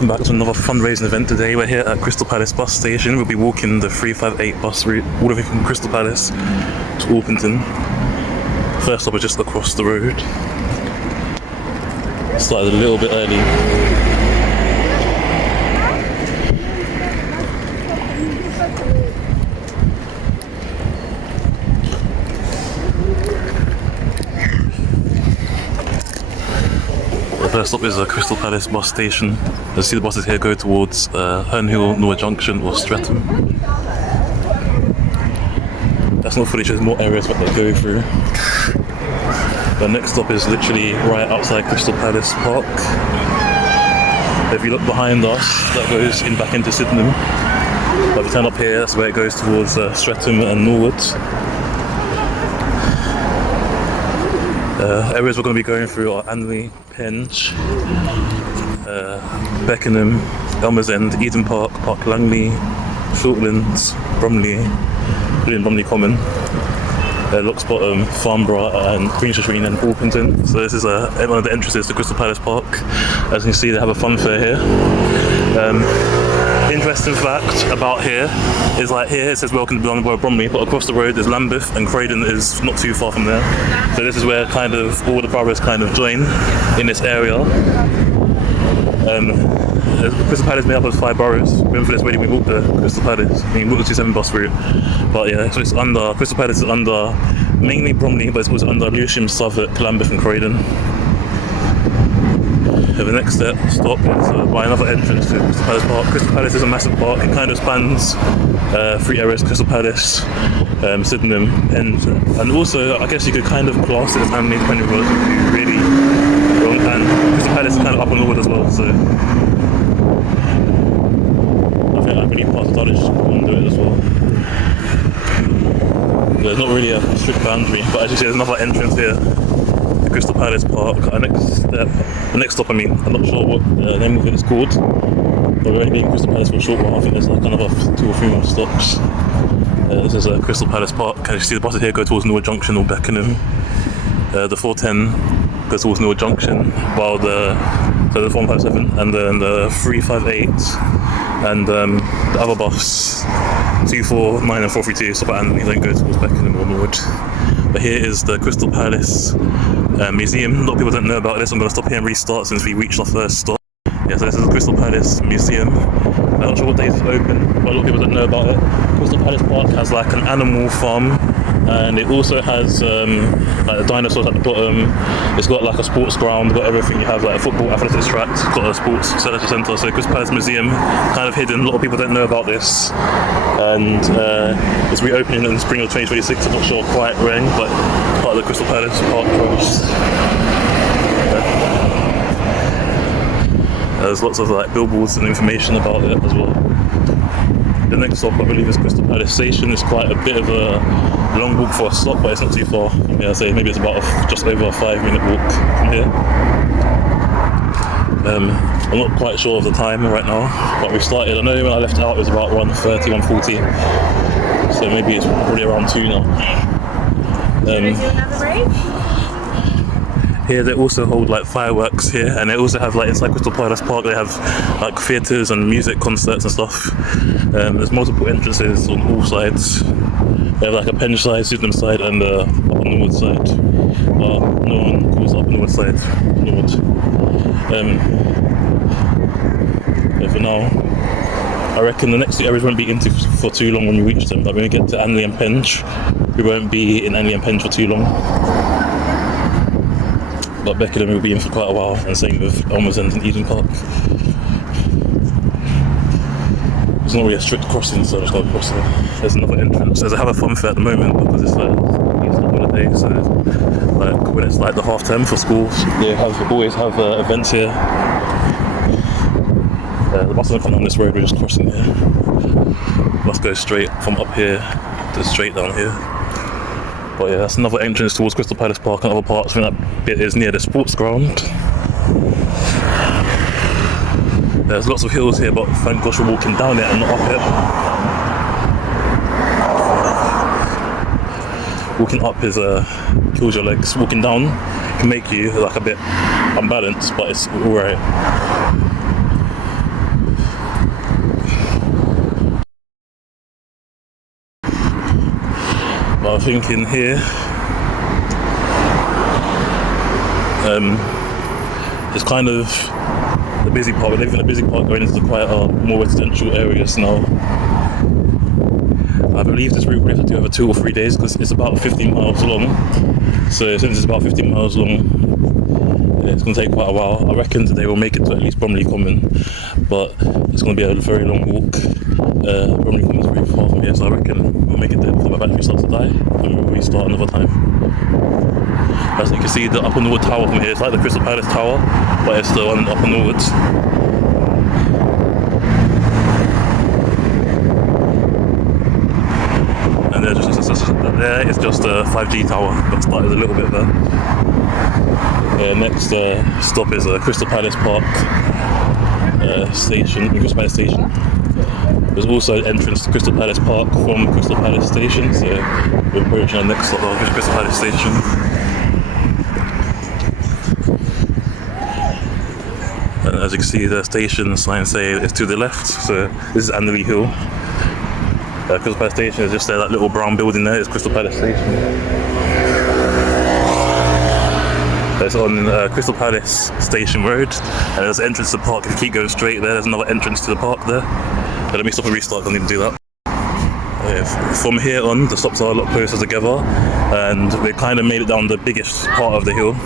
welcome back to another fundraising event today. We're here at Crystal Palace bus station. We'll be walking the 358 bus route all the way from Crystal Palace to Orpington. First stop is just across the road. Started a little bit early. First stop is a Crystal Palace bus station. You see the buses here go towards Herne Hill, Norwood Junction or Streatham. That's not fully, there's more areas that they go through. The next stop is literally right outside Crystal Palace Park. If you look behind us, that goes back into Sydenham. But if you turn up here, that's where it goes towards Streatham and Norwood. Areas we're going to be going through are Anley, Penge, Beckenham, Elmer's End, Eden Park, Park Langley, Filtlands, Bromley, Bromley Common, Locks Bottom, Farnborough and Greenshire Green and Orpington. So this is one of the entrances to Crystal Palace Park. As you can see, they have a fun fair here. Interesting fact about here is like here it says welcome to Borough of Bromley, but across the road there's Lambeth and Croydon is not too far from there. So this is where kind of all the boroughs kind of join in this area. Crystal Palace is made up of 5 boroughs. Remember for this wedding we walked the Crystal Palace. We walked the 27 bus route. But yeah, so it's under Crystal Palace is under mainly Bromley, but it's also under Lewisham, Southwark, Lambeth and Croydon. The next stop is by another entrance to Crystal Palace Park. Crystal Palace is a massive park. It kind of spans 3 areas: Crystal Palace, Sydenham, and also I guess you could kind of class it as Anley depending on what you really wrong. And Crystal Palace is kind of up on Norwood as well. So I think like many parts of Dulwich can do it as well. There's not really a strict boundary, but as you see, there's another entrance here. Crystal Palace Park. The next stop, I'm not sure what the name of it is called, but we're only being in Crystal Palace for a short while. I think there's like another 2 or 3 more stops. This is Crystal Palace Park. As you see, the buses here go towards Norwood Junction or Beckenham. The 410 goes towards Norwood Junction, while the 157 and then the 358 and the other bus 249 and 432 stop at Anley, then go towards Beckenham or Norwood. But here is the Crystal Palace Museum. A lot of people don't know about this. I'm going to stop here and restart since we reached our first stop. Yeah, so this is the Crystal Palace Museum. I'm not sure what days it's open, but a lot of people don't know about it. Crystal Palace Park has like an animal farm, and it also has like the dinosaurs at the bottom. It's got like a sports ground, got everything. You have like a football athletics track, got a sports centre. So Crystal Palace Museum, kind of hidden. A lot of people don't know about this. And it's reopening in the spring of 2026. I'm not sure quite when, but part of the Crystal Palace Park Trust. There's lots of like billboards and information about it as well. The next stop, I believe, is Crystal Palace Station. It's quite a bit of a long walk for a stop, but it's not too far. I'd say maybe it's about just over a 5-minute walk from here. I'm not quite sure of the time right now, but we started. I know when I left out it was about 1:30, 1:40. So maybe it's probably around 2 now. Here they also hold like fireworks here, and they also have like inside Crystal Palace Park they have like theatres and music concerts and stuff. There's multiple entrances on all sides. They have like a Penge side, Sydenham side and up on Norwood side. No one calls up Norwood side, Norwood. For now, I reckon the next 2 areas won't be into for too long when we reach them. Like when we get to Anley and Penge, we won't be in Anley and Penge for too long. But Beckenham will be in for quite a while, and same with Elmer's End and Eden Park. It's not really a strict crossing, so I just got to cross there. There's another entrance. There's a have a fun fair at the moment because it's like Easter holiday, so like when it's like the half term for schools, they always have events here. The bus doesn't come down this road, we're just crossing here. Bus goes straight from up here to straight down here. But yeah, that's another entrance towards Crystal Palace Park and other parts. I think that bit is near the sports ground. There's lots of hills here, but thank gosh we're walking down it and not up it. Walking up is kills your legs. Walking down can make you like a bit unbalanced, but it's alright. But I think in here, it's kind of the busy part. We're leaving the busy part going into the quieter, more residential areas now. I believe this route we have to do over 2 or 3 days because it's about 15 miles long. So since it's about 15 miles long, it's going to take quite a while. I reckon today we'll make it to at least Bromley Common, but it's going to be a very long walk. Bromley Common is very far from here, so I reckon we'll make it there before my battery starts to die, and we'll restart another time. As you can see, the Upper Norwood Tower from here, it's like the Crystal Palace Tower, but it's the one in Upper Norwood. And there is just a 5G tower that started a little bit there. Next stop is Crystal Palace Park Station, Crystal Palace Station. There's also an entrance to Crystal Palace Park from Crystal Palace Station, so we're approaching the next stop of Crystal Palace Station. And as you can see, the station sign say it's to the left, so this is Anderley Hill. Crystal Palace Station is just there, that little brown building there is Crystal Palace Station. It's on Crystal Palace Station Road, and there's an entrance to the park. If you keep going straight there's another entrance to the park there. But let me stop and restart, I don't need to do that. From here on, the stops are a lot closer together, and we kind of made it down the biggest part of the hill.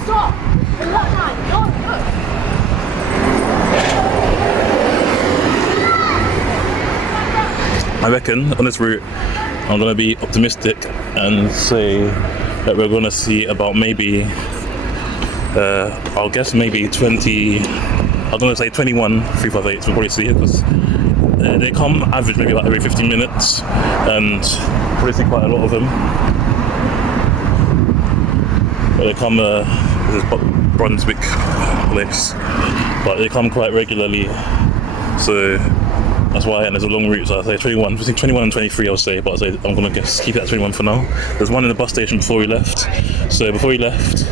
I reckon on this route I'm going to be optimistic and say that we're going to see about maybe I'll guess maybe 20, I'm going to say 21 358 we'll probably see it, because they come average maybe about every 15 minutes, and probably see quite a lot of them. But they come, this is Brunswick place, but they come quite regularly, so that's why. And there's a long route, so I say 21, between 21 and 23 I'll say, but I'm going to guess keep it at 21 for now. There's one in the bus station before we left, so before we left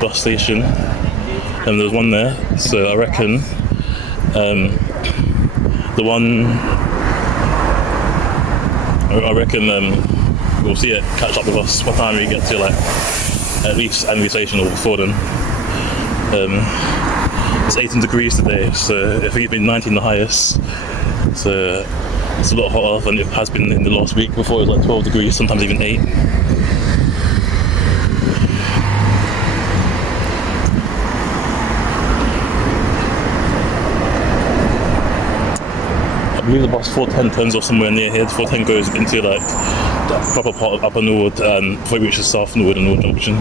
bus station, and there's one there, so I reckon the one, we'll see it catch up with us by the time we get to like at least Anderley Station or before then. It's 18 degrees today, so I think it's been 19 the highest, so it's a lot hotter than it has been in the last week. Before it was like 12 degrees, sometimes even 8. I believe the bus 410 turns off somewhere near here. The 410 goes into like the proper part of Upper Norwood, and before it reaches South Norwood and Norwood Junction.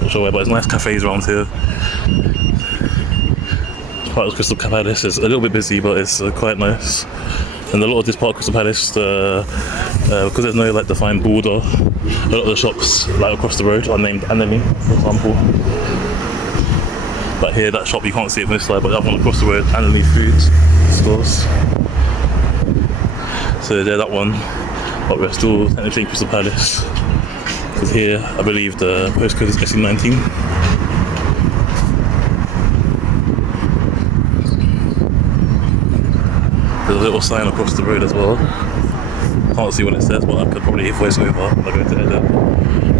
Not sure where, but there's nice cafes around here. Part of Crystal Palace is a little bit busy, but it's quite nice. And a lot of this part of Crystal Palace, because there's no like defined border, a lot of the shops like across the road are named Anderley, for example. But here, that shop, you can't see it from this side, but that one across the road, Anderley Food Stores. So they're that one, but we're still technically in Crystal Palace. Because here, I believe the postcode is SE19. There's a little sign across the road as well. Can't see what it says, but I could probably voice over when I go to edit.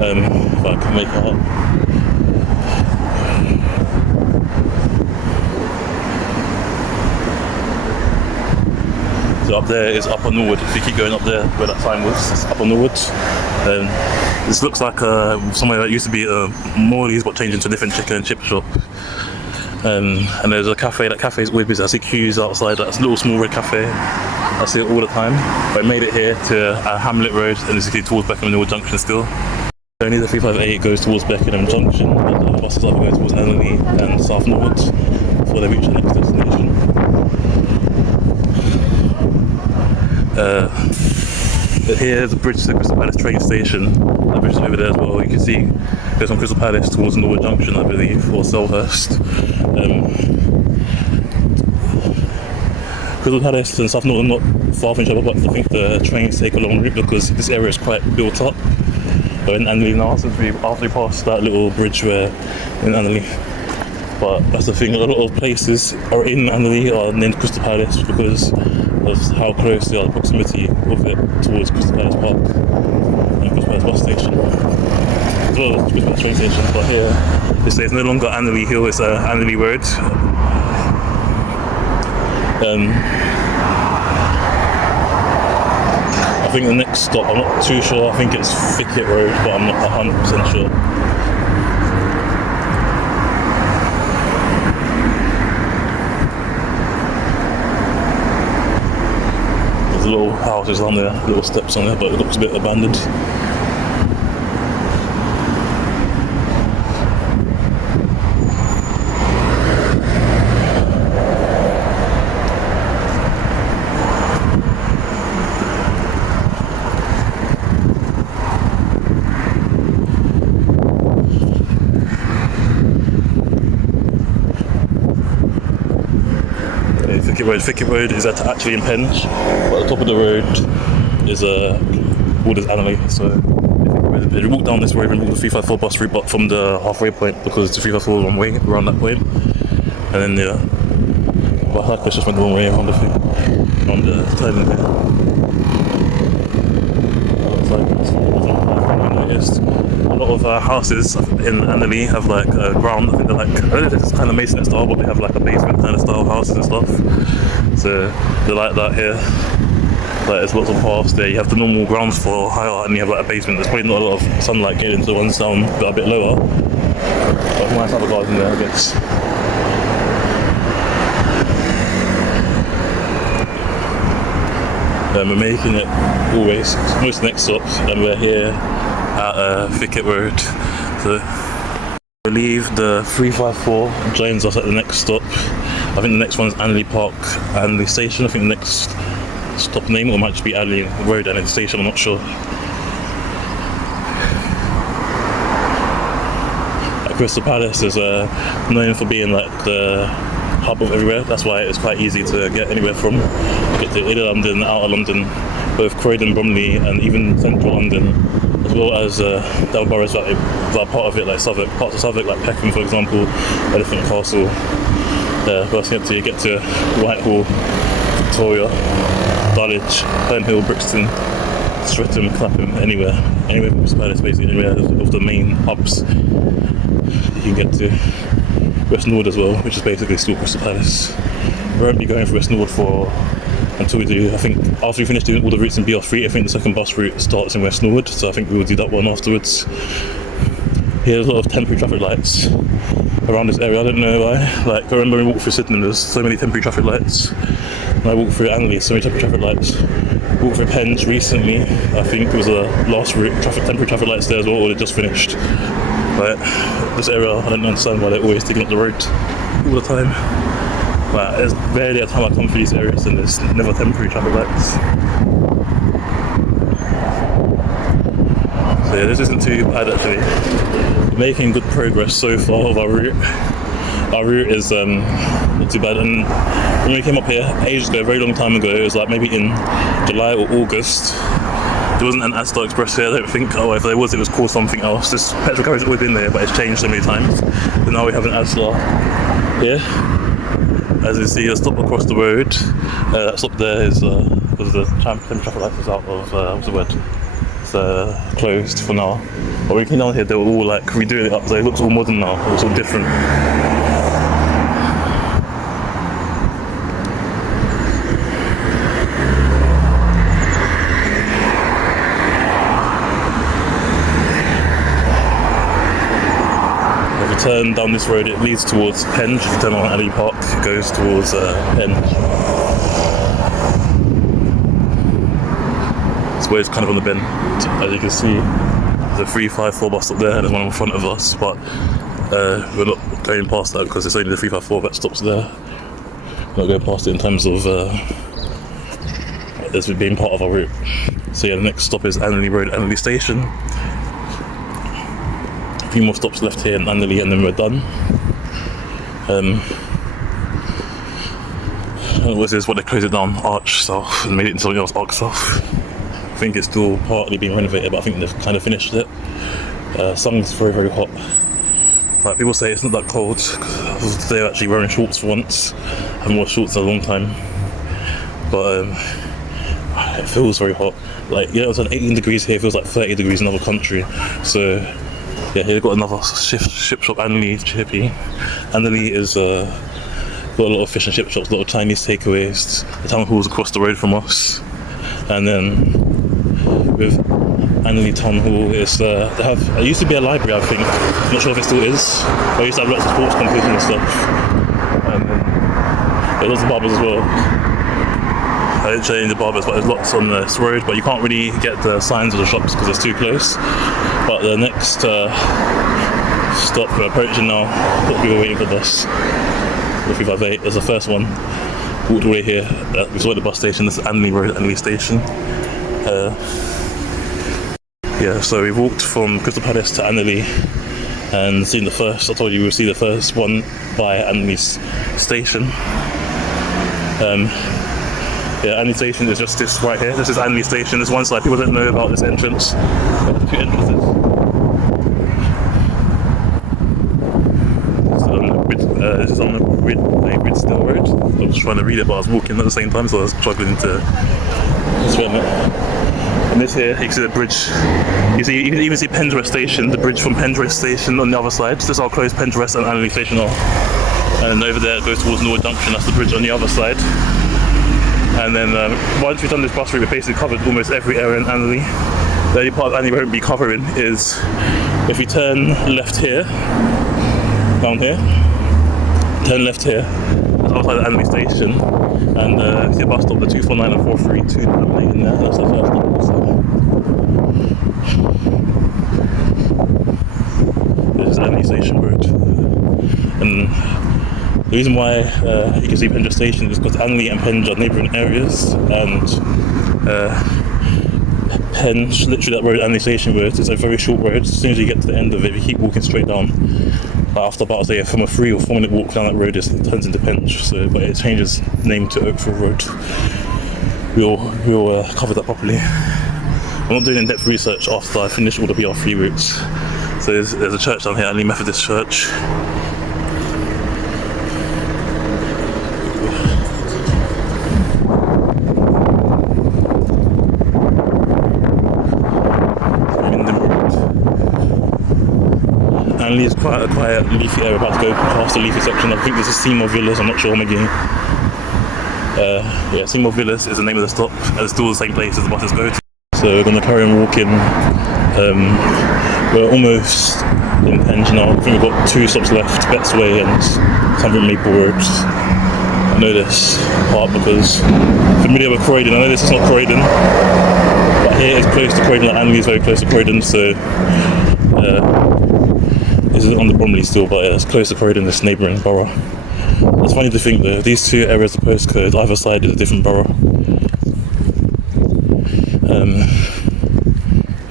If I can make it out. So up there is Upper Norwood. If you keep going up there where that sign was, it's Upper Norwood. This looks like somewhere that used to be Morley's, but changed into a different chicken and chip shop. And there's a cafe. That cafe is always busy. I see queues outside. That's a little small red cafe. I see it all the time. But I made it here to Hamlet Road, and it's towards Beckenham Norwood Junction still. Only the 358 goes towards Beckenham Junction, and the buses are going towards Anderley and South Norwood before they reach the next destination. Here's the bridge to the Crystal Palace train station. That bridge is over there as well. You can see it goes from Crystal Palace towards Norwood Junction, I believe, or Selhurst. Crystal Palace and South Norwood are not far from each other, but I think the trains take a long route because this area is quite built up. We're in Anderley now, since after we passed that little bridge where in Anderley. But that's the thing, a lot of places are in Anderley are named Crystal Palace because a of how close they are, the proximity of it towards Crystal Palace Park and Crystal Palace bus station, as well as Crystal Palace train station. But here, they say it's no longer Annerley Hill, it's Annerley Road. I think the next stop, I'm not too sure, I think it's Thicket Road, but I'm not 100% sure. There's little houses on there, little steps on there, but it looks a bit abandoned. Thicket Road is actually in Penge, but at the top of the road is Walders Annerley. So if you walk down this road and walk the 354 bus route, but from the halfway point, because it's the 354 one way around that point, and then but I just went the wrong way around the thing, on the turning there. A lot of houses in Annerley have like ground. I think they're like, I don't know if it's kind of masonette style, but they have like a basement kind of style houses and stuff. So they're like that here. Like there's lots of paths there. You have the normal ground floor higher, and you have like a basement. There's probably not a lot of sunlight getting into the ones down that are a bit lower. But nice have a garden there, I guess. We're making it always most of the next stops, and we're here at Thicket Road. So we leave the 354, joins us at the next stop. I think the next one's Annerley Park, Annerley Station. I think the next stop name, or it might just be Annerley Road, Annerley Station, I'm not sure. At Crystal Palace is known for being like the hub of everywhere. That's why it's quite easy to get anywhere from. Get to Inner London, Outer London, both Croydon, Bromley, and even Central London, as well as the other boroughs that are part of it, like Southwark, parts of Southwark, like Peckham, for example, Elephant Castle. Bursting up till you get to Whitehall, Victoria, Dulwich, Herne, Brixton, Streatham, Clapham, anywhere from Crystal Palace, basically anywhere of the main hubs. You can get to West Norwood as well, which is basically still Crystal Palace. We won't be going for West Norwood until we do, I think, after we finish doing all the routes in BR3, I think the second bus route starts in West Norwood, so I think we will do that one afterwards. Here's a lot of temporary traffic lights around this area, I don't know why. Like, I remember when we walked through Sydenham, there's so many temporary traffic lights. And I walked through Annerley, so many temporary traffic lights. Walked through Penge recently, I think it was a last route, temporary traffic lights there as well, or they just finished. Like, this area, I don't understand why they're always taking up the road all the time. But there's rarely a time I come through these areas and there's never temporary traffic lights. So yeah, this isn't too bad actually. We're making good progress so far of our route. Our route is not too bad, and when we came up here ages ago, a very long time ago, it was like maybe in July or August, there wasn't an Asda Express here, I don't think. Oh, if there was, it was called something else. This petrol carriage has always been there, but it's changed so many times. But now we have an Asda here. As you see, a stop across the road. That stop there is because the traffic light is out of what's the word? It's closed for now. But when we came down here, they were all like redoing it up, so it looks all modern now. It looks all different. Turn down this road, it leads towards Penge. If you turn on Annerley Park, it goes towards Penge. This way is kind of on the bend. As you can see, there's a 354 bus up there and there's one in front of us, but we're not going past that because it's only the 354 that stops there. We're not going past it in terms of this being part of our route. So yeah, the next stop is Annerley Road, Annerley Station. A few more stops left here in Annerley and then we're done. This is what they closed it down, Arch South, and made it into something else, Arc South. I think it's still partly being renovated, but I think they've kind of finished it. Sun's very, very hot. But people say it's not that cold because they're actually wearing shorts for once. I haven't worn shorts in a long time. but it feels very hot. Like, it's on 18 degrees here, it feels like 30 degrees in another country. So yeah, here we've got another ship shop, Annerley Chippy. Annerley is got a lot of fish and chip shops, a lot of Chinese takeaways. The town hall's across the road from us, and then with Annerley Town Hall, it used to be a library, I think. I'm not sure if it still is. I used to have lots of sports competitions and stuff, and then there's lots of barbers as well. I didn't show you the barbers, but there's lots on this road, but you can't really get the signs of the shops because it's too close. But the next stop, we're approaching now. A lot of people waiting for the bus. The 358 is the first one. Walked away here. We saw at the bus station. This is Annerley Road, Annerley Station. Yeah, so we walked from Crystal Palace to Annerley and seen the first. I told you we'll see the first one by Annerley Station. Yeah, Annerley Station is just this right here. This is Annerley Station. This one side. People don't know about this entrance. There's two entrances. This is on the Ridsdale Road. I was trying to read it, but I was walking at the same time, so I was struggling to swim it. And this here, you can see the bridge. You can even see Penderest Station, the bridge from Penderest Station on the other side. This is how close Penderest and Annerley Station are. And then over there it goes towards Norwood Junction. That's the bridge on the other side. And then once we've done this bus route, we've basically covered almost every area in Annerley. The only part of Annerley we won't be covering is if we turn left here, down here, turn left here, that's outside the Annerley Station, and see a bus stop, the 249 and 432 in there, that's the first stop. So this is Annerley Station Road. And the reason why you can see Penderest Station is because Annerley and Penge are neighbouring areas, and Penge, literally that road, Annerley Station Road, is a very short road. As soon as you get to the end of it, if you keep walking straight down, after about, say, from a 3 or 4 minute walk down that road, it turns into Penge. So, but it changes name to Oakville Road. We'll cover that properly. I'm not doing in-depth research after I finish all the BR3 routes. So there's a church down here, Annerley Methodist Church. Annerley is quite a quiet, leafy area. About to go past the leafy section. I think there's a Seymour Villas, I'm not sure, maybe. Yeah, Seymour Villas is the name of the stop, and it's still the same place as the buses go to. So we're going to carry on walking. We're almost in Penge now. I think we've got 2 stops left, Betts Way and Cumberland Maple Road. I know this part because I'm familiar with Croydon. I know this is not Croydon, but here it's close to Croydon. Like Annerley is very close to Croydon, so this is on the Bromley still, but yeah, it's close to Croydon, this neighbouring borough. It's funny to think though, these 2 areas of postcode, either side is a different borough.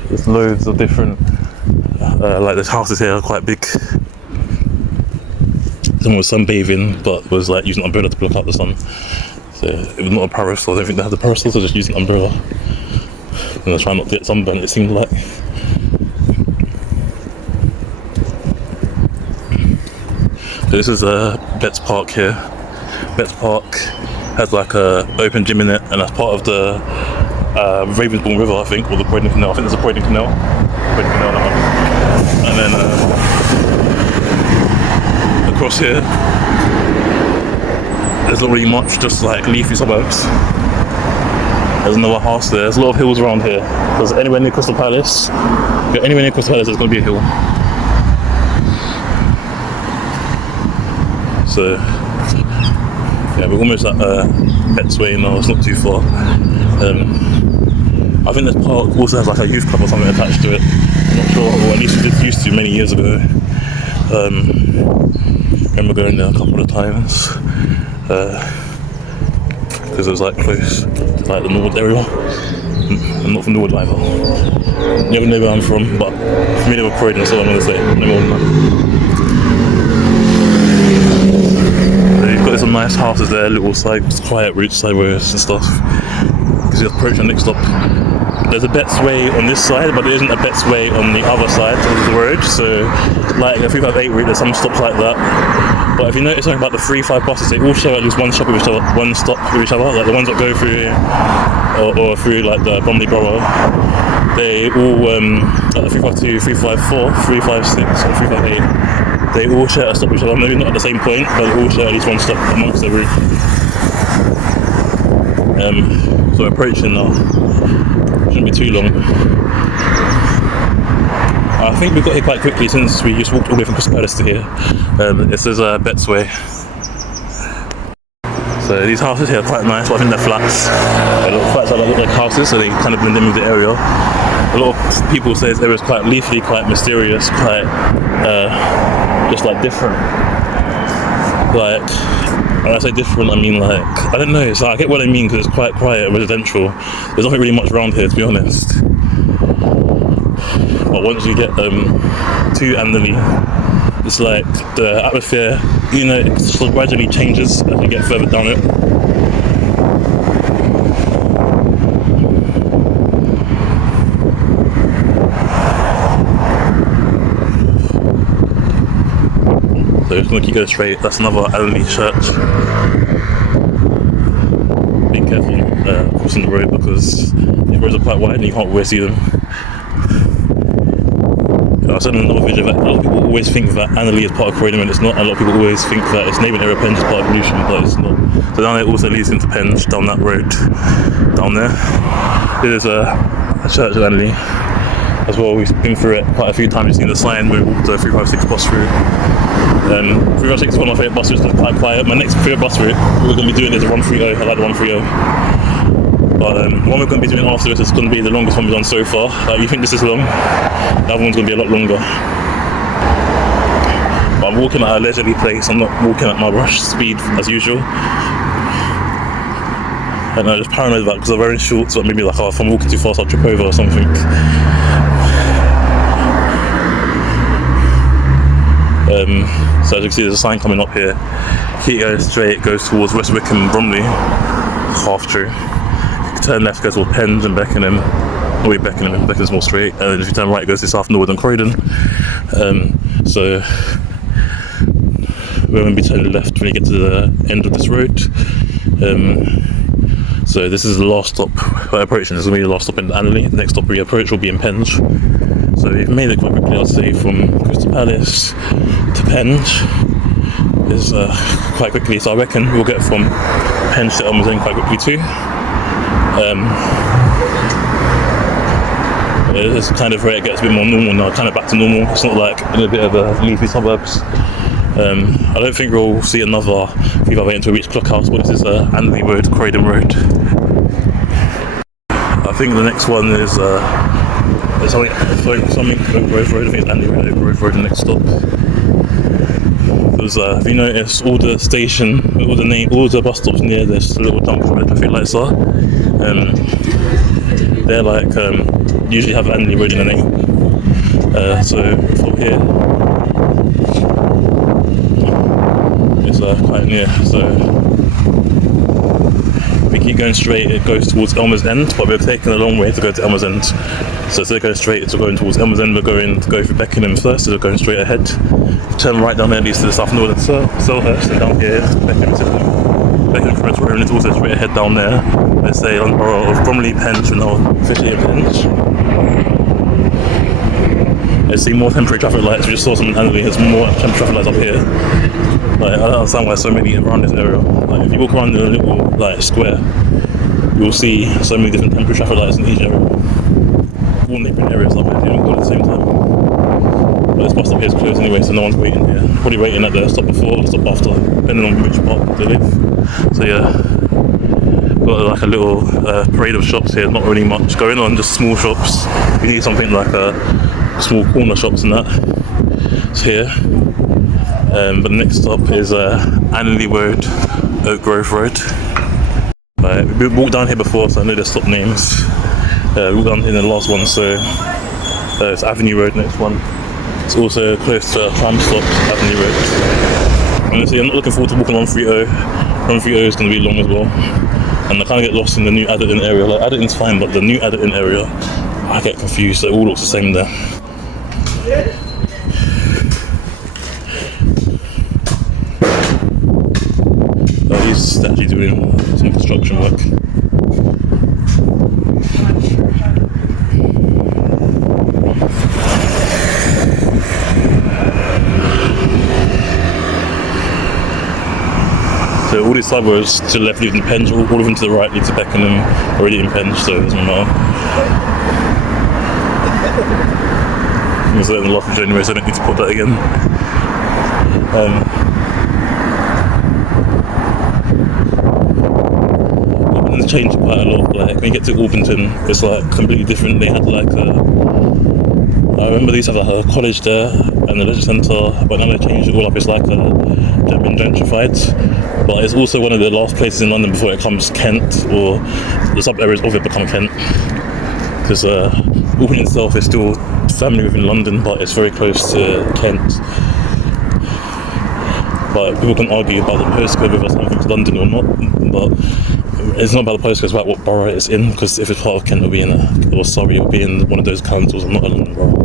There's loads of different, like the houses here are quite big. Someone was sunbathing, but was like using an umbrella to block out the sun. So it was not a parasol. I don't think they had the parasols, they're just using an umbrella. And they're trying not to get sunburnt, it seemed like. So this is Betts Park here. Betts Park has like a open gym in it, and that's part of the Ravensbourne River, I think, or the Croydon Canal. I think there's a Croydon Canal. That one. And then across here, there's not really much, just like leafy suburbs. There's another house there. There's a lot of hills around here. Because anywhere near Crystal Palace, there's going to be a hill. So yeah, we're almost at Betts Way now. It's not too far. I think this park also has like a youth club or something attached to it. I'm not sure, or at least it used to many years ago. I remember going there a couple of times because it was like close to like the Norwood area. I'm not from Norwood either. You never know where I'm from, but I'm familiar with Croydon, so I'm going to say no more than that. You've got some nice houses there, little quiet routes, sideways and stuff. Because you approach the next stop, there's a Betts Way on this side, but there isn't a Betts Way on the other side of the road. So, like a 358 route, there's some stops like that. But if you notice something about the 3-5 buses, they all share at least one stop with each other, like the ones that go through here or through like the Bromley Borough. They all, like the 352, 354, 356, and 358, they all share a stop with each other. Maybe not at the same point, but they all share at least one stop amongst the route. So approaching now, shouldn't be too long. I think we got here quite quickly since we just walked all the way from Crystal Palace to here. This is Betts Way. So these houses here are quite nice, but I think they're flats. A lot of flats look like houses, so they kind of blend in with the area. A lot of people say this area is quite leafy, quite mysterious, quite just like different. Like, when I say different, I mean like, I don't know, so I get what I mean because it's quite quiet and residential. There's nothing really much around here, to be honest. But once you get to Anderley, it's like the atmosphere, you know, it sort of gradually changes as you get further down it. So just gonna keep going straight. That's another Anderley church. Be careful crossing the road because the roads are quite wide and you can't always see them. I said in another video that a lot of people always think that Anderley is part of Croydon and it's not. A lot of people always think that it's neighbouring area Penge is part of Lucian, but it's not. So down there also leads into Penge, down that road. Down there. There's a church at Anderley as well. We've been through it quite a few times. You've seen the sign where we walked the 356 bus route. 356 is one of my favourite bus routes, it's quite quiet. My next favourite bus route we're going to be doing is the 130. I like the 130. But the one we're going to be doing after this is going to be the longest one we've done so far. Like, you think this is long? The other one's going to be a lot longer. But I'm walking at a leisurely pace, I'm not walking at my rush speed as usual. And I'm just paranoid about because I'm wearing shorts, but maybe like, oh, if I'm walking too fast I'll trip over or something. So as you can see there's a sign coming up here. Keep going straight, it goes towards West Wickham and Bromley. Half true. Turn left, goes towards Penge and Beckenham. No, wait, Beckenham's more straight. And then if you turn right, it goes to South Norwood and Croydon. So we're going to be turning left when you get to the end of this road. So this is the last stop by approaching. This is going to be the last stop in Anderley. The next stop we approach will be in Penge. So we've made it quite quickly, I'd say, from Crystal Palace to Penge. Is quite quickly, so I reckon we'll get from Penge to Elmers End quite quickly too. It's kind of where it gets a bit more normal now, kind of back to normal. It's not like in a bit of a leafy suburbs. I don't think we'll see another 358 until we reach Clockhouse, but this is Anderley Road, Croydon Road. I think the next one is something Oak Grove Road. I think it's Anderley Road, Oak Grove Road, the next stop. Because if you notice, all the all the bus stops near this little junction where the traffic lights are, they're like usually have Anderley Road in the name. So from here, it's quite near. So if we keep going straight, it goes towards Elmers End, but we're taking a long way to go to Elmers End. So instead of going straight, it's going towards Elmers End. We're going to go through Beckenham first, so we're going straight ahead. Turn right down there, leads to the South Norwood and Selhurst, and down here is Beckenham Forest Road, and it's also straight ahead down there. Let's say on the borough of Bromley, Penge, and now officially in Penge. Let's see more temporary traffic lights. We just saw some in Anderley. There's more temporary traffic lights up here. Like, I don't understand why so many around this area. Like, if you walk around in a little like square, you'll see so many different temporary traffic lights in each area. All neighbouring areas up here, all at the same time. But this bus stop here is closed anyway, so no one's waiting here. Probably waiting at the stop before or the stop after, depending on which part they live. So yeah, got like a little parade of shops here. Not really much going on, just small shops. You need something like small corner shops and that. It's here. But the next stop is Anderley Road, Oak Grove Road. Right, we walked down here before, so I know the stop names. We walked down in the last one, so it's Avenue Road, next one. It's also close to tram stop, Avenue Road. Honestly, I'm not looking forward to walking 130. 130 is going to be long as well. and I kind of get lost in the new Adderton area. Like Adderton's fine, but the new Adderton area, I get confused. It all looks the same there. He's actually doing some construction work. So all these suburbs to the left lead to Penge, all of them to the right lead to Beckenham, already in Penge, so it doesn't matter. I was there in the loft anyway, so I don't need to put that again. It's changed quite a lot. Like when you get to Orpington, it's like completely different. They had like I remember they used to have like a college there and the leisure centre, but now they've changed it all up. It's like they've been gentrified, but it's also one of the last places in London before it becomes Kent, or the sub areas of it become Kent. Because Orpington itself is still family within London, but it's very close to Kent. But people can argue about the postcode whether something's London or not, but it's not about the postcode, it's about what borough it's in, because if it's part of Kent, it'll be in or Surrey, it'll be in one of those councils and not a London borough.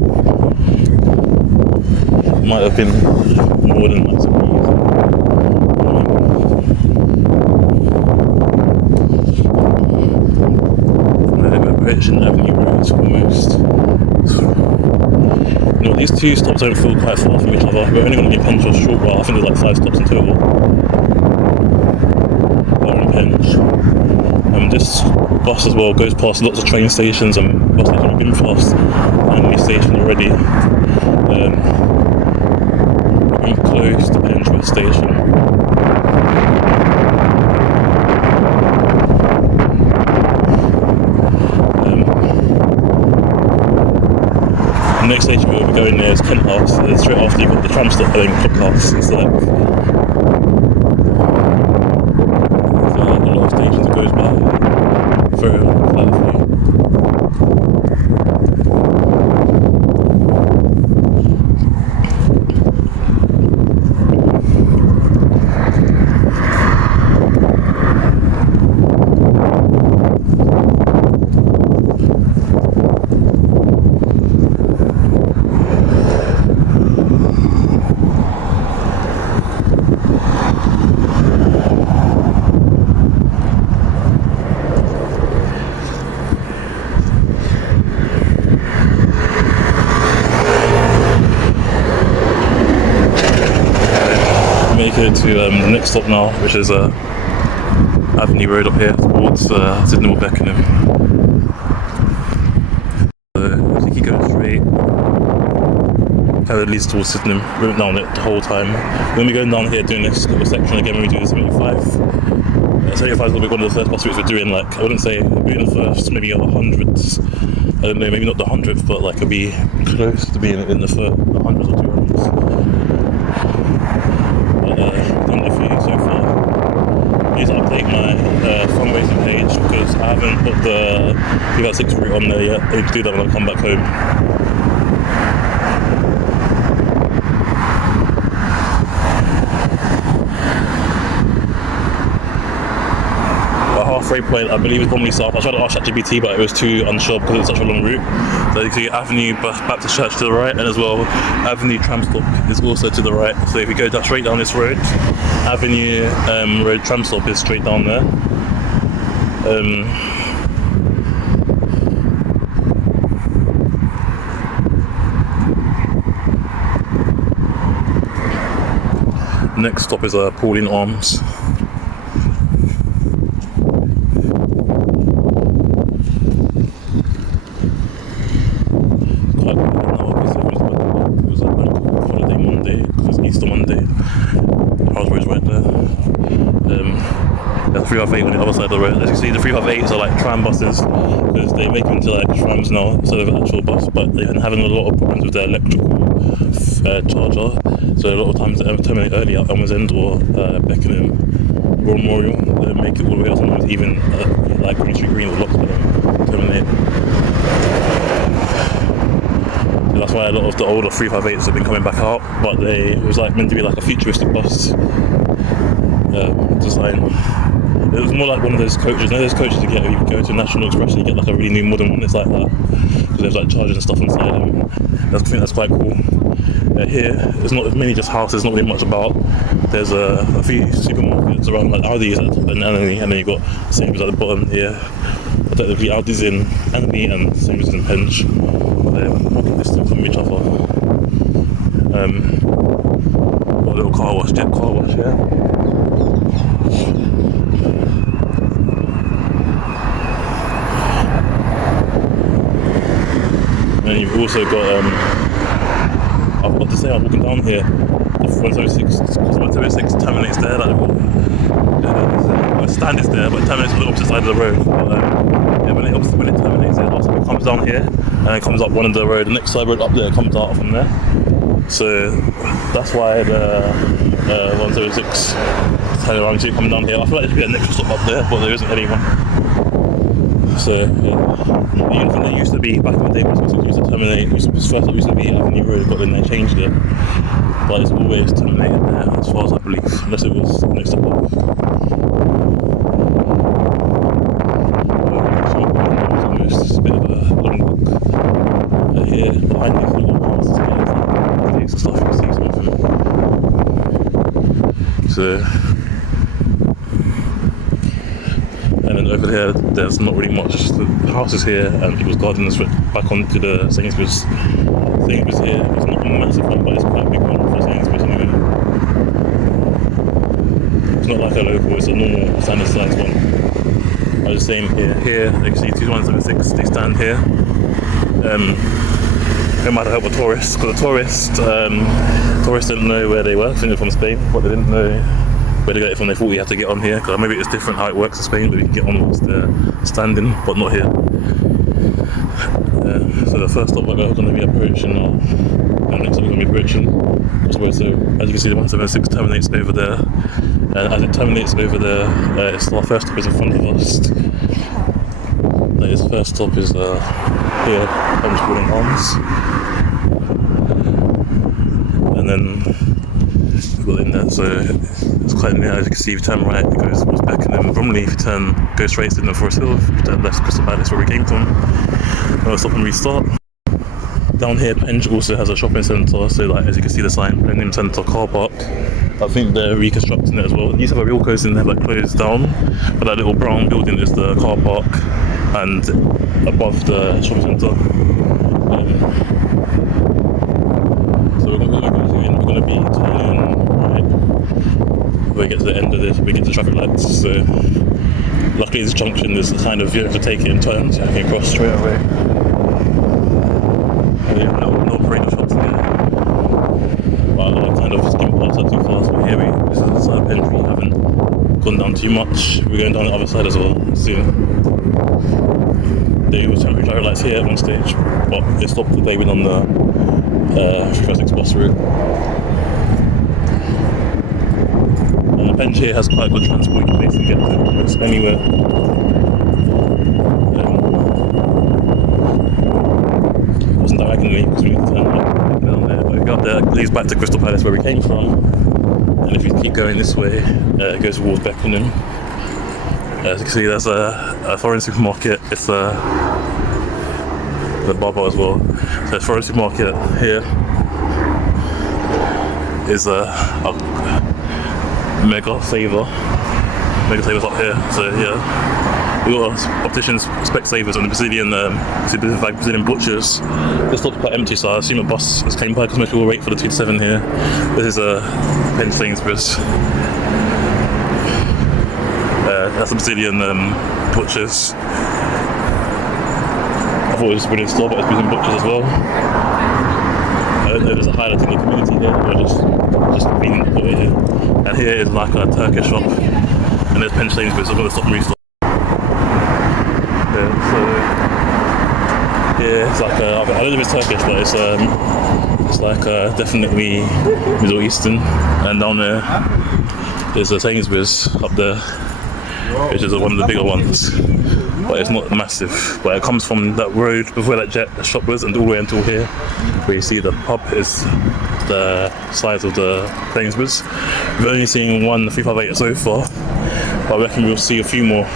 It might have been more than like Richmond Avenue Road almost. You know, these two stops don't feel quite far from each other. We're only going to be in Penge for a short while. I think there's like 5 stops in total. We're in Penge. This bus as well goes past lots of train stations and bus stations. We've been past Langley station already. We're getting close to Penge West station. The next station we'll be going there is Kent House. Straight after you've got the tram stop and then Clock House. It's like a lot of stations that goes by very quietly. To the next stop now, which is Avenue Road up here towards Sydenham or Beckenham. I think you go straight, kind of leads towards Sydenham. We went down it the whole time. When we're going down here doing this little section again, when we do the 75. 75 will be one of the first bus routes we're doing. Like I wouldn't say we're doing the first, maybe a hundreds. I don't know, maybe not the 100th, but like it'll be close to being in the first 100s or 200s. So far. I need to update my fundraising page because I haven't put the P6 route on there yet. I need to do that when I come back home. Halfway point, I believe, is Bromley South. I tried to ask ChatGPT, but it was too unsure because it's such a long route. So you see Avenue Baptist Church to the right, and as well Avenue Tram Stop is also to the right. So if you go straight down this road, Avenue Road Tram Stop is straight down there. Next stop is Pauline Arms. The 358 on the other side of the road. As you see, the 358s are like tram buses because they make them into like trams now instead of an actual bus, but they've been having a lot of problems with their electrical charger. So a lot of times they terminate early at Elmer's End or Beckenham Royal Memorial. They make it all the way up, sometimes even like Green Street Green or Loxburn terminate. So that's why a lot of the older 358s have been coming back out, but it was like meant to be like a futuristic bus design. It was more like one of those coaches. You know those coaches you get, you go to National Express and you get like a really new modern one. It's like that. Because there's like chargers and stuff inside. I think that's quite cool. Here, there's not many just houses, not really much about. There's a few supermarkets around, like Aldi's at the top and then you got Sainsbury's at the bottom here. I don't know if the Aldi's in Anthony and Sainsbury's in Penge. They're walking distance from each other. Got a little car wash, jet car wash here. And you've also got, I've got to say, I'm walking down here, the 106 terminates there, like, the stand is there, but it terminates on the opposite side of the road. But, when it terminates, it comes down here, and it comes up one of the road, the next side road up there comes out from there. So that's why the 106 turn around to come down here. I feel like there should be an extra stop up there, but there isn't anyone. So yeah, even from there used to be back in the day, it used to terminate. First up used to be Avenue Road, but then they changed it. But it's always terminated there, as far as I believe, unless it was next stop up. It's a bit of a long walk here behind these little houses here. These stuff you see some of them. So. And then over here, there's not really much. The houses here and people's gardens back onto the Sainsbury's. Sainsbury's here, it's not a massive one, but it's quite a big one for Sainsbury's anyway. It's not like a local, it's a normal standard size one. I was saying here, you can see 2176, they stand here. It might help a tourist, because the tourists didn't know where they were. I think they're from Spain, but they didn't know where they got it from. They thought you had to get on here, because maybe it's different how it works in Spain, but you can get on whilst they're standing, but not here. So the first stop we're going to be approaching now, and next stop we're going to be approaching. So as you can see, the 176 terminates over there, and as it terminates over there, it's our first stop is in front of us. His first stop is here, Penge Building Arms, and then we've got in there, so it's quite near. As you can see, if you turn right, it goes towards Beckenham. Bromley, if you go straight to the Forest Hill. If you turn left, Crystal Palace, where we came from. We'll stop and restart. Down here, Penge also has a shopping centre, so like as you can see the sign, Millennium Centre car park. I think they're reconstructing it as well. It used to have a real coast in there, but closed down. But that little brown building is the car park, and above the shopping centre. So we're going to be turning right when we get to the end of this. We get to traffic lights. So luckily, this junction is the kind of you have to take it in turns. You can cross straight away. No parade of shops here. But I kind of skimmed past that too fast. But here this is the side of Penge. We haven't gone down too much. We're going down the other side as well soon. They were temporary traffic lights here at one stage, but they stopped the day on the 356 bus route. And the Penge here has quite good transport. You can basically get to almost anywhere. Wasn't diagonally because we need to turn up down there, but we got there. It leads back to Crystal Palace where we came from, and if you keep going this way, it goes towards Beckenham. As you can see, there's a foreign supermarket. It's the Baba as well. So foreign supermarket here is a Mega Saver. Mega Savers up here. So yeah, we got opticians, Specsavers, and the Brazilian butchers. This looks quite empty, so I assume a bus has came by because most people wait for the 2 to 7 here. This is a Penge Sainsbury's. That's the Brazilian butchers. I thought it was a Brazilian store, but it's Brazilian butchers as well. I don't know if there's a highlight in the community here, or just convenient to put it here. And here is like a Turkish shop, and there's Penge Sainsbury's, so I'm going to stop and restart. Yeah, so yeah, it's like I don't know if it's Turkish, but it's like definitely Middle Eastern. And down there, there's a Sainsbury's up there, which is one of the bigger ones, but it's not massive. But it comes from that road before that jet shop was, and all the way until here, where you see the pub is the size of the Sainsbury's. We've only seen one 358 so far, But I reckon we'll see a few more.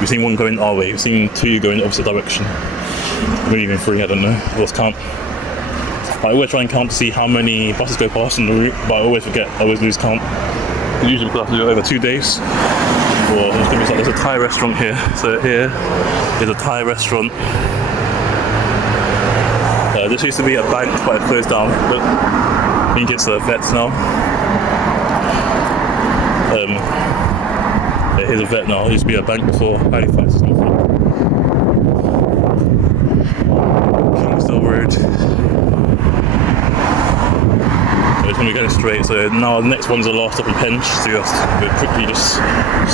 We've seen one going our way, we've seen 2 going the opposite direction. Maybe even 3, I don't know. Lost count. I always try and count to see how many buses go past on the route, but I always forget, I always lose count. Usually because I have to do it over 2 days. Or there's a Thai restaurant here. So here is a Thai restaurant. This used to be a bank, but it closed down. But I think it's a vet now. Here's a vet now. It used to be a bank before Halifax. Kingsdale Road. It's going to be going straight. So now the next one's the last stop in Penge. So you have to quickly just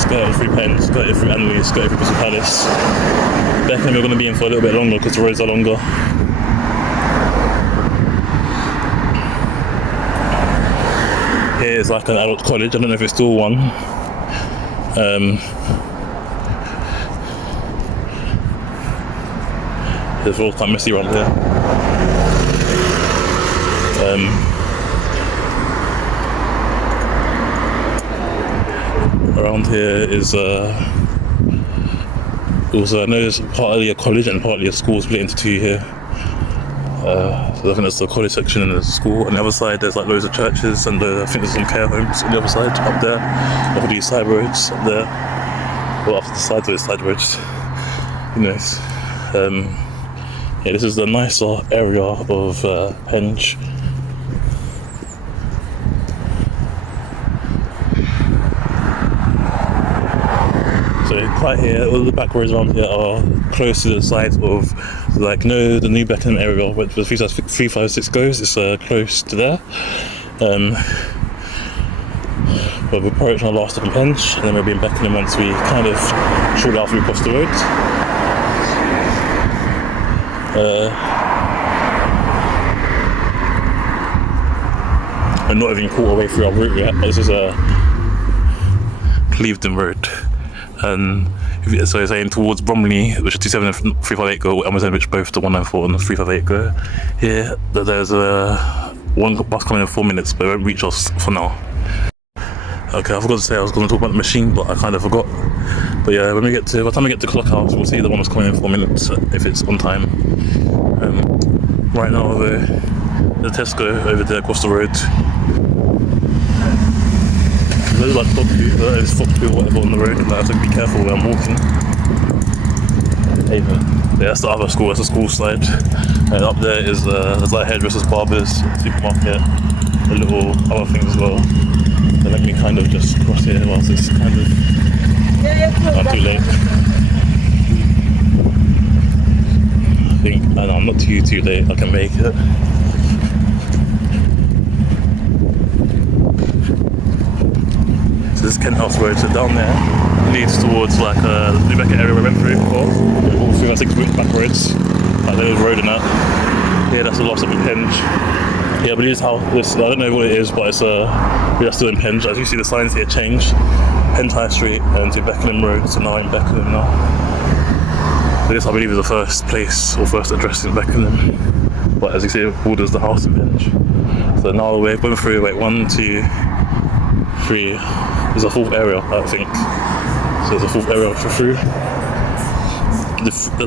skirt through Penge, skirt through Anley, skirt through Crystal Palace. Definitely we're going to be in for a little bit longer because the roads are longer. Here is like an adult college. I don't know if it's still one. There's all quite messy around here. Around here is also, I know there's partly a college and partly a school split into 2 here. So I think that's the college section and there's a school. On the other side there's like loads of churches and I think there's some care homes on the other side, up there. Off of these side roads, up there. Well, off the side of those side roads. Who knows? Yeah, this is the nicer area of Penge. So quite here, all the back roads around here are close to the sides of, like, no, the new Beckenham area where the 356 goes. It's close to there. But we're approaching our last stop in Penge, and then we'll be in Beckenham once we kind of shortly after we cross the road. We're not even quarter way through our route yet. This is a Clevedon Road. And so it's saying towards Bromley, which is 27 and 358 go, Amazon, which both the 194 and the 358 go. Here, there's one bus coming in 4 minutes, but it won't reach us for now. Okay, I forgot to say I was going to talk about the machine, but I kind of forgot. But yeah, by the time we get to Clock House, we'll see the one that's coming in 4 minutes if it's on time. Right now, the Tesco over there across the road. There's like dog poo, there's fox poo or whatever on the road, and I have to be careful when I'm walking. Yeah, that's the other school, that's the school side. And up there is there's like hairdressers, barbers, supermarket, a little other things as well. So let me kind of just cross here whilst it's kind of not too late. I think, no, I'm not too late, I can make it. So this is Kent House Road, so down there leads towards like the Rebecca area we went through before. All 356 back roads, like there's a road in that. Yeah, that's the last stop in Penge. Yeah, but this how this, I don't know what it is, but it's we're still in Penge. As you see, the signs here change. Penge High Street and to Beckenham Road, so now I'm in Beckenham now. So this, I believe, is the first place or first address in Beckenham. But as you see, it borders the house in Penge. So now we're going through like 1, 2, 3. There's a 4th area, I think. So there's a 4th area through.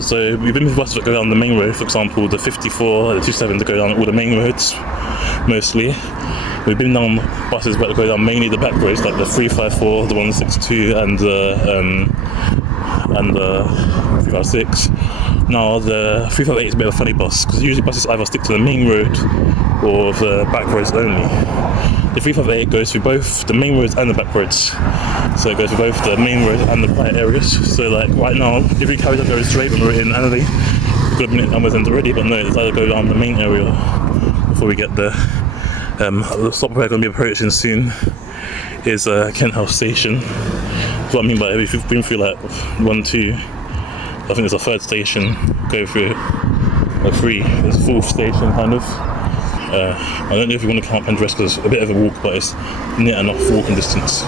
So we've been with buses that go down the main road, for example, the 54, the 27 that go down all the main roads, mostly. We've been down buses that go down mainly the back roads, like the 354, the 162, and the 356. Now the 358 is a bit of a funny bus, because usually buses either stick to the main road or the back roads only. The 358 goes through both the main roads and the back roads. So it goes through both the main road and the quiet areas. So like right now, if we carry that going straight when we're in Annerley, we could have been in Amazon already, but no, it's either go down the main area before we get there. The stop we're going to be approaching soon is Kent House Station. That's what I mean by it. If you've been through like 1, 2, I think there's a 3rd station, go through a 3, there's a 4th station kind of. I don't know if you want to count Penge West because it's a bit of a walk, but it's near enough walking distance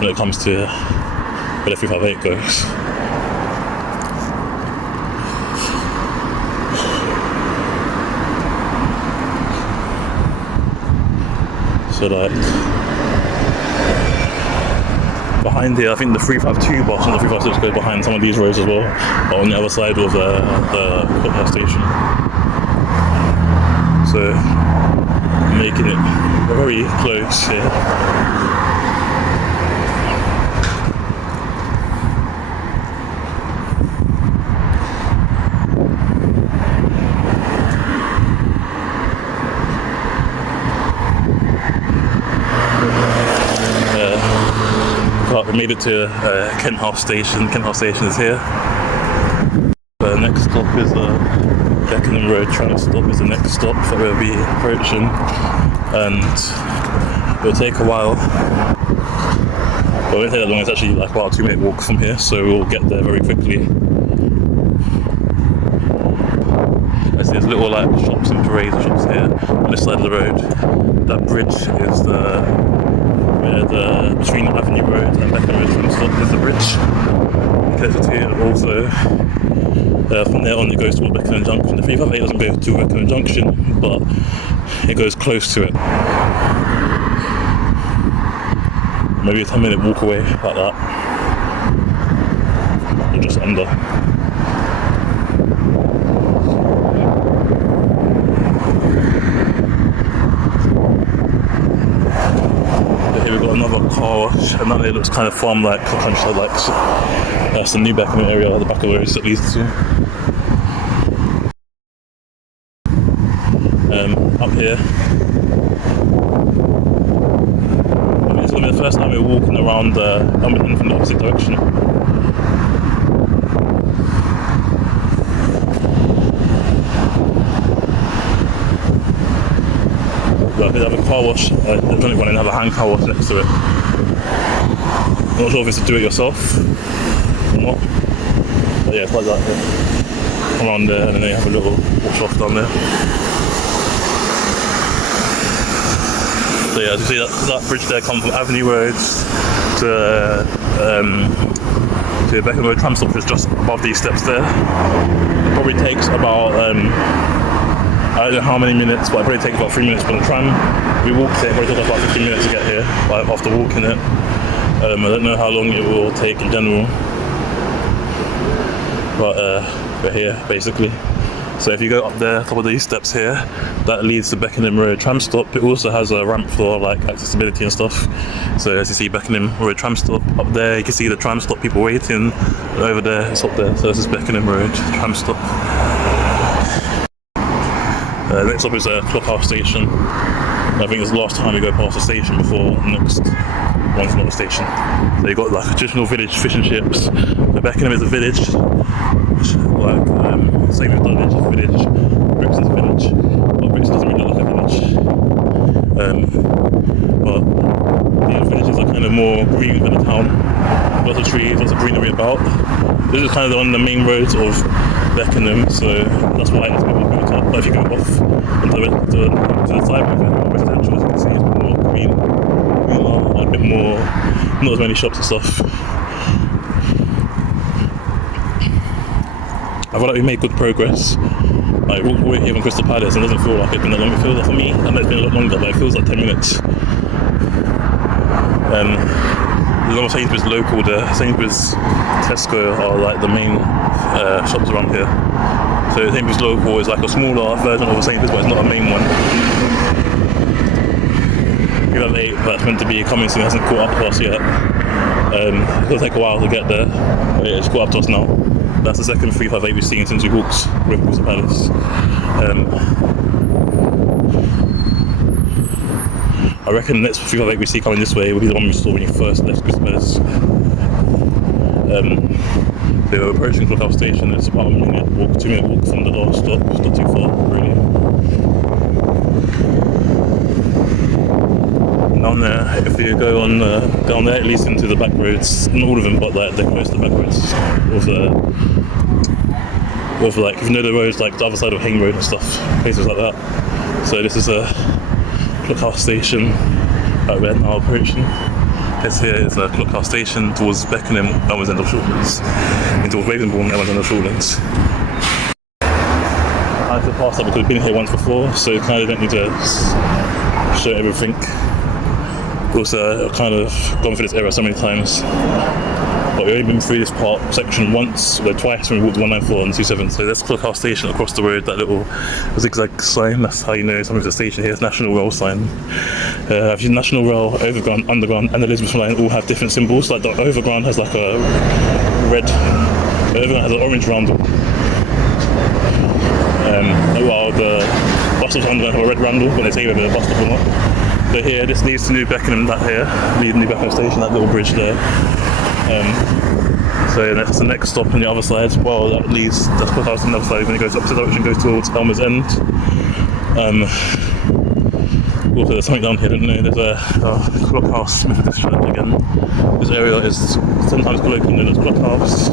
when it comes to where the 358 goes. So like, behind here, I think the 352 bus and the 356 goes behind some of these roads as well, but on the other side of the Clockhouse station. So making it very close here. We made it to Kent House Station. Kent House Station is here. The next stop is Beckenham Road tram stop is the next stop that we'll be approaching, and it'll take a while. But it won't take that long. It's actually like about a 2-minute walk from here, so we'll get there very quickly. There's little like shops and parades of shops here on this side of the road. That bridge is between Avenue Road and Beckenham Road tram stop is the bridge connected to it. Also from there on it goes toward Beckenham Junction. The 358 doesn't go to Beckenham Junction, but it goes close to it. Maybe a 10-minute walk away like that, or just under. Here we've got another car wash, and that it looks kind of farm-like, countryside-like. That's the new Beckenham area at the back of the road that leads to. Up here, it's going to be the first time we're walking around London from the opposite direction. Well, they have a car wash. There's only one and have a hand car wash next to it. I'm not sure if it's to do it yourself or not. But yeah, it's like that here. Around there, and then they have a little wash off down there. So yeah, as you see, that bridge there comes from Avenue Road to Beckenham Road tram stop, which is just above these steps there. It probably takes about I don't know how many minutes, but it probably takes about 3 minutes for the tram. We walked it, it probably took us about 15 minutes to get here, like after walking it. I don't know how long it will take in general, but we're here basically. So if you go up there, top of these steps here, that leads to Beckenham Road tram stop. It also has a ramp for like accessibility and stuff. So as you see Beckenham Road tram stop up there, you can see the tram stop people waiting. Over there, it's up there. So this is Beckenham Road tram stop. Next up is Clockhouse Station. I think it's the last time we go past the station before the next one's not the station. So you've got like a traditional village fish and chips. The Beckenham is a village, like same as Dulwich is a village, Brixton's a village, but Brixton doesn't really look like a village. But the villages are kind of more green than the town. Lots of trees, lots of greenery about. This is kind of on the main roads of Beckenham, so that's why it's a bit more built up. But if you go off onto the side of Beckenham, residential, as you can see, it's a bit more green, a bit more, not as many shops and stuff. I feel like we made good progress. Like we're here from Crystal Palace and it doesn't feel like it's been that long. It feels like, for me, I know it's been a lot longer, but it feels like 10 minutes. There's no Sainsbury's local there. Sainsbury's, Tesco are like the main shops around here. So Sainsbury's local is like a smaller version of a Sainsbury's, but it's not a main one. River 8 that's meant to be coming soon hasn't caught up to us yet. It'll take a while to get there, but yeah, it's caught up to us now. That's the second 358 we've seen since we walked with Crystal Palace. I reckon the next 358 we see coming this way will be the one we saw when you first left Crystal Palace. So we're approaching Clockhouse Station. It's about a 2-minute walk from the last stop. It's not too far, really. Down there, if you go on down there, it leads into the back roads. Not all of them, but like they're close to the back roads. Of like, if you know the roads like the other side of Hayne Road and stuff, places like that. So this is a Clockhouse Station that we're now approaching. This here is a Clockhouse Station towards Beckenham, Elmers End of Shortlands, and towards Ravensbourne, Elmers End of Shortlands. I had to pass that because we've been here once before, so kind of don't need to show everything. Also, I've kind of gone through this area so many times. But we've only been through this section once, or twice when we walked 194 and 27. So that's Clockhouse Station across the road, that little zigzag sign. That's how you know something's a station here. It's National Rail sign. Actually, National Rail, Overground, Underground, and the Elizabeth line all have different symbols. Like the Overground has like a red, the Overground has an orange roundel. While the bus stops Underground have a red roundel when they say whether the bus stop or not. But here, this leads to New Beckenham, that here, New Beckenham Station, that little bridge there. So that's the next stop on the other side. Well, that leads, that's Clockhouse on the other side when it goes opposite direction, goes towards Elmer's End. Also, there's something down here, I don't know. There's a Clockhouse Methodist Church again. This area is sometimes colloquially known as Clockhouse.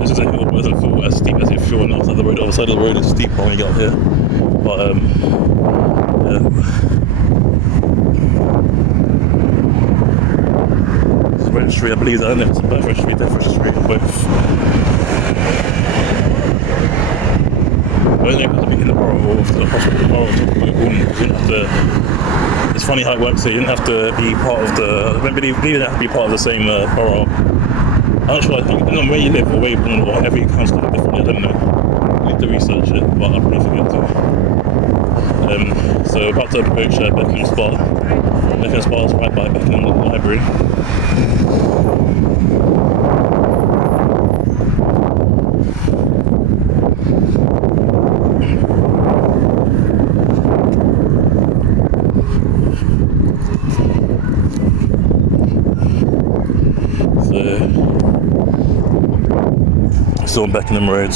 This is a hill, but it doesn't feel as steep as you feel on the other side of the road. The other side of the road is steeper when you get up here. But yeah. Registry, I believe that, isn't it? It's a birth registry, death registry, both. I don't know if you have to be in the borough or the hospital, the borough, you didn't have to. It's funny how it works, so you didn't have to be part of the. I don't believe you didn't have to be part of the same borough. I'm not sure, I think, depending on where you live or where you're born, or every council is differently, I don't know. I need to research it, but I'll probably forget to. So about to approach Beckenham Spa. Beckenham Spa is right by Beckenham Library. Still on Beckenham Road.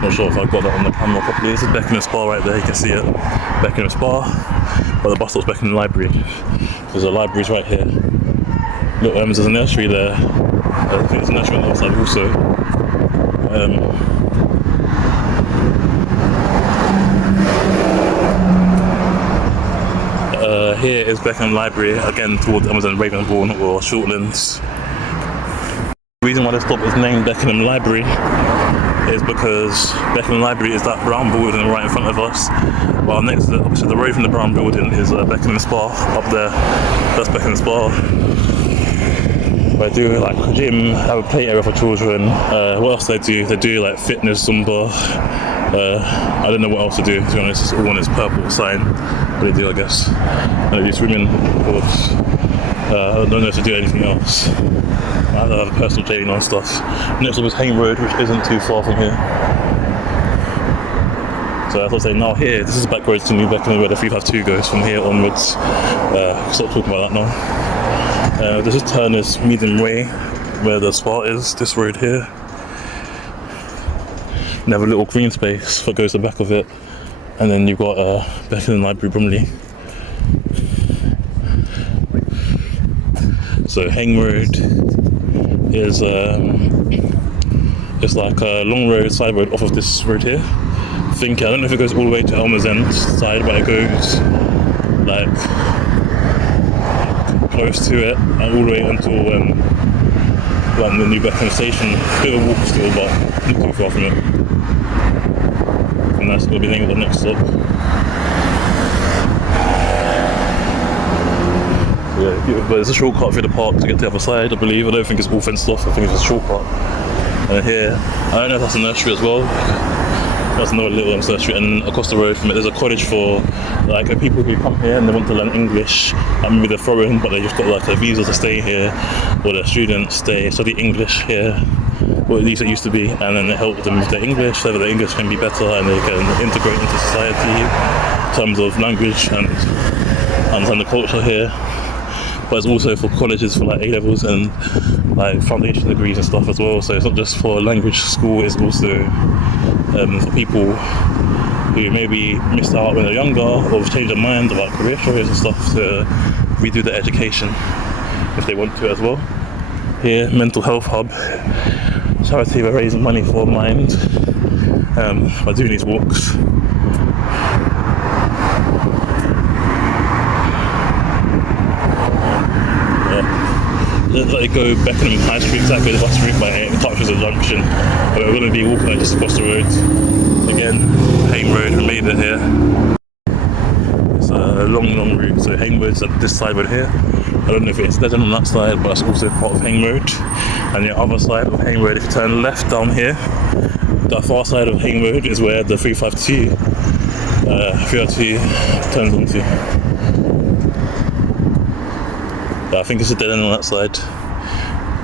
Not sure if I got that on the camera properly. This is Beckenham Spa right there, you can see it. Beckenham Spa, but the bus stop's Beckenham Library. There's a library's right here. Look, there's a nursery there. I think there's a nursery on the other side also. Here is Beckenham Library, again towards Amazon Ravenbourne or Shortlands. The reason why the stop is named Beckenham Library is because Beckenham Library is that brown building right in front of us, while next to opposite the road from the brown building is Beckenham Spa up there. That's Beckenham Spa. Where I do like gym, have a play area for children. What else do? They do like fitness, Zumba. I don't know what else to do, to be honest. It's all on this purple sign. What they do, I guess. And they do swimming, of course. I don't know if they do anything else. I have a personal training on stuff. Next up is Hayne Road, which isn't too far from here. So as I was saying, now here, this is back roads to New Beckenham where the 352 goes from here onwards. Stop talking about that now. This is Turner's Medium Way, where the spa is, this road here. You have a little green space that goes to the back of it. And then you've got Beckenham Library, Bromley. So Hayne Road is it's like a long road, side road off of this road here. I don't know if it goes all the way to Elmer's End side, but it goes like close to it and all the way until like the New Beckenham station. Bit of a walk still, but not too far from it. And that's going to be the name of the next stop. Yeah, but it's a shortcut through the park to get to the other side, I believe. I don't think it's all fenced off, I think it's a shortcut. And here, I don't know if that's a nursery as well. That's another little nursery, and across the road from it there's a college for like people who come here and they want to learn English. Maybe they're foreign, but they just got like a visa to stay here, or their students study English here, or at least it used to be, and then it helps them with their English, so that their English can be better and they can integrate into society in terms of language and understand the culture here. But it's also for colleges for like A-levels and like foundation degrees and stuff as well. So it's not just for language school, it's also for people who maybe missed out when they're younger or have changed their mind about career choice and stuff to redo their education if they want to as well. Here, Mental Health Hub, charity we're raising money for Mind by doing these walks. Let it go Beckenham High Street, exactly the bus route by it touches the junction. But we're going to be walking just across the road. Again, Hayne Road, we made it here. long route. So Hayne Road's at this side right here. I don't know if it's dead end on that side, but that's also part of Hayne Road. And the other side of Hayne Road, if you turn left down here, the far side of Hayne Road is where the 352 turns into. I think it's a dead end on that side,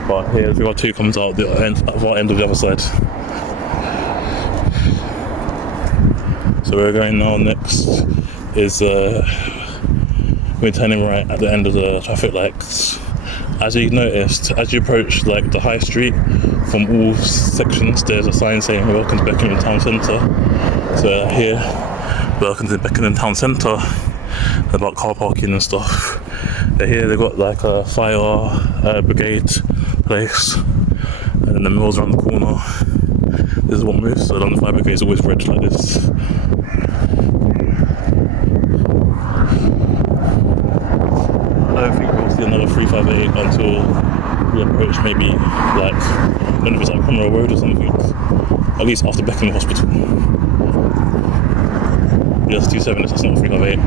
but here the 352 comes out the end of the other side. So we're going now next is we're turning right at the end of the traffic lights. As you noticed, as you approach like the high street from all sections, there's a sign saying welcome to Beckenham Town Centre. So here, welcome to Beckenham Town Centre, about car parking and stuff. Here they've got like a fire brigade place, and then the mill's around the corner. This is what moves, so London Fire Brigade is always red like this. I don't think we'll see another 358 until we approach maybe like, I don't know if it's like Cromwell Road or something, at least after Beckenham Hospital. Yeah, it's 27, that's not 358.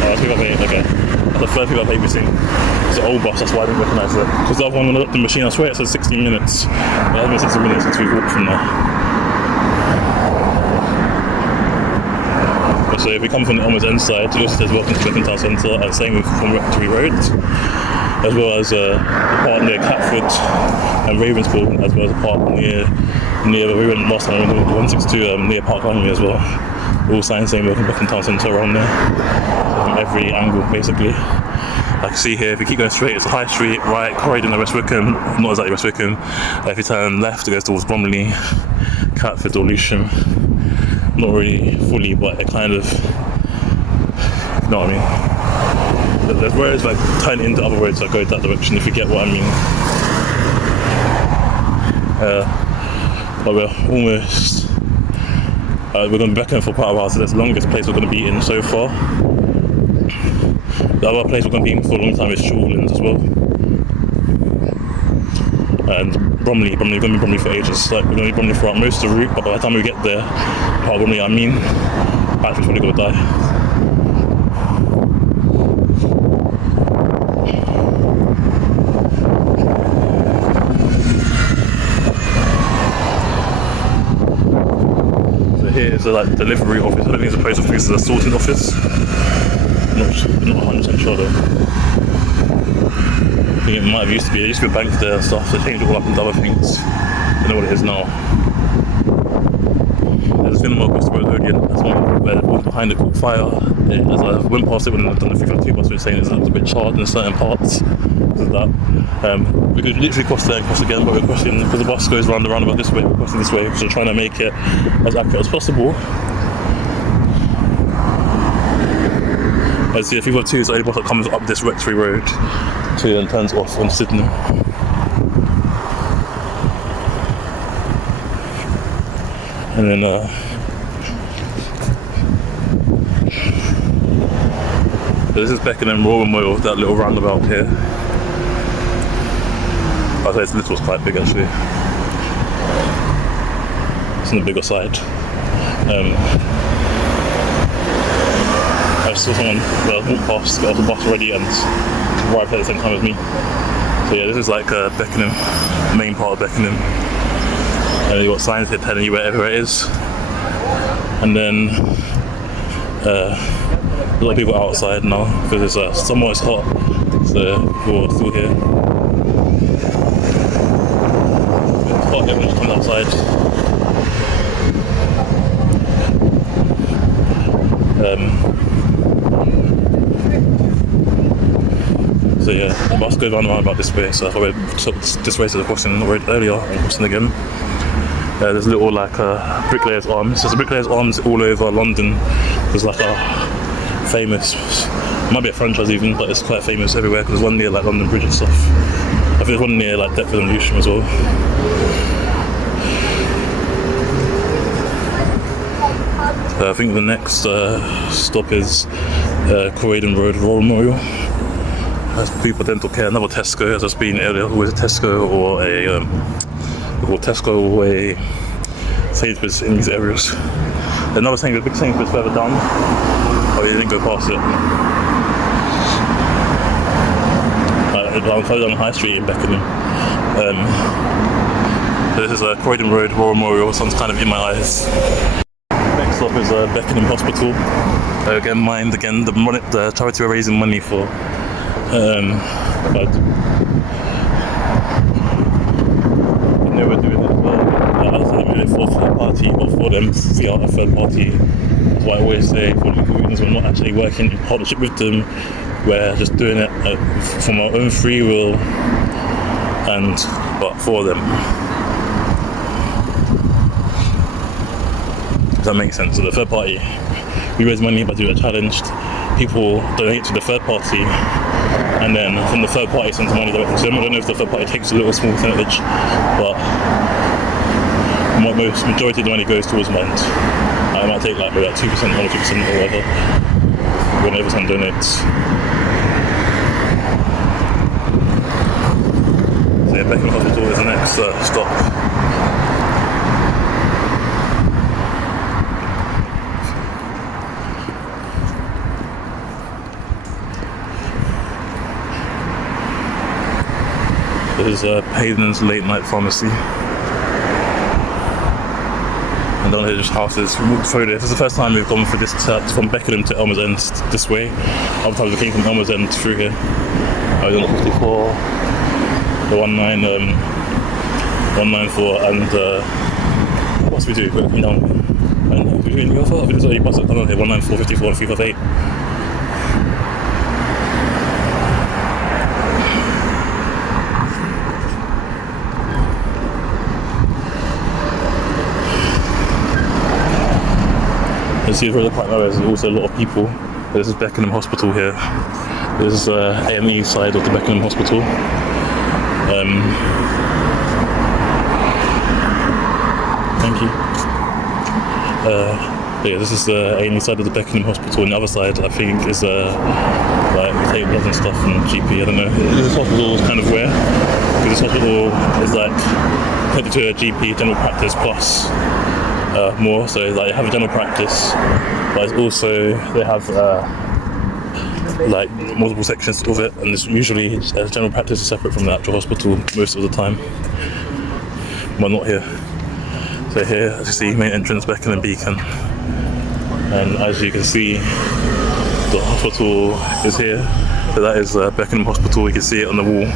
That's 358, okay. That's the first 358 we've seen. It's an old bus, that's why I didn't recognise it. Because the other one, when I looked at the machine, I swear it said 16 minutes. It has been 16 minutes since we've walked from there. So if we come from the Elmer's End side, it also says welcome to Beckenham Town Centre, and same with from Rectory Road, as well as the part near Catford and Ravenspool, as well as the part near where we went last time, 162 near Park Langley as well. All signs saying welcome to Beckenham Town Centre around there, from every angle basically. Like you see here, if you keep going straight, it's a high street, right, Croydon and West Wickham, not exactly West Wickham. If you turn left, it goes towards Bromley, Catford or Lewisham. Not really fully, but it kind of, you know what I mean? There's roads like turn into other roads that go that direction, if you get what I mean. But we're almost, we're going to be back in for quite a while, so that's the longest place we're going to be in so far. The other place we're going to be in for a long time is Shawlands as well. And Bromley, we're going to be Bromley for ages. Like, we're going to be Bromley throughout most of the route, but by the time we get there, part of Bromley, battery's probably going to die. So here is the like delivery office. I don't think it's a post office, it's a sorting office. I'm not 100% sure though. I think it might have used to be. There used to be a bank there and stuff. They changed it all up into other things. I don't know what it is now. There's a cinema across the road again. That's one where the walls behind it caught fire. As I went past it when I done the 352 bus, we were saying it's a bit charred in certain parts because of that. We could literally cross there and cross again, but we're crossing because the bus goes round the roundabout this way. We're crossing this way, so we're trying to make it as accurate as possible. As the 352 is the only bus that comes up this Rectory Road and turns off on Sydney. And then so this is Beckenham Royal Mile, that little roundabout here. I'd say this was quite big actually. It's on the bigger side. I saw someone walk past, get off the bus already and arrived at the same time as me. So yeah, this is like Beckenham, the main part of Beckenham. And you've got signs here telling you wherever it is. And then a lot of people outside now because it's somewhat hot, so people are still here. It's hot, everyone just comes outside. So yeah, the bus goes round and round about this way, so I thought we took this way to the crossing road earlier and crossing again. There's little like Bricklayers Arms. There's a Bricklayers Arms all over London. There's like a famous, it might be a franchise even, but it's quite famous everywhere because there's one near like London Bridge and stuff. I think there's one near like Deptford and Lewisham as well. I think the next stop is Croydon Road, Royal Memorial. That's Bupa Dental Care, another Tesco, as I've been earlier, always a Tesco or a Sainsbury's in these areas. Another thing, the big thing was further down. Oh, you didn't go past it. I'm further down High Street in Beckenham. This is Croydon Road, Royal Memorial. Sun's kind of in my eyes. Next up is Beckenham Hospital. Again, the charity we're raising money for. But never doing it as well. We're doing it for a third party, or for them via a third party. That's why I always say, for legal reasons, we're not actually working in partnership with them. We're just doing it from our own free will, but for them. Does that make sense? So the third party, we raise money by doing a challenge. People donate to the third party, and then from the third party sends money directly to them. I don't know if the third party takes a little small percentage, but majority of the money goes towards mine. I might take like maybe 2%, 1 or 2% or whatever, whenever someone donates. So yeah, Beckenham Hospital is the next stop. This is Hayden's Late Night Pharmacy. And down here just houses. We walked through this. This is the first time we've gone through this from Beckenham to Elmer's End this way. Other times we came from Elmer's End through here. I was on 54, the 194, and what else we do? We're going down. I don't know, we're doing the other. There's already bus down here, 194, 54, and 358. You see the quite now, there's also a lot of people. This is Beckenham Hospital here. This is A&E side of the Beckenham Hospital. Thank you. Yeah, this is the A&E side of the Beckenham Hospital, and the other side I think is like take blood and stuff from GP. I don't know. This hospital is kind of rare because this hospital is like connected to a GP general practice plus more, so like they have a general practice, but it's also they have like multiple sections of it, and it's usually general practice is separate from the actual hospital most of the time, but not here. So here, as you see, main entrance, Beckenham Beacon, and as you can see, the hospital is here. So that is Beckenham Hospital. You can see it on the wall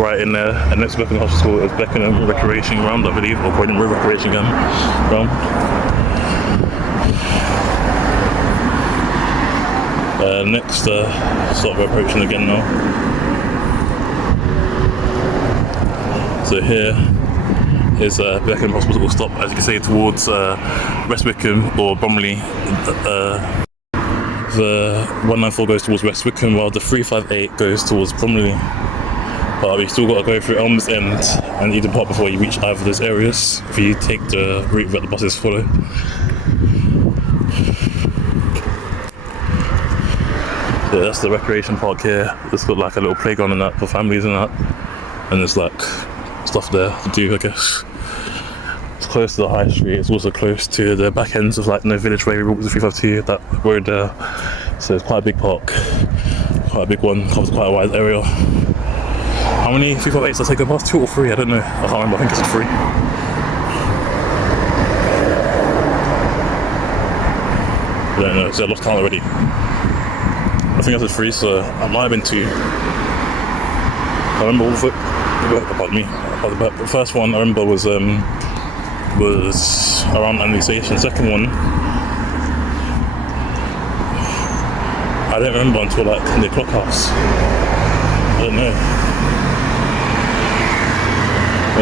right in there. And next to Beckenham Hospital is Beckenham Recreation Ground, I believe, or Croydon Road Recreation Ground. Next stop we're approaching again now. So here is Beckenham Hospital stop, as you can see, towards West Wickham or Bromley. The 194 goes towards West Wickham, while the 358 goes towards Bromley. But we still got to go through Elmer's End and Eden Park before you reach either of those areas, if you take the route that the buses follow. So that's the recreation park here. It's got like a little playground and that for families and that. And there's like stuff there to do, I guess. It's close to the high street. It's also close to the back ends of like No Village Way. We walked the 352, that road there. So it's quite a big park, quite a big one, covers quite a wide area. How many 358s does I go past? 2 or 3? I don't know. I can't remember. I think it's 3. I don't know. So I lost count already. I think I said 3, so I might have been 2. I remember all of it. Pardon me. The first one I remember was around annexation. The second one, I don't remember until like in the clock house. I don't know.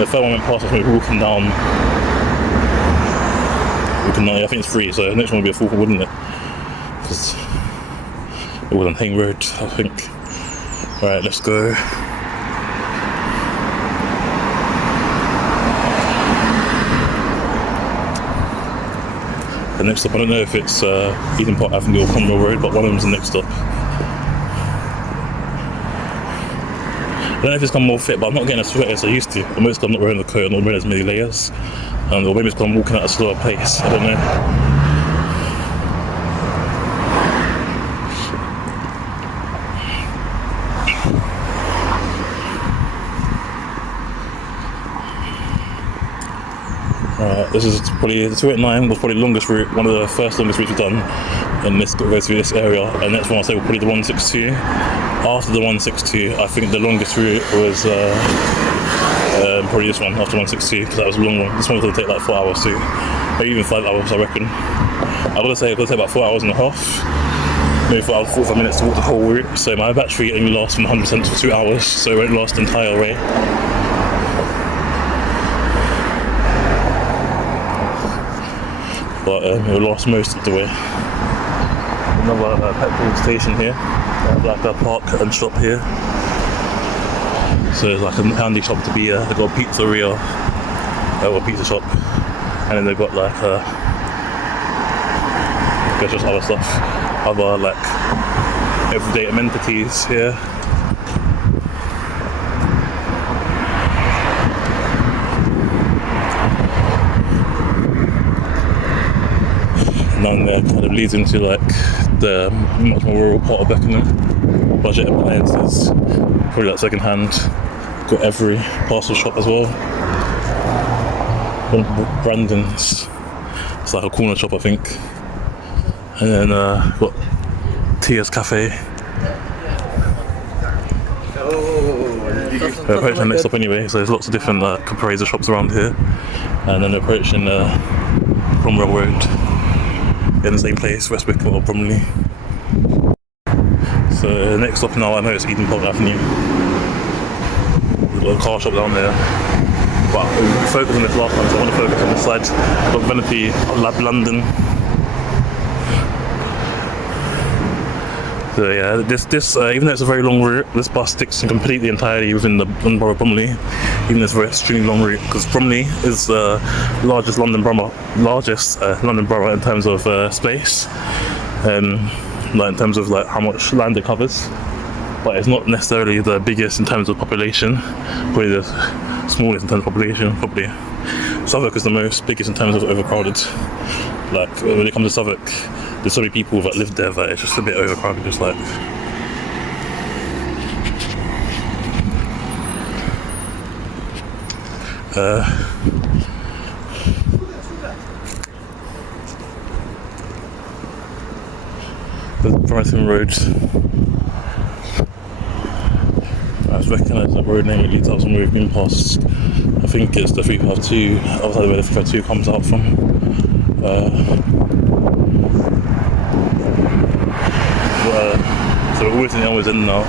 The third one went past us when we were walking down. Yeah, I think it's 3, so the next one would be a 4, wouldn't it? Because it was on Hayne Road, I think. Alright, let's go. The next stop, I don't know if it's Eden Park Avenue or Cromwell Road, but one of them's the next stop. I don't know if it's become more fit, but I'm not getting as sweaty as I used to. Or maybe I'm not wearing the coat, I'm not wearing as many layers. Or maybe it's because I'm walking at a slower pace, I don't know. This is probably the 289 was probably the longest route, one of the first longest routes we've done, and this goes through this area. And next one I'll say will probably the 162. After the 162, I think the longest route was probably this one after 162, because that was a long one. This one was going to take like 4 hours too, maybe even 5 hours, I reckon. I would say it's going to take about 4 hours and a half, maybe 4 hours 45 minutes to walk the whole route. So my battery only lasts from 100% for 2 hours, so it won't last the entire way. But it will last most of the way. Another petrol station here. They have like a park and shop here. So it's like a handy shop to be here. They've got a pizzeria, or a pizza shop, and then they've got like there's just other stuff, other like everyday amenities here. Down there kind of leads into like the much more rural part of Beckenham. Budget appliances, probably like second hand. Got every parcel shop as well. Brandon's, it's like a corner shop I think. And then got Tia's Cafe. We're approaching the next stop anyway, so there's lots of different Caprese shops around here. And then we're approaching Cromwell Road. In the same place, Westwick or Bromley. So the next stop now I know is Eden Park Avenue. We've got a car shop down there. But we'll focus on this last one, so I want to focus on this side. We've got Venety Lab London. So yeah, this even though it's a very long route, this bus sticks completely entirely within the Borough of Bromley. Even though it's a very extremely long route, because Bromley is the largest London borough in terms of space, like in terms of like how much land it covers. But it's not necessarily the biggest in terms of population. Probably the smallest in terms of population. Probably Southwark is the biggest in terms of overcrowded. Like when it comes to Southwark, there's so many people that live there that it's just a bit overcrowded. Just like the Brighton Road. I recognise that road name. It leads out somewhere we've been past. I think it's the 352. Outside where the 352 comes out from. So we're always in Elmers End now.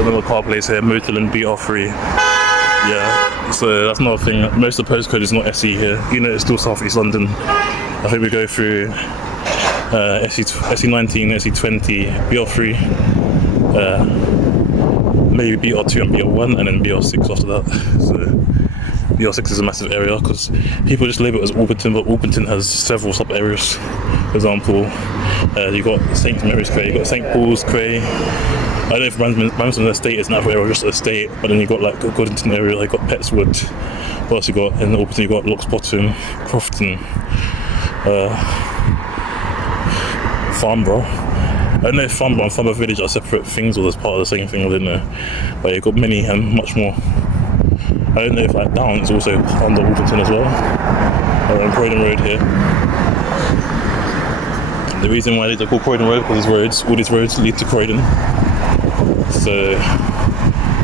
Another car place here, Motorland BR3. Yeah, so that's another thing. Most of the postcode is not SE here. You know, it's still South East London. I think we go through SE19, SE20, BR3, maybe BR2 and BR1, and then BR6 after that. So BR6 is a massive area because people just label it as Orpington, but Orpington has several sub areas. For example, you've got St Mary's Quay, you've got St Paul's Quay. I don't know if Ramsden Estate is an area or just an estate, but then you've got like Goodington area, you've got Petswood. What else you got? In Orpington you've got Locks Bottom, Crofton, Farnborough. I don't know if Farnborough and Farnborough Village are separate things or there's part of the same thing, I don't know. But you've got many and much more. I don't know if like Down is also under Orpington as well. And Croydon Road here. The reason why they're called Croydon Road because all these roads lead to Croydon. So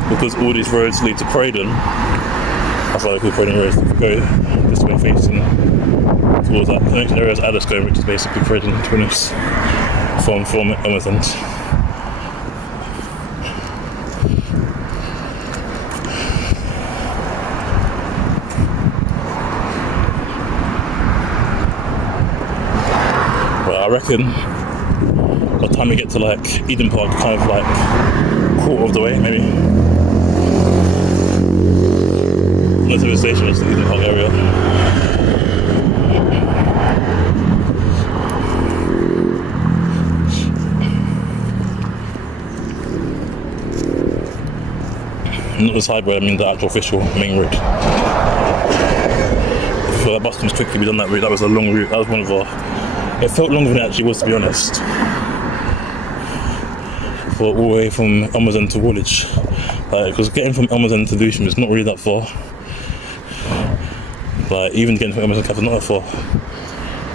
because all these roads lead to Croydon, that's why they're called Croydon Roads. If you go this way facing towards that, the next area is Addiscombe, which is basically Croydon to finish from Elmers End. I reckon by the time we get to like Eden Park, kind of like quarter of the way maybe. Most of the station is the Eden Park area. Not the side road, I mean the actual official main road. If that bus comes quickly, we done that route. That was a long route. That was one of our. It felt longer than it actually was, to be honest. For all the way from Elmers End to Woolwich. Because getting from Elmers End to Lewisham is not really that far. Like even getting from Elmer's Cafe, not that far.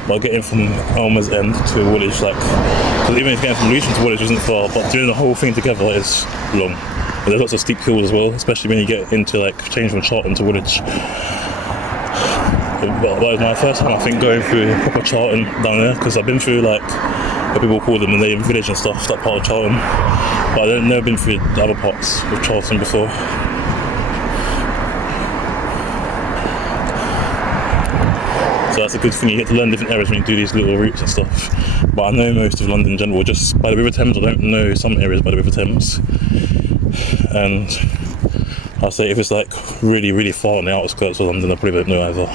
But getting from Elmer's End to Woolwich, like, because even if getting from Luton to Woolwich isn't far, but doing the whole thing together is long. And there's lots of steep hills as well, especially when you get into like change from Charlton to Woolwich. But that was my first time, I think, going through proper Charlton down there, because I've been through like what people call them the Name Village and stuff, that part of Charlton. But I've never been through the other parts of Charlton before. So that's a good thing, you get to learn different areas when you do these little routes and stuff. But I know most of London in general, just by the River Thames. I don't know some areas by the River Thames. And I'll say if it's like really, really far on the outskirts of London, I probably don't know either.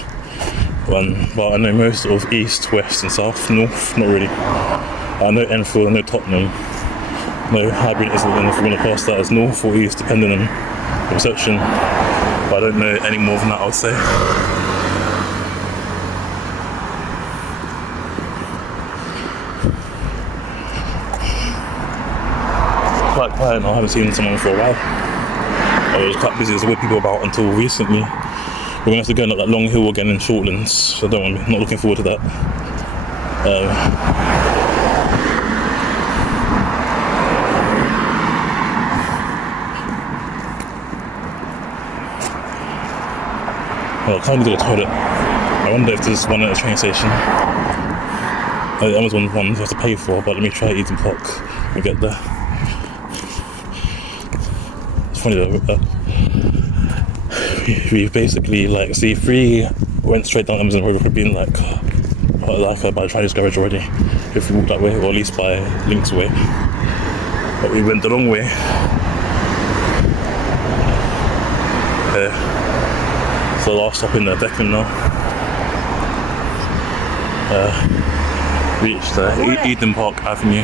But I know most of east, west and south, north, not really. I know Enfield, I know Tottenham. I know Highbury Islington, if you want to pass that as north or east, depending on the reception. But I don't know any more than that, I would say. Quite quiet now, I haven't seen someone for a while. I was quite busy, there's always people about until recently. We're going to have to go up that long hill again in Shortlands, so I'm not looking forward to that. Well, I can't go to the toilet. I wonder if there's one at the train station. The Amazon one you have to pay for, but let me try Eden Park when we get there. It's funny though, we basically like see if we went straight down Amazon Road, we could have been like by the Chinese garage already if we walked that way, or at least by Links Way. But we went the wrong way. So last stop in Beckenham now. Reached Eden Park Avenue.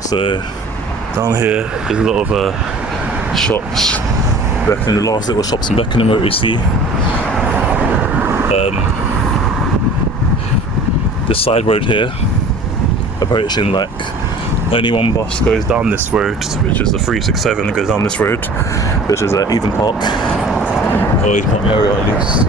So down here is a lot of shops. Beckenham, the last little shops in Beckenham that we see. This side road here, approaching like only one bus goes down this road, which is the 367 that goes down this road, which is at Eden Park, or Eden Park area at least.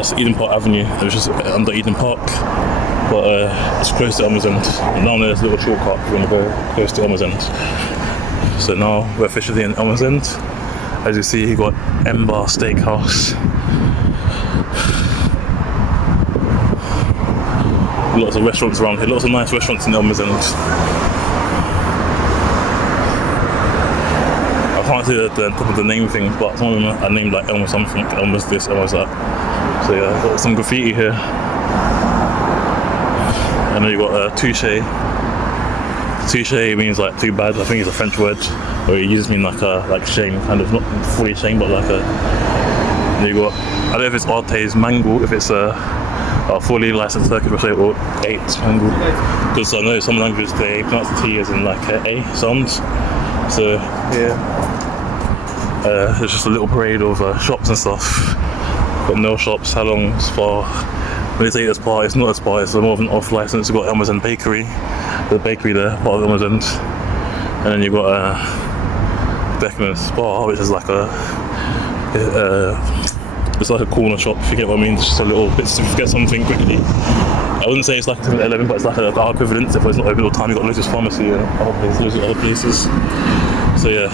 That's Eden Park Avenue, which is under Eden Park, but it's close to Elmer's End. And down there's a little shortcut if you want to go close to Elmer's End. So now we're officially in Elmer's End. As you see, you've got Ember Steakhouse. Lots of restaurants around here, lots of nice restaurants in Elmer's End. I can't see the name thing, but some of them are named like Elmer something, Elmer's this, Elmer's that. So yeah, I've got some graffiti here. And then you've got touche. Touche means like too bad, I think it's a French word. Or it uses mean like shame, kind of, not fully shame, but like a... And you got, I don't know if it's Arte's Mango, if it's a fully licensed Turkish restaurant, or 8 Mango. Because I know some languages they pronounce the T as in like A sounds. So yeah, there's just a little parade of shops and stuff. Got nail shops, salons, spa. When they say it's a spa, it's not a spa, it's more of an off license. You've got Elmer's End Bakery, the bakery there, part of Elmer's End. And then you've got Beckenham Spa, which is like it's like a corner shop, if you get what I mean. It's just a little bit to get something quickly. I wouldn't say it's like 11, but it's like our equivalent. If it's not open all the time, you've got Lotus Pharmacy and loads of other places. So yeah,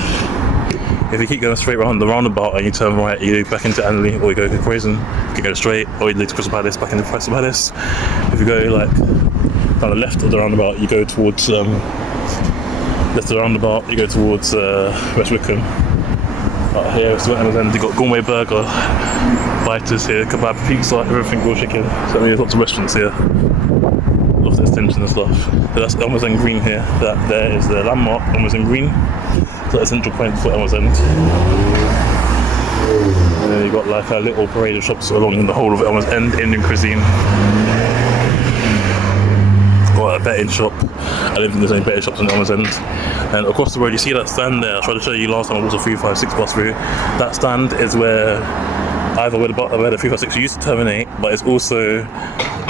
if you keep going straight around the roundabout and you turn right, you go back into Anley, or you go to Croydon, you can go straight, or you lead to Crystal Palace, back into Crystal Palace. If you go like down the left of the roundabout, you go towards left of the roundabout, you go towards West Wickham. Here, it's Amazon. You've got Gourmet Burger, Biters here, kebab, pizza, everything, grilled chicken. So there's lots of restaurants here. Lots of extensions and stuff. So that's Elmer's End Green here. That there is the landmark, Elmer's End Green. So that's a central point for Elmer's End. And then you've got like a little parade of shops along the whole of Elmer's End, Indian cuisine. Got a betting shop. I don't think there's any betting shops in Elmer's End. And across the road, you see that stand there. I tried to show you last time I was a 356 bus route. That stand is where either where the 356 used to terminate, but it's also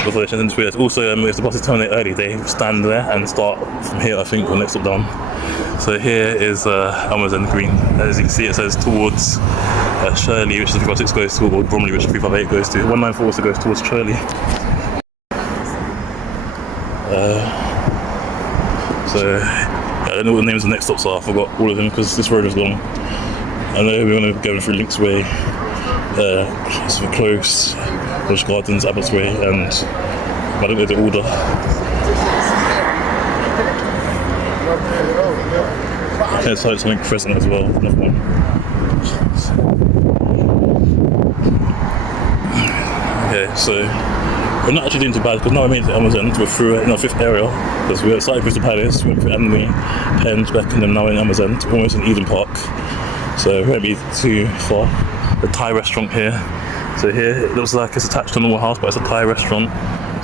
before they changed into it. It's also if the buses terminate early, they stand there and start from here. I think, or next stop down. So here is Elmer's End Green. As you can see, it says towards Shirley, which the 356 goes to, or Bromley, which the 358 goes to. 194 also goes towards Shirley. So I don't know what the names of the next stops are. I forgot all of them because this road is long. I know we're going to go through Links Way, Christopher Close, Bush Gardens, Abbott's Way, and I don't know the order. Okay, so it's something present as well. Another one. Okay, so we're not actually doing too bad because now we made it to Elmer's End. We're through in our fifth area because we started Crystal Palace, we went through Emily, Penge, Beckenham, now we're in Elmer's End. We're almost in Eden Park, so it won't be too far. The Thai restaurant here. So here it looks like it's attached to a normal house, but it's a Thai restaurant.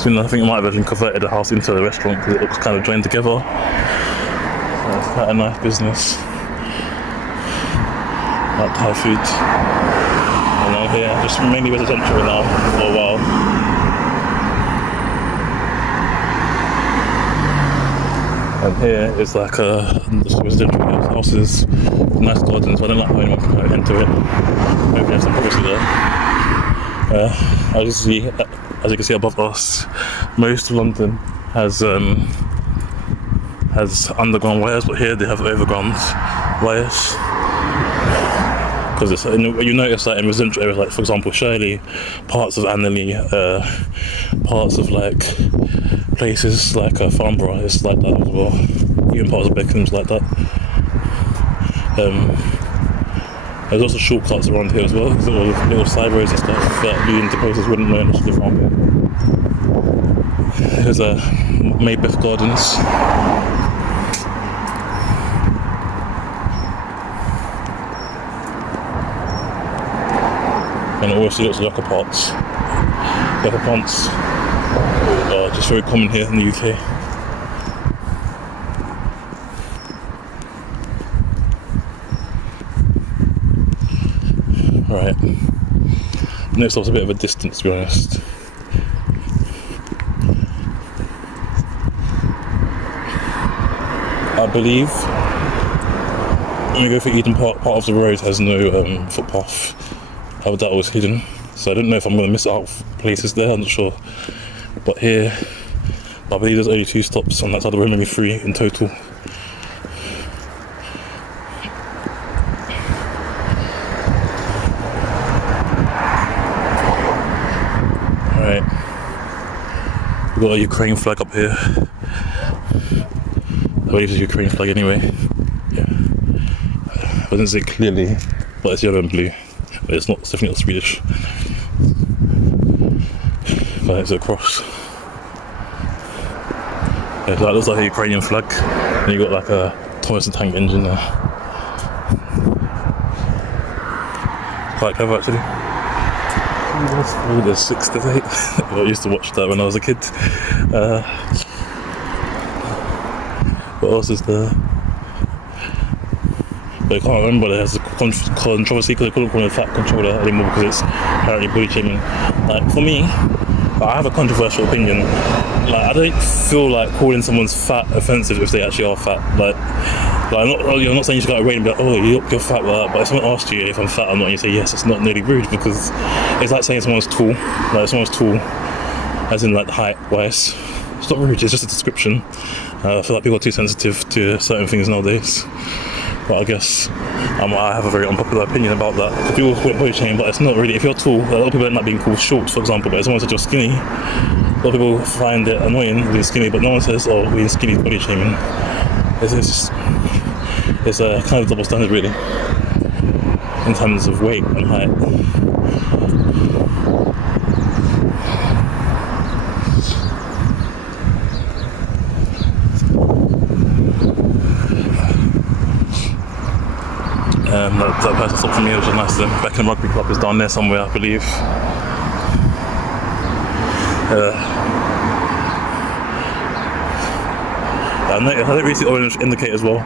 So I think it might have converted the house into a restaurant because it looks kind of joined together. So it's quite a nice business. Like Thai food. And now here, just mainly residential now for a while. And here is like residential houses, nice gardens. I don't like how anyone can enter it. Maybe there's some privacy there. As you can see above us, most of London has underground wires, but here they have overground wires. Because you notice that in residential areas, like for example Shirley, parts of Annerley, parts of like places like Farnborough, it's like that as well. Even parts of Beckham's like that. There's also shortcuts around here as well, little side roads and stuff that the interposers wouldn't know unless you live around here. Here's Maybeth Gardens. And it also looks like leopard ponds. Leopard ponds are just very common here in the UK. Right. Next stop's a bit of a distance, to be honest. I believe when we go for Eden Park, part of the road has no footpath. That was hidden, so I don't know if I'm going to miss out places there, I'm not sure. But here, I believe there's only 2 stops on that side of the road, maybe 3 in total. Alright, we've got a Ukraine flag up here. I believe it's a Ukraine flag anyway. Yeah, I didn't see it clearly, but it's yellow and blue. But it's definitely not Swedish. But it's a cross. Yeah, so that looks like a Ukrainian flag. And you got like a Thomas tank engine there. Quite clever actually. Oh, there's 6 to 8. I used to watch that when I was a kid. What else is there? But I can't remember, there's a controversy because they couldn't call it a fat controller anymore because it's apparently body shaming. Like for me, I have a controversial opinion. Like I don't feel like calling someone's fat offensive if they actually are fat. Like I'm not saying you should go away and be like, oh, you're fat, but if someone asks you if I'm fat or not, and you say yes, it's not nearly rude because it's like saying someone's tall. Like someone's tall, as in like height wise. It's not rude. It's just a description. I feel like people are too sensitive to certain things nowadays. But I guess I have a very unpopular opinion about that. People call it body shaming, but it's not really. If you're tall, a lot of people end up being called short, for example. But if someone says you're skinny, a lot of people find it annoying being skinny. But no one says, "Oh, being skinny is body shaming." It's a kind of double standard, really, in terms of weight and height. That person stopped for me, which is nice. The Beckenham Rugby Club is down there somewhere, I believe. I don't really see orange indicate as well.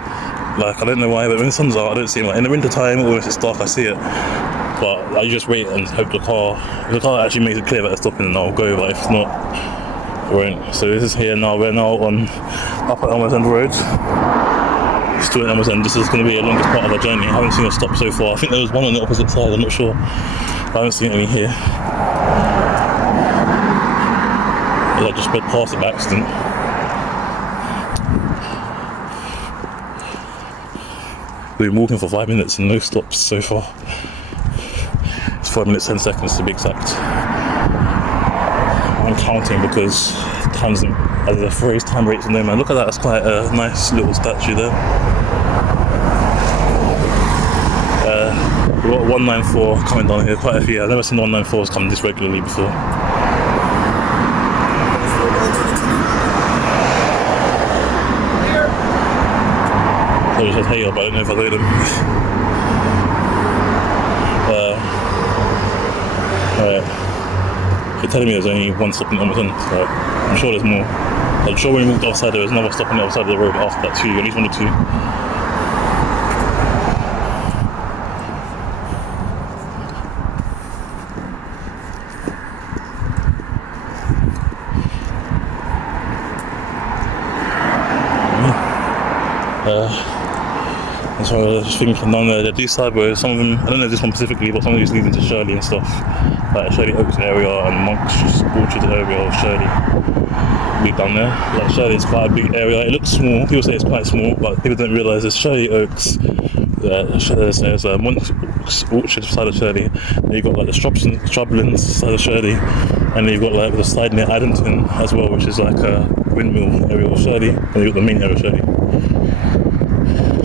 Like I don't know why, but when the sun's out, I don't see it. Like in the winter time, or when it's dark, I see it. But I just wait and hope if the car actually makes it clear that it's stopping, then I'll go, but if not, I won't. So this is here now, we're now on Upper Elmers End Road. Still in Elmers End. This is going to be the longest part of our journey. I haven't seen a stop so far. I think there was one on the opposite side, I'm not sure. I haven't seen any here. I just sped past it by accident. We've been walking for 5 minutes and no stops so far. It's 5 minutes 10 seconds to be exact. I'm counting because times, as the phrase, time rates in there, man. Look at that, that's quite a nice little statue there. We've got 194 coming down here, quite a few. I've never seen 194s come this regularly before. So it says hey, but I don't know if I heard them. Alright. You're telling me there's only one stop in Elmers End, so I'm sure there's more. I'm sure when we moved outside there was another stop on the other side of the road after that too, at least 1 or 2. So I was just thinking down there, these side roads, some of them, I don't know this one specifically, but some of these leading to Shirley and stuff, like Shirley Oaks area and Monk's Orchard area of Shirley. Be down there. Like Shirley is quite a big area. It looks small. People say it's quite small, but people don't realise there's Shirley Oaks. There's Monk's Orchard side of Shirley. Then you've got like the Shrublands side of Shirley, and then you've got like the side near Addington as well, which is like a windmill area of Shirley. And you've got the main area of Shirley.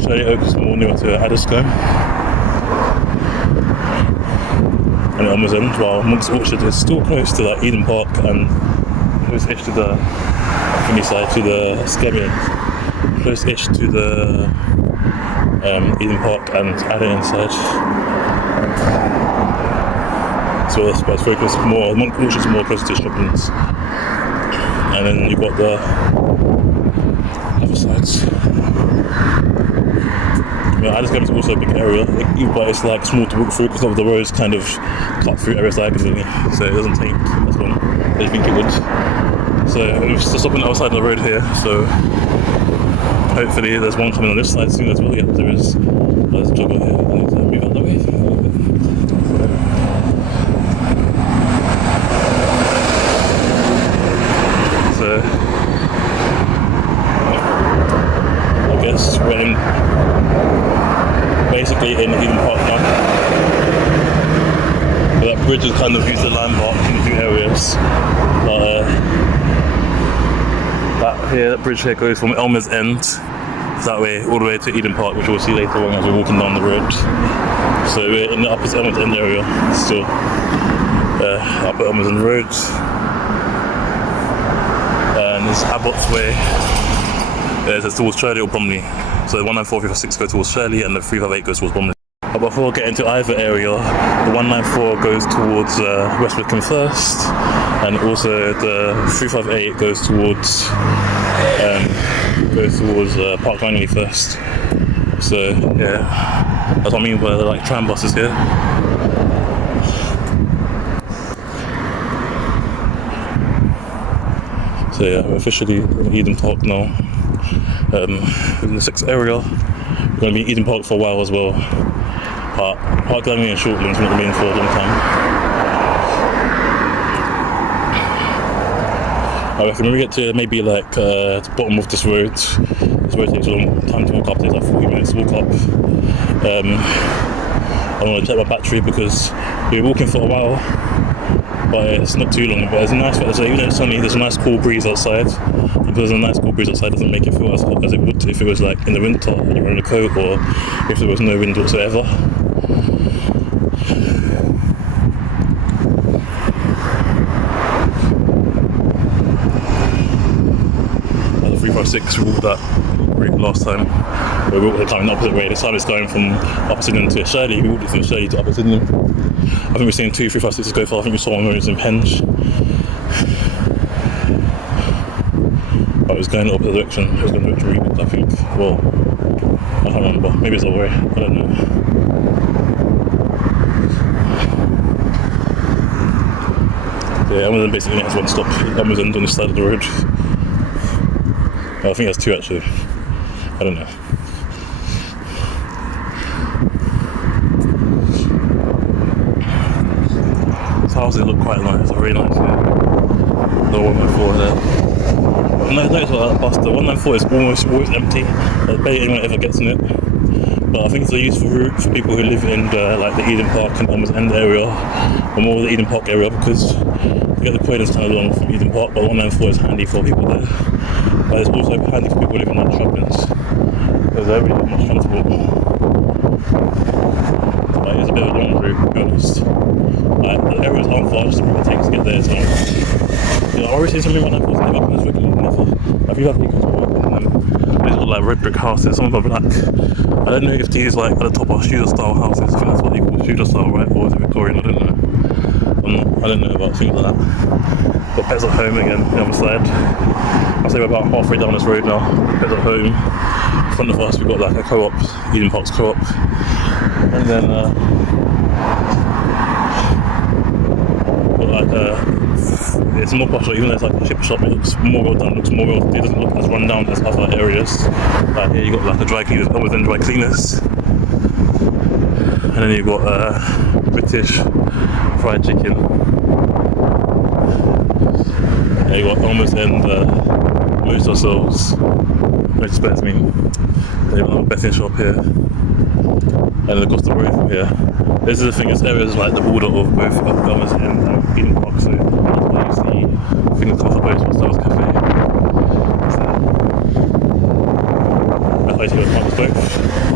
Shirley Oaks is more near to Addiscombe. And Elmers End, while Monk's Orchard is still close to like Eden Park and close-ish to the Finney side, to the Skemmy, close-ish to the Eden Park and Addington side. So that's why it's focused more. Monk's Orchard is more close to Shrublands, and then you've got the other sides. Yeah, Addiscombe is also a big area, but it's like small to walk through because of the roads kind of cut through areas diagonally, so it doesn't take as long as you think it would. So we're just stopping outside the road here, so hopefully there's one coming on this side soon as well. Yeah, there is. There's a jogger here. I need to move out the way. So I guess we're in, basically in Eden Park now. But that bridge is kind of used as a landmark in a few areas. That bridge here goes from Elmers End that way all the way to Eden Park, which we'll see later on as we're walking down the road. So we're in the Upper Elmers End area still. Upper Elmers End Road. And there's Abbott's Way. There's towards Shirley or Bromley. So the 194, 356 go towards Shirley and the 358 goes towards Bromley. But before we get into either area, the 194 goes towards West Wickham first, and also the 358 goes towards Park Langley first. So yeah, that's what I mean by the like tram buses here. So yeah, we're officially in Eden Park now. In the 6th area, we're going to be in Eden Park for a while as well. But Park Langley and Shortlands we're not going to be in for a long time. I reckon when we get to maybe like the bottom of this road takes a long time to walk up. It takes like 40 minutes to walk up. I want to check my battery because we're walking for a while, but it's not too long. But it's nice. Even though it's sunny, there's a nice cool breeze outside. If there's a nice cool breeze outside, it doesn't make it feel as hot as it would if it was like in the winter and you're wearing a coat, or if there was no wind whatsoever. The 356 we walked that route last time. We walked the time in the opposite way. This time it's going from Upper Sydenham to Shirley. We walked from Shirley to Upper Sydenham. I think we've seen 2 356s go far. I think we saw one when it was in Penge. But it was going in the opposite direction. It was going the direction route, I think. Well, I can't remember. Maybe it's the other way. I don't know. Yeah, Amazon basically has one stop. Amazon's on the side of the road. Well, I think that's two actually. I don't know. These houses look quite nice. They're very nice here. The 194 there. But notice what bus, the 194 is always empty. Barely anyone ever gets in it. But I think it's a useful route for people who live in like the Eden Park and Almost End area, or more the Eden Park area, because to get the Croydon's kind of long from Eden Park, but 194 is handy for people there. But it's also handy for people living in the shoppings, because they really have much transport. But it's a bit of a long route, to be honest. Like, the areas aren't far, just the route it takes to get there. So, yeah, I've already seen something 194's never happens regularly, never. If you have people to work in them, these are like red brick houses, some of them are black. I don't know if these like at the top are Tudor style houses. I think that's what they call Tudor style, right? Or is it Victorian? I don't know. I don't know about things like that. But Pets at Home again, the other side. I'll say we're about halfway down this road now. Pets at Home. In front of us we've got like a co-op, Eden Park's co-op. And then got like it's more posh, even though it's like a chip shop, it looks more well done, it doesn't look as run down as other areas. Like here you got like a dry cleaners, within dry cleaners. And then you've got British fried chicken. And you got Almost End motor cells, which spares me. Then you've got another betting shop here. And then across the road from here. This is the thing, this area is like the border of both Almost End and Eden Park, so that's why you see things come for both Styles Cafe. That's why you see what comes both.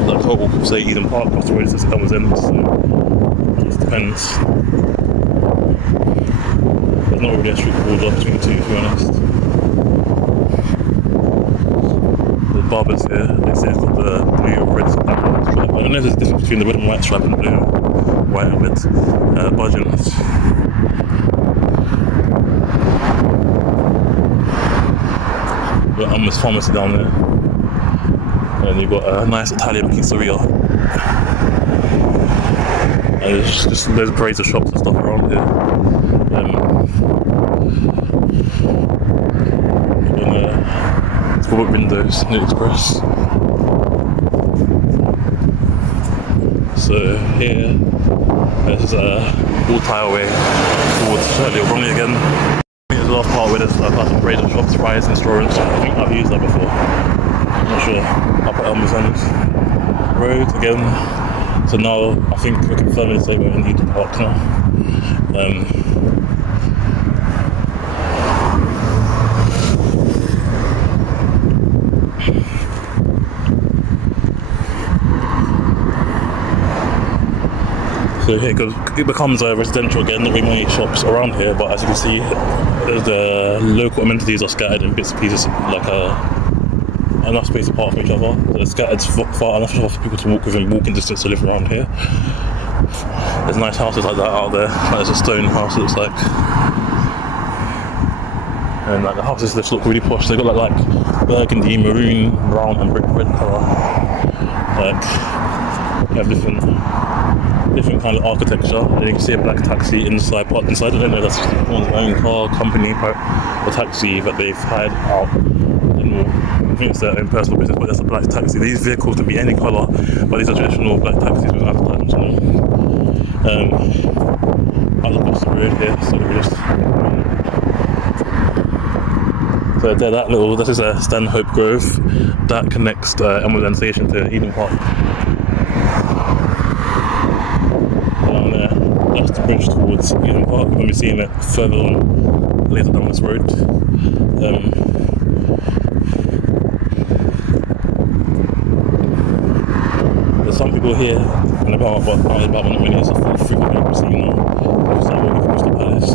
Like I will say Eden Park, across the road says Almost End, so it just depends. There's not really a strict border between the two, to be honest. The barbers here, they say it's got the blue, red, and black stripe. I don't know if there's a difference between the red and white stripe and the blue, white and red budgeons. You've got Almost Pharmacy down there. And you've got a nice Italian pizzeria. And there's just loads of parades of shops and stuff around here. Forward windows, New Express. So here, this is all Tileaway towards Shirley or Bromley again. I think there's the last part where there's like some parades of shops, Fry's Insurance. I think I've used that before. I'm not sure. Up at Almost End Road again. So now I think we can firmly say we're in Eden Park now. So here it becomes residential again, not really many shops around here, but as you can see, the local amenities are scattered in bits and pieces, like enough space apart from each other. So they're scattered far enough for people to walk within walking distance to live around here. There's nice houses like that out there. Like there's a stone house, it looks like. And like the houses just look really posh. They've got like burgundy, maroon, brown, and brick red colour. Like you have different kind of architecture. And you can see a black taxi inside. I don't know if that's one's own car, company, or taxi that they've hired out. I think it's their own personal business, but that's a black taxi. These vehicles can be any colour, but these are traditional black taxis with advertisements on them. I'll across the road here, so we just. So there, this is Stanhope Grove. That connects Almost End Station to Eden Park. Down there, that's the bridge towards Eden Park. We'll be seeing it further on later down this road. There's some people here and about not many. It's a full frequent people seeing now. Just like walking from Crystal Palace.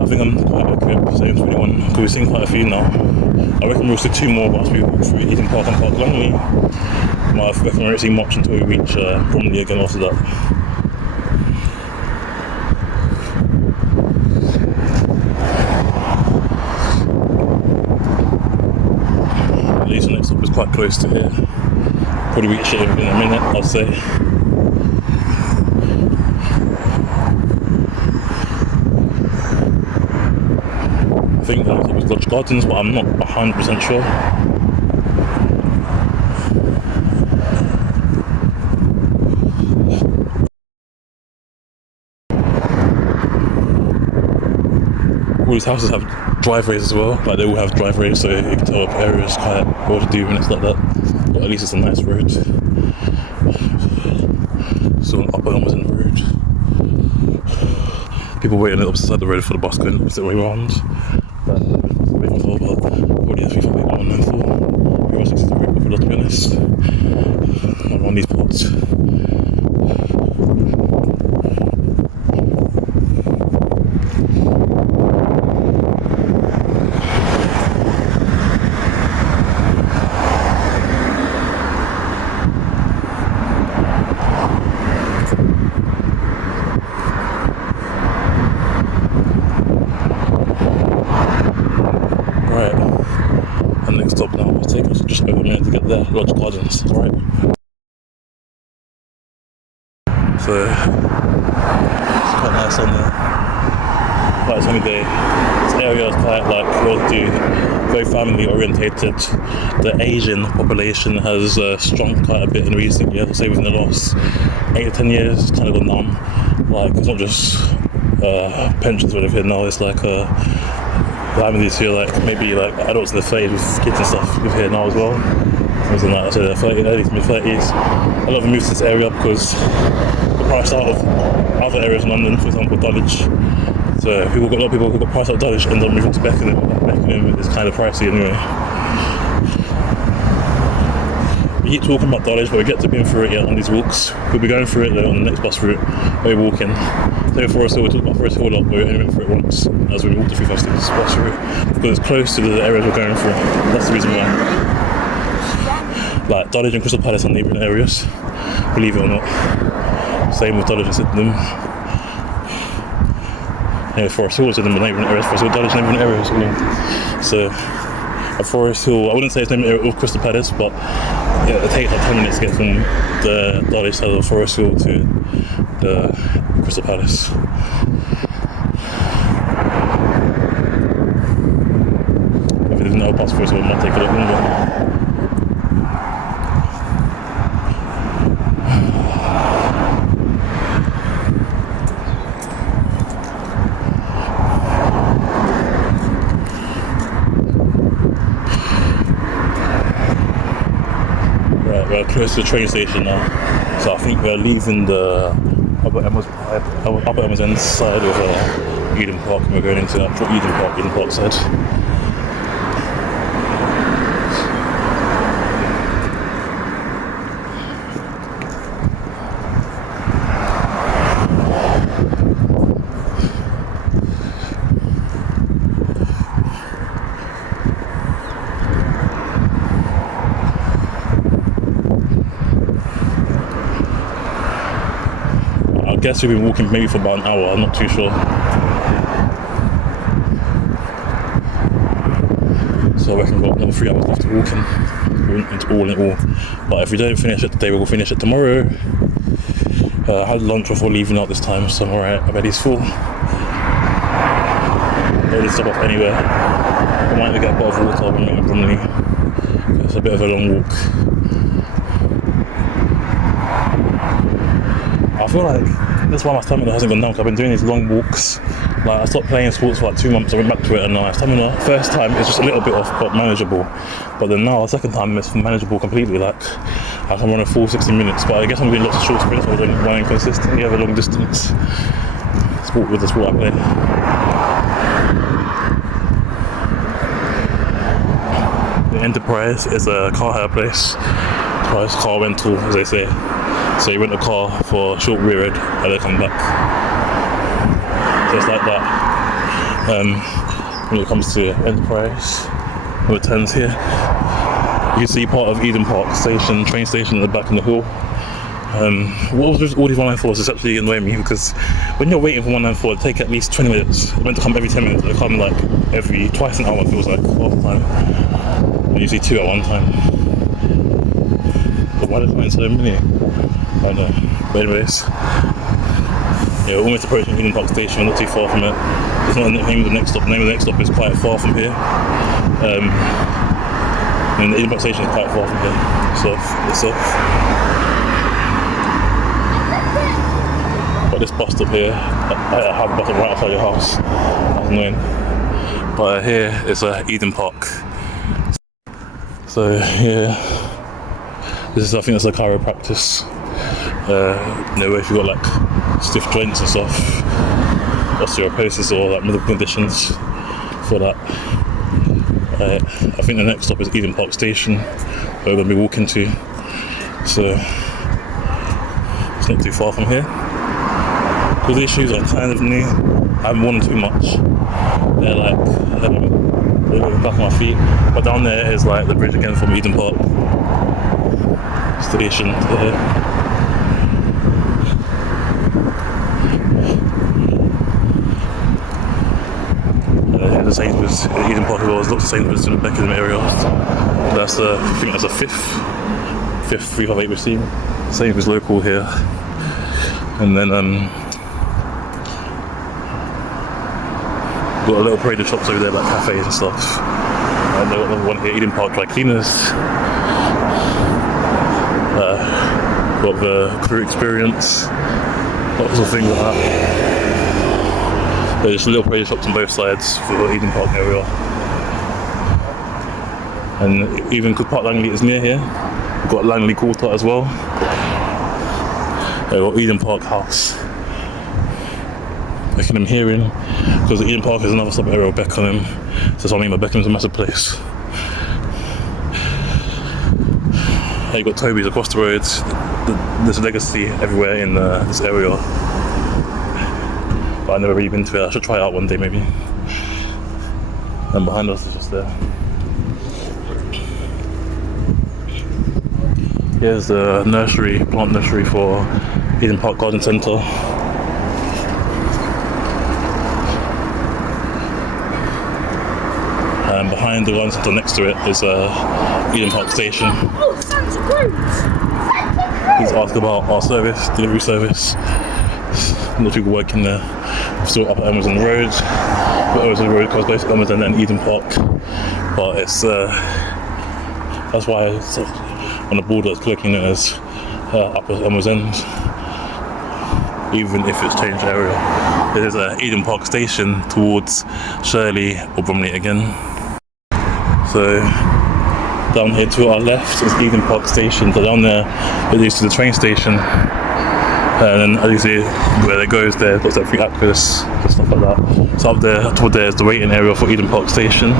I think I'm quite okay with saying 21 because we've seen quite a few now. I reckon we'll see 2 more once we walk through Eden Park and Park Langley. I reckon we won't see much until we reach Bromley again after that. At least the next stop is quite close to here. Probably reach it in a minute, I'll say. think the next stop is Lodge Gardens, but I'm not 100% sure. All these houses have driveways as well, like they all have driveways, so you can tell the area is quite well to do when it's like that. But at least it's a nice road. So an upper Elmers End road. People waiting on the opposite side of the road for the bus going the opposite way around. But waiting for about 40 minutes before we go on and for. Everyone's just very popular, to be honest. Around these parts. And next stop now will take us just over a minute to get there, Lodge Gardens, alright? So, it's quite nice on there. Quite a sunny day. This area is quite like well to do, very family orientated. The Asian population has shrunk quite a bit in recent years, I'd say within the last 8 to 10 years, it's kind of gone down. Like, it's not just pensions we live here now, it's like families here, like maybe like adults in their 30s with kids and stuff live here now as well. Something like that, so they're early to mid 30s. A lot of them move to this area because the price out of other areas in London, for example Dulwich. So a lot of people who got priced out of Dulwich end up moving to Beckenham. Beckenham is kind of pricey anyway. We keep talking about Dulwich, but we get to be through it yet on these walks. We'll be going through it though on the next bus route. We're walking. So Forest Hill, we talked about Forest Hill a lot, but we only went through it once as we walked the 356 bus route because it's close to the areas we're going through. That's the reason why. Like Dulwich and Crystal Palace are neighbouring areas, believe it or not. Same with Dulwich and Sydenham. Yeah, Forest Hill is in the neighbouring areas, Forest Hill, Dulwich neighbouring areas. So at Forest Hill, I wouldn't say it's neighbouring area of Crystal Palace, but yeah, it takes like 10 minutes to get from the Dulwich side of Forest Hill to the Crystal Palace. If there's no bus Forest Hill, it might take a little longer. We're close to the train station now, so I think we're leaving the Upper Elmers End side of Eden Park, and we're going into Eden Park side. I guess we've been walking maybe for about an hour, I'm not too sure. So I reckon we've got another 3 hours left to walking, all in all. But if we don't finish it today, we'll finish it tomorrow. I had lunch before leaving out this time, so I'm alright, my belly's full. I didn't stop off anywhere. I might get a bottle of water when I'm in Bromley. It's a bit of a long walk. I feel like that's why my stamina hasn't gone down, because I've been doing these long walks. Like I stopped playing sports for like 2 months, I went back to it, and my stamina, first time it's just a little bit off but manageable. But then now, the second time it's manageable completely, like I can run a full 60 minutes, but I guess I'm doing lots of short sprints rather than running consistently over long distance. Sport with the sport I play. The Enterprise is a car hire place, car rental as they say. So you rent a car for a short period and then come back. Just like that. When it comes to Enterprise, when it turns here, you can see part of Eden Park station, train station at the back in the hill. What was with all these 194s is actually annoying me, because when you're waiting for 194, it takes at least 20 minutes. They're meant to come every 10 minutes, they come like twice an hour, it feels like, half the time. And you see 2 at one time. But why do they find so many? I don't know. But anyways, Yeah, we're almost approaching Eden Park Station, not too far from it. It's not the name of the next stop. The name of the next stop is quite far from here. And the Eden Park Station is quite far from here. So it's off. But this bus stop here, I have a bus stop right outside your house. That's annoying. But here is Eden Park. So yeah, this is, I think that's a chiropractic. If you've got like stiff joints and stuff, osteoporosis or like medical conditions for that. I think the next stop is Eden Park Station, where we're going to be walking to. So it's not too far from here. Because these shoes are kind of new. I haven't worn them too much. They're like they're the back of my feet. But down there is like the bridge again from Eden Park Station to here. The Sainsbury's Eden Park as well. There's lots of Sainsbury's in the Beckenham area. That's I think that's a fifth 358 receipt. Sainsbury's local here, and then got a little parade of shops over there like cafes and stuff. And they've got another one here, Eden Park Dry Cleaners. Got the crew experience, lots of things like that. There's just little parade shops on both sides for the Eden Park area. And even because Park Langley is near here, we've got Langley Quarter as well. We've got Eden Park House. Beckenham Hearing, because the Eden Park is another sub area of Beckenham. So that's what I mean by Beckham's a massive place. You've got Toby's across the road. There's a Legacy everywhere in this area. But I've never really been to it. I should try it out one day maybe. And behind us is just there. Here's the nursery, plant nursery for Eden Park Garden Centre. And behind the garden centre next to it is Eden Park Station. Oh, Santa Cruz! He's asked about our service, delivery service. Lots of people working there. Still up at Amazon Road. But Amazon Road covers both Amazon and Eden Park. But it's that's why it's on the border it's clicking it as up at Amazon. Even if it's changed area. It is Eden Park Station towards Shirley or Bromley again. So down here to our left is Eden Park Station. So down there it leads to the train station. And then as you see where it goes there, looks like free actors and stuff like that. So up there, toward there is the waiting area for Eden Park Station.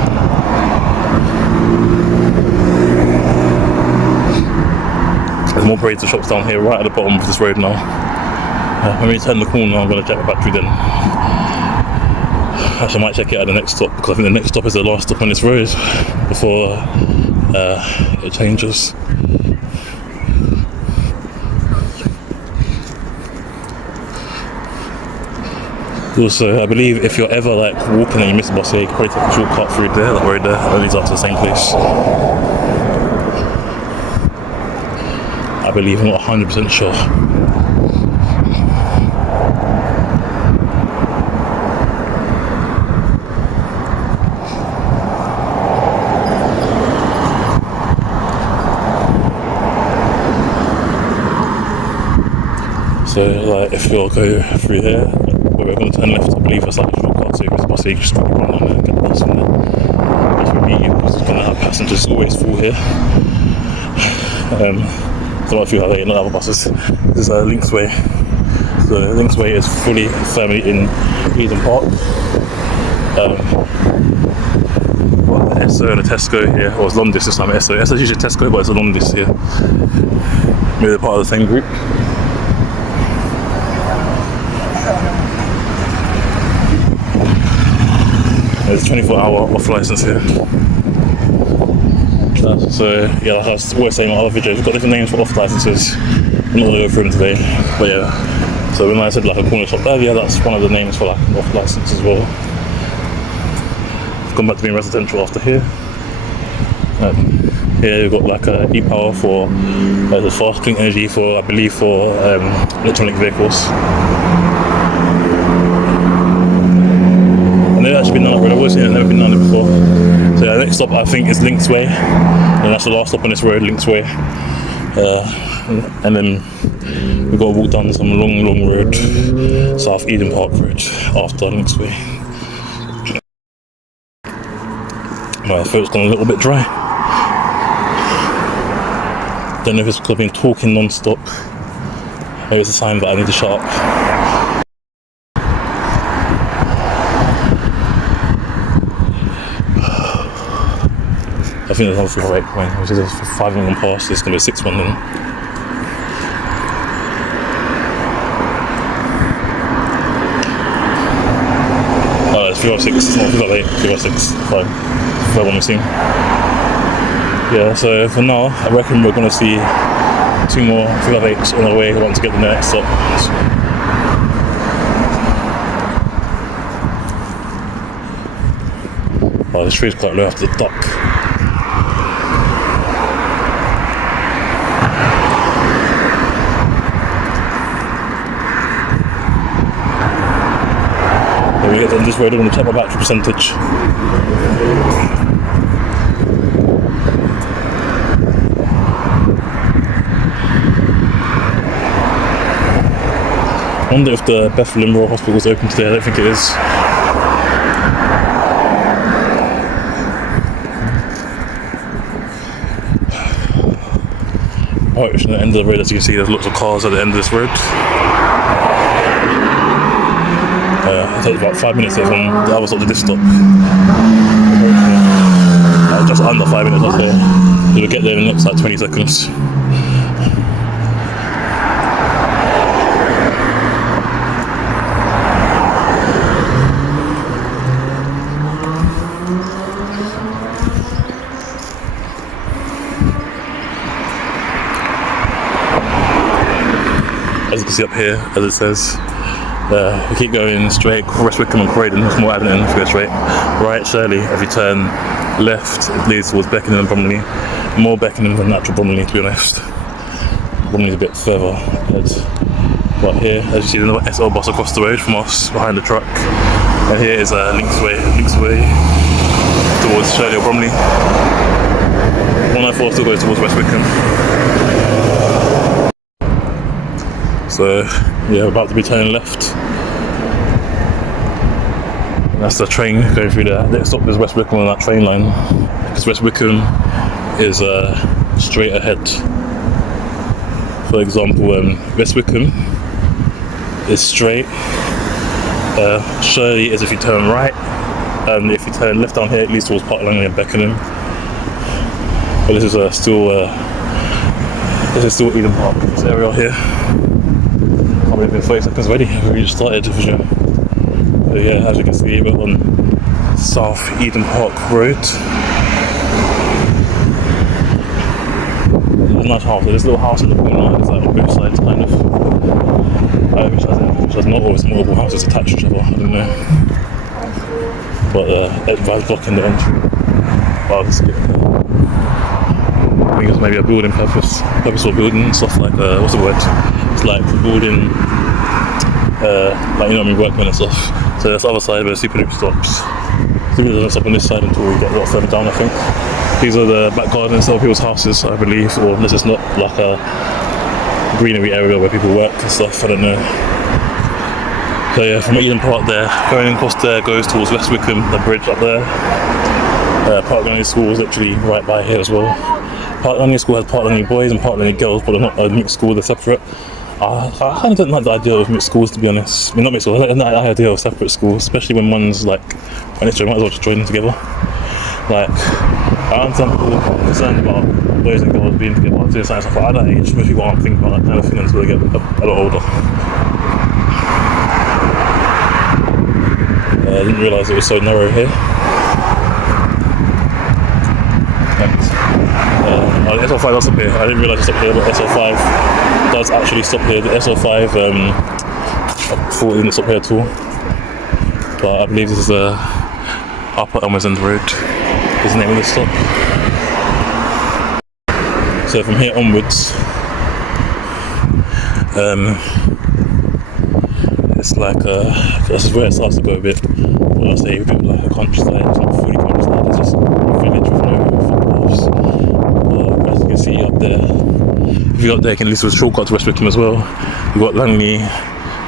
There's more parades of shops down here right at the bottom of this road now. When we turn the corner I'm going to check the battery then. Actually I might check it at the next stop because I think the next stop is the last stop on this road before it changes. Also, I believe if you're ever like walking and you miss a bus here, you can probably take a shortcut through there, that road there, that leads up to the same place. I believe, I'm not 100% sure. So like if you'll go through here, we're going to turn left, I believe it's like a shortcut, so if it's a bus here, you just run on there and get the bus from there. That's what we need, because it's going to have passengers always full here. I don't know if you have any other buses. This is Linksway. So Linksway is fully family in Eden Park. The Esso and a Tesco here, or it's Londis this time, Esso. Esso's usually Tesco, but it's a Londis here. Maybe they're part of the same group. There's a 24-hour off license here. So yeah, like I was always saying in my other videos, we've got different names for off licenses. I'm not going to go through them today, but yeah. So when I said like a corner shop earlier, that's one of the names for like an off license as well. I've gone back to being residential after here. Here we've got like e-power for the fast clean energy for, I believe, for electronic vehicles. actually been down that road. I've always seen it, never been down it before. So yeah, the next stop I think is Links Way, and that's the last stop on this road, Links Way. And then we've got to walk down some long road, South Eden Park Road, after Links Way. My throat's gone a little bit dry. Don't know if it's because I've been talking non-stop. Maybe it's a sign that I need to shut up. I think there's another 308 point, which is a 5 1 pass, it's going to be a 6 1 then. Oh, it's 306, it's not 308, 306, 5 1 we've seen. Yeah, so for now, I reckon we're going to see 2 more 308s on the way once we get the next stop. Oh, this tree is quite low after the duck. When we get on this road, I'm going to check my battery percentage. I wonder if the Bethlehem Royal Hospital is open today. I don't think it is. Right, at the end of the road, as you can see, there's lots of cars at the end of this road. It takes about 5 minutes to get from the other side of this stop. Just under 5 minutes, I'd say. You'll get there in the next like 20 seconds. As you can see up here, as it says, we keep going straight, West Wickham and Croydon, more Avenue, if you go straight. Right, Shirley, if you turn left, it leads towards Beckenham and Bromley. More Beckenham than natural Bromley, to be honest. Bromley's a bit further ahead. But here, as you see, there's another SL bus across the road from us, behind the truck. And here is Links Way towards Shirley or Bromley. 194 still goes towards West Wickham. So yeah, we're about to be turning left. And that's the train going through there. Next stop is West Wickham on that train line, because West Wickham is straight ahead. For example, West Wickham is straight. Shirley is if you turn right, and if you turn left down here, it leads towards Park Langley and Beckenham. But this is still Eden Park, this area here. Probably been 30 seconds already. We just started. So yeah, as you can see, we're on South Eden Park Road. There's a nice house. This little house in the corner is like on both sides, kind of. Which has not always multiple houses attached to each other. I don't know. But Edvard's blocking the entry. Wow, this is good. I think it's maybe a building purposeful building and stuff like what's the word? It's like building, like you know, I mean, workmen and stuff. So that's the other side where Superloop stops. Superloop doesn't stop on this side until we get a lot further down, I think. These are the back gardens of people's houses, I believe, or this is not like a greenery area where people work and stuff. I don't know. So yeah, from Eden Park there, going across there goes towards West Wickham, the bridge up there. Park Langley School is literally right by here as well. Park Langley School has Park Langley boys and Park Langley girls, but they're not a mixed school, they're separate. I kind of don't like the idea of mixed schools, to be honest. I mean, not mixed schools, I don't like the idea of separate schools, especially when one's like, when it's, you might as well just join them together. Like, I understand people are concerned about boys and girls being together, doing something stuff, but at that age, most people aren't thinking about that kind of thing until they get a lot older. I didn't realise it was so narrow here. The SL5 does stop here. I didn't realise it stopped here, but SL5 does actually stop here. The SL5 I thought it didn't stop here at all. But I believe this is Upper Elmers End Road is the name of the stop. So from here onwards, it's like this is where it starts to go a bit Well, I say a bit like a countryside. It's not fully countryside. It's just a village with no footpaths. As you can see up there, if you go up there, you can listen to a shortcut to West Wickham as well. You've got Langley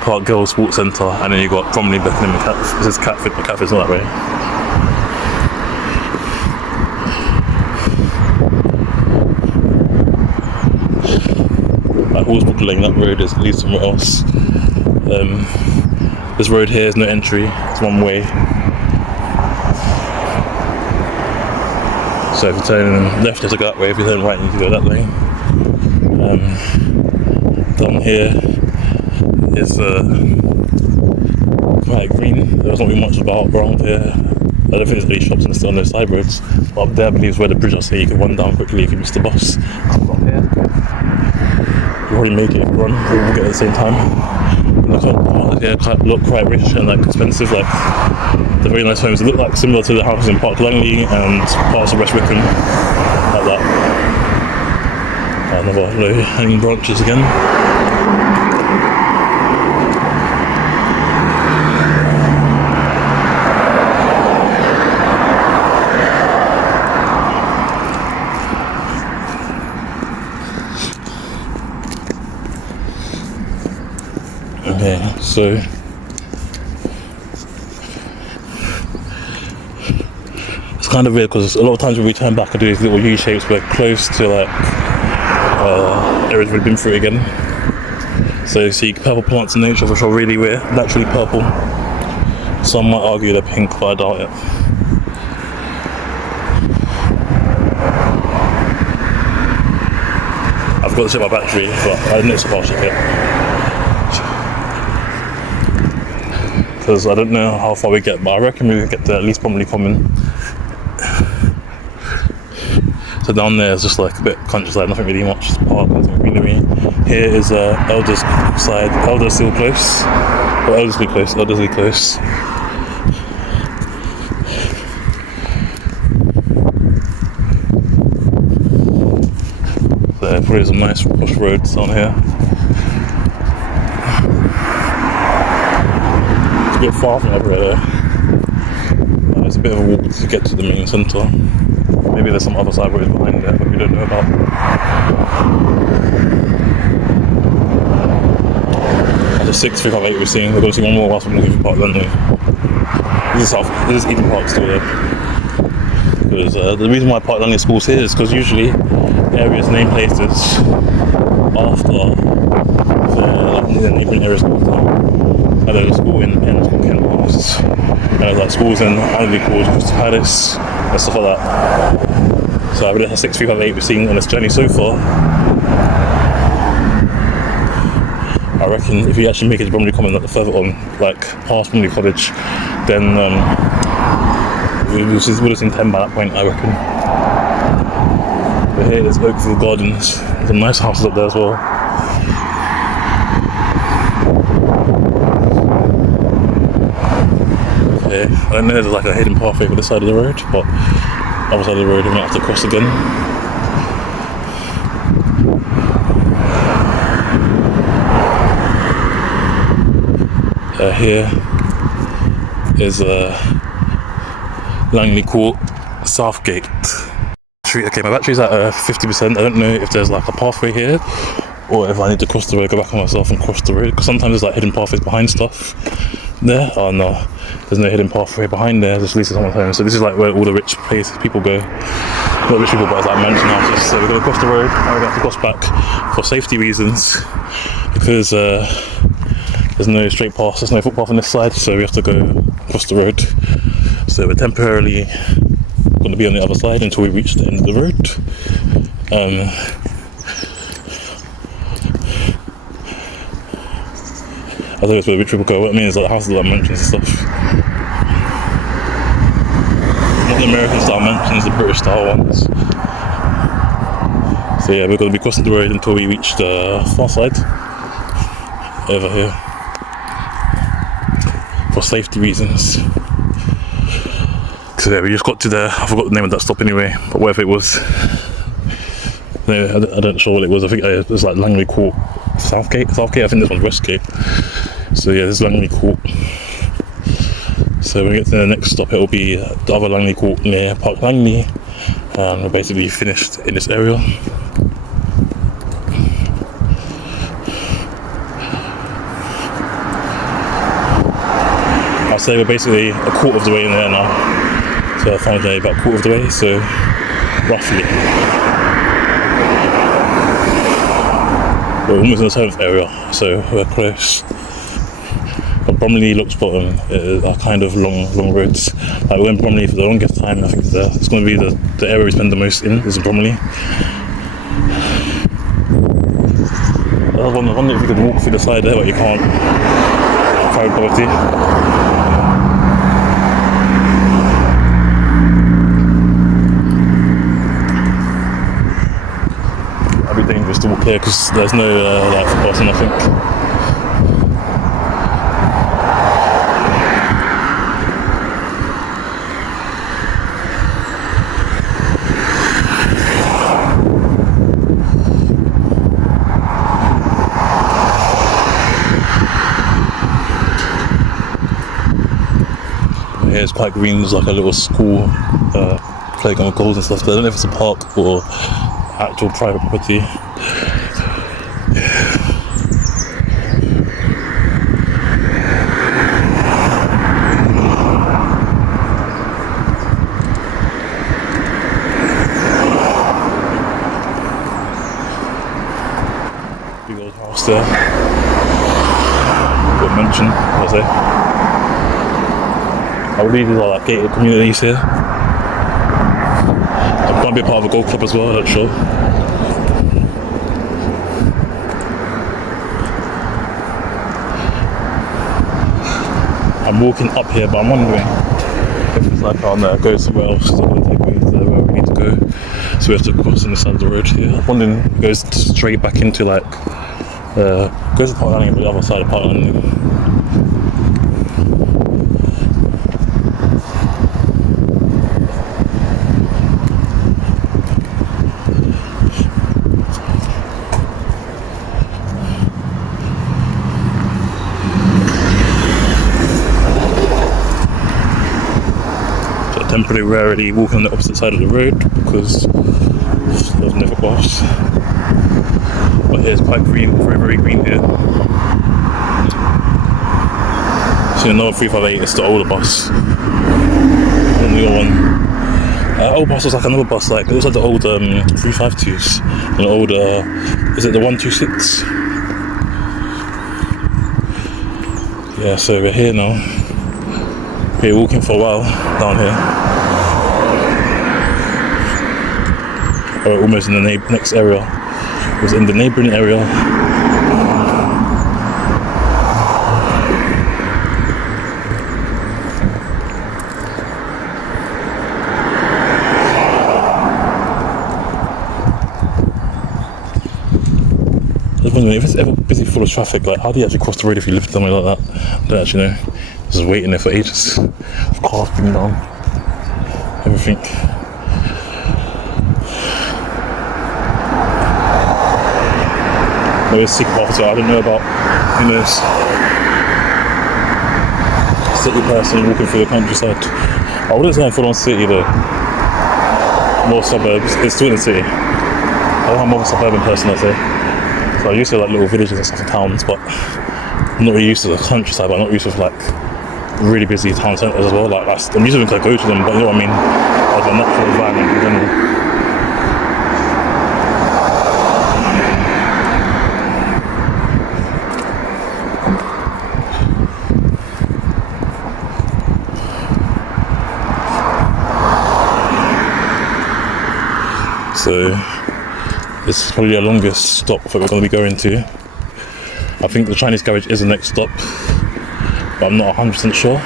Park Girls Sports Centre, and then you've got Bromley, Beckenham, and this is Catford, but Catford's not that way. Like Horsbrook Lane, that road leads somewhere else. This road here is no entry, it's one way. So if you turn left, you have to go that way. If you turn right, you need to go that way. Down here is quite green. There's not really much about around here. I don't think there's any shops on those side roads. But up there, I believe, is where the bridge is, so you can run down quickly if you miss the bus. Up here, you already make it if you run. We'll get it at the same time. Look quite rich and like expensive. Like the very nice homes. They look like similar to the houses in Park Langley and parts of West Wickham, like that. Another low hanging branches again. Okay, so it's kind of weird because a lot of times when we turn back and do these little U-shapes, we're close to like areas we've been through again. So you see purple plants in nature which are really rare, naturally purple. Some might argue they're pink, but I doubt it. I forgot to check my battery, but I didn't know I'll check it. Because I don't know how far we get, but I reckon we get to at least Bromley Common. So down there is just like a bit countryside, nothing really much, just park and some greenery. Here is Elders side, Elderslie Close, or Eldersley Close, Eldersley Close. So probably some nice posh roads down here. It's a bit far from over there. It's a bit of a walk to get to the main centre. Maybe there's some other side roads behind there, but we don't know about. At the 6:58 we're seeing, we're going to see one more whilst we're looking for Park Langley. This is Eden Park still there. Because the reason why Park Langley School's here is because usually areas name places after the neighbouring areas. And there's a school in Penn called Kent House. And there's like schools in Langley called Crystal Palace and stuff like that. So I believe that's 6:58 we're seeing on this journey so far. I reckon if you actually make it to Bromley Common, like further on, like past Bromley College, then we would have seen 10 by that point, I reckon. But here is Oakville Gardens. There's some nice houses up there as well. Okay, I don't know, there's like a hidden pathway for this side of the road, but other side of the road we might have to cross again. Here is Langley Court, Southgate. Okay, my battery's at 50%. I don't know if there's like a pathway here or if I need to cross the road, go back on myself and cross the road, because sometimes there's like hidden pathways behind stuff there. Oh no, there's no hidden pathway behind there, just leads to someone's home. So this is like where all the rich places people go. Not rich people, but it's like mansion houses. So we're going to cross the road and we're going to have to cross back for safety reasons, because there's no straight path, there's no footpath on this side, so we have to go across the road. So we're temporarily going to be on the other side until we reach the end of the road. I think it's where the rich people go. What I mean is like houses like mansions and stuff. Not the American style mansions, the British style ones. So yeah, we're going to be crossing the road until we reach the far side over here, for safety reasons. So yeah, we just got to the, I forgot the name of that stop anyway, but whatever it was, I don't know what it was. I think it was like Langley Court, Southgate, I think this one's Westgate. So yeah, this is Langley Court. So when we get to the next stop, it will be the other Langley Court near Park Langley. We're basically finished in this area. I'd say we're basically a quarter of the way in there now. So I found it about a quarter of the way, so roughly. We're almost in the 7th area, so we're close. But Bromley, Locks Bottom are kind of long roads. Like we went Bromley for the longest time. I think it's going to be the area we spend the most in is Bromley. I wonder if you could walk through the side there, but you can't. Private property. It'd be dangerous to walk here because there's no light for crossing, I think. Yeah, it's quite green. There's like a little school playground with goals and stuff. I don't know if it's a park or actual private property. Big old house there. Got a mansion, I say. I believe these are like gated communities here. I'm going to be a part of a golf club as well, I'm not sure. I'm walking up here, but I'm wondering if it's like on there, go somewhere else, it's going to take me to where we need to go. So we have to cross on the side of the road here. I'm wondering if it goes straight back into like, goes to Park Langley, but the other side of Park Langley. Temporarily we're already walking on the opposite side of the road because there's never grass. But here it's quite green, very green here. So another 358 is the older bus. And the other one. Old bus was like another bus, like it was like the old 352s. An old is it the 126? Yeah, so we're here now. We're walking for a while down here. We're almost in the next area. It was in the neighbouring area. I was wondering if it's ever busy full of traffic, like how do you actually cross the road if you live somewhere like that? I don't actually know. Just waiting there for ages. Cars being down. Everything. Maybe a secret officer I don't know about. Who knows? City person walking through the countryside. I wouldn't say I'm full on city though. More suburbs. It's still in the city. I'm more of a suburban person, I'd say. So I used to like little villages and stuff in towns, but I'm not really used to the countryside, but I'm not used to like really busy town centres as well. Like I'm used to them because I go to them, but you know what I mean? Like the natural environment in general. So this is probably our longest stop that we're going to be going to. I think the Chinese garage is the next stop, but I'm not 100% sure.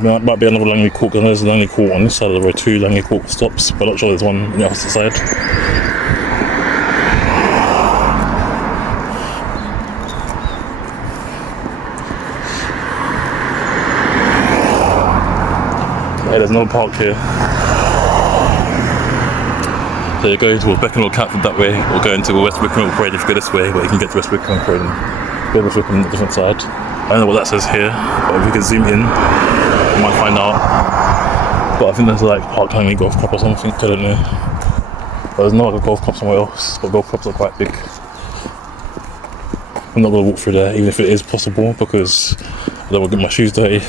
There might be another Langley Court, because there's a Langley Court on this side of the road, 2 Langley Court stops, but I'm not sure there's one on the opposite side. Hey, there's no park here. So you go towards Beckenham or Catford that way, or go into West Wickham Parade if you go this way, but you can get to West Wickham Parade and go to West Wickham on a different side. I don't know what that says here, but if we can zoom in, we might find out. But I think there's like Park Langley Golf Club or something, I don't know. But there's no other golf club somewhere else, but golf clubs are quite big. I'm not going to walk through there, even if it is possible, because I don't want to get my shoes dirty.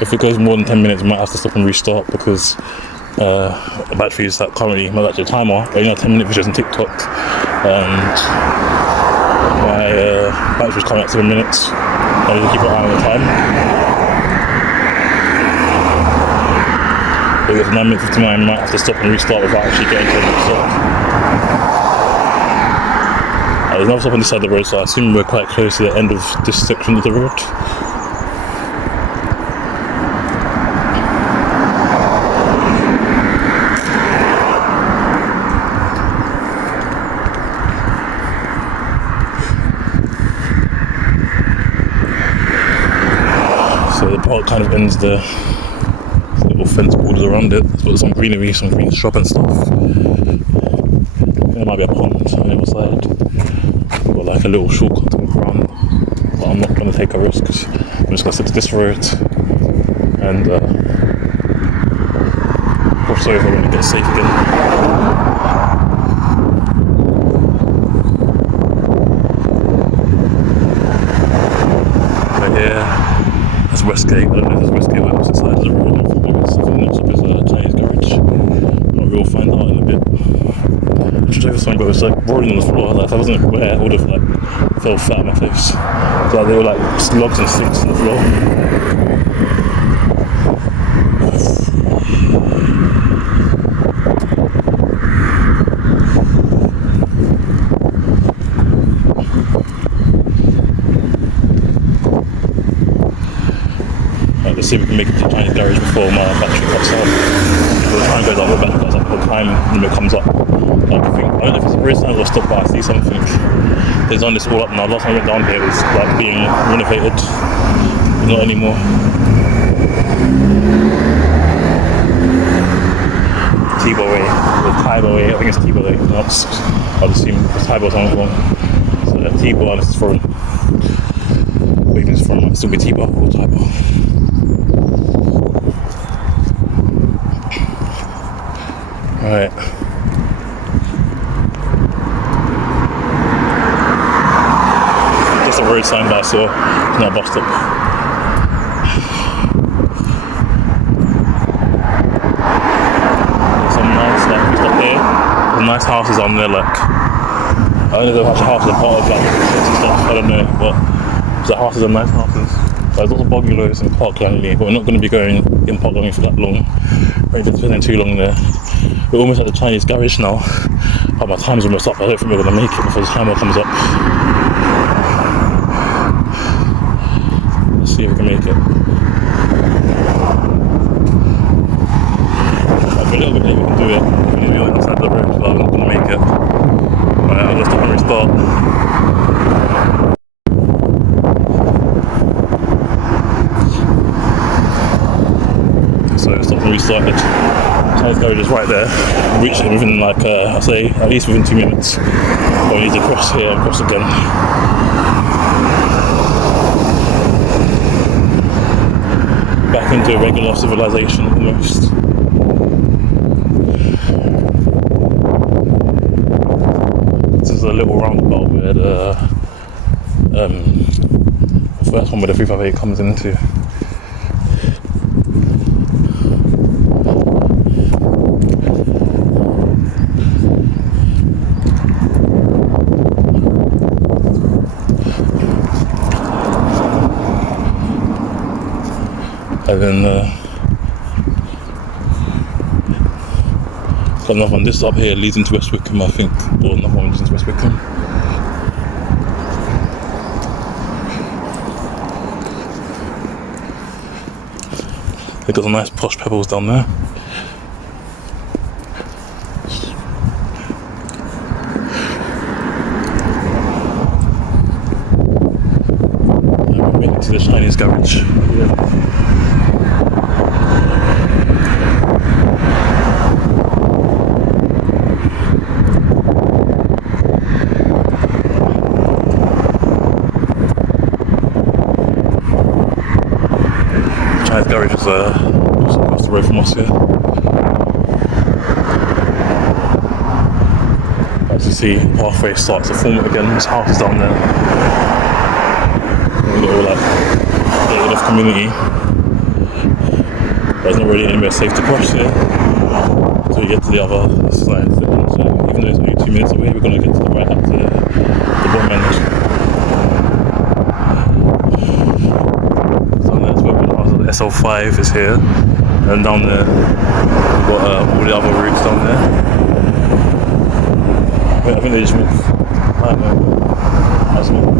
If it goes more than 10 minutes, I might have to stop and restart because the battery is like currently, my battery timer, only had 10-minute videos on TikTok, and my battery's coming at 7 minutes. I need to keep an eye on the time. If it gets 9 minutes 59, I might have to stop and restart without actually getting to the next stop. There's another stop on this side of the road, so I assume we're quite close to the end of this section of the road. So the park kind of ends there. There's little fence borders around it. There's some greenery, some green shrub and stuff. There might be a pond on the other side. Or like a little shortcut to walk around. But I'm not going to take a risk. I'm just going to stick to this road and cross over when it gets safe again. So yeah. That's Westgate. I don't know if there's Westgate on the opposite side of the road. I think next up is a Chinese garage. But we'll find out in a bit. I should check this one, but it was like rolling on the floor. Like if I wasn't aware, I would have like fell flat on my face. So like, they were like logs and sticks on the floor. Let's see if we can make it to the Chinese garage before my battery cuts out. We'll try and go down the battery cuts up all the time when it comes up. Like, I don't know if it's a very sign or stop, but I see something. They've done this all up now. Last time I went down here, it was like being renovated. But not anymore. T-Bar Way, or Taibar Way, I think it's T-Bar Way. I'll assume it's Taibar sounds wrong. So T-Bar, this is foreign. Wait, this is foreign, might still be T-Bar or Taibar. Alright. Just a road sign that I saw. It's not a bus stop. There's some nice like stuff there. There's nice houses on there, like I don't know if the houses are part of like stuff, I don't know, but the houses are nice houses. There's lots of bungalows in Park Langley, but we're not going to be going in Park Langley for that long. We're just spending too long there. We're almost at the Chinese garage now. But my time's almost up. I don't think we're going to make it before the timer comes up. Let's see if we can make it. I believe we can do it. We need to be on the other side of the road, but I'm not going to make it. Right, I'm going to stop and restart. So stop and restarted. Chinese garage is right there. Reach it within like I say at least within 2 minutes. But we need to cross here and cross again. Back into a regular civilization almost. This is a little roundabout where the first one where the 358 comes into. And then got another one. This up here leads into West Wickham, I think, or another one leads into West Wickham. They've got some nice posh pebbles down there. Chinese garage. Chinese garage is just across the road from us here. As you see, pathway starts to form again. This house is down there. A little like gated off community. There's not really anywhere safe to cross here. So we get to the other side. So even though it's only 2 minutes away, we're gonna get to the right up to the bottom end. So that's where the house of the SL5 is here. And down there, we've got all the other routes down there. I think they just moved. I don't know. That's not.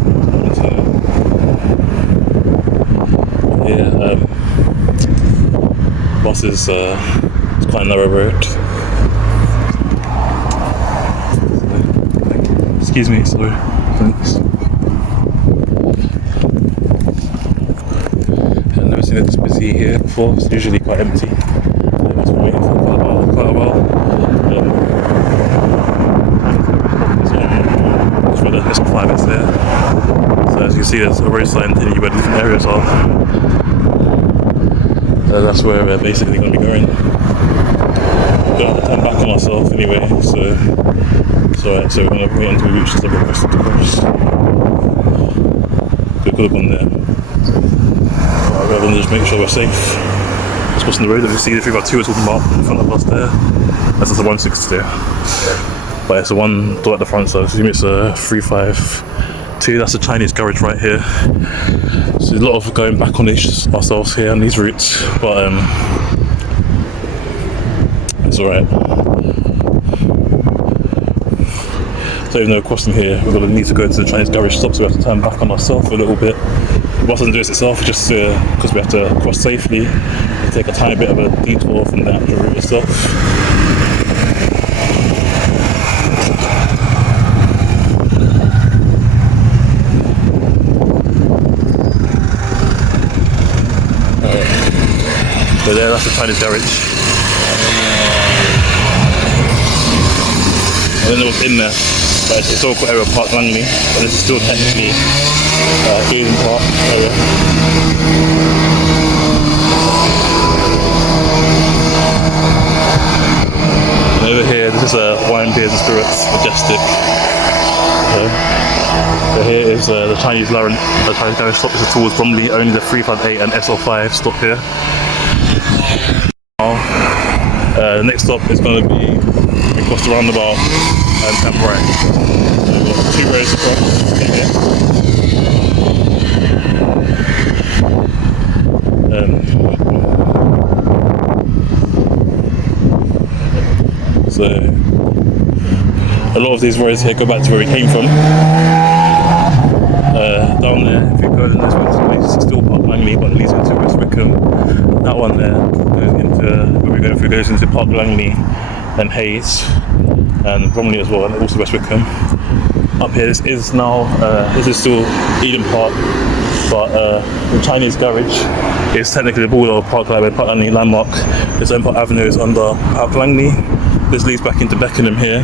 Yeah, buses, it's quite a narrow road. Excuse me, sorry. Thanks. I've never seen it this busy here before. It's usually quite empty. So I must be waiting for quite a while. That's where the S5 is there. So as you can see, there's a road sign telling you where the different areas are. So that's where we're basically going to be going. We're going to have to turn back on ourselves anyway, so it's alright. So we're going to wait until we reach the zebra crossing to cross. We could have gone there. But we're going to just make sure we're safe. Just crossing the road that we see the 3x2 we're talking about in front of us there. That's just a 160 there. But it's a one door at the front, so I assume it's a 352. That's the Chinese garage right here. So there's a lot of going back on ourselves here on these routes, but it's alright. So even though we're crossing here, we're going to need to go to the Chinese garage stop, so we have to turn back on ourselves a little bit. The bus doesn't do it itself, just because we have to cross safely, take a tiny bit of a detour from the actual route itself. So there, that's the Chinese garage. I don't know what's in there, but it's all area Park Langley, but this is still technically Eden Park area. And over here, this is Wine, Beers and Spirits, Majestic. So here is the Chinese garage stop. This is towards Bromley, only the 358 and SL5 stop here. The next stop is going to be across the roundabout and right. So we've got 2 roads across here. So a lot of these roads here go back to where we came from. Down there, if you go to this one, it's still Park Langley, but it leads into West Wickham. That one there goes into where we're going through, goes into Park Langley and Hayes and Bromley as well, and also West Wickham. Up here, this is still Eden Park, but the Chinese garage is technically the border of Park Langley Landmark. This Empire Avenue is under Park Langley. This leads back into Beckenham here.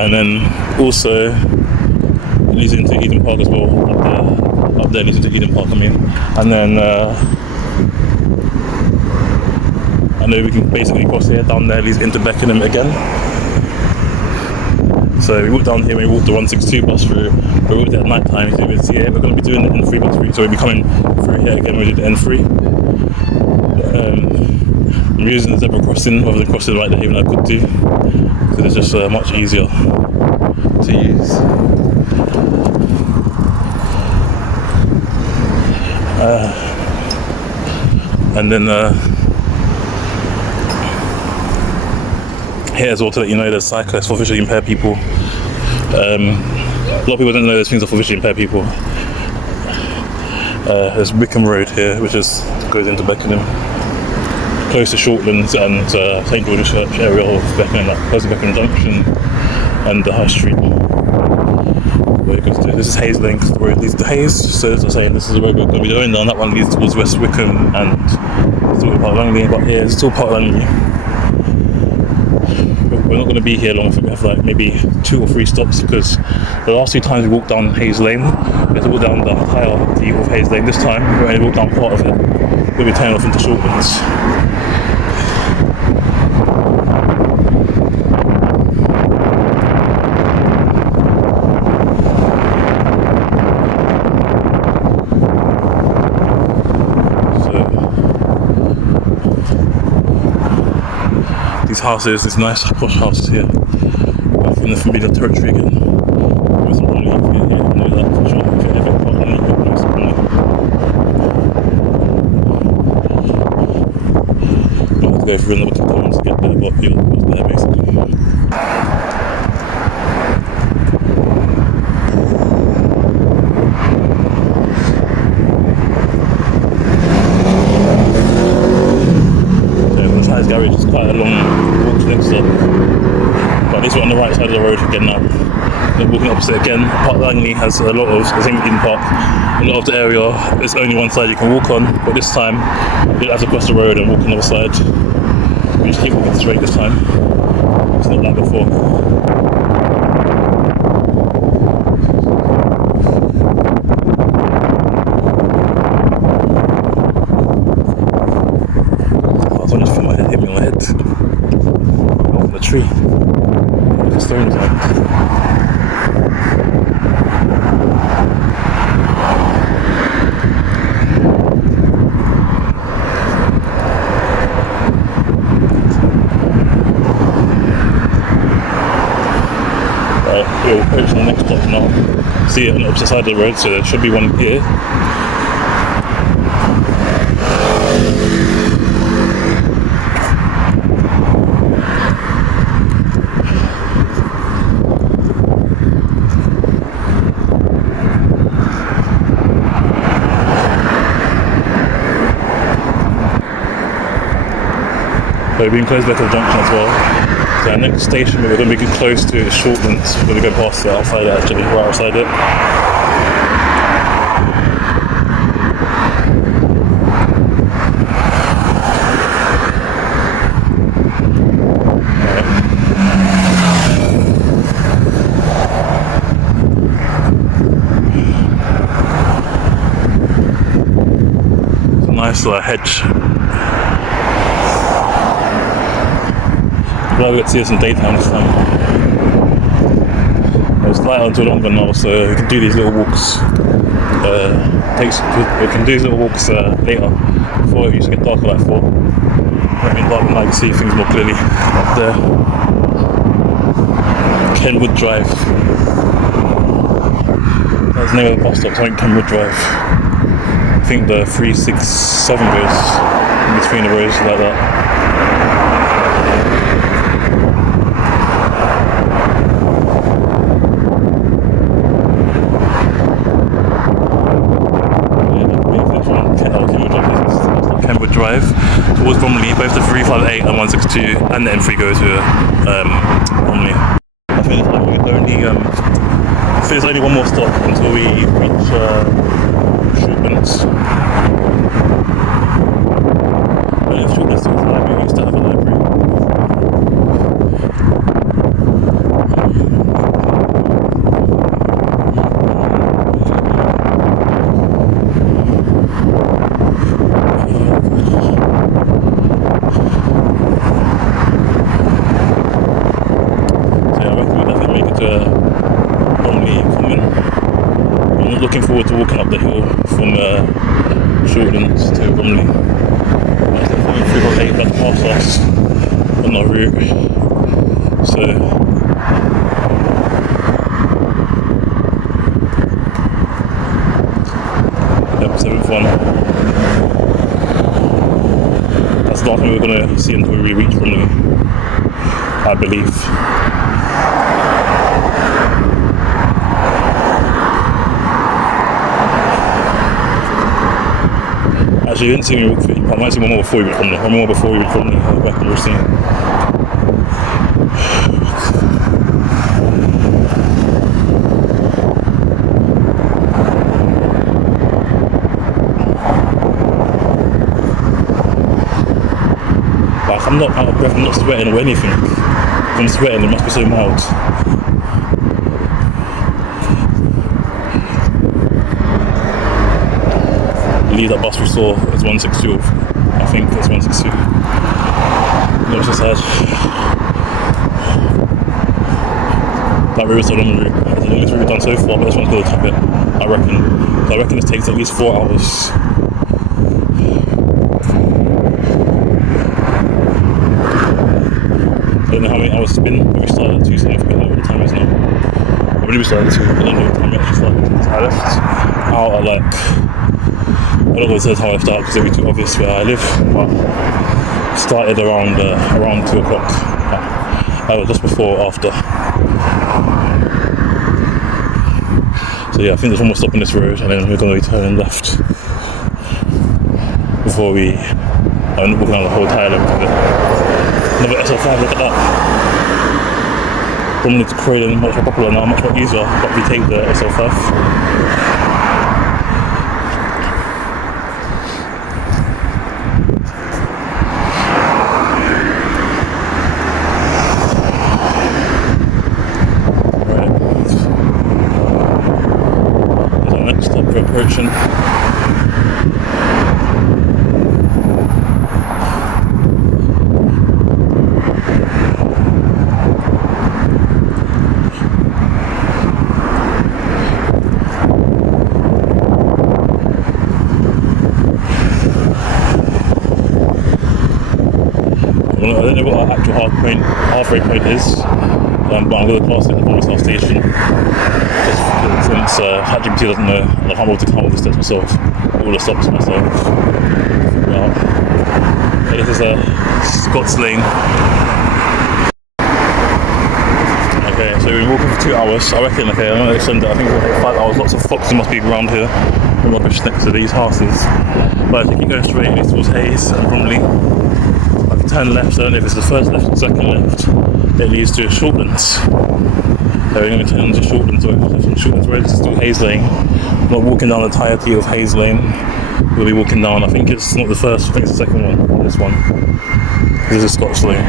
And then also it leads into Eden Park as well. Up there leads into Eden Park, I mean. And then I know we can basically cross here. Down there leads into Beckenham again. So we walked down here, we walked the 162 bus through. We walked it at night time. So we're going to be doing the N3 bus route. So we'll be coming through here again when we do the N3. I'm using the zebra crossing rather than crossing right there, even though I could do, because it's just much easier to use. And then here as well to let you know there's cyclists for visually impaired people. A lot of people don't know there's things for visually impaired people. There's Wickham Road here, which goes into Beckenham, close to Shortlands and St George's Church area of Beckenham, like close to Beckenham Junction and the High Street. way because this is Hayes Lane because the road leads to Hayes. So as I was saying, this is the road we're going to be going down. That one leads towards West Wickham and still Park Langley, but here it's still Park Langley. We're not going to be here long. I think we have like maybe 2 or 3 stops because the last 2 times we walked down Hayes Lane, we had to walk down the entire view of Hayes Lane. This time we only walked down part of it. We'll be turning off into Shortlands. These houses, these nice posh houses here, in the familiar territory again. There's some money here, I know that for sure. If you ever put money, you'll know some money. I have to go through another tunnel to get there, but it was there basically. Garage is quite a long walk to the next stop, but at least we're on the right side of the road again now. We're walking opposite again. Park Langley has a lot of, I think in Park, a lot of the area, there's only one side you can walk on, but this time you have to cross the road and walk on the other side. We just keep walking straight this time. It's not like before. Tree. The stones out. Right, we'll approach the next stop now. See it on the opposite side of the road, so there should be one here. So we're being close back to the junction as well. So our next station we're going to be close to is Shortlands. We're going to go past it outside it actually, right outside it. It's a nice little hedge. Glad we got to see this in daytime this time. It's light until longer now, so we can do these little walks. We can do these little walks later. Before it used to get darker like 4. I mean, dark now you can see things more clearly up there. Kenwood Drive. That's the name of the bus stop. I think Kenwood Drive. I think the 367 goes in between the roads like that. Drive towards Bromley, both the 358 and 162 and the M3 go to Bromley. I think there's only one more stop until we reach Shortlands. Only if Shortlands is a library, we used to have a library. Looking forward to walking up the hill from Shortlands to Bromley. There's definitely 308 that pass us on our route. So yep, 7th one. That's the last thing we're going to see until we reach Bromley, I believe. Actually, you didn't see me walk through. I might see one more before we reach Bromley. One more before we reach Bromley. Back on the scene. Like, I'm not out of breath, I'm not sweating or anything. If I'm sweating, it must be so mild. Leave that bus we saw is 162. I think it's 162. That was so sad. That route was the long route. It's the longest route we've done so far, but this one's going to top it, I reckon. I reckon it takes at least 4 hours. I don't know how many hours it's been, but we started at 2 so I forget what the time is now. I believe we started at 2, I don't know what time we actually started. I left out at like, I'm not going to say how I left out because it'll be too obvious where I live, but started around 2 o'clock. Just before or after. So yeah, I think there's one more stop on this road and then we're going to be turning left before we walk down the whole entire length of it. Another SL5, look at that. Probably to Croydon, much more popular now, much more easier, but we take the SL5. Approaching. I don't know what our actual halfway point is, but I'm going to class it at the Bournemouth station. Since ChatGPT doesn't know, and I'm able to count all the steps myself, all the stops myself. Well, this is Scots Lane. Okay, so we've been walking for 2 hours. I reckon, okay, I'm going to extend it. I think we'll take 5 hours. Lots of foxes must be around here. And rubbish next to these houses. But if you keep going straight, it leads towards Hayes and Bromley. I can turn left, so I don't know if it's the first left or second left. It leads to Shortlands. So we're going to turn to Shortlands Road, this is to Hayes Lane. I'm not walking down the entirety of Hayes Lane. We'll be walking down, I think it's not the first, I think it's the second one, this one. This is Scots Lane.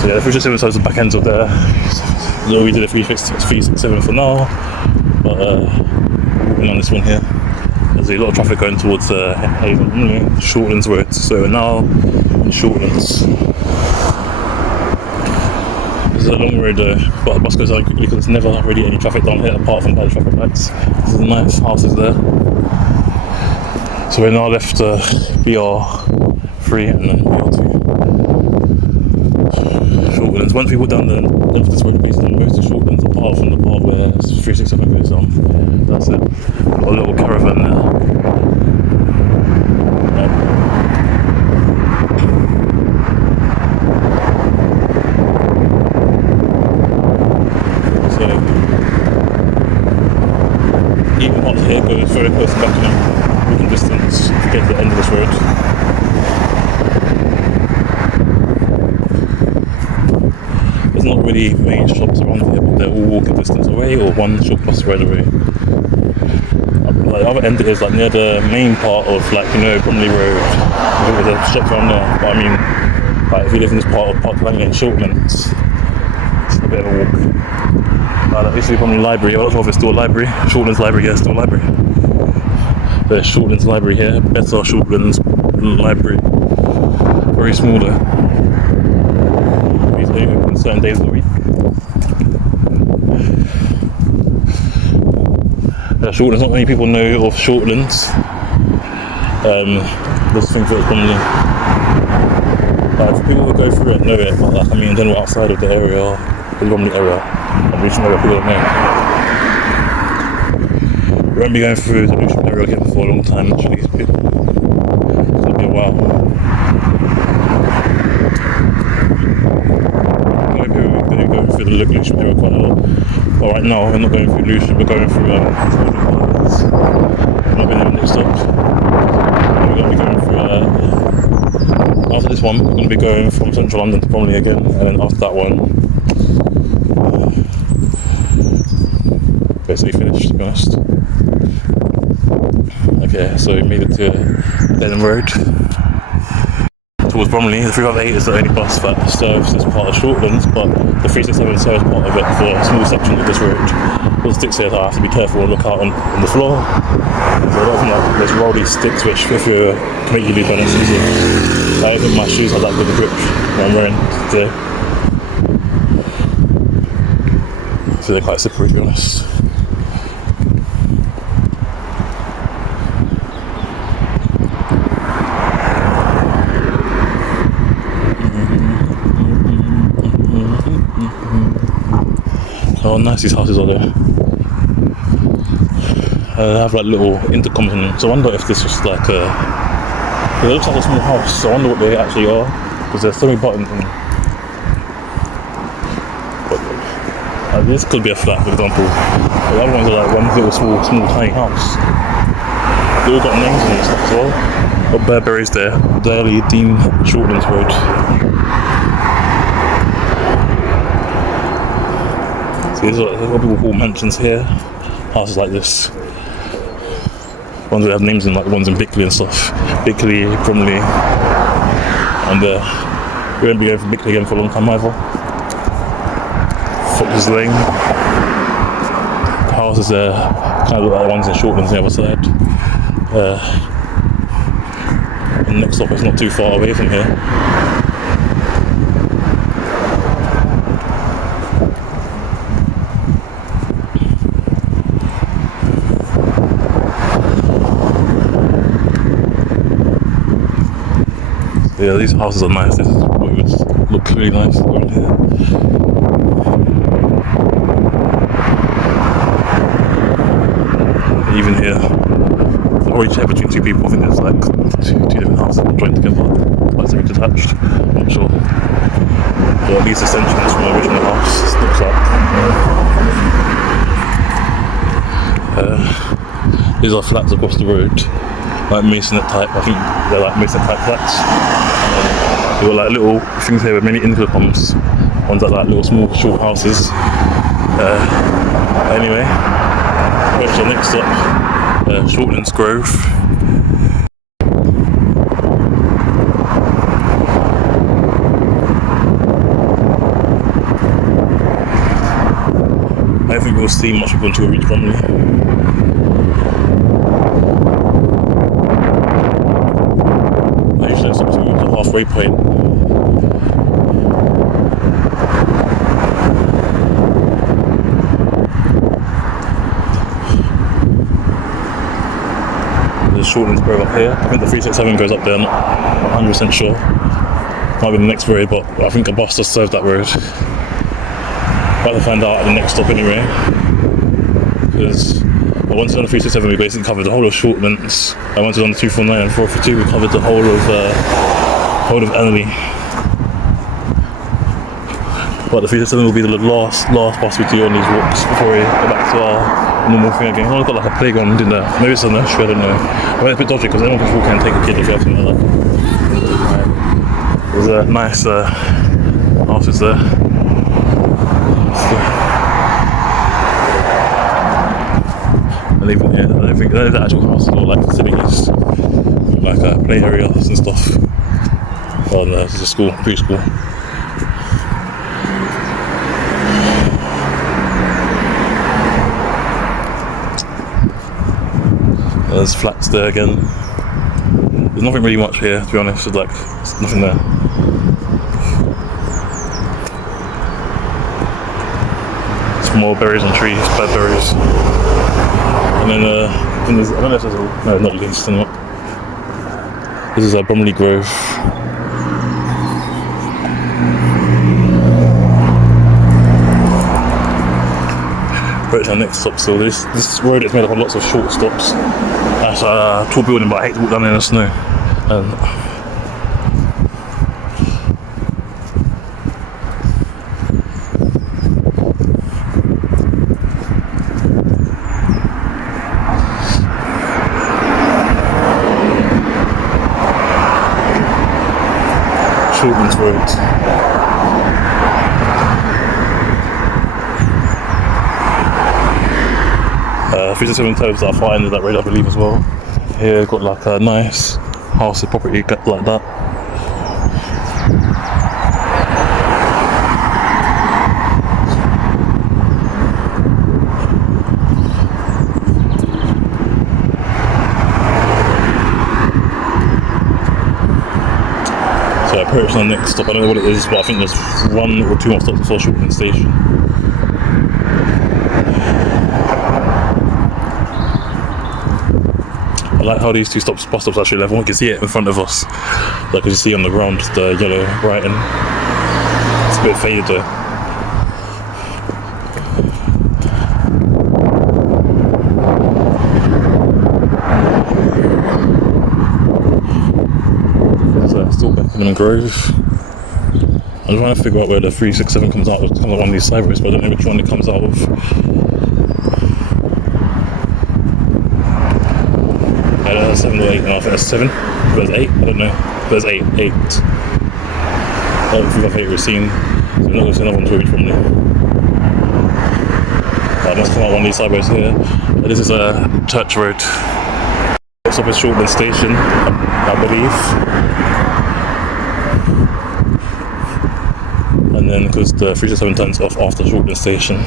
So yeah, if we just emphasise the back ends of there, so we did a 367 for now, but walking on this one here. There's a lot of traffic going towards Shortlands Road, so we're now in Shortlands. This is a long road though, but the bus goes down quickly because there's never really any traffic down here apart from by the traffic lights. There's nice houses there. So we're now left BR3 and then BR2. Shortlands. Once we walk down the left of this road, basically most of Shortlands, apart from the part where 367 goes down. That's it. Got a little caravan there. So even up here goes very close to Buckingham, walking distance to get to the end of this road. Not really main shops around here, but they're all walking distance away or one shop bus ride away. Like the other end is like near the main part of Bromley Road. There's a shop around there, but I mean, like if you live in this part of Park Langley and Shortlands, it's a bit of a walk. That used to be Bromley Library. I'm not sure if it's still a library. Shortlands Library, yeah, still a library. There's Shortlands Library here. Better Shortlands Library. Very small though. On certain days of the week. Shortlands, not many people know of Shortlands. There's things that Bromley. People who go through it know it, but like, I mean in general outside of the area, the Bromley area, I'm really sure people don't know. We won't be going through the Lewisham area again for a long time actually. It's going to be a while. Going through the Lewisham area quite a lot. But right now we're not going through Lewisham, we're going through We're not going to next stop. We're going to be going through after this one we're going to be going from central London to Bromley again, and then after that one basically finished, to be honest. Okay, so we made it to Denham Road. Towards Bromley. The 358 is the only bus that serves this part of Shortlands, but the 367 serves part of it for a small section of this road. All the sticks here, I have to be careful and look out on the floor. There's a lot of like, there's rolly sticks which, if you can make you lose balance easily. I don't think my shoes have that good a grip that I'm wearing today. So they're quite slippery, to be honest. Oh, nice, these houses are there. They have like little intercoms in them. So I wonder if this was like a... It looks like a small house, so I wonder what they actually are. Because there's so many buttons in them. But, this could be a flat, for example. The other ones are like one little small tiny house. They all got names in them and stuff as well. Got Burberry's there. Daily Dean Shortlands Road. There's what people call mansions here, houses like this. Ones that have names in, like the ones in Bickley and stuff. Bickley, Bromley, and we won't be going for Bickley again for a long time either. Fox's Lane. The houses there kind of look like the ones in Shortlands on the other side. And next stop is not too far away from here. Yeah, these houses are nice. This is what it would look really nice around here. Even here, I've already shared between two people. I think there's like two different houses joined together, like semi-detached. I'm not sure, but at least extensions from the original house looks like. These are flats across the road, like masonette type. I think they're like masonette type flats. There were like little things here with many intercoms. Ones like little small short houses. Anyway, what's the next stop? Shortlands Grove. I don't think we'll see much of until we reach Bromley. Usually it's up to the halfway point. There's Shortlands Grove up here. I think the 367 goes up there, I'm not 100% sure. Might be the next road, but I think a bus does serve that road. I'll have to find out at the next stop anyway. Because once on the 367 we basically covered the whole of Shortlands. I once on the 249 and 442 we covered the whole of Annerley. But the 367 will be the last bus we do on these walks before we go back to our normal thing again. I've got like a playground in there. Maybe it's a nursery, I don't know. I mean, it's a bit dodgy because anyone can walk in and take a kid if you have something like that. There's a nice houses there. And even here, I don't think the actual houses are like facilities, like play areas and stuff. Oh no, this is a school, preschool. There's flats there again. There's nothing really much here, to be honest. There's nothing there. Some more berries on trees, bad berries. And then I don't know if there's no, not least. This is Bromley Grove. Right, our next stop. So this road is made up of lots of short stops. That's a tall building, but I hate to walk down in the snow. Shortlands Road. 367 Toes that are far end of that road, I believe, as well. Here, got like a nice house property like that. So I approached the next stop. I don't know what it is, but I think there's 1 or 2 more stops before Shortland Station. I like how these 2 bus stops actually level. You can see it in front of us. Like you see on the ground, the yellow writing. It's a bit faded though. Still Beckenham Grove. I'm trying to figure out where the 367 comes out of. It comes out one of these side roads, but I don't know which one it comes out of. I don't know, 7 or 8, no, I think that's 7. There's 8, I don't know. There's 8. I don't think I've ever seen. So we're not going to see another one to from there. I must come out one of these side roads here. This is a Church Road. Next up is Shortland Station, I believe. And then because the 367 turns off after Shortland Station.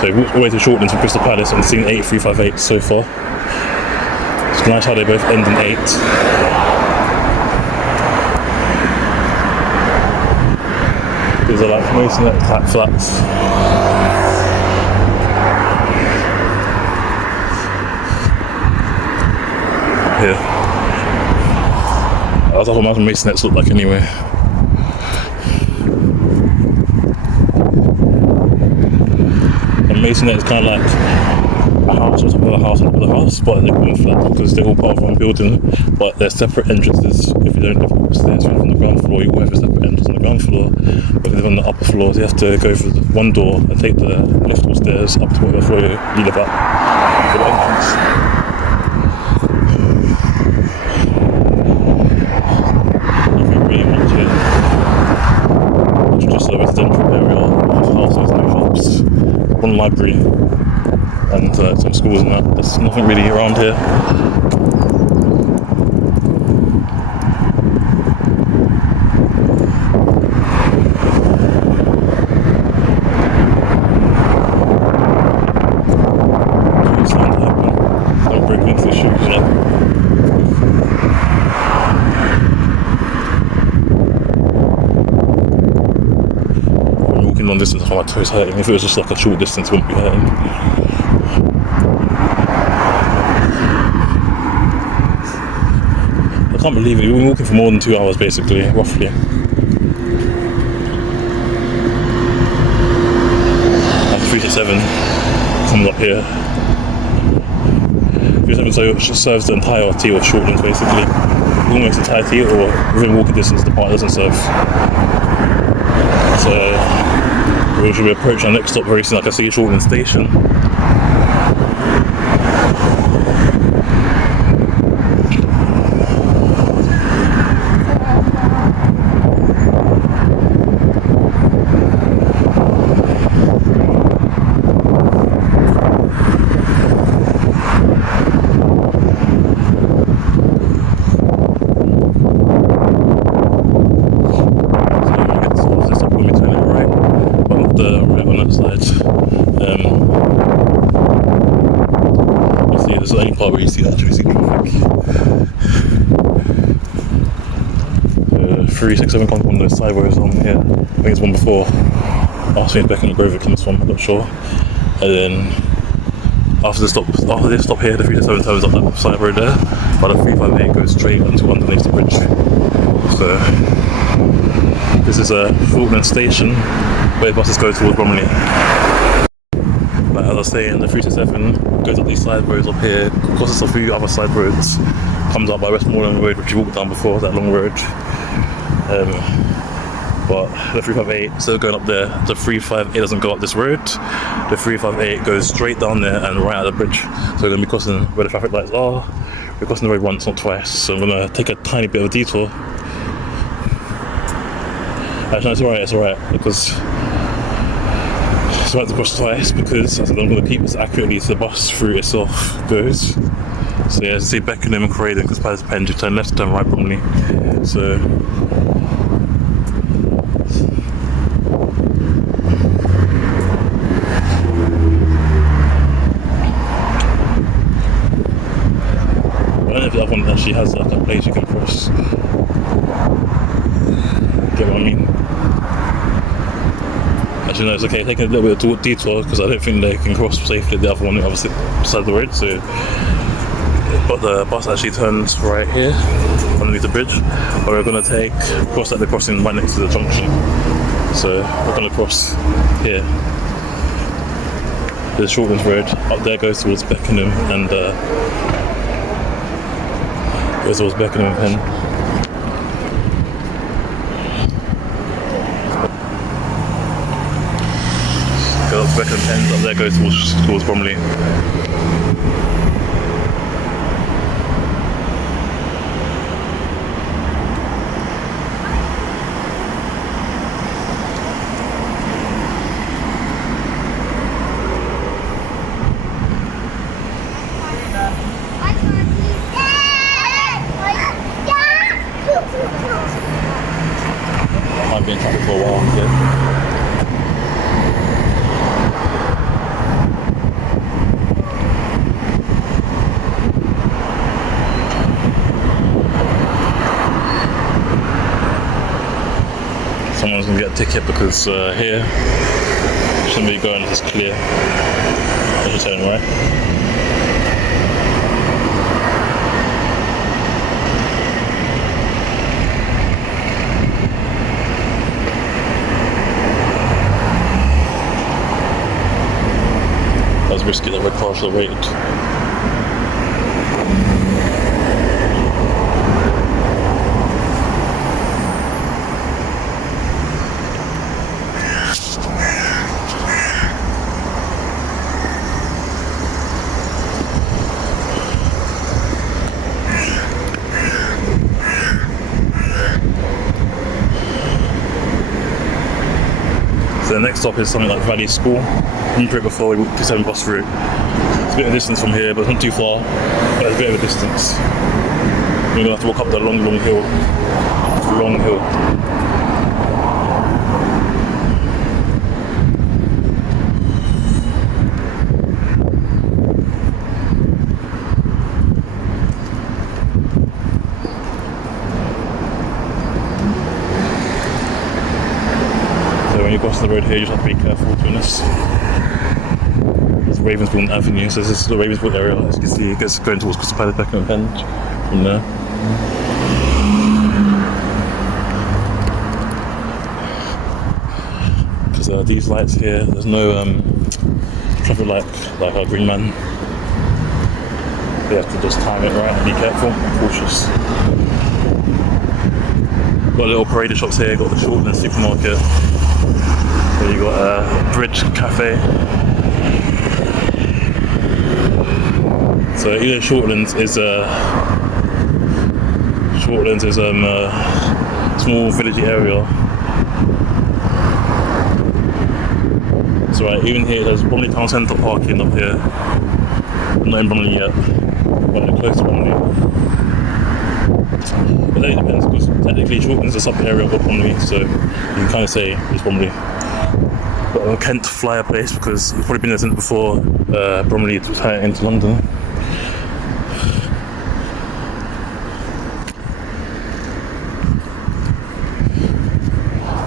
So we walked away to Shortland from Crystal Palace and seen 8358 so far. It's nice how they both end in 8. These are like masonette type flats. Here. That's what mountain masonettes look like anyway. A masonette is kind of like a house on top of a house on top of the house, but they're all flat because they're all part of one building, but they're separate entrances. If you don't live upstairs, if you live on the ground floor, you will have a separate entrance on the ground floor. But if you live on the upper floors, you have to go through one door and take the lift stairs up to whatever floor you live at for the entrance. Just a residential area, houses, no shops, one library, and some schools and that. There's nothing really around here. Don't break into the shoes, you know. Long distance, I find my toes hurting. If it was just like a short distance, it wouldn't be hurting. I can't believe it. We've been walking for more than 2 hours, basically, roughly. And 367 comes up here. 367 serves the entirety of Shortland, basically. Almost entirety, or within walking distance, the part doesn't serve. So we should be approaching our next stop very soon. I can see Shortland Station. This is the only part where you actually see traffic. 367 comes from those side roads on here. I think it's one before. I think it's Beckenham Grove it comes from, I'm not sure. And then after this stop here, the 367 turns up that side road there, but the 358 goes straight onto underneath the bridge. So this is a Shortland Station where buses go towards Bromley. But as I was saying, the 367 goes up these side roads up here, crosses a few other side roads, comes up by Westmoreland Road, which you walked down before, that long road. But the 358, instead of going up there, the 358 doesn't go up this road. The 358 goes straight down there and right at the bridge. So we're going to be crossing where the traffic lights are. We're crossing the road once, not twice. So I'm going to take a tiny bit of a detour. Actually, no, it's alright, because So I had to cross twice because I said I'm going to keep this accurately so the bus route itself goes. So yeah, see Beckenham and Croydon, because Palace Penge, you turn left, turn right Bromley. So I don't know if the other one actually has like a place you can cross. Get what I mean? Actually no, it's okay, taking a little bit of detour because I don't think they can cross safely the other one on the other side of the road. So, but the bus actually turns right here underneath the bridge, but we're going to cross at the crossing right next to the junction. So we're going to cross here. The Shortlands Road up there goes towards Beckenham and goes towards Beckenham and Penn. Go up Beckenham Penn, up there goes towards Bromley. I've been in traffic for a while, yeah. Someone's gonna get a ticket because here shouldn't be going, it's clear. I should turn right. That was risky, that red car should have waited. So the next stop is something like Valley School. I've been through it before, we walked the 7 bus route. It's a bit of a distance from here, but it's not too far. But it's a bit of a distance. We're gonna have to walk up the long hill. Long hill. When you cross the road here, you just have to be careful, to be honest. It's Ravensbourne Avenue, so this is the Ravensbourne area, as you can see, it goes going towards Crystal Palace, Beckenham and Penge from there. Because these lights here, there's no traffic light, like our green man. You have to just time it right and be careful, cautious. Got little parade shops here, got the Shortlands supermarket. There you got Bridge Cafe. So either Shortlands is a small villagey area. So right, even here there's Bromley Town Centre parking up here. I'm not in Bromley yet, but I'm close to Bromley. But then it depends, because technically Shortlands is a sub area of Bromley, so you can kind of say it's Bromley. But Kent flyer place, because we've probably been there since before Bromley was hired into London.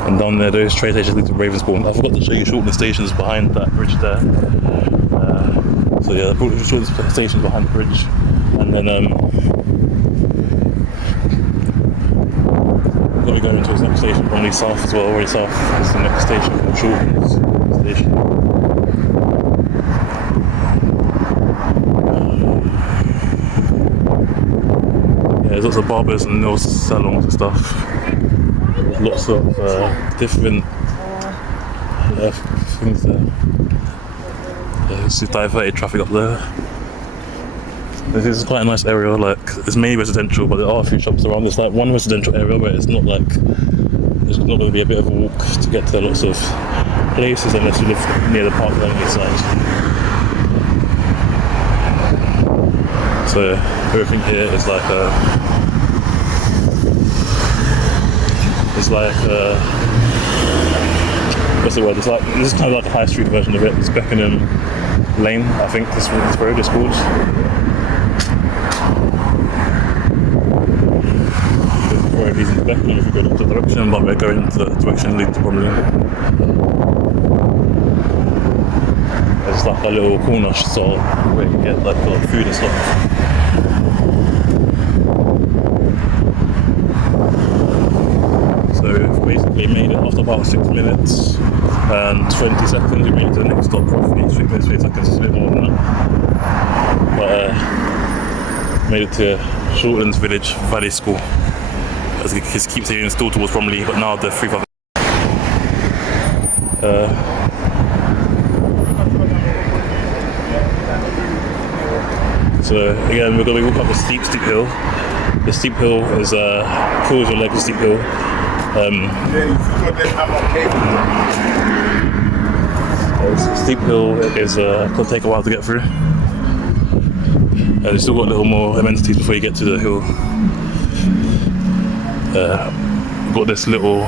And down there, those train stations lead to Ravensbourne. I forgot to show you Shortlands stations behind that bridge there. So yeah, the Shortlands stations behind the bridge, and then we're going into his next station, Bromley South as well. Already South is the next station from Shortlands station. Yeah, there's lots of barbers and nail salons and stuff. There's lots of different things there. Yeah, it's diverted traffic up there. This is quite a nice area, like it's mainly residential, but there are a few shops around. There's like one residential area where it's not like, there's not going to be a bit of a walk to get to lots of places unless you live near the Park Langley side. So everything here is like what's the word? It's like, this is kind of like a high street version of it. It's Beckenham Lane, I think this road is called. The road leads into Beckenham if you go in the opposite direction, but we're going to the direction leading to Bromley. It's like a little corner store where you get like food and stuff. So basically made it after about 6 minutes and 20 seconds. We made it to the next stop roughly 6 minutes, 20 seconds, it's a bit more than that. But made it to Shortlands Village Valley School. As the kids keep saying still towards Bromley, but now they're 3-5. So again, we're going to walk up the steep hill. The steep hill is pulls your legs, steep hill. Steep hill is could take a while to get through. You've still got a little more amenities before you get to the hill. Got this little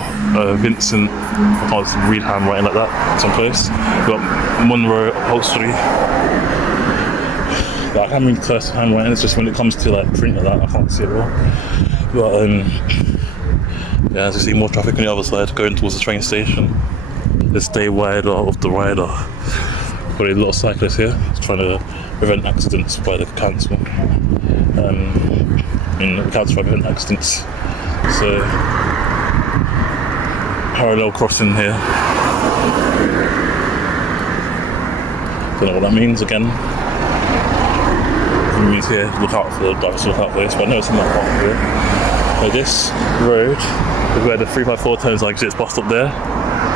Vincent, I can't read handwriting like that someplace. Got Monroe upholstery. I can't read cursive handwriting, it's just when it comes to like print like that, I can't see it well. But yeah, as you see, more traffic on the other side going towards the train station. Let's stay wider of the rider. Got a lot of cyclists here trying to prevent accidents by the council. The council trying to prevent accidents. So, parallel crossing here. Don't know what that means again. It means here, look out for the drivers to look out for this, but I've never seen that part here. So this road is where the 354 turns our exit bus stop there.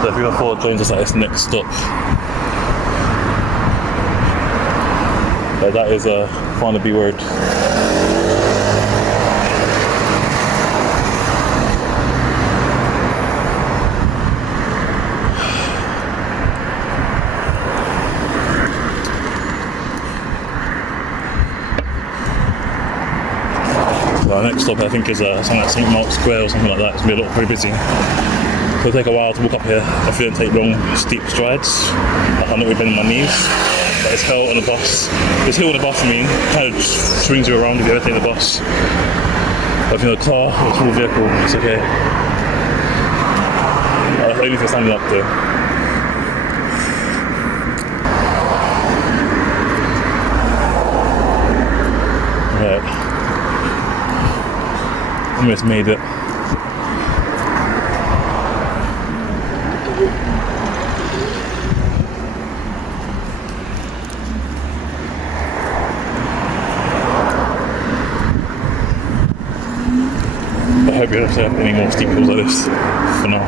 The 354 joins us at its next stop. That is Farnaby Road. Our next stop I think is something like St Mark's Square or something like that. It's going to be a lot very busy. It'll take a while to walk up here if you don't take long steep strides. I can't really bend my knees. But it's hell on a bus. This hill on a bus, I mean, kind of swings you around if you ever take the bus. But if you're in a car or a small vehicle, it's okay. Only if you're standing up though. Right. Almost made it. I hope you don't have any more steep hills like this for now.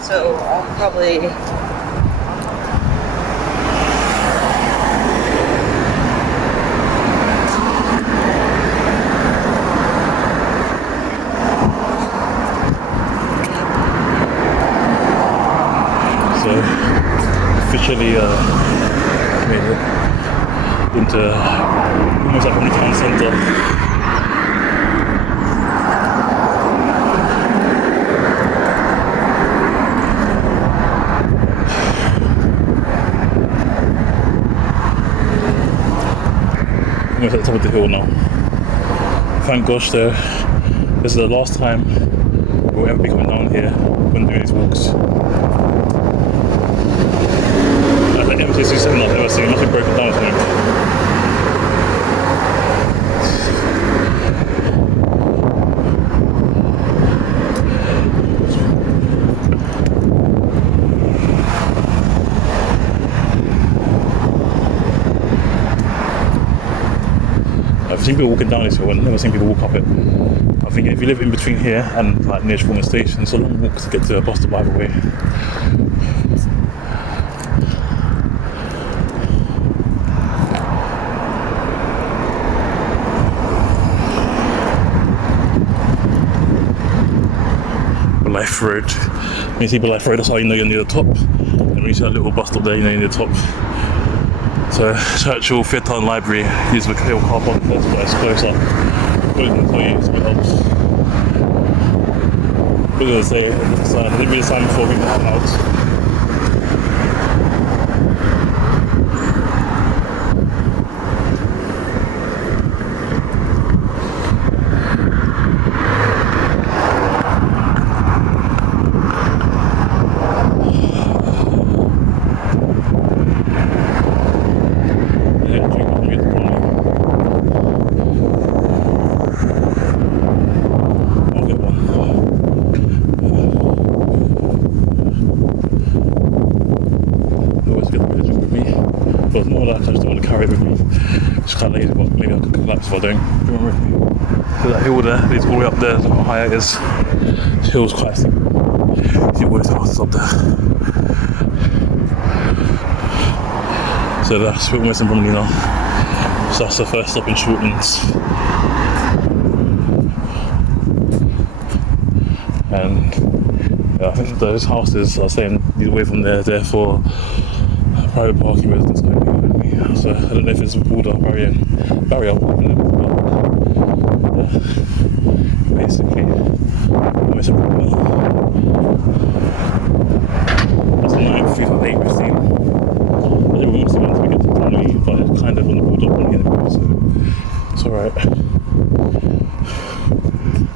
So I'll probably officially made it into almost like a town centre. Almost at the top of the hill now. Thank gosh though, this is the last time we'll ever be coming down here when doing these walks. The MT-67 I've ever seen, nothing broken down something. seen people walking down this hill and never seen people walk up it. I think if you live in between here and like near Shortman Station, it's a long walk to get to Boston Bible Way. Life Road. When you see Life Road, that's how you know you're near the top. And when you see that little bus stop there, you know you're near the top. So Churchill Fairtown Library is the hill car park there, but it's closer. What did I tell you? So it helps. What did I say? I didn't read the sign before we got out. Lazy, but maybe I could collapse if I don't. So that hill there leads all the way up there, so how high it is. The hill's quite steep. See all the houses up there. So that's we're almost in Bromley now. So that's the first stop in Shortlands. And yeah, I think those houses are saying away from there, therefore private parking residents going to be with me. So I don't know if it's a border barrier, but basically, almost a problem. That's the 9:58 we've seen. I think we're mostly meant to get to Bromley, but it's kind of on the border of Bromley anyway, so it's alright.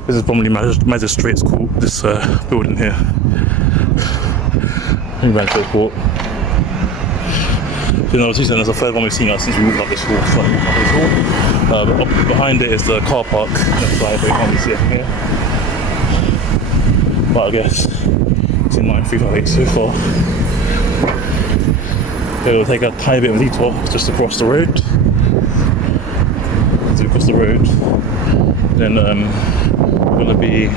This is Bromley Magistrates Court, this building here. Magistrates Court. You know, there's a third one we've seen since we walked up this hall. But behind it is the car park. Left side, but you can't really see it from here. But I guess it's in 9:358 so far. Okay, we'll take a tiny bit of a detour just across the road. So across the road. Then we're going to be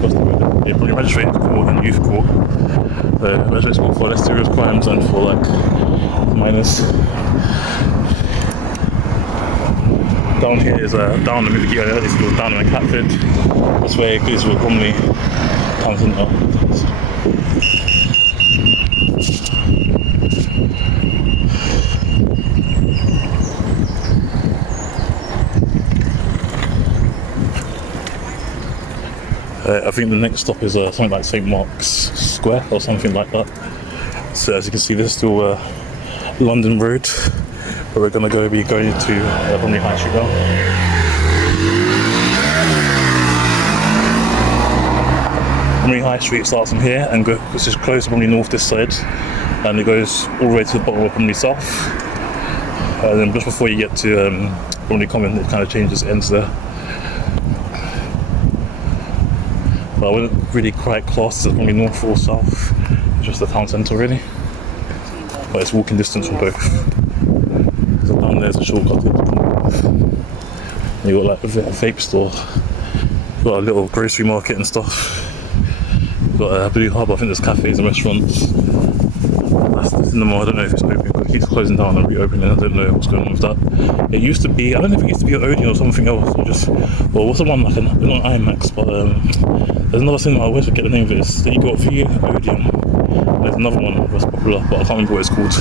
probably Magistrates Court and Youth Court. The Magistrates Court for less serious crimes and for like minors. Down here is down the movie theatre. This goes down in Catford. That's where it goes to Bromley Town Centre. I think the next stop is something like St Mark's Square or something like that. So as you can see, this is still London Road, but we're going to be going to Bromley High Street now. Bromley High Street starts from here and goes just close to Bromley North this side, and it goes all the way to the bottom of Bromley South. And then just before you get to Bromley Common, it kind of changes ends there. But I wouldn't really quite class this as Bromley North or South. It's just the town centre really. But it's walking distance from both. So down there's a shortcut into Bromley North. And you got like a vape store. You've got a little grocery market and stuff. You've got a Blue Harbour, I think there's cafes and restaurants. That's the cinema, I don't know if it's open, because it keeps closing down and reopening, I don't know what's going on with that. It used to be, I don't know if it used to be an Odeon or something else, or just, well, what's the one, like not IMAX, but there's another cinema, I always forget the name of it. Then you got View, Odeon, there's another one that's popular, but I can't remember what it's called.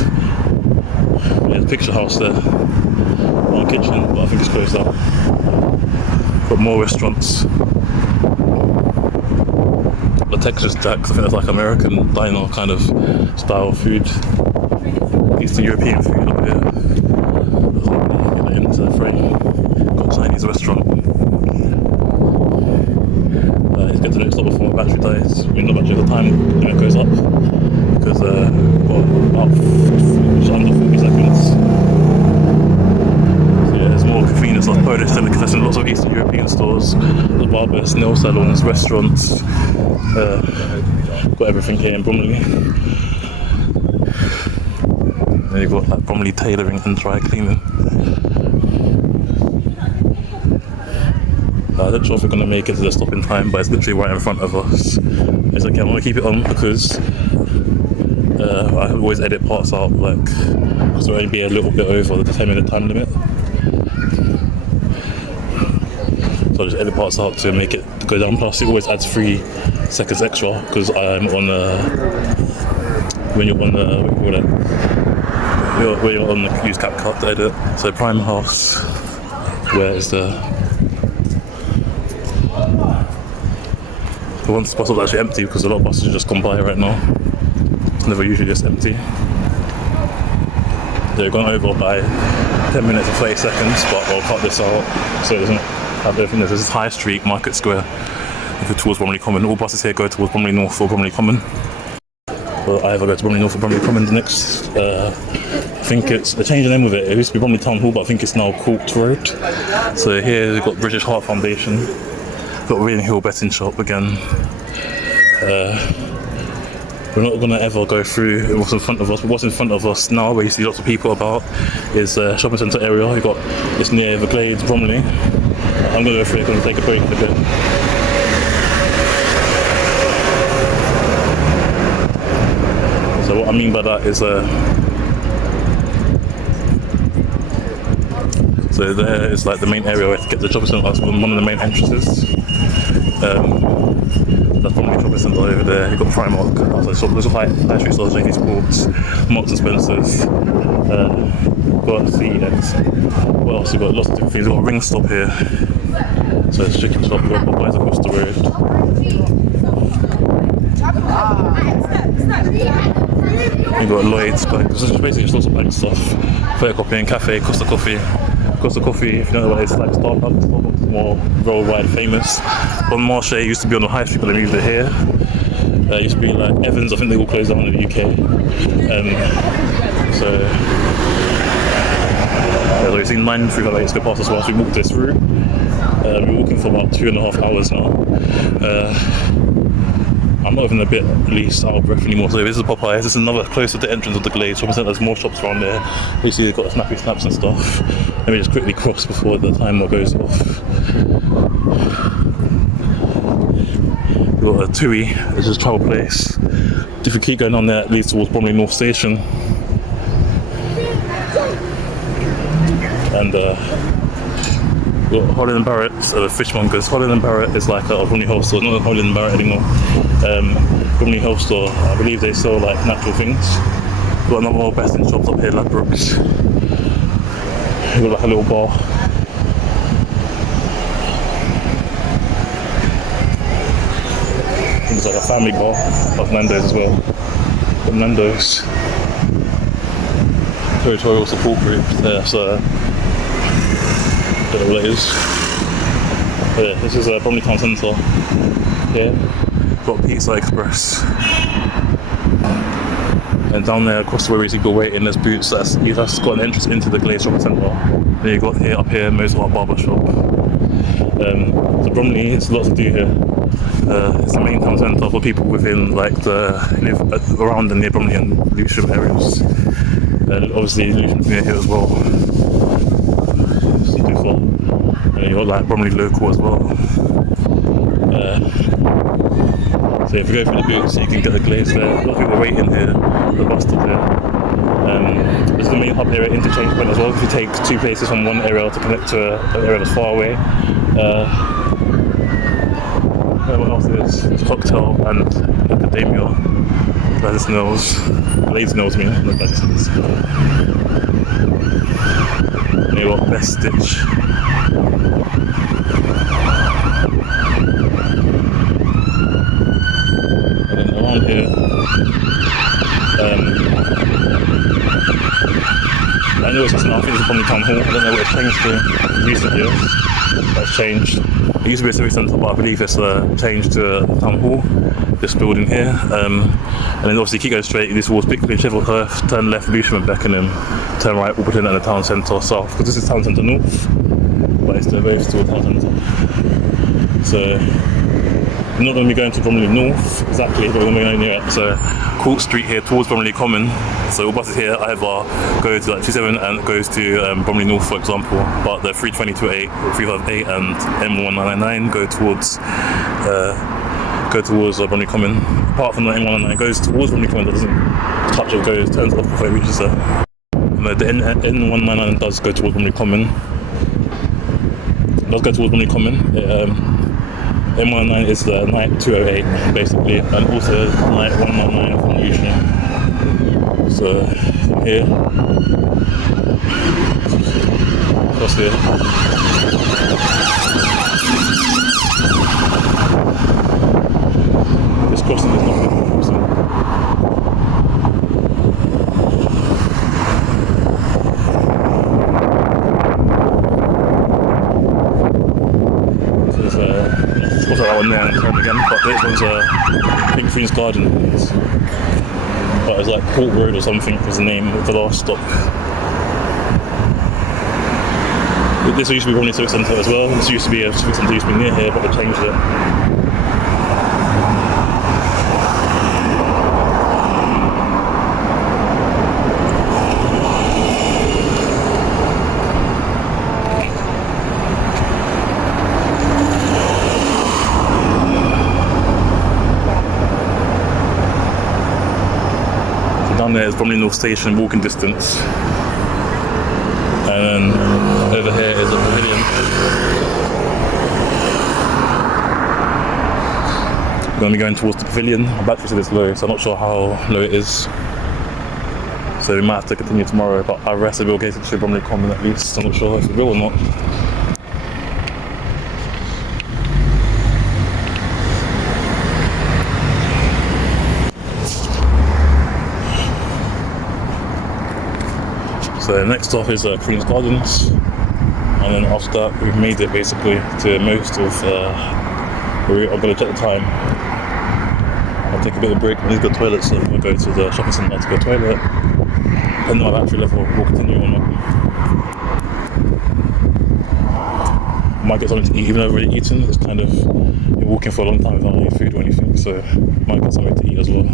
There's a picture house there, one kitchen, but I think it's closed down. Got more restaurants. The Texas Jack, I think that's like American diner kind of style food. Eastern European food up here. Get into the frame. Got a Chinese restaurant. Let's get to the next stop before my battery dies. We're not battery at the time limit goes up. Because about just under 40 seconds. So yeah, there's more convenience like Polish delicatessen, lots of Eastern European stores, the barbers, nail salons, restaurants. Got everything here in Bromley. then you've got like Bromley Tailoring and Dry Cleaning. I'm not sure if we're going to make it to the stop in time, but it's literally right in front of us. It's okay, I'm going to keep it on because I always edit parts out, like, because it'll only be a little bit over the 10-minute time limit. So I just edit parts out to make it go down. Plus, it always adds 3 seconds extra because I'm on when you're on the, what do you call it? When you're on the use CapCut to edit. So Prime House, where is the one bus stop actually empty because a lot of buses have just gone by right now. It's never usually just empty. They're going over by 10 minutes and 30 seconds, but I'll cut this out so it doesn't have everything. This is High Street, Market Square, towards Bromley Common. All buses here go towards Bromley North or Bromley Common. Well, I either go to Bromley North or Bromley Common next. I think they changed the name of it. It used to be Bromley Town Hall, but I think it's now Court Road. So here we've got British Heart Foundation. Got Reading Hill Betting Shop again. We're not going to ever go through what's in front of us, but what's in front of us now, where you see lots of people about, is a shopping centre area. It's near the Glades, Bromley. I'm going to go through it, going to take a break a bit. So what I mean by that is, so there is like the main area where to get to the shopping centre. That's one of the main entrances. That's Bromley Shopping Centre over there. You've got Primark, there's a high street stores, JD Sports, Marks and Spencer's, got CEX. What else? You've got lots of different things. You've got a Ring Stop here. So it's a chicken shop, you've got Popeyes across the road. You've got Lloyd's, but it's basically just lots of bank stuff. Photocopying, cafe, Costa Coffee. Costa Coffee, if you know what it's like, Starbucks is more worldwide famous. Bon Marché used to be on the high street, but they moved it here. It used to be like Evans, I think they all closed down in the UK. So we've seen 9 free valet go past us whilst we walked this route. We're walking for about 2.5 hours now. I'm not even a bit at least out of breath anymore. So this is Popeyes. This is another close to the entrance of the Glades shopping centre. There's more shops around there. You see they've got snappy snaps and stuff. Let me just quickly cross before the timer goes off. We've got a TUI, which is a travel place. If you keep going on there, it leads towards Bromley North Station. And we've got Holland & Barrett, Fishmongers. Holland & Barrett is like a Bromley Health Store, not Holland & Barrett anymore. Bromley Health Store, I believe they sell like natural things. We've got another more Best in shops up here, Ladbrokes. We've got like a little bar. It's like a family bar, like Nando's as well. Got Nando's. Territorial support group there, so I don't know what it is. But yeah, this is Bromley Town Centre here. Got Pizza Express. And down there across the way where you go waiting, there's Boots. That's got an entrance into the Glades Shopping Centre. Then you got here up here Mozart Barber Shop. So Bromley, it's a lot to do here. It's the main town centre for people within like live around and near Bromley and Lewisham areas. Obviously Lewisham's near here as well. It's not too far. And you got like Bromley Local as well. So if you go through the Boots, you can get the Glades there. A lot of people waiting here, the bus stop here. There's the main hub here at Interchange Point as well. If you take 2 places from one area to connect to an area that's far away. What else is? It's Cocktail and Academia. Gladys Knowles. Glades Knowles, not Gladys Knowles. And you got Best Stitch. And then around here, I know it's just now, I think it's Bromley Town Hall. I don't know what it's changed to in recent years. That's changed. It used to be a civic centre, but I believe it's changed to a town hall, this building here. And then obviously keep going straight, this towards Bickley, Chivalhurst, turn left, Lewisham and Beckenham, turn right, Alberton and the town centre south, because this is town centre north, but it's both still town centre. So, we're not going to be going to Bromley North exactly, but we're going to be going near Court Street here towards Bromley Common. So all buses here either go to like 27 and it goes to Bromley North, for example, but the 320, 358 and M1999 go towards Bromley Common. Apart from the M199 goes towards Bromley Common, doesn't touch it, turns off before it reaches there. The N199 does go towards Bromley Common. It does go towards Bromley Common. M199 is the night 208 basically, and also night 199 from Euston. So from here, across here. This crossing is not good crossing. So there's also that one there and turn again, but this one's Pink Queen's Gardens. But it's like Port Road or something is the name of the last stop. This used to be Bromley Civic Centre as well. This used to be a Civic Centre, used to be near here, but they changed it. Down there is Bromley North Station, walking distance. And then over here is a pavilion. I'm going to be going towards the pavilion. My battery said it's low, so I'm not sure how low it is. So we might have to continue tomorrow, but I rest we'll get to Bromley Common at least. I'm not sure if we will or not. So next stop is Queen's Gardens, and then after that we've made it basically to most of the route. I'm going to check the time. I'll take a bit of a break. I need to go to the toilet, so I'm going to go to the shopping centre to go to the toilet. And then my battery level will continue or not. Might get something to eat even though I've already eaten. It's kind of, you're walking for a long time without any food or anything, so might get something to eat as well.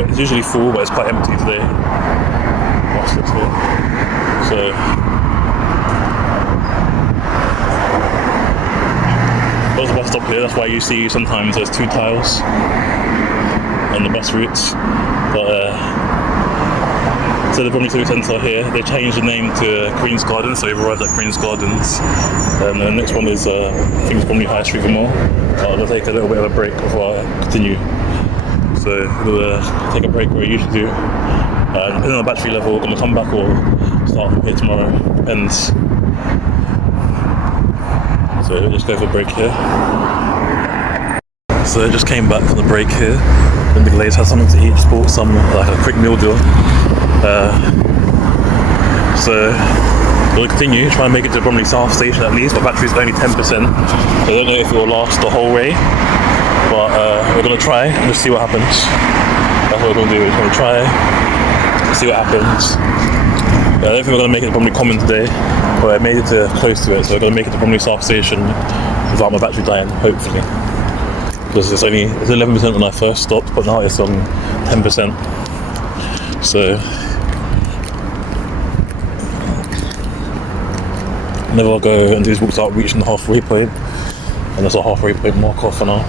It's usually full, but it's quite empty today. Watch this here. So there's a bus stop here. That's why you see sometimes there's two tiles on the bus routes. But so the Bromley Civic Centre here, they changed the name to Queen's Gardens, so we've arrived at Queen's Gardens. And the next one is I think it's Bromley High Street for more. I'll take a little bit of a break before I continue. So we'll take a break where we usually do. Depending on the battery level, we're going to come back or start from here tomorrow. Depends. So we'll just go for a break here. So I just came back from the break here. Then the Glades had something to eat, just bought some like a quick meal deal. So we'll continue, try and make it to Bromley South Station at least. My battery's only 10%. So I don't know if it will last the whole way. But we're going to try and just see what happens. That's what we're going to do. We're going to try, see what happens. I don't think we're going to make it to Bromley Common today, but I made it to close to it, so we're going to make it to Bromley South Station without my battery dying, hopefully. Because it's 11% when I first stopped, but now it's on 10%. So never I'll go and do these walks without reaching the halfway point, and there's a halfway point mark off for now.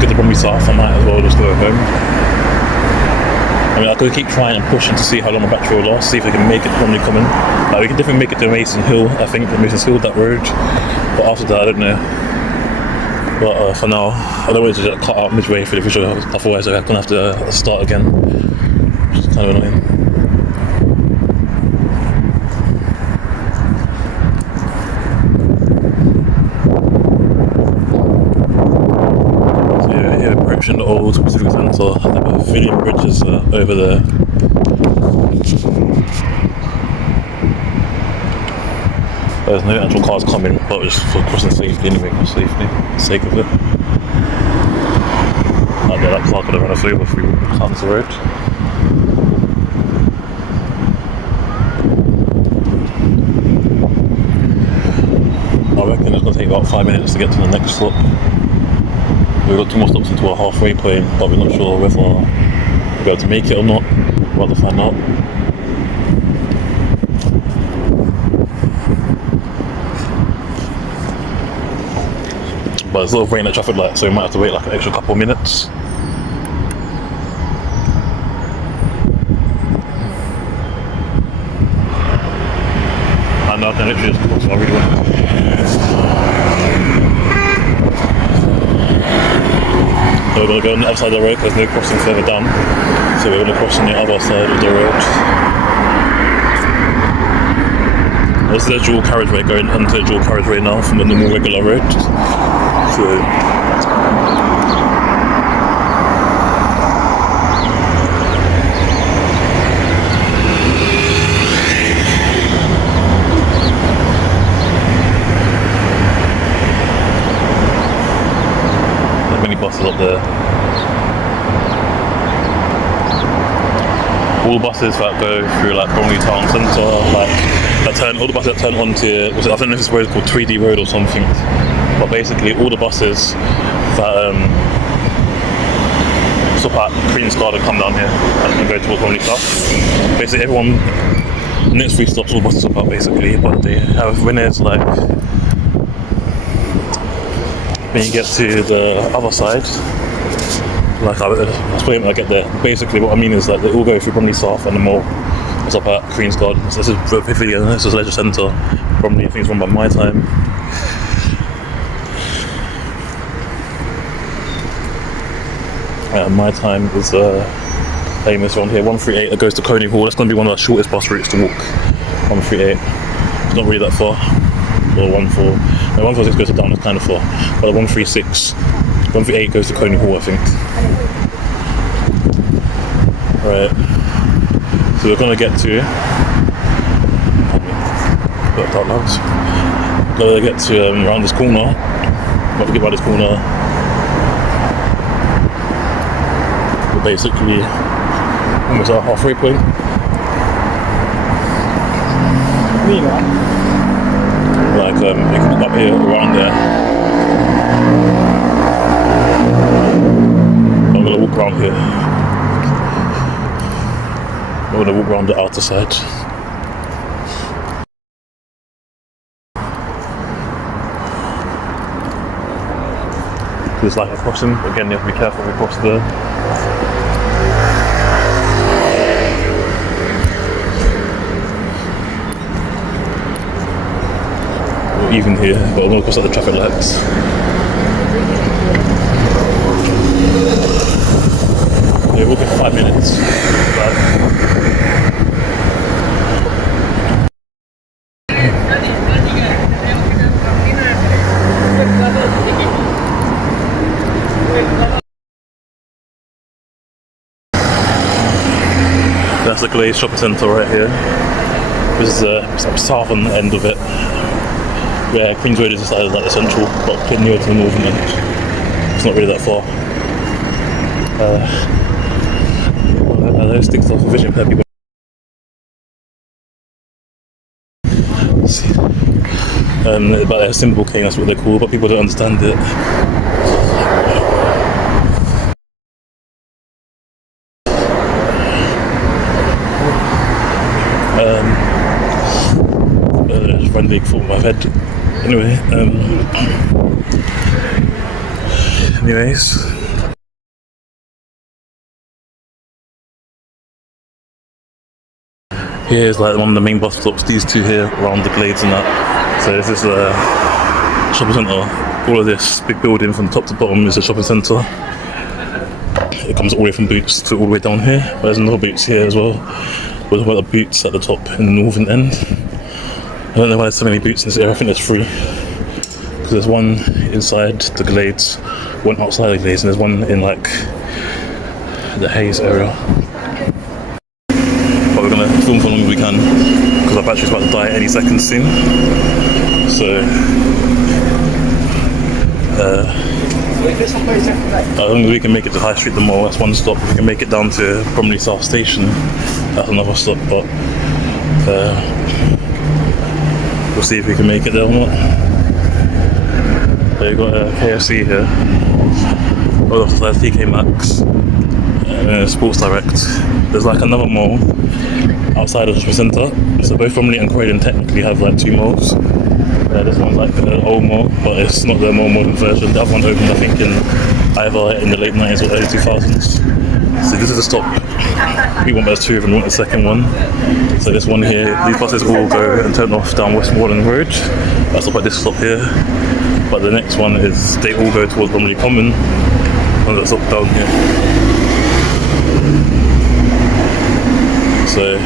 Get to Bromley South, I might as well just go home. I mean, I could keep trying and pushing to see how long my battery will last, see if we can make it to Bromley Common. We can definitely make it to Mason Hill, I think, Mason's Hill, that road. But after that, I don't know. But for now, I don't want it to just cut out midway for the visual, otherwise I'm going to have to start again, which is kind of annoying. Approaching the old Pacific Centre, the pavilion bridge is over there. There's no actual cars coming, but it's for crossing safety anyway, for safety, sake of it. And yeah, that car could have run us over if we were out the road. I reckon it's going to take about 5 minutes to get to the next stop. We've got 2 more stops into a halfway point, but we're not sure whether we'll be able to make it or not. We'll have to find out. But there's a lot of rain at traffic light, so we might have to wait like an extra couple of minutes. And I can literally just cross, I really want to. So we're going to go on the other side of the road because there's no crossing further down. So we're going to cross on the other side of the road. This is a dual carriageway going onto a dual carriageway now from the normal regular road. So buses up there. All the buses that go through like Bromley Town Centre, like that turn, all the buses that turn onto, I don't know if this road is called 3D Road or something, but basically all the buses that stop at Queen's Guard and come down here and go towards Bromley South. Basically everyone, next 3 stops all buses stop out basically, but they have winners like when you get to the other side, like I'll explain when I get there. Basically what I mean is that they all go through Bromley South and the mall is up at Queen's Guard. So this is Pavilion, this is Leisure Centre. Bromley, I think it's run by My Time. My Time is famous around here. 138 that goes to Coney Hall. That's going to be one of our shortest bus routes to walk. 138. It's not really that far. Or 146 goes to down, it's kind of far. But 138 goes to Coney Hall, I think. Right. So we're gonna get to. Gotta get to around this corner. Not to get by this corner. We're basically almost at our halfway point. Like you can look up here around there. I'm gonna walk around here. I'm gonna walk around the outer side. There's like a crossing. Again, you have to be careful when we cross there. Even here, but I'm going to cross out the traffic lights. Yeah, we'll get 5 minutes. That's the Glades Shopping Centre right here. This is the southern end of it. Yeah, Queen's Road is like the central, but pretty near to the northern end. It's not really that far. Those things off vision per people. But they're symbol cane, that's what they're called, but people don't understand it. Just run leak for my head. Anyway, anyways. Here's like one of the main bus stops, these two here around the Glades and that. So this is a shopping centre. All of this big building from top to bottom is a shopping centre. It comes all the way from Boots to all the way down here. But there's another Boots here as well. We're talking about the Boots at the top in the northern end. I don't know why there's so many Boots in this area. I think there's 3. Because there's one inside the Glades, one outside the Glades, and there's one in like the Hayes area. But we're gonna film for as long as we can because our battery's about to die any second soon. So as long as we can make it to High Street the Mall, that's one stop. If we can make it down to Bromley South Station, that's another stop. But we'll see if we can make it there or not. So you've got KFC here. All off the side, TK Maxx, and Sports Direct. There's like another mall outside of the shopping centre. So both Bromley and Croydon technically have like two malls. This one's like the old mall, but it's not the more modern version. The other one opened, I think, in either in the late 90s or early 2000s. So this is the stop. We want those two of them, we want the second one. So this one here, these buses all go and turn off down Westmoreland Road. That's up at this stop here. But the next one is, they all go towards Bromley Common. And that's up down here. So,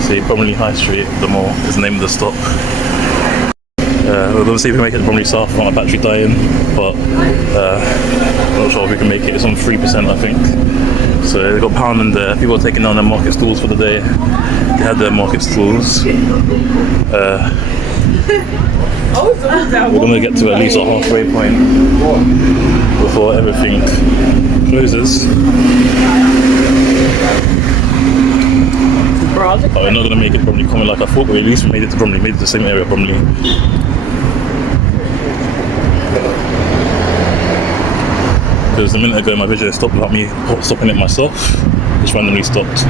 see, Bromley High Street, the mall, is the name of the stop. We're going to see if we can make it to Bromley South without my battery dying, but I'm not sure if we can make it. It's on 3%, I think. So they've got Poundland there. People are taking down their market stalls for the day. They had their market stalls. We're going to get to at least a halfway point before everything closes. But we're not going to make it Bromley Common like I thought, but at least we made it to Bromley, made it to the same area of Bromley. Because a minute ago my video stopped without me stopping it myself. Just randomly stopped.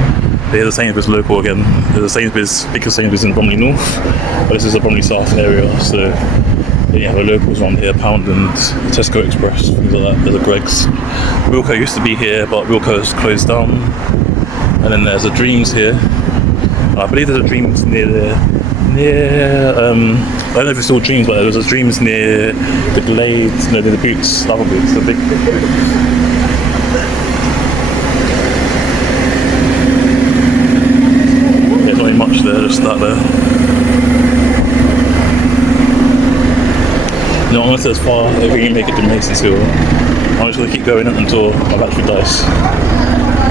Here's the Sainsbury's local again. There's a Sainsbury's, because Sainsbury's in Bromley North, but this is a Bromley South area, so you have the locals around here, Poundland, Tesco Express, things like that. There's a Greggs. Wilko used to be here, but Wilko's closed down. And then there's a Dreams here. I believe there's a Dreams near there. I don't know if it's still Dreams, but there was a Dreams near the Glades, no, the Boots, Lava Boots, the big Boots. There's not really much there, just that there. No, unless there's far, if we can make it to Mason's Hill, I'm just going to keep going until my battery dies.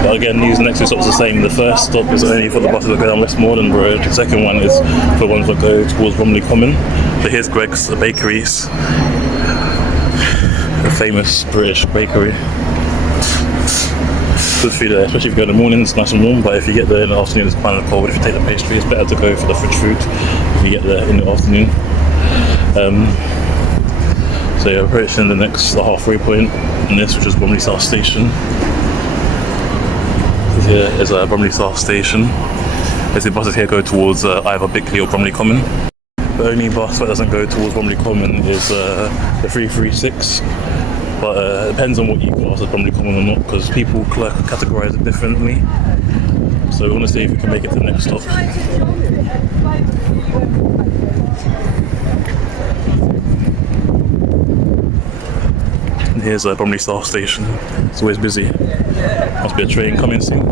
But again, these next two stops are the same. The first stop is only for the buses that go down Westmoreland Road. The second one is for the ones that go towards Bromley Common. So here's Greggs, the bakeries. The famous British bakery. Good food there, especially if you go in the morning, it's nice and warm, but if you get there in the afternoon, it's kind of cold. If you take the pastry, it's better to go for the fridge food if you get there in the afternoon. So you're approaching the next halfway point in this, which is Bromley South Station. Here is Bromley South Station. As the buses here go towards either Bickley or Bromley Common. The only bus that doesn't go towards Bromley Common is the 336. But it depends on what you class as Bromley Common or not, because people categorise it differently. So we want to see if we can make it to the next stop. And here's Bromley South Station. It's always busy. Must be a train coming soon.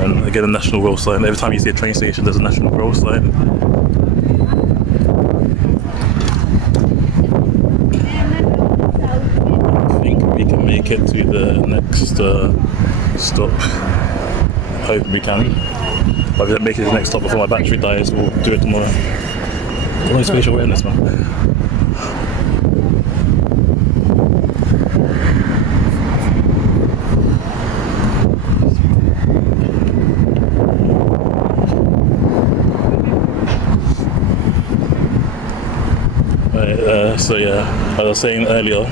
And again, a National Rail sign. Every time you see a train station, there's a National Rail sign. I think we can make it to the next stop. Hope we can. But if we don't make it to the next stop before my battery dies, we'll do it tomorrow. Come on, spatial awareness, man. So yeah, as I was saying earlier,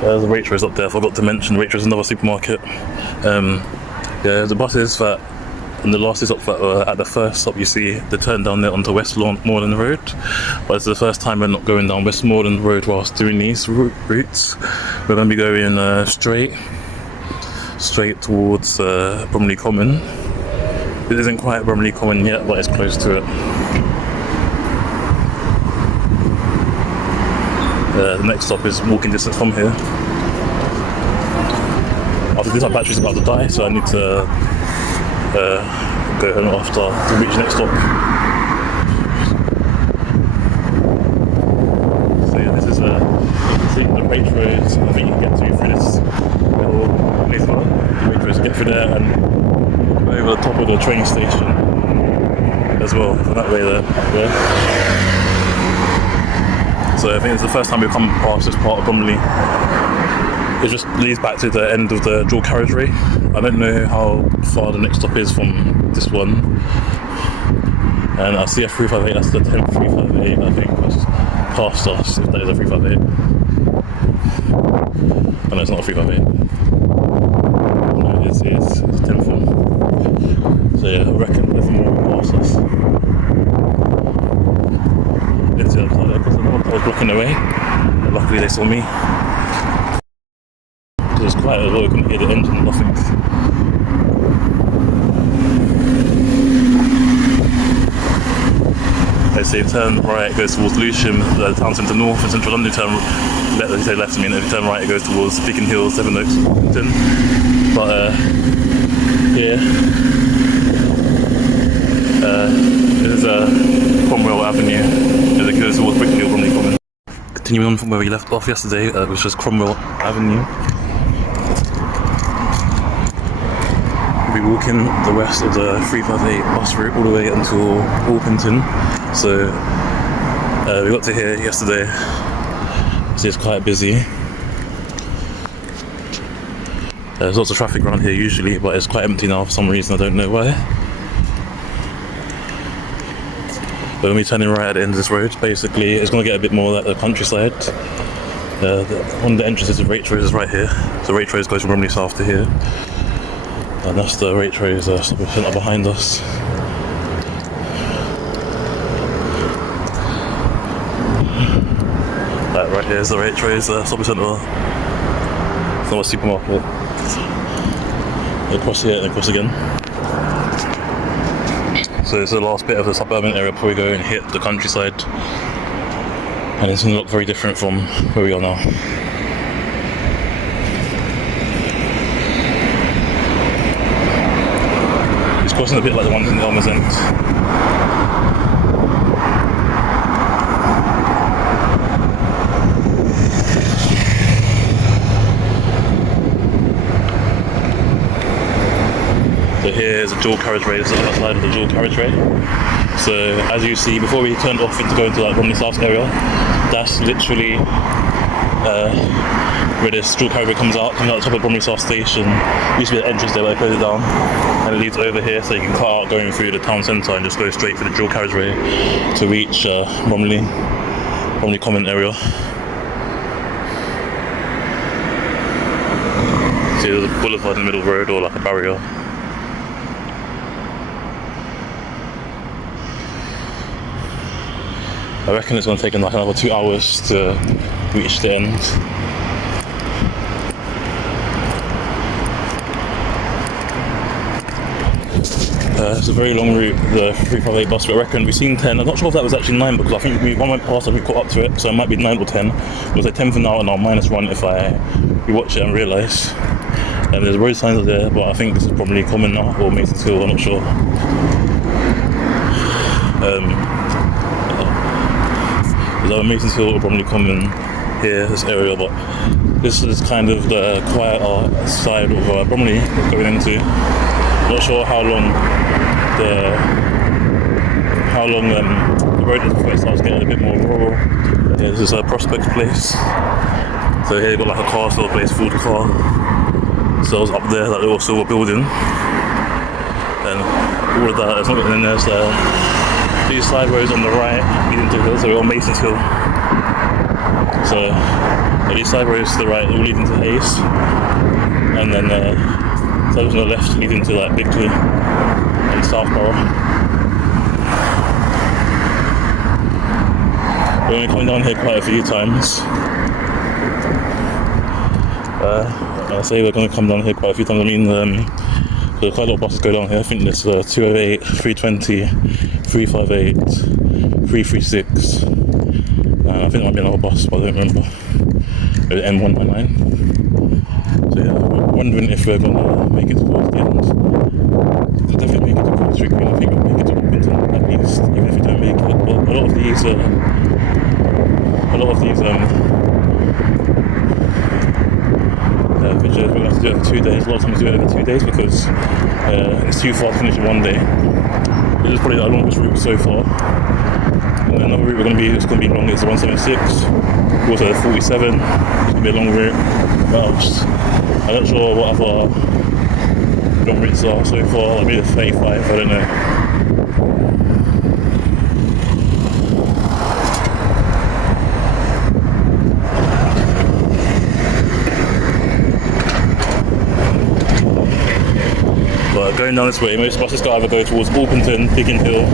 there's a Waitrose up there. I forgot to mention Waitrose is another supermarket. Yeah, the buses that, and the last stop that were at the first stop, you see they turn down there onto Westmoreland Road, but it's the first time we're not going down Westmoreland Road whilst doing these routes. We're going to be going straight towards Bromley Common. It isn't quite Bromley Common yet, but it's close to it. The next stop is walking distance from here. After this, my battery's about to die, so I need to go home after to reach the next stop. So yeah, this is the Waitrose. I think you can get to through this little place. as well, from that way there. Yeah. So I think it's the first time we've come past this part of Bromley. It just leads back to the end of the dual carriageway. I don't know how far the next stop is from this one. And I see a 358, that's the 10th 358, I think, that's past us, if that is a 358. Oh no, it's not a 358. No, it's a 10th one. So yeah, I reckon there's more past us. Didn't see that car there because I was blocking the way. But luckily they saw me. Because it was quiet as well, you couldn't hear the engine, nothing. Let's say turn right, it goes towards Lewisham, the town centre north, and central London turn left, if you turn right, it goes towards Beacon Hill, Sevenoaks, Wilmington. But yeah, this is Cromwell Avenue, as it goes towards Brickhill, Bromley Common. Continuing on from where we left off yesterday, which was Cromwell Avenue. We'll be walking the rest of the 358 bus route all the way until Orpington. So we got to here yesterday, so it's quite busy. There's lots of traffic around here usually, but it's quite empty now for some reason, I don't know why. But when we're turning right at the end of this road, basically it's going to get a bit more like the countryside. One of the entrances of Waitrose is right here. So Waitrose goes from Bromley South to here. And that's the Waitrose shopping centre behind us. Right here is the Waitrose shopping centre. It's not a supermarket. Across here and across again. So it's the last bit of the suburban area before we go and hit the countryside. And it's going to look very different from where we are now. It's crossing a bit like the ones in the Elmer's End. So here is a dual carriageway, this is the other side of the dual carriageway. So as you see, before we turned off into going to like Bromley South area, that's literally where this dual carriageway comes out the top of Bromley South station. Used to be the entrance there, but I closed it down. And it leads over here, so you can cut out going through the town centre and just go straight for the dual carriageway to reach Bromley Common area. See, there's a boulevard in the middle of the road, or like a barrier. I reckon it's going to take like another 2 hours to reach the end. It's a very long route, the 358 bus route. I reckon we've seen 10. I'm not sure if that was actually 9 because I think one went past and we caught up to it, so it might be 9 or 10. It was like 10 for now and now -1 if I rewatch it and realise. And there's road signs there, but I think this is probably Common now or Mason's Hill, I'm not sure. There's either Mason's Hill or Bromley Common here, this area, but this is kind of the quieter side of Bromley we're going into. Not sure how long the road is before it starts getting a bit more rural. This is a Prospect Place. So here you've got like a car store place, food car. So up there, that little silver building. And all of that, and then there's these side roads on the right leading to the hill, so we're on Mason's Hill. So these side roads to the right all leading to Hayes. And then those on the left leading to like Bickley and Southborough. We're only coming down here quite a few times. I say we're going to come down here quite a few times. I mean, there's quite a lot of buses go down here. I think there's 208, 320, 358, 336. I think there might be another bus, but I don't remember. Maybe M199. So yeah, I'm wondering if we're going to make it towards the end. We'll definitely make it to Cold Street Green. I think we'll make it to Orpington at least, even if we don't make it. But a lot of these videos we're going to have to do it for 2 days. A lot of times we do it over 2 days because it's too far to finish in 1 day. This is probably our longest route so far. And another route it's gonna be long is the 176. Also the 47. It's gonna be a long route. I'm not sure what other long routes are so far. Maybe the 35. I don't know. But going down this way, most buses either go towards Orpington, Biggin Hill,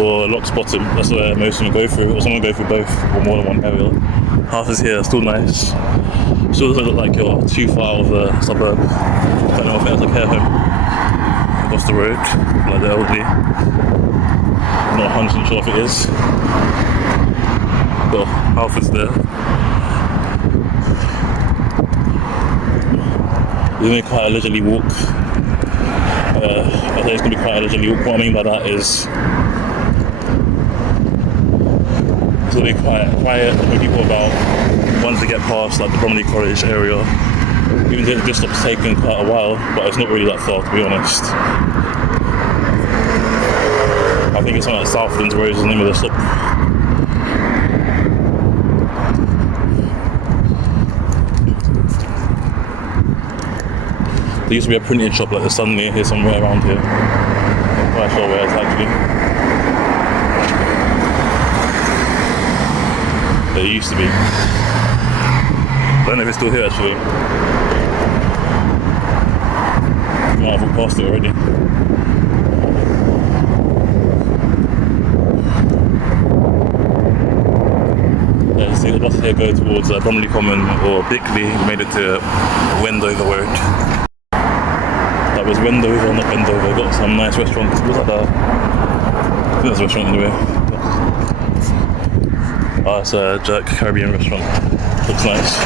or Locks Bottom. That's where most of them go through, or some of them go through both, or more than one area. Half is here, still nice. Still doesn't look like you're too far of a suburb. Don't know if it has a care home across the road, like the elderly. I'm not 100% sure if it is. Well, Halford's there. It's going to be quite a leisurely walk. I think it's going to be quite a leisurely walk. What I mean by that is it's going to be quiet. There people about once they get past like the Bromley College area. Even though this stop's taken quite a while, but it's not really that far to be honest. I think it's something like Southlands Road is the name of the stop. There used to be a printing shop like the Sun near here, somewhere around here. I'm not quite sure where it's actually. There used to be. I don't know if it's still here actually. I might have walked past it already. Yeah, see the buses here go towards Bromley Common or Bickley. We made it to Wendover Road. That was Wendover, not Wendover. Got some nice restaurants. Was that I think that's a restaurant anyway. Oh, it's a Jerk Caribbean restaurant. Looks nice.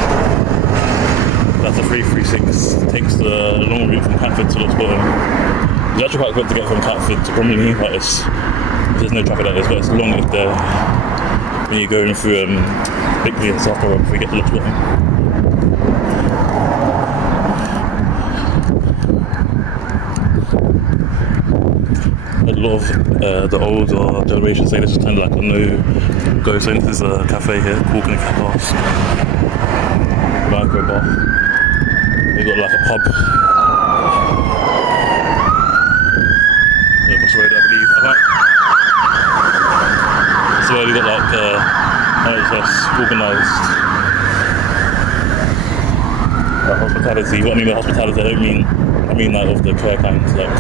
That's a 336. Takes the long route from Catford to Locks Bottom. It's actually quite quick to get from Catford to Bromley. Like there's no traffic like this, but it's long if they're when you're going through Bickley and South Road before you get to Locks Bottom. A lot of the older generation say this is kind of like a no-go zone. There's a cafe here, Cork and Cafe, micro bar. They've got like a pub. Across the road, I believe. So they've got like NHS organised hospitality. What I mean by hospitality, I mean like of the care kinds, like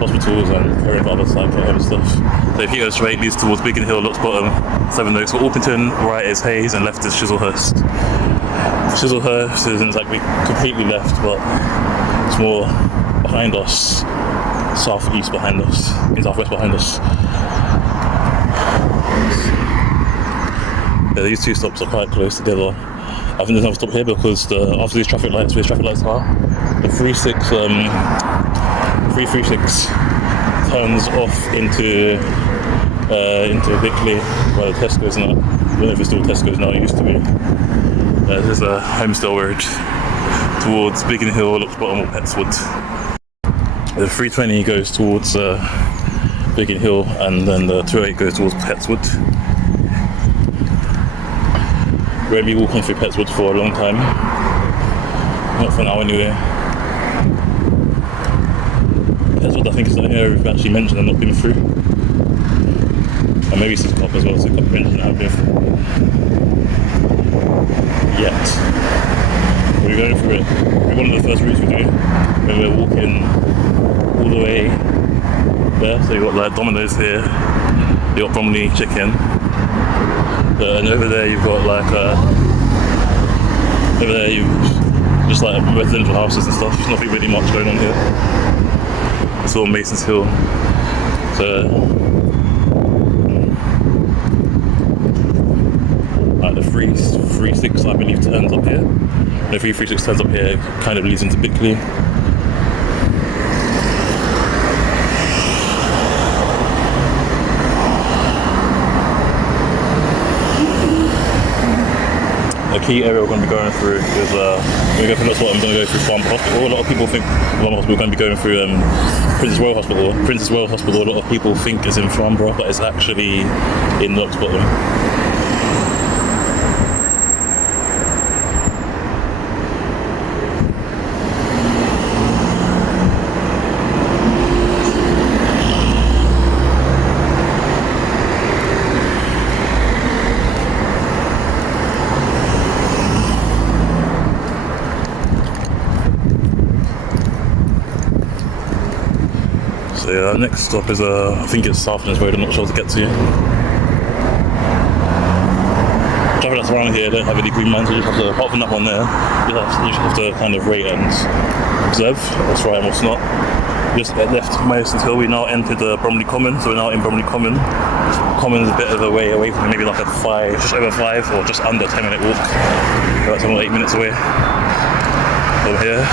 hospitals and caring for other stuff. So if you go straight, leads towards Biggin Hill, Locks Bottom, Sevenoaks for Orpington, right is Hayes and left is Chislehurst. Chislehurst isn't exactly completely left, but it's more behind us, southeast behind us, and southwest behind us. Yeah, these two stops are quite close together. I think there's another stop here because after these traffic lights, where traffic lights are, the 336 turns off into Bickley, where the Tesco's now. I don't know if it's still Tesco's now, it used to be. This is a Homestall Road towards Biggin Hill, Locks Bottom or Petswood. The 320 goes towards Biggin Hill and then the 208 goes towards Petswood. We won't be walking through Petswood for a long time. Not for now anyway. Petswood I think is the only area we've actually mentioned and not been through. And maybe Sidcup as well, Sidcup mentioned and I've been through. Yet. We're going through it. One of the first routes we do when we're walking all the way there. So you've got like Domino's here, you've got Bromley Chicken. And over there you've got like over there you've just like residential houses and stuff. Nothing really much going on here. It's all Mason's Hill. So like the 336 I believe turns up here. The 336 turns up here, kind of leads into Bickley. key area we're going to be going through is we're going to go through lots of what I'm going to go through Farnborough Hospital. A lot of people think Farnborough Hospital we're going to be going through Princess Royal Hospital. Princess Royal Hospital, a lot of people think is in Farnborough, but it's actually in Knox Bottom. So yeah, next stop is I think it's Southlands Road. I'm not sure to get to. Traffic that's around here don't have any green lines. You just have to, apart from that one there, you just have to kind of rate and observe what's right and what's not. Just left most until we now entered Bromley Common. So we're now in Bromley Common. Common is a bit of a way away from maybe like just over 5 or just under 10-minute walk. About 7 or 8 minutes away from here.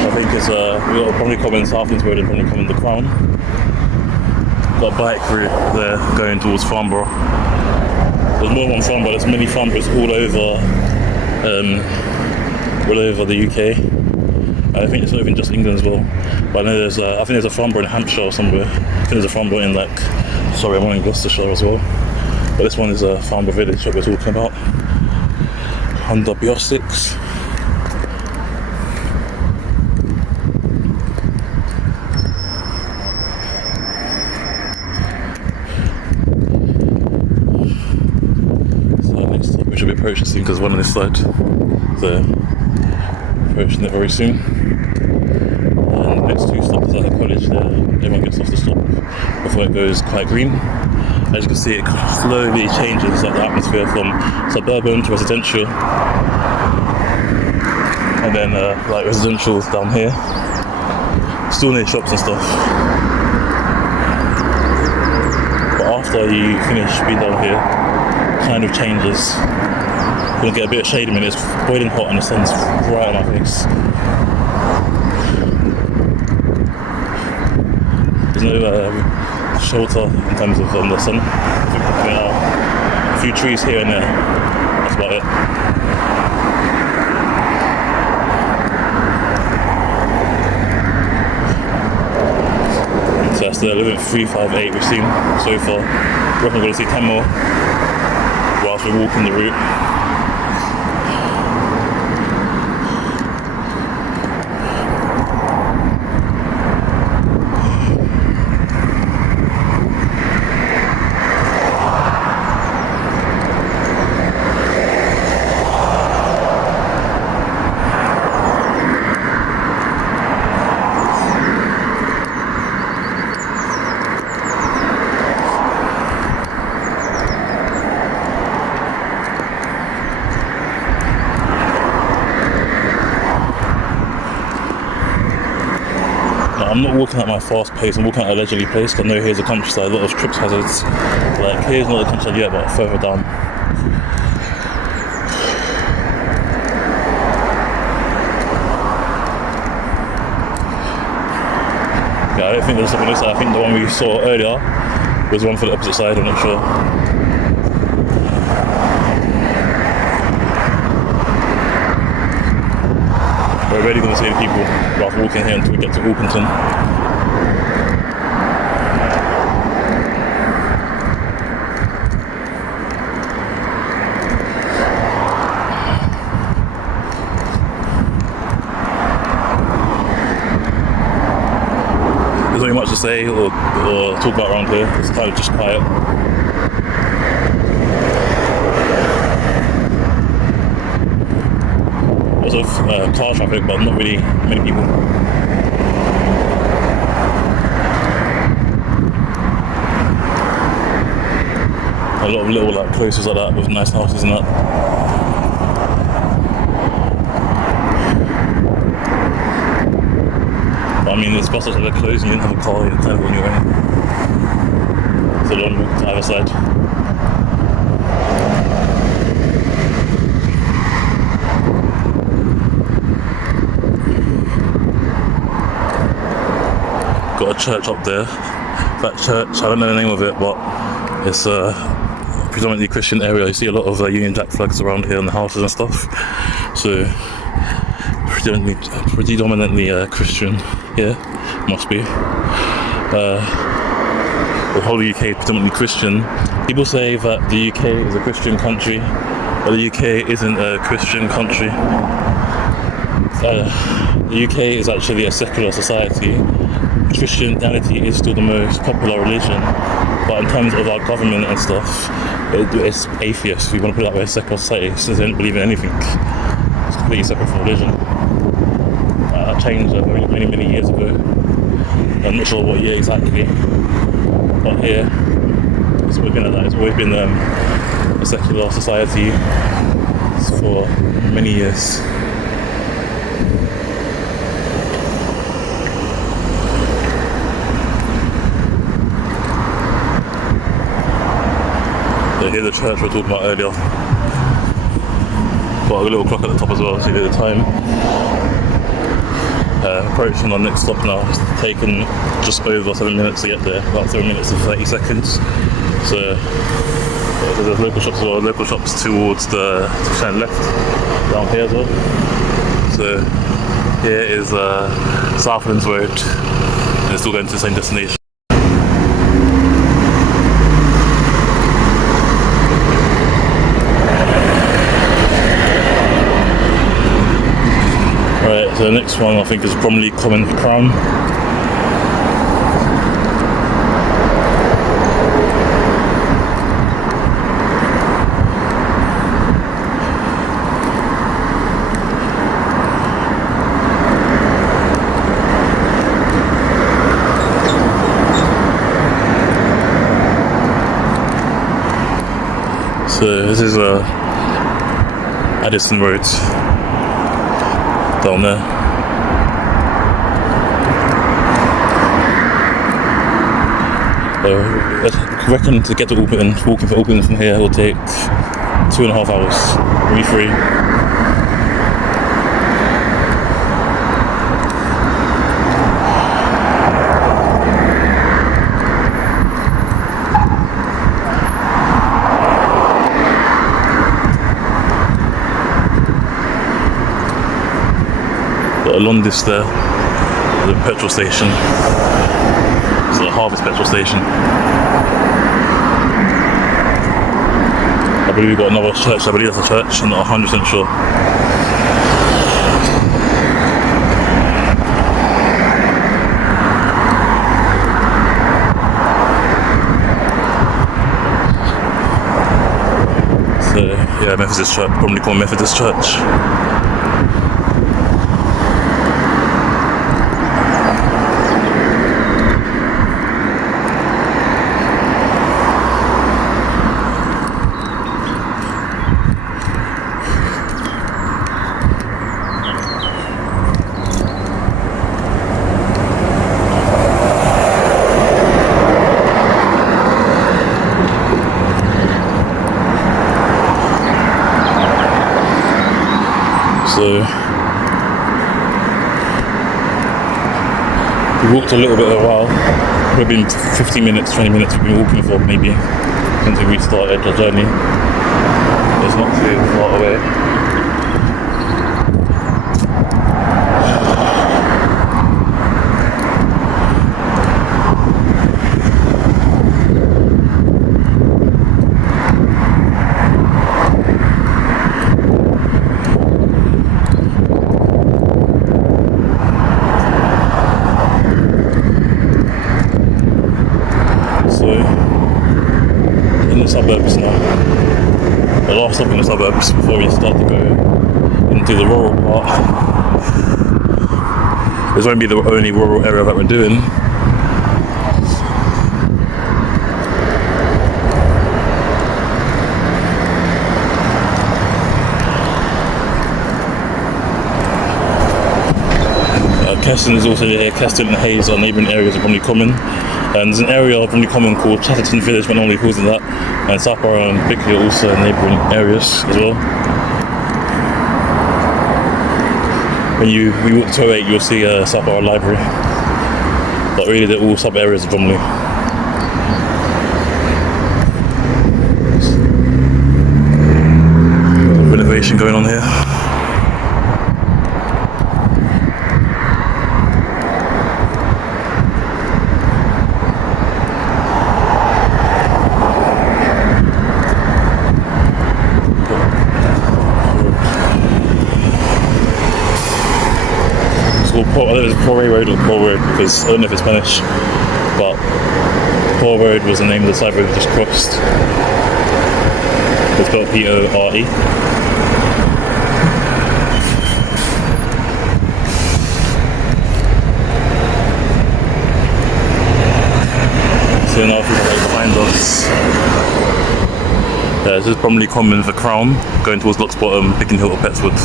I think it's we got Bromley Common, Southlands Road, and Bromley Common, the Crown. Got a bike route there going towards Farnborough. There's more than Farnborough. There's many Farnboroughs all over the UK. I think it's not even just England as well. But I know I think there's a Farnborough in Hampshire or somewhere. I think there's a Farnborough in one in Gloucestershire as well. But this one is a Farnborough village that we're talking about. On WR6. Should be approaching soon because one on this side, so approaching it very soon. And the next 2 stops is at the college there. Everyone gets off the stop before it goes quite green. As you can see, it slowly changes like the atmosphere from suburban to residential, and then like residential down here, still near shops and stuff. But after you finish being down here, kind of changes. You'll get a bit of shade in a minute. It's boiling hot and the sun's right on my face. There's no shelter in terms of the sun. A few trees here and there. That's about it. So that's the 11,358 we've seen so far. We're going to see 10 more whilst we're walking the route. I'm not walking at my fast pace, I'm walking at a leisurely pace. I know here's a countryside, a lot of trip hazards. Like here's not the countryside yet, but further down. Yeah, I don't think there's something on this side. I think the one we saw earlier was one for the opposite side, I'm not sure. We're already going to see the people whilst walking here until we get to Orpington. There's not really much to say or talk about around here. It's kind of just quiet. Of car traffic, but not really many people. A lot of little like closes like that with nice houses and that. But I mean, there's bus stops that are closed and you didn't have a car, you're kind of on your own. So don't walk to either side. Got a church up there. That church, I don't know the name of it, but it's predominantly Christian area. You see a lot of Union Jack flags around here in the houses and stuff. So predominantly Christian here, must be. The whole UK is predominantly Christian. People say that the UK is a Christian country, but the UK isn't a Christian country. The UK is actually a secular society. Christianity is still the most popular religion, but in terms of our government and stuff, it's atheist. We want to put it that way, secular society, since they don't believe in anything. It's completely separate from religion. That changed many years ago. I'm not sure what year exactly, but here it's always been like that. It's always been a secular society for many years. So here's the church we were talking about earlier. Got a little clock at the top as well, so you know the time. Approaching our next stop now. It's taken just over 7 minutes to get there, about 7 minutes and 30 seconds. So there's local shops as well, local shops towards the left, down here as well. So here is Southlands Road, and it's still going to the same destination. Right, so the next one I think is Bromley Common Crown. So this is Addison Road down there. I reckon to get to Alton, walking for Alton from here will take 2.5 hours, maybe 3. But along this there, there's a petrol station. It's a Harvest petrol station. I believe we've got another church. I believe that's a church. I'm not 100% sure. So yeah, Methodist Church, probably called Methodist Church. So we walked a little bit of a while, probably been 15 minutes, 20 minutes we've been walking for maybe since we started the journey. It's not too far away. Suburbs now. The last stop in the suburbs before we start to go into the rural part. This won't be the only rural area that we're doing. Keston is also here. Keston and Hayes are neighbouring areas of Bromley Common. And there's an area of Bromley Common called Chatterton Village, but normally calls it that. And Southborough and Bickley are also neighbouring areas as well. When we walk to 08, you'll see Southborough Library. But really, they're all sub areas of Bromley. going on here. I don't know if it's Pore Road or Pore Road because I don't know if it's Spanish, but Pore Road was the name of the side road we just crossed. It's spelled P-O-R-E. So now people are behind us. This is Bromley Common, the Crown, going towards Lock's Bottom, Biggin Hill or Petswood.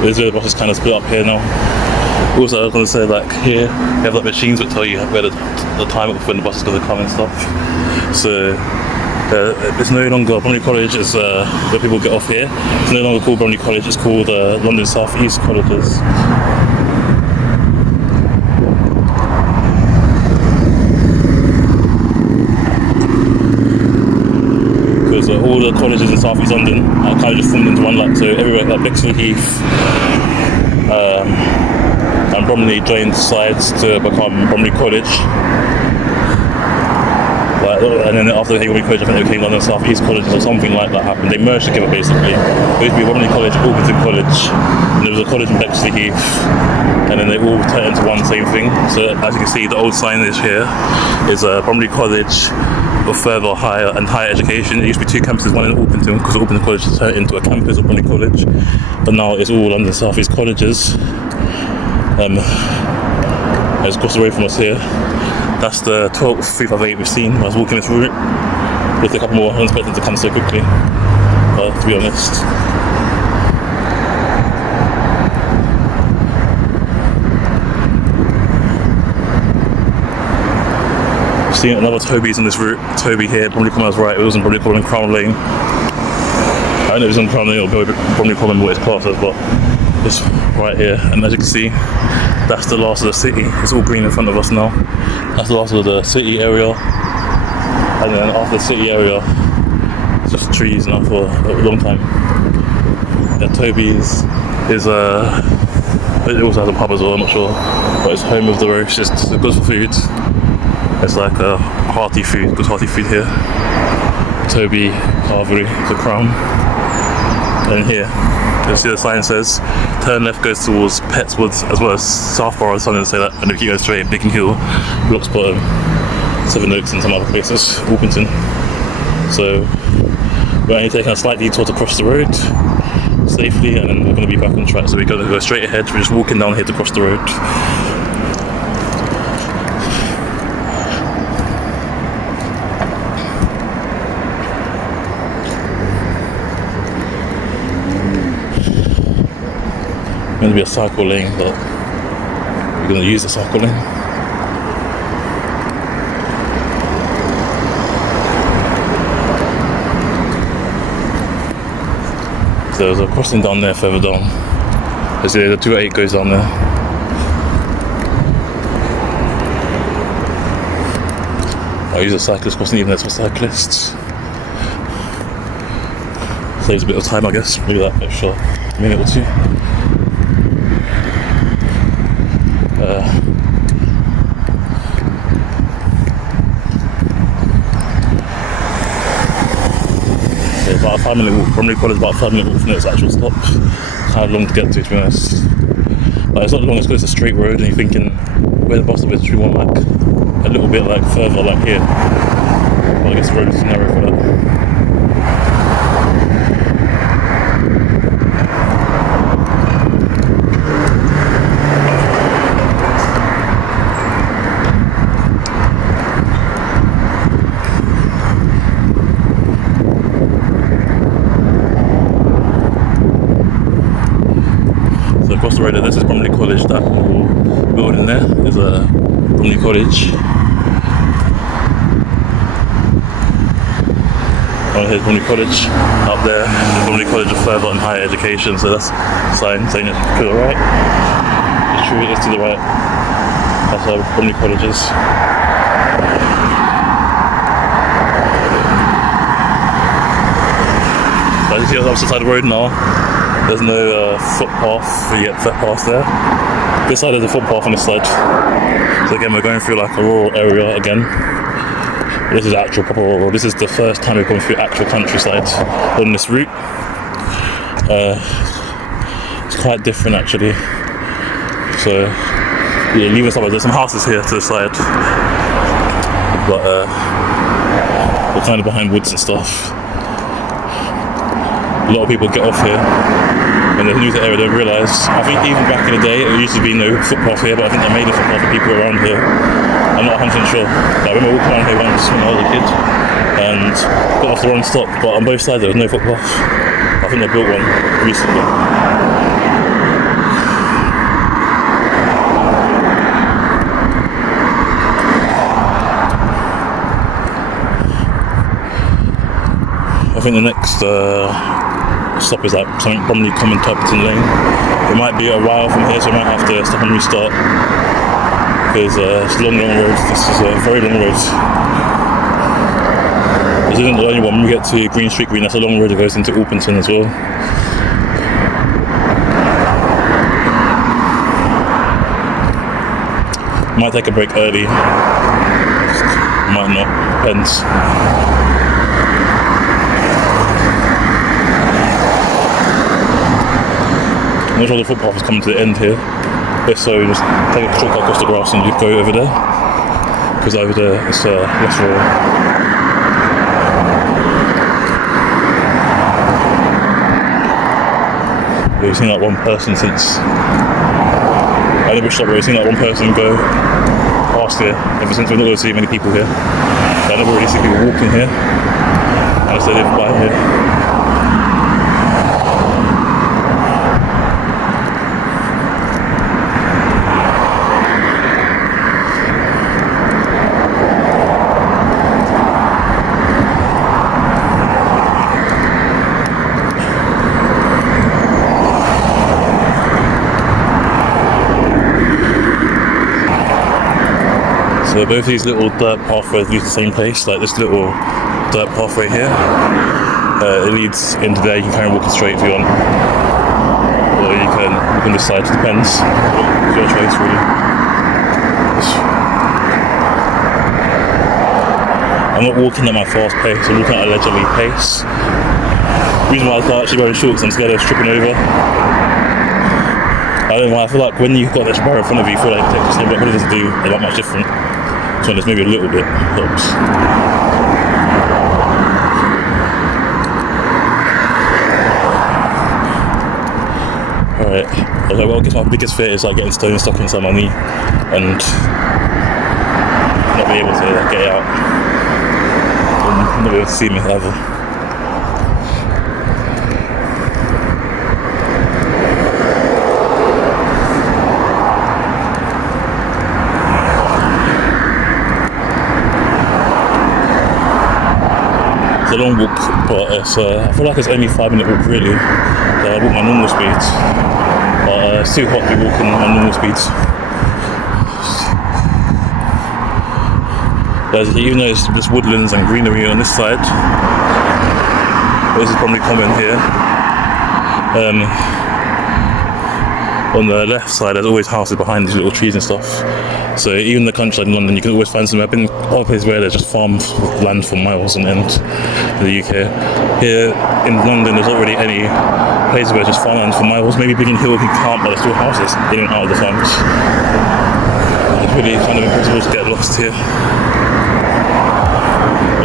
This is where the buses kind of split up here now. Also, I was going to say, like, here, you have like machines that tell you where the time of when the bus is going to come and stuff. So, it's no longer, Bromley College is where people get off here. It's no longer called Bromley College, it's called London South East Colleges. Because all the colleges in South East London are kind of just formed into one lot. So everywhere, like Bexley Heath and Bromley joined sides to become Bromley College. And then after the Bromley College, I think they became London South East College or something like that happened. They merged together basically. It used to be Bromley College, Orpington College, and there was a college in Bexley Heath, and then they all turned into one same thing. So as you can see, the old signage here is Bromley College of further higher and higher education. It used to be two campuses, one in Orpington, because Orpington College has turned into a campus of Bromley College, but now it's all London South East Colleges. It's across the road from us here. That's the 12th 358 we've seen when I was walking this route. There's a couple more, I wasn't expecting to come so quickly, but to be honest. Seen another Toby's on this route. Toby here, Bromley Common was right, it wasn't Bromley Common, Crown Lane. I don't know if it's on Crown Lane or Bromley Common, what it's classed as, but it's right here. And as you can see, that's the last of the city. It's all green in front of us now. That's the last of the city area. And then after the city area, it's just trees now for a long time. Yeah, Toby's is it also has a pub as well, I'm not sure. But it's home of the roast, it's good for food. It's like a hearty food, good hearty food here. Toby, Carvery, the Crown. And here, you see the sign says, turn left goes towards Petswood as well as Southborough, something to say that, and if you go straight, Biggin Hill, Lock's Bottom, Seven Oaks and some other places, Orpington. So, we're only taking a slight detour to cross the road safely, and then we're going to be back on track. So we're going to go straight ahead, we're just walking down here to cross the road. Going to be a cycle lane, but we're going to use the cycle lane. So there's a crossing down there further down. There's the 208 goes down there. I'll use a cyclist crossing even though it's for cyclists. Saves a bit of time, I guess. Maybe that extra minute or two. About a 5-minute walk. Bromley College about a 5-minute walk from its actual stop. Kind of long to get to be honest. But it's not long as it's a straight road and you're thinking where the bus stop is, we want like a little bit like further like here. But I guess the road is narrow for that. Across the road, this is Bromley College. That building there is a Bromley College. Oh, here's Bromley College. Up there is Bromley College of Further and Higher Education. So that's a sign saying it's to the right. It's true, it is to the right. That's how Bromley College is. But as you see on the opposite side of the road now, there's no footpath yet, footpath there. This side is a footpath on this side. So again, we're going through like a rural area again. This is actual proper rural. This is the first time we've gone through actual countryside on this route. It's quite different actually. So yeah, leaving aside, there's some houses here to the side, but we're kind of behind woods and stuff. A lot of people get off here when they're new to the area, don't realise. I think even back in the day, it used to be no footpath here, but I think they made a footpath for people around here. I'm not 100% sure. But I remember walking around here once when I was a kid and got off the wrong stop, but on both sides there was no footpath. I think they built one recently. I think the next stop is like something probably Common Turpentine Lane. It might be a while from here, so I might have to stop and restart because it's a long road. This is a very long road. This isn't the only one. When we get to Green Street Green, that's a long road that goes into Orpington as well. Might take a break early. Might not. Depends. I'm not sure the footpath is coming to the end here. If so, just take a shortcut across the grass and you go over there. Because over there it's less rural. We've seen like one person since I never stopped, we've seen like one person go past here ever since. We're not going to see many people here. I never really see people walking here unless they live by here. So both these little dirt pathways lead to the same place, like this little dirt pathway here. It leads into there. You can kind of walk it straight if you want. Or you can walk on this side, it depends. It's your choice really. I'm not walking at my fast pace, I'm walking at a leisurely pace. The reason why I start actually wearing shorts, I'm scared of tripping over. I don't know, I feel like when you've got this bar in front of you, you feel like it takes the same, but what it doesn't do a lot much different. So there's maybe a little bit helps. Alright, I was like, well, I guess my biggest fear is like getting stones stuck inside my knee and not be able to get it out. And not be able to see me either. It's a long walk, but it's, I feel like it's only a 5-minute walk really. I walk my normal speeds, but it's too hot to be walking my normal speeds. Even though it's just woodlands and greenery on this side, this is probably common here. On the left side, there's always houses behind these little trees and stuff. So even the countryside in London, you can always find some. I've been all places where there's just farm land for miles on end in the UK. Here in London, there's not really any places where it's just farmland for miles. Maybe Biggin Hill you can't, but there's still houses in and out of the farms. It's really kind of impossible to get lost here.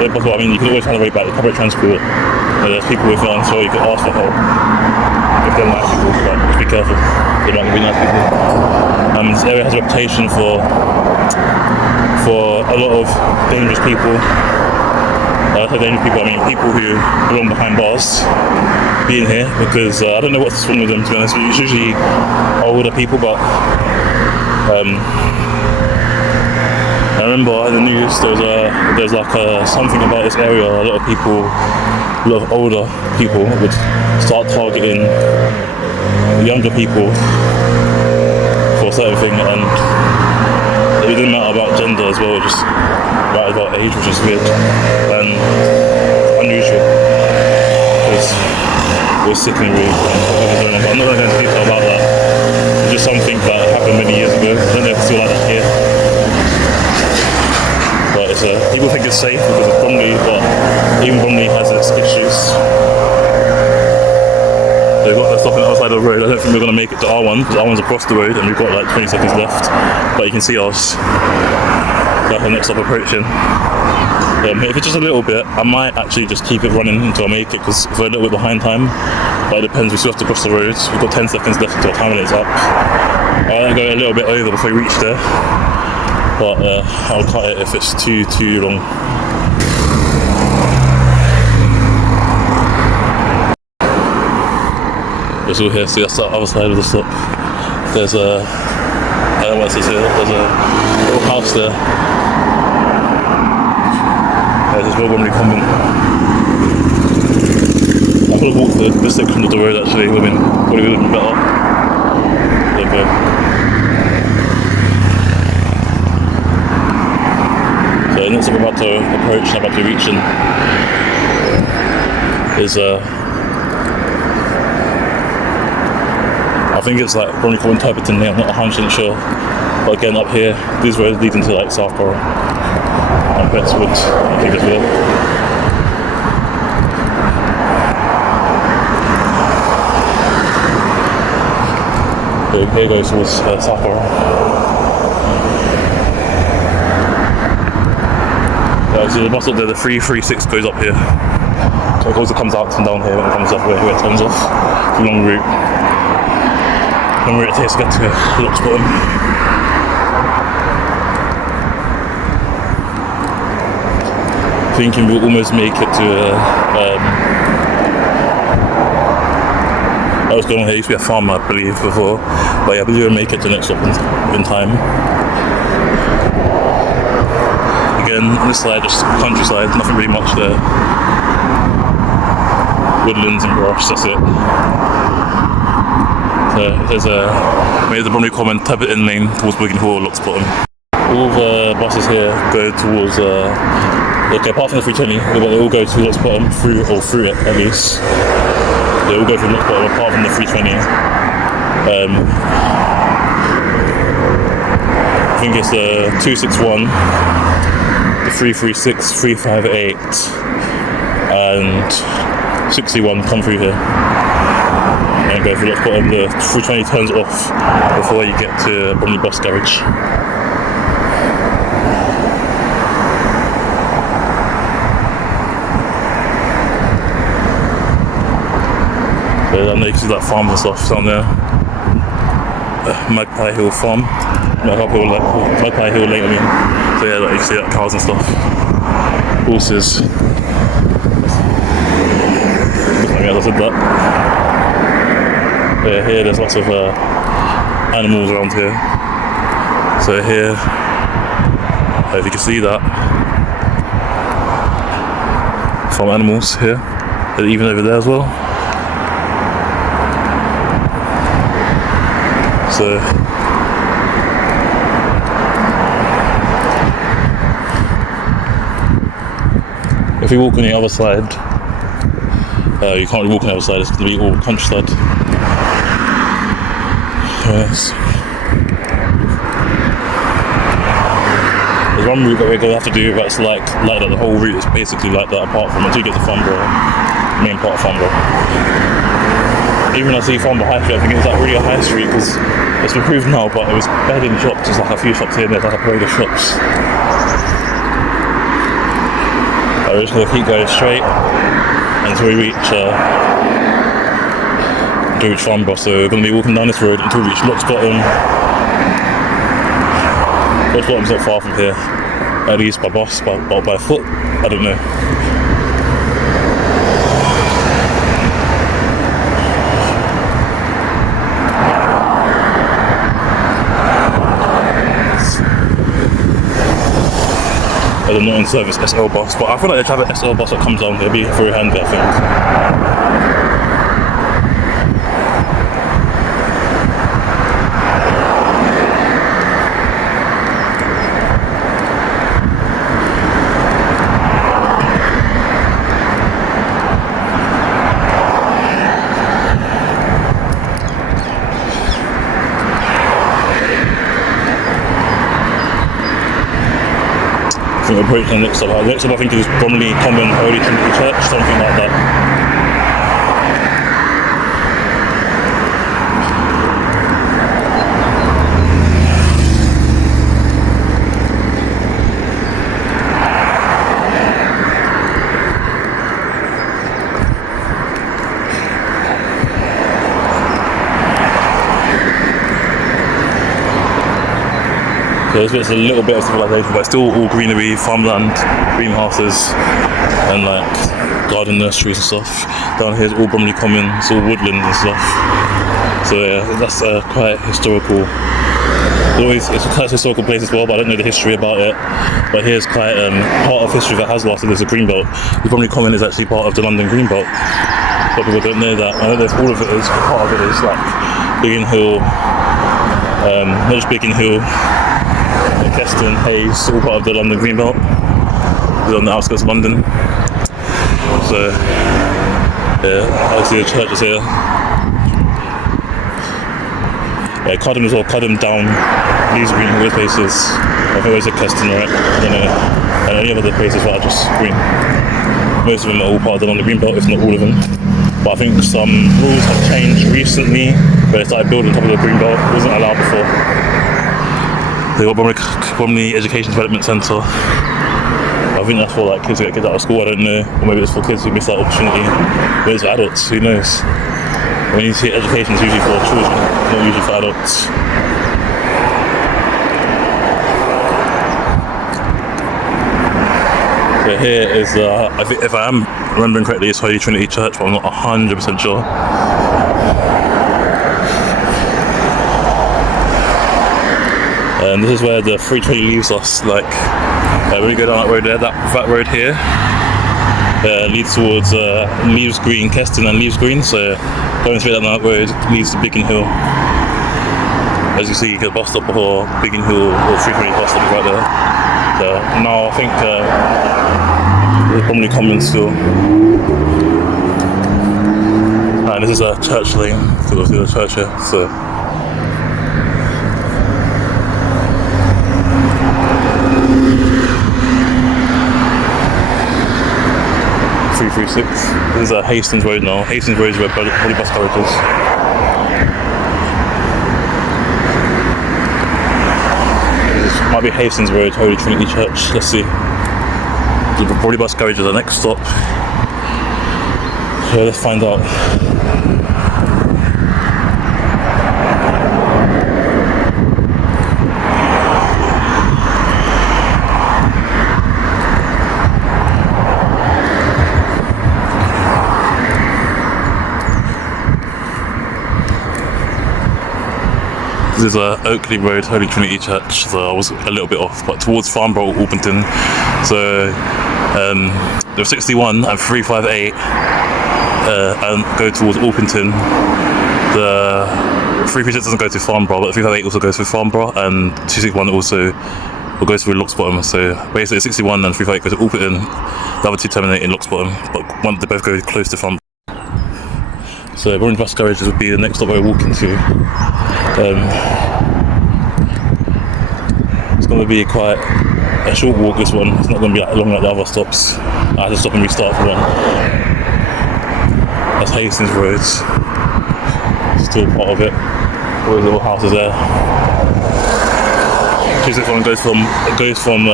Impossible. I mean, you can always find a way back. The public transport. There's people with vans, so you could ask for help. If they're nice people, but just be careful. They might be nice people. This area has a reputation for a lot of dangerous people. I say dangerous people, I mean people who belong behind bars being here, because I don't know what's wrong with them, to be honest. It's usually older people, but I remember in the news there's like something about this area. A lot of older people would start targeting younger people for a certain thing, and it didn't matter about gender as well, just right about age, which is weird and unusual. it was sickening really. But I'm not going to go into detail about that. It's just something that happened many years ago. I don't know if it's still like that here. But it's people think it's safe because it's Bromley, but even Bromley has its issues. They've got to stop on the other side of the road. I don't think we're going to make it to R1 because R1's across the road and we've got like 20 seconds left. But you can see us. That's the next stop approaching. If it's just a little bit, I might actually just keep it running until I make it because if we're a little bit behind time, but it depends, we still have to cross the roads. We've got 10 seconds left until our time is up. I'll go a little bit over before we reach there, but I'll cut it if it's too long. It's all here, see that's the other side of the stop. There's a, I don't know what it says here, there's a little house there. There's this Bromley Convent. I could have walked this section of the road actually, probably would have been better. So the next thing I'm about to approach and I'm about to reach is I think it's like Bromley Convent Tiverton here, I'm not 100% sure. But again up here, these roads lead into like Southborough and Westwood, I think as well. So here goes towards Southborough. So the bus stop there, the 336 goes up here. So it comes out and down here when it comes up where it turns off. It's a long route. Long route it takes to get to Lock's Bottom. Thinking we'll almost make it to I was going on here, used to be a farm I believe before, but yeah, I believe we'll make it to the next stop in time. Again, on this side, just countryside, nothing really much there. Woodlands and brush, that's it. So there's the Bromley Common Tiverton Lane towards Wigan Hall, Lock's Bottom. All the buses here go towards okay, apart from the 320, they all go to Lock's Bottom through it at least. They all go through Lock's Bottom apart from the 320. I think it's the 261, the 336, 358, and 61 come through here. And go through Lock's Bottom. The 320 turns off before you get to Bromley Bus Garage. I know you can see like farms and stuff down there. Magpie Hill Farm. Magpie Hill Lane, I mean. So yeah, like you can see like cows and stuff. Horses. I said that. Yeah, here there's lots of animals around here. So here, if you can see that, farm animals here. And even over there as well. So if we walk on the other side, you can't really walk on the other side, it's going to be all countryside. Yes. There's one route that we're going to have to do that's like that, the whole route is basically like that apart from until you get to Farnborough, main part of Farnborough. Even when I see Farnborough High Street, I think it's like really a high street because it's improved now, but it was bedding shops, just like a few shops here and there's like a parade of shops. We're just going to keep going straight until we reach Farnborough. So we're going to be walking down this road until we reach Lock's Bottom. Lock's Bottom's not far from here, at least by bus, but by foot, I don't know. They're not in service SL bus, but I feel like they have an SL bus that comes down here, it'd be very handy, I think. think we're approaching the next stop. The next stop I think is Bromley Common Holy Trinity Church, something like that. So it's a little bit of civilization, but still all greenery, farmland, greenhouses, and like garden nurseries and stuff. Down here is all Bromley Common, it's all woodland and stuff. So yeah, that's quite historical. It's a quite historical place as well, but I don't know the history about it. But here's quite part of history that has lasted is the Greenbelt. The Bromley Common is actually part of the London Greenbelt. But people don't know that. I don't know if all of it is, but part of it is like Biggin Hill, not just Biggin Hill, Keston, Hayes, all part of the London Greenbelt. It's on the outskirts of London. So, yeah, obviously the church is here. Yeah, Cudham as well, Cudham Down, Leeds Green, all those places. I think it was at Keston, right? I don't know. And any other places that are just green. Most of them are all part of the London Greenbelt, if not all of them. But I think some rules have changed recently, where they started building on top of the Greenbelt. It wasn't allowed before. They got Bromley Education Development Centre. I think that's for like kids who get kids out of school, I don't know. Or maybe it's for kids who miss that opportunity. Maybe it's for adults, who knows. When you see education, it's usually for children, not usually for adults. So here is, I think if I am remembering correctly, it's Holy Trinity Church, but I'm not 100% sure. And this is where the 320 leaves us, like, when we go down that road there, that road here leads towards Leaves Green, Keston and Leaves Green, so going straight down that road leads to Biggin Hill. As you see, you get a bus stop or Biggin Hill or 320 bus stop right there. So now I think there's Bromley Common still. And this is a church lane, so we'll see the church here, so. 336. This is Hastings Road now. Hastings Road is where Bromley bus garage is. This might be Hastings Road, Holy Trinity Church. Let's see. The Bromley bus garage is the next stop. So let's find out. This is Oakley Road, Holy Trinity Church, so I was a little bit off, but towards Farnborough, Orpington. So there's 61 and 358 and go towards Orpington. The 336 doesn't go to Farnborough, but the 358 also goes through Farnborough, and 261 also will go through Locksbottom. So basically 61 and 358 go to Orpington, the other two terminate in Locksbottom, but they both go close to Farnborough. So Bromley bus garages would be the next stop I walk into. It's going to be quite a short walk, this one. It's not going to be that long like the other stops. I have to stop and restart for one. That's Hastings Road. Still part of it. All those little houses there. 261 goes from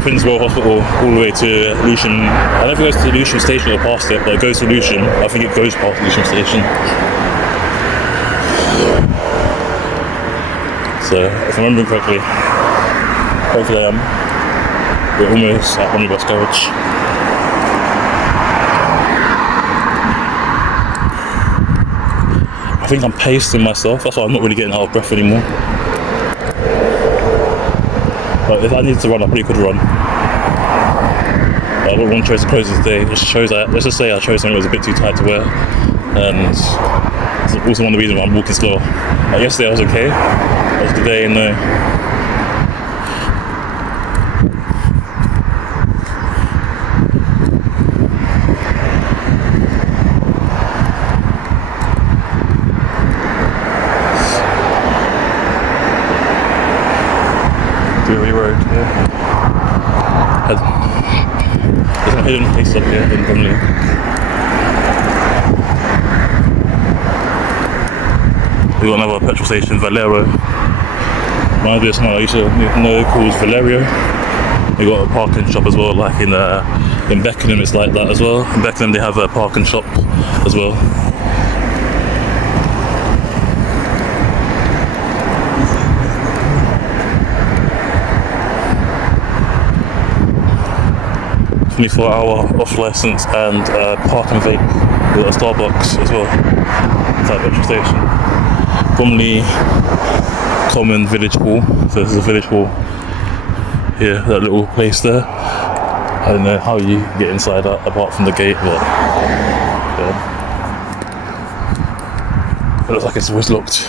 Prince Royal Hospital all the way to Lewisham. I don't know if it goes to Lewisham Station or past it, but it goes to Lewisham. I think it goes past Lewisham Station. So, if I'm remembering correctly, hopefully I am. We're almost at Bromley bus garage. I think I'm pacing myself, that's why I'm not really getting out of breath anymore. But if I needed to run, I probably could run. But I don't want to close this day. Let's just say I chose something that was a bit too tight to wear. And it's also one of the reasons why I'm walking slow. Like yesterday I was okay, but today no. Dewey Road, yeah. There's some hidden places up here in Bromley. We got another petrol station, Valero. Reminds me of something I used to know called Valerio. We got a parking shop as well, like in Beckenham it's like that as well. In Beckenham they have a parking shop as well. $24-hour off license and park and vape. We got a Starbucks as well. Inside petrol station. Bromley Common Village Hall. So this is a village hall here, that little place there. I don't know how you get inside that apart from the gate, but yeah. It looks like it's always locked.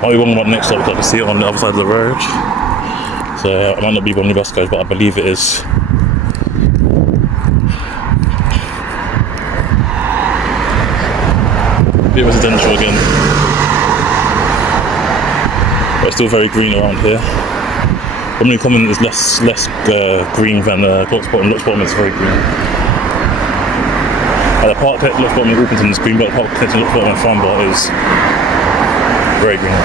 Might be one about next stop, I can see it on the other side of the road. So it might not be Bromley bus garage, but I believe it is. Bit residential again. But it's still very green around here. Bromley Common is less green than Lock's Bottom. Lock's Bottom is very green. The park at Lock's Bottom and Orpington is green, but the park connecting Lock's Bottom and Farnborough is very green.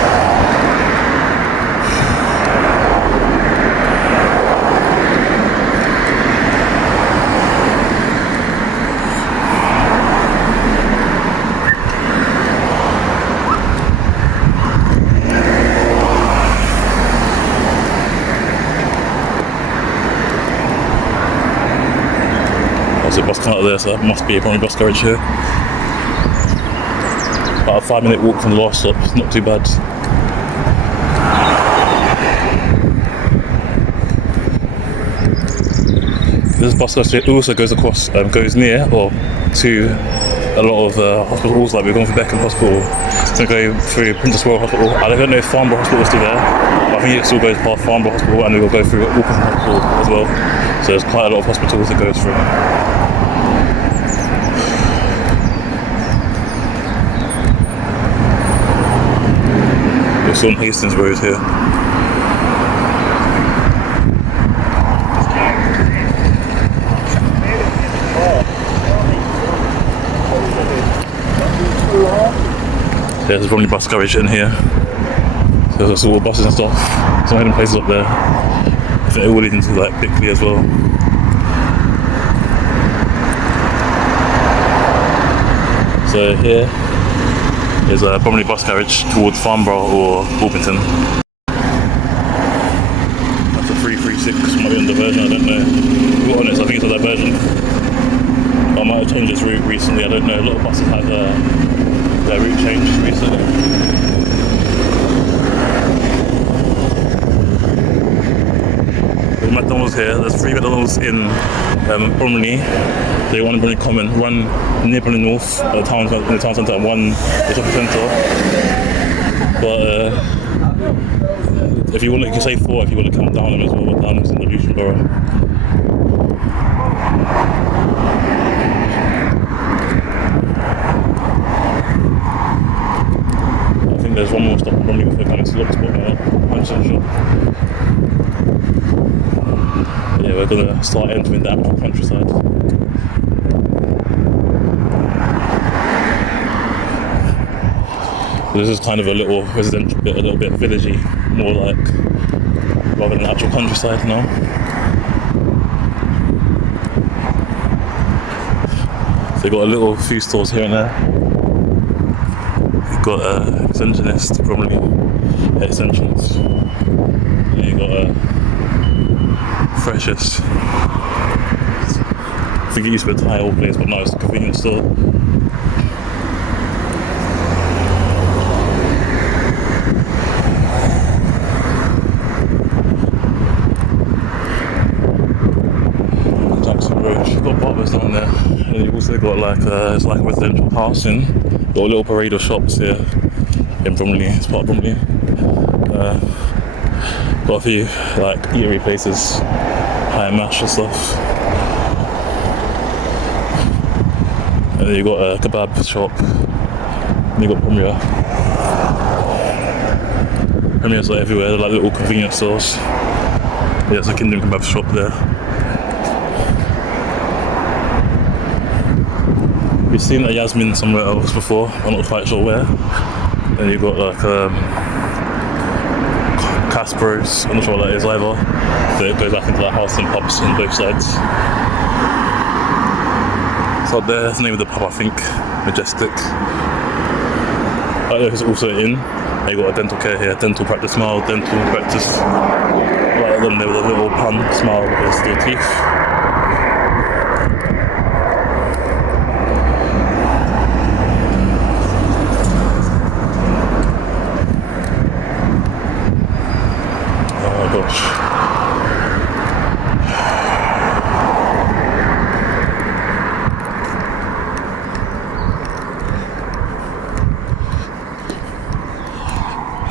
There's a bus coming out of there, so that must be a Bromley bus garage here. About a 5-minute walk from the last stop, it's not too bad. This bus garage also goes across, goes near or to a lot of hospitals, like we're going for Beckham Hospital. It's going to go through Princess Royal Hospital. I don't know if Farnborough Hospital is still there, but I think it still goes past Farnborough Hospital and we will go through Orpington Hospital as well. So there's quite a lot of hospitals it goes through. We're still on Hastings Road here. There's Bromley bus garage in here. So there's all buses and stuff. Some hidden places up there. I think they're all leading to like Bickley as well. So here is a Bromley bus garage towards Farnborough or Orpington. That's a 336, might be on diversion, I don't know. What on it, I think it's a diversion. I might have changed its route recently, I don't know. A lot of buses have their route changed recently. There's McDonald's here. There's 3 McDonald's in Bromley. They one in Bromley Common, one near Bromley North, in the town centre, and one in the shopping centre. But if you want, you can say 4 if you want to come down them as well. But Downham's in the Luton Borough. I think there's one more stop in Bromley before coming to Lock's Bottom. I'm so sure. Yeah, we're gonna start entering that countryside. This is kind of a little residential bit, a little bit villagey, more like rather than actual countryside now. So you've got a little few stores here and there. You've got Extensionist, probably Extensions. And you've got Freshest. I think it used to be a Thai old place, but now it's a convenience store. Jackson Road, you've got barbers down there, and you've also got like it's like a residential housing. Got a little parade of shops here in Bromley. It's part of Bromley. Got a few like eatery places, high and mash and stuff. And then you've got a kebab shop. And you've got Premier. Premier's like everywhere, they're like little convenience stores. There's a Kingdom Kebab shop there. We've seen a Yasmin somewhere else before, I'm not quite sure where. Then you've got like Casper's, I'm not sure what that is either. So it goes back into the house and pubs on both sides. So there's the name of the pub, I think, Majestic. Right there is also in. You got a dental care here, dental practice smile, dental practice. Right then there with a little pun smile because still teeth. Oh my gosh.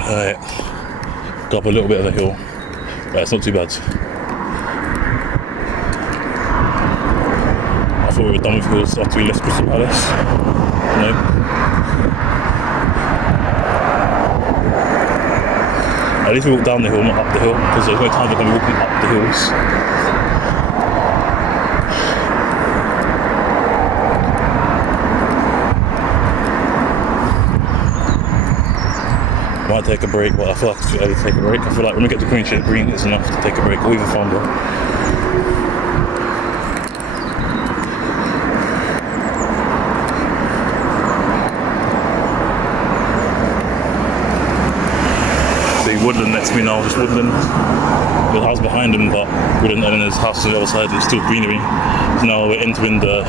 Alright, go up a little bit of the hill, but it's not too bad. I thought we were done with hills after we left Crystal Palace. No. At least we walked down the hill, not up the hill, because there's no time we're going to be walking up the hills. Might take a break, but I feel like it's too early to take a break. I feel like when we get to Queen Street Green, it's enough to take a break, or even Farnborough. See, Woodland next to me now, just Woodland. There's a house behind him, but Woodland, and then there's houses on the other side, it's still greenery. So now we're entering the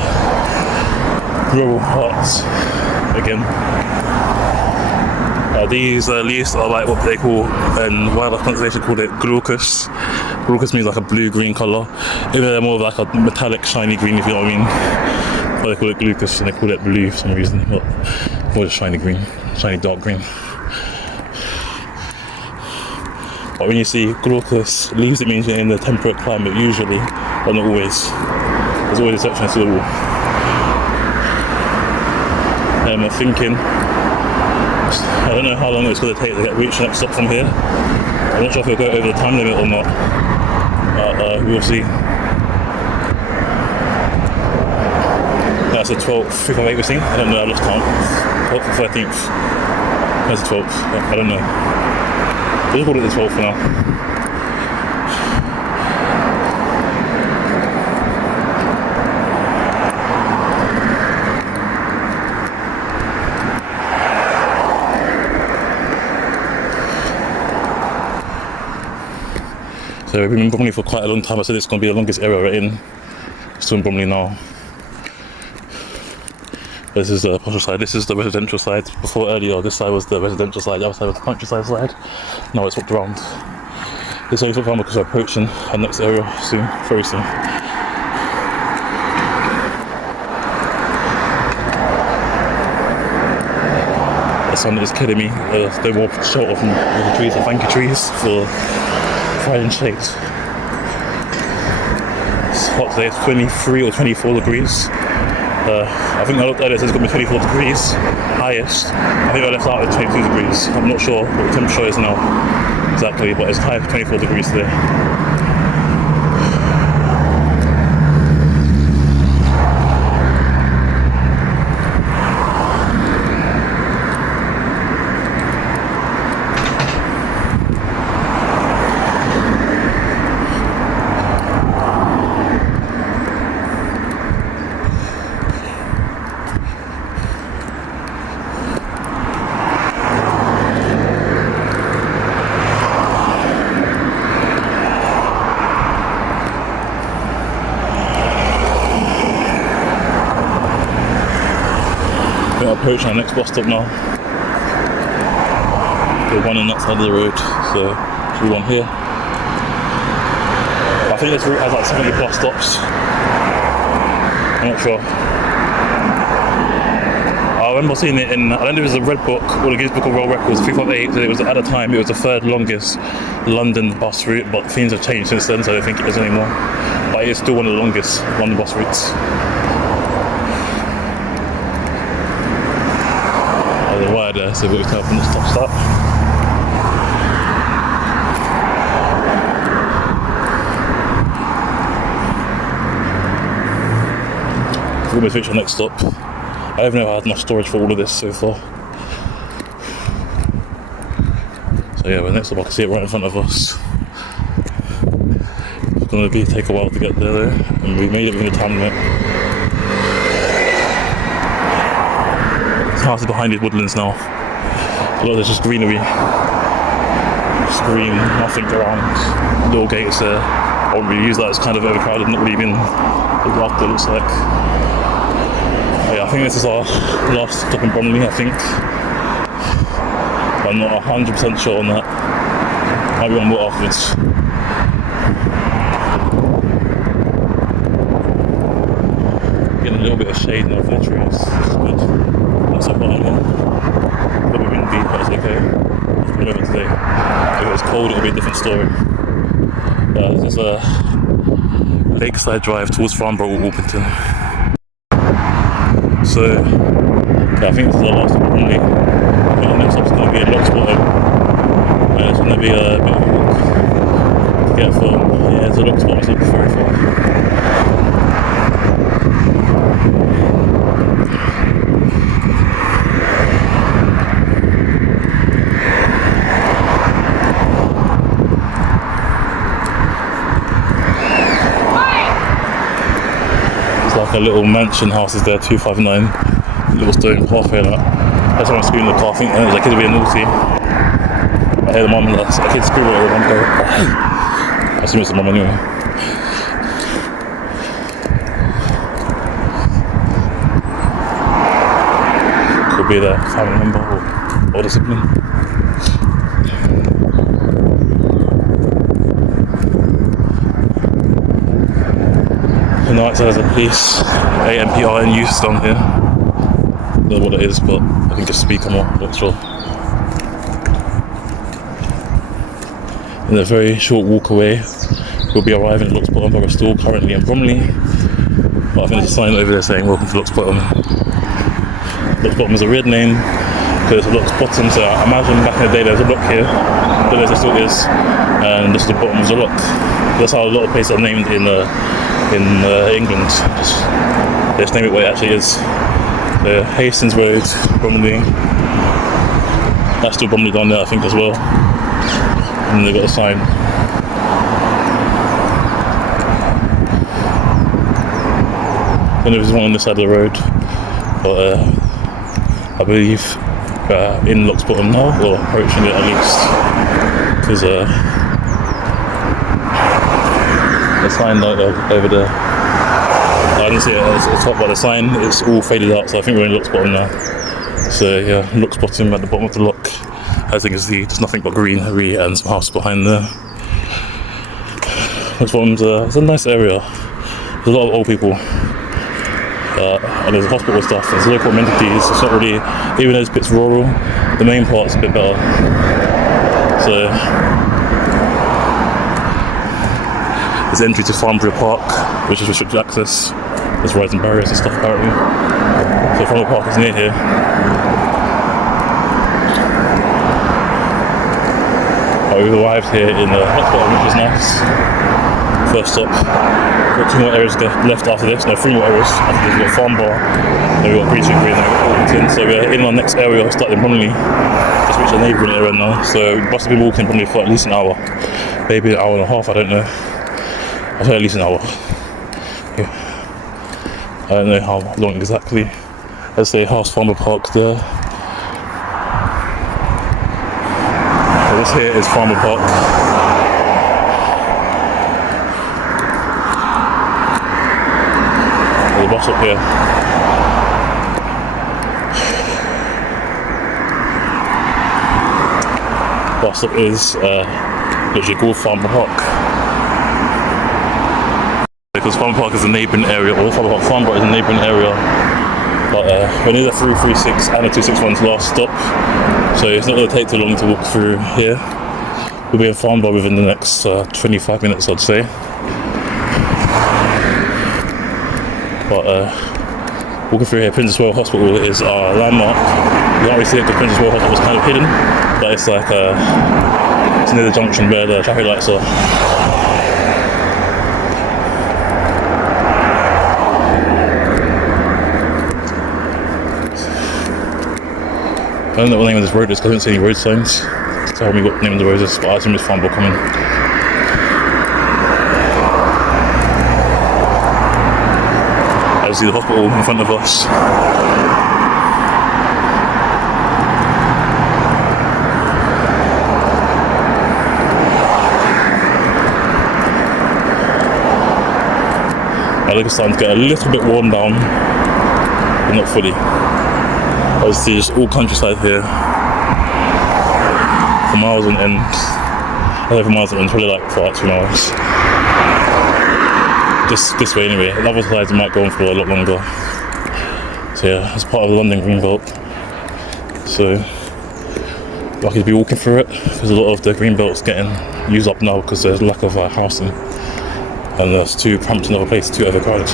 rural parts again. These leaves are like what they call, and wildlife conservation called it glaucus. Glaucus means like a blue-green colour. Even they're more of like a metallic, shiny green, if you know what I mean. But they call it glaucus and they call it blue for some reason. But more just shiny green, shiny dark green. But when you see glaucus leaves, it means you're in the temperate climate usually, but not always. There's always exceptions to the rule. I'm thinking, I don't know how long it's going to take to get reach the next stop from here. I'm not sure if we'll go over the time limit or not, but we'll see. That's the 12th, 5th of April thing. I don't know, I lost count. 12th or 13th. That's the 12th, I don't know. We'll call it the 12th for now. So we've been in Bromley for quite a long time. I said it's going to be the longest area we're in. Still in Bromley now. This is the posh side, this is the residential side. Before earlier, this side was the residential side, the other side was the countryside side. Now it's swapped around. This is swapped around because we're approaching our next area soon, very soon. The sun is killing me. They were shelter from the trees, the thank you trees for fire and shade. It's hot today, it's 23 or 24 degrees. I think I looked earlier, it says it's going to be 24 degrees highest. I think I left out at 22 degrees. I'm not sure what the temperature is now exactly, but it's high 24 degrees today. Approaching our next bus stop now. The one on that side of the road, so should be one here. I think this route has like 70 plus stops. I'm not sure. I remember seeing it in, I don't know if it was the Red Book or the Guinness Book of World Records, 358, so it was at the time, it was the third longest London bus route, but things have changed since then, so I don't think it is anymore. But it's still one of the longest London bus routes. The wire there, so we've got to tell from the stop start. We'll be switching next stop. I don't know if I had enough storage for all of this so far. So yeah, the next stop I can see it right in front of us. It's gonna take a while to get there though, and we made it within the time limit. This house is behind these woodlands now. A lot of there's just greenery. Just green, nothing around. Little gates there. I wouldn't really use that, it's kind of overcrowded, not really been looked after, it looks like. Yeah, I think this is our last stop in Bromley, I think. I'm not 100% sure on that. Might be on more afterwards. Getting a little bit of shade now from the trees. It's good. Not so hot anymore. A little bit windy, but it's okay. It's been over today. If it was cold, it would be a different story. There's a lakeside drive towards Farnborough, Orpington. So, yeah, I think this is our last stop in Bromley. The next stop's going to be in Loch Bottom, and it's going to be a bit of a walk to get from here to Loch Bottom. It's not very far. It's like a little mansion house is there, 259, little stone pathway like that. That's when I screamed in the car, I think the kids were being naughty. I hear the mum and the kids scream at everyone, go, hey! I assume it's the mum anyway. Could be their family member or older sibling. On the right side there's a police AMPR in use down here. I don't know what it is, but I think it's speaker more, not sure. In a very short walk away, we'll be arriving at Loch Bottom, but we're still currently in Bromley. But I think there's a sign over there saying welcome to Loch Bottom. Loch Bottom is a weird name because it's Loch Bottom, so I imagine back in the day there was a lock here, but there still is, and this is the bottom of the lock. That's how a lot of places are named in England. They just name it what it actually is. The Hastings Road, Bromley. That's still Bromley down there, I think, as well. And they've got a sign. I don't know if there's one on this side of the road, but I believe in Loch Bottom now, or approaching it at least. Because the sign over there. I didn't see it at the top, but the sign, it's all faded out, so I think we're in Loch Bottom now. So yeah, Loch Bottom at the bottom of the loch. As you can see, there's nothing but greenery and some house behind there. Loch Bottom's it's a nice area. There's a lot of old people. And there's hospital stuff, there's local amenities. It's not really, even though it's a bit rural, the main part's a bit better. So there's entry to Farnborough Park, which is restricted access. There's rising barriers and stuff apparently. So Farnborough Park is near here. We've arrived here in the Loch Bottom, which is nice. First stop. We've got 2 more areas left after this. No, 3 more areas after this. We've got Farnborough, then we've got Green Street Green, then we've got Orpington. So we're in our next area, starting Bromley. Just reached a neighbouring area now. So we must have been walking Bromley for at least an hour. Maybe an hour and a half, I don't know. I'll say at least an hour. Yeah. I don't know how long exactly. Let's say House Farnborough Park there. So this here is Farnborough Park. There's a bus up here. Bus stop is literally called Farnborough Park. Because Farnborough Park is a neighbouring area, or Farnborough is a neighbouring area, but we're near the 336 and the 261's last stop, so it's not going to take too long to walk through here. We'll be in Farnborough within the next 25 minutes, I'd say. But walking through here, Princess Royal Hospital is our landmark. You can't really see it because Princess Royal Hospital was kind of hidden, but it's like it's near the junction where the traffic lights are. don't know what the name of this road is because I didn't see any road signs to tell me what the name of the road is, but I assume it's Farnborough Common. I see the hospital in front of us. I think it's starting to get a little bit worn down, but not fully. Obviously, just all countryside here for miles on end. I don't know for miles on end, probably like for 2 miles. Just this way anyway. The other sides might go on for a lot longer. So yeah, it's part of the London Green Belt. So lucky to be walking through it because a lot of the Green Belt's getting used up now because there's lack of housing. And there's too cramped in other places, too overcrowded.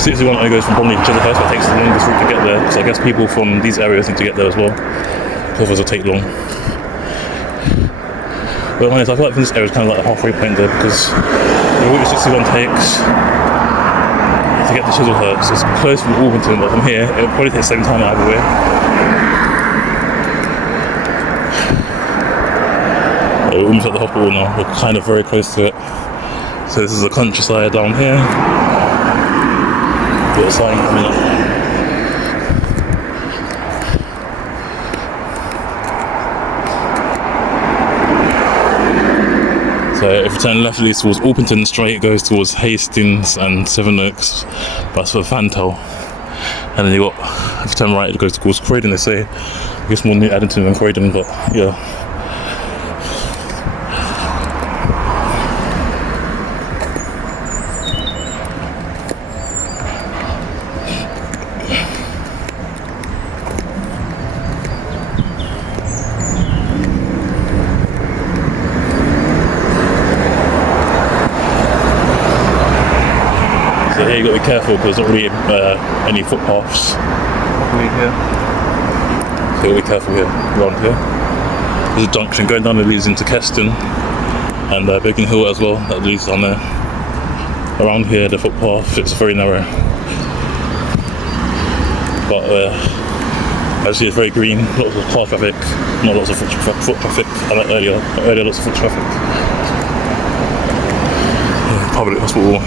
61 only goes from Bromley to Chislehurst, but it takes the longest route to get there, because I guess people from these areas need to get there as well. Others will take long. But honest, I feel like this area is kind of like a halfway point there, because the route 61 takes to get to Chislehurst, it's close from Orpington, but from here, it'll probably take the same time either way. We're almost at the hospital now, we're kind of very close to it. So this is the countryside down here. Got a sign coming up. So if you turn left, it leads towards Orpington, straight it goes towards Hastings and Sevenoaks. That's for Fantel. And then you got, if you turn right, it goes towards Croydon. They say, I guess more New Addington than Croydon, but yeah. So here you've got to be careful because there's not really any footpaths here. So you've got to be careful here, around here. There's a junction going down that leads into Keston and Biggin Hill as well, that leads down there. Around here the footpath, it's very narrow. But as you see, it's very green, lots of car traffic, not lots of foot traffic, unlike earlier lots of foot traffic. Public hospital.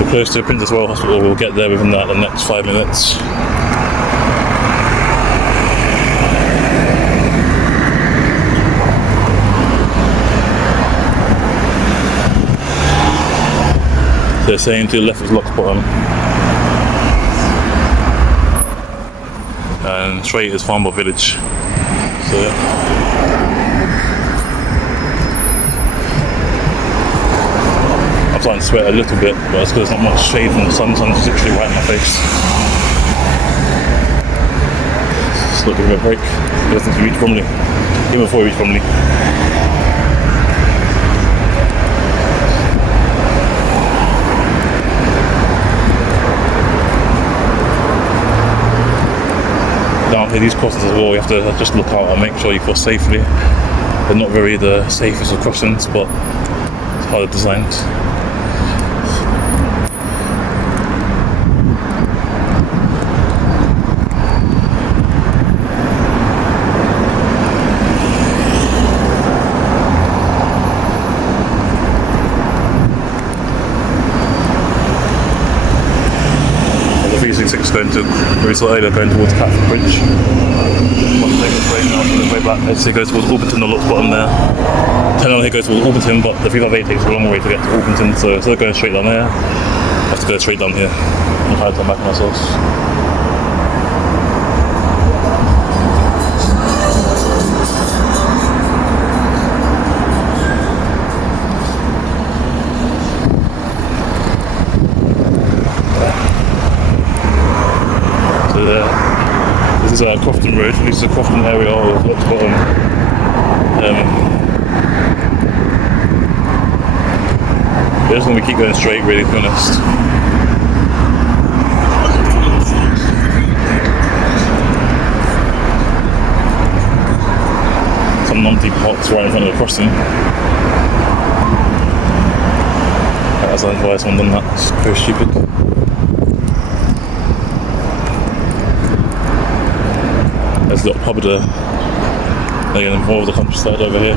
We're close to Princess Royal Hospital, we'll get there within the next 5 minutes. They're saying to the left is Lock's Bottom. And straight is Farnborough Village. So yeah. I'm starting to sweat a little bit, but it's because there's not much shade from the sun, sun's literally right in my face. Just looking for a break. Just to reach Bromley. Even before we reach Bromley. Down here, these crossings as well, you have to just look out and make sure you cross safely. They're not very the safest of crossings, but it's how they're designed. Going to very slightly going towards Catford Bridge. One thing is right now, the way back, as it goes towards Orpington, the Lock's Bottom there. 10 on here goes towards Orpington, but the 358 takes a long way to get to Orpington, so instead of going straight down there, I have to go straight down here. I'm trying to turn back on ourselves. This is Crofton Road, this is the Crofton area of Lock's Bottom. I just want to keep going straight, really, to be honest. Some numpty pots right in front of the crossing. That's why someone done that, it's very stupid. There's a little pub there. Again, more of the countryside over here.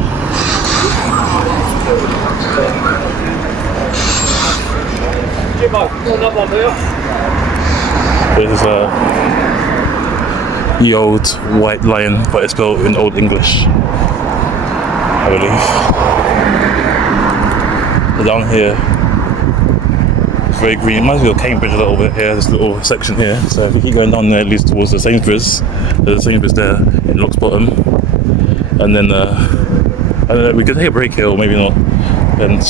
This is the old White Lion, but it's spelled in Old English, I believe. So down here, it's very green. It reminds me of Cambridge a little bit here, this little section here. So if you keep going down there, it leads towards the Sainsbury's. There's a Sainsbury's there in Locksbottom. And then, I don't know, we could take a break here, or maybe not. And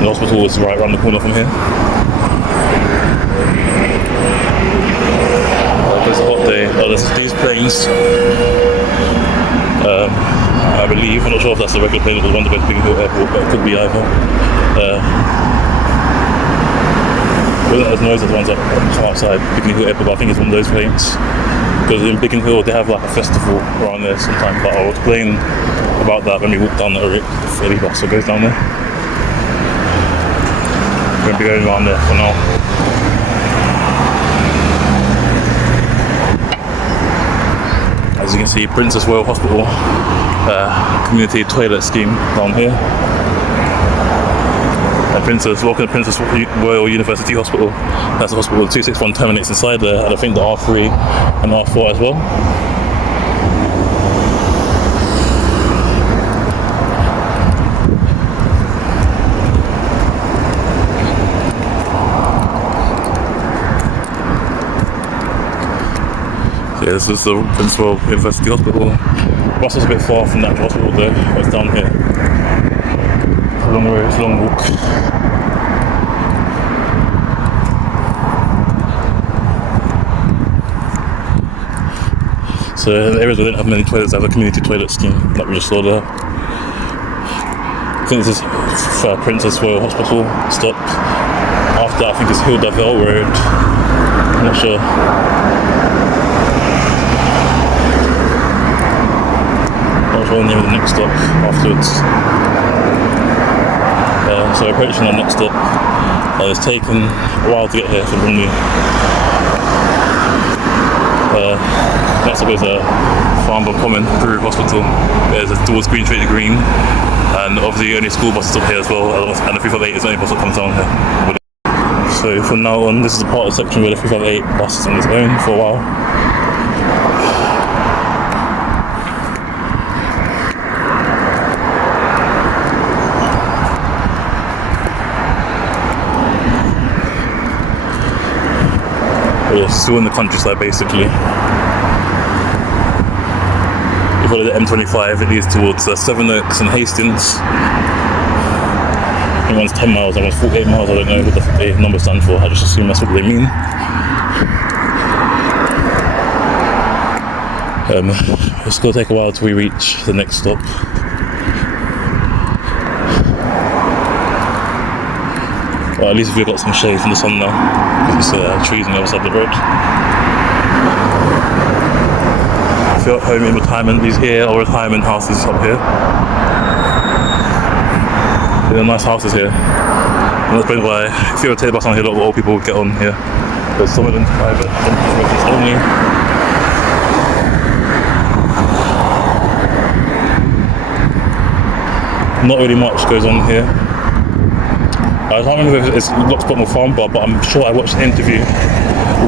the hospital is right around the corner from here. There's a hot day. Oh, there's these planes. I believe, I'm not sure if that's the regular plane or the one to go to Biggin Hill Airport, but it could be either. There's noise of the ones that come outside Biggin Hill Airport, but I think it's one of those planes. Because in Biggin Hill they have like a festival around there sometimes, but I'll explain about that when we walk down the Urwick ferry bus that goes down there. We're going to be going around there for now. As you can see, Princess Royal Hospital community toilet scheme down here. Welcome to Princess Royal University Hospital. That's the hospital. 261 terminates inside there, and I think the R3 and R4 as well. Yeah, this is the Princess Royal University Hospital. Russell's a bit far from that hospital though, it's down here. It's a long way, it's a long walk. So in the areas where they don't have many toilets, they have a community toilet scheme that we just saw there. I think this is for Princess Royal Hospital stop. After that I think it's Hilda Vale Road. I'm not sure. The name of the next stop afterwards. So approaching the next stop. It's taken a while to get here from Bromley. Next stop is Farnborough Common Crewe Hospital. There's a towards Green Street to Green, and obviously only school buses stop here as well. And the 358 is the only bus that comes down here. So from now on, this is the part of the section where the 358 bus is on its own for a while. We're still in the countryside basically. You follow the M25, it leads towards Sevenoaks and Hastings. I think one's 10 miles, that one's 48 miles, I don't know what the number stands for, I just assume that's what they mean. It's going to take a while till we reach the next stop. Well, at least we've got some shade from the sun now. There's trees on the other side of the road. I feel at home in retirement. These here are retirement houses up here. They're nice houses here. And that's probably why, if you were to take the bus down here, a lot of old people would get on here. But some of them private, residents only. Not really much goes on here. I can't remember if it's Locksbottom or Farnborough, but I'm sure I watched an interview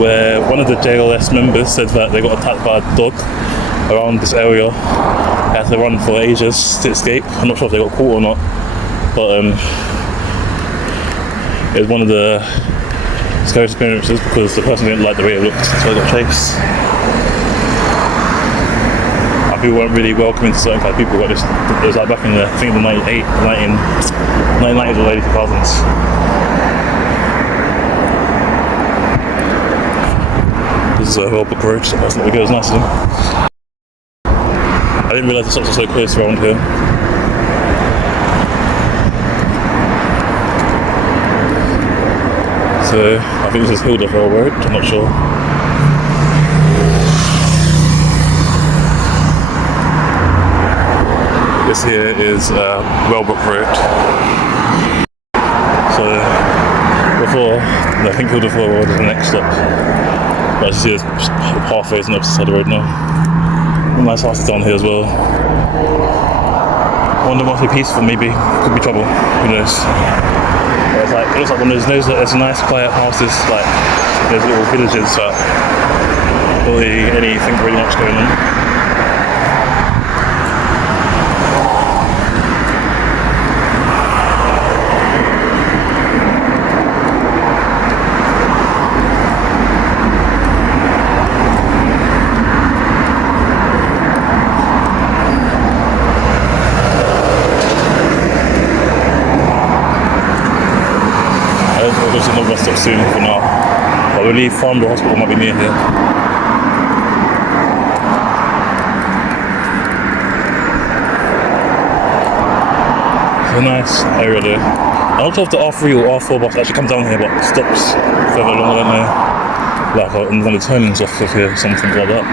where one of the JLS members said that they got attacked by a dog around this area. They had to run for ages to escape. I'm not sure if they got caught or not, but it was one of the scariest experiences because the person didn't like the way it looked, so they got chased. And people weren't really welcoming to certain kind of people. It was like back in the, I think the 1990s or early 2000s. This is a Welbeck Road, so that's not really good, it's nice. I didn't realise the shops were so close around here. So I think this is Hilda Vale Road, I'm not sure. This here is Welbeck Road. So before. I think Hildeflower Road is the next stop. But as you see, the pathway is on the opposite side of the road now. Nice houses down here as well. I wonder must be peaceful, maybe. Could be trouble. Who knows? But it's like, it looks like one of those nice quiet houses, like those little villages that don't really anything really much going on. There's another rest stop soon for now. But I believe Farnborough Hospital might be near here. It's a nice area there. I'm not sure if the R3 or R4 bus actually comes down here, but stops further along, I don't know. Like on one of the turnings off of here, something like that.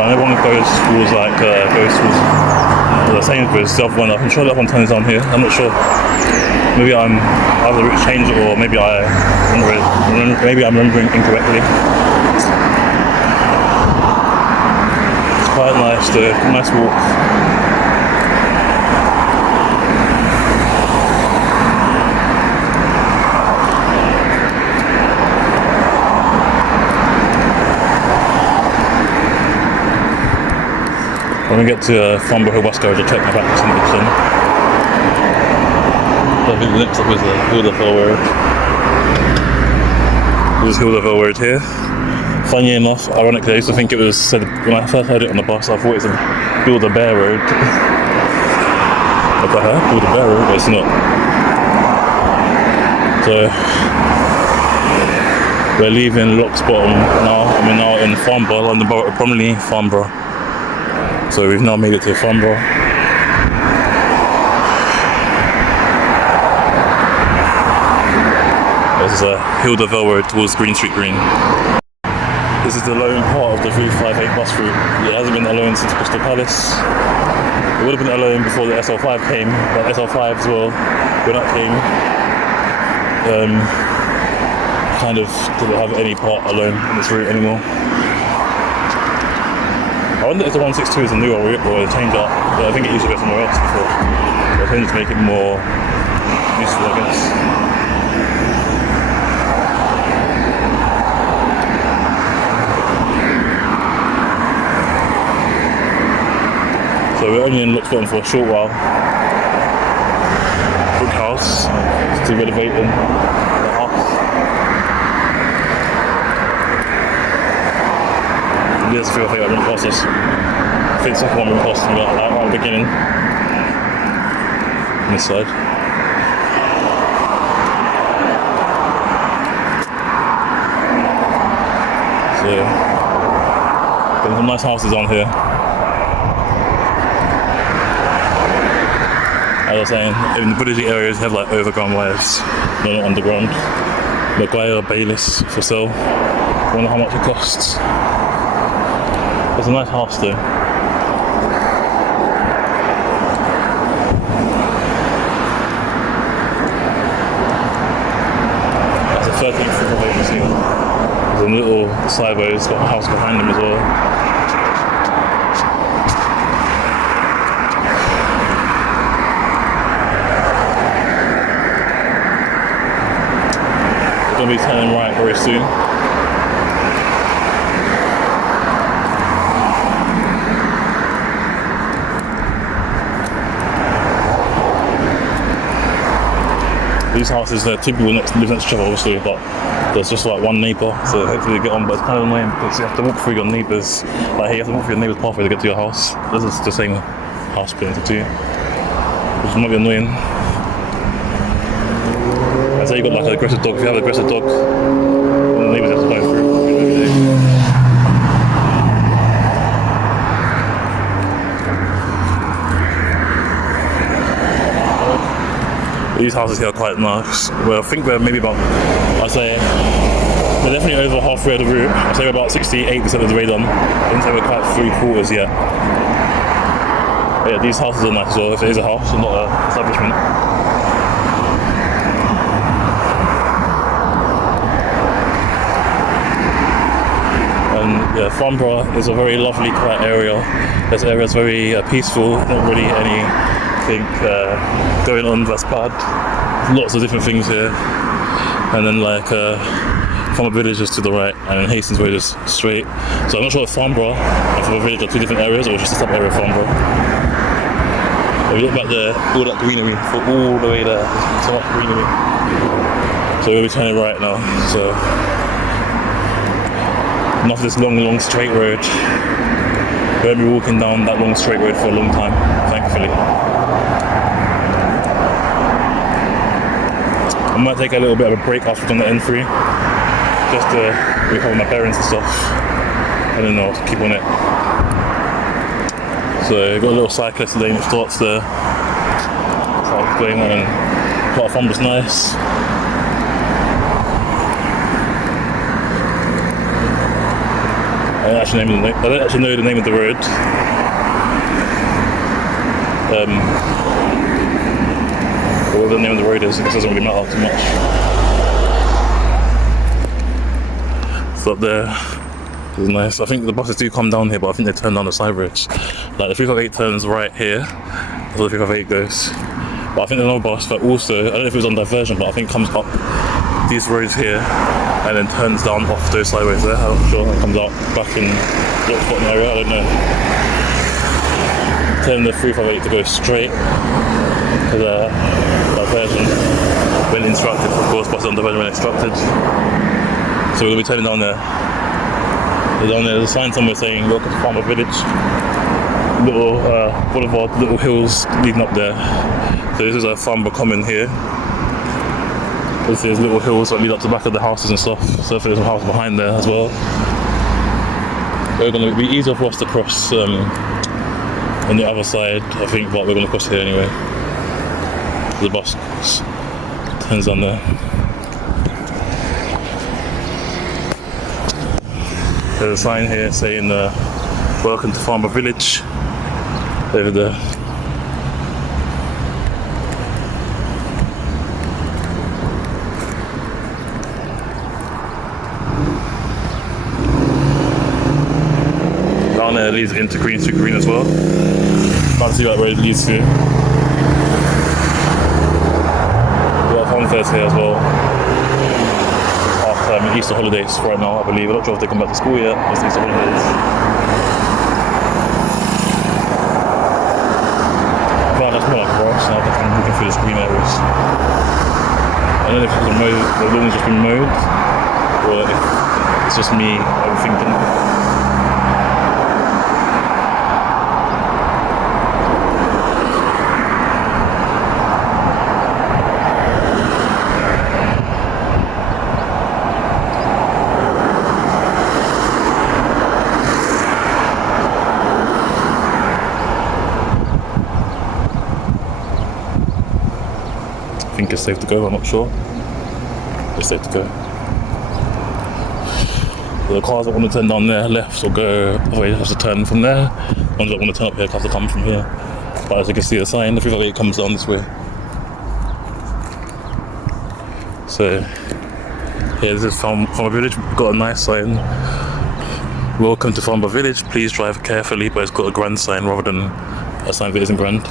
I know one goes towards the Sainsbury's, the other one, I'm sure that one turns down here, I'm not sure. Maybe I'm either route changed or maybe I'm remembering incorrectly. It's quite nice, nice walk. When we get to Farnborough West Garage, I'll check my back to Nixon. I think the next up is the Hildeflower Road. This is Hildeflower Road here. Funny enough, ironically, I used to think it was said when I first heard it on the bus, I thought it was Build-A-Bear Road. I thought, Build-A-Bear Road, but it's not. So we're leaving Lock's Bottom now. We're now in Farnborough, London Borough, prominently Farnborough. So we've now made it to Farnborough. This is a Hildeflower Road towards Green Street Green. This is the lone part of the 358 bus route. It hasn't been alone since Crystal Palace. It would have been alone before the SL5 came, but SL5 as well, when that came, kind of didn't have any part alone in this route anymore. I wonder if the 162 is a newer route or a change up, but I think it used to go somewhere else before. But I think to make it more useful, I guess. So we're only in Lock's Bottom for a short while. Brick house, still renovating the house. There's a few I think that wouldn't cost us. I think the second one wouldn't cost me right at the beginning. On this side. So, there's some nice houses on here. As I was saying, in the Buddhism areas have like overground wires, they're not underground. Maguire Baylis for sale. I wonder how much it costs. It's a nice house though. That's the 13th floor vacancy. There's a little sideways, got a house behind them as well. We're going to be turning right very soon. These houses, they're typically live next to each other obviously, but there's just like one neighbour, so hopefully they get on, but it's kind of annoying because you have to walk through your neighbours, like here you have to walk through your neighbour's pathway to get to your house. This is the same house between the two, which might be annoying. I say you've got like an aggressive dog, if you have an aggressive dog, the neighbours have to go through. These houses here are quite nice. Well, I think we're maybe about, I'd say, we're definitely over halfway of the route. I'd say we're about 68% of the way done. I didn't say we're quite 3/4 yet. But yeah, these houses are nice as well. If it is a house and not an establishment. And yeah, Farnborough is a very lovely, quiet area. This area is very peaceful. Not really anything going on that's bad. Lots of different things here. And then like Farnborough Village is to the right, and then Hastings Road is straight. So I'm not sure if Farnborough and Farnborough Village are two different areas, or just a sub-area of Farnborough. If you look back there, all that greenery, for all the way there, so much greenery. So we'll be turning right now. So enough of this long straight road. We won't be walking down that long straight road for a long time, thankfully. I might take a little bit of a break after on the N3, just to recover my parents and stuff. I don't know, keep on it. So we've got a little cyclist lane which starts there. Starts going on, and part of Farnborough's nice. I don't actually know the name of the road. Whatever the name of the road is, it doesn't really matter too much. It's up there. It's nice. I think the buses do come down here, but I think they turn down the side roads. Like the 358 turns right here, that's where the 358 goes. But I think there's no bus that also, I don't know if it was on diversion, but I think comes up these roads here and then turns down off those sideways there. I'm not sure it comes out back in Rockspot area, I don't know. Turn the 358 to go straight because diversion when instructed, of course, buses on diversion when instructed. So we'll be turning down there. There's a sign somewhere saying welcome to Farnborough Village. Little boulevard, little hills leading up there. So this is a Farnborough Common here. There's little hills that lead up to the back of the houses and stuff. So there's a house behind there as well. It's going to be easier for us to cross on the other side, I think, but we're going to cross here anyway. The bus turns down there. There's a sign here saying welcome to Farnborough Village over there. Down there leads into Green Street Green as well. Can't see where it leads to. We have home fairs here as well. Easter holidays right now, I believe. I'm not sure if they come back to school yet. It's Easter holidays. But that's more like grass now. I'm looking through the green areas. I don't know if the lawn's just been mowed or if it's just me overthinking. I think it's safe to go, I'm not sure. It's safe to go. The cars that want to turn down there left or go, they have to turn from there. Ones that want to turn up here have to come from here. But as you can see the sign, the 358 comes down this way. So, yeah, this is Farnborough Village. We've got a nice sign. Welcome to Farnborough Village, please drive carefully, but it's got a grand sign rather than a sign that isn't grand.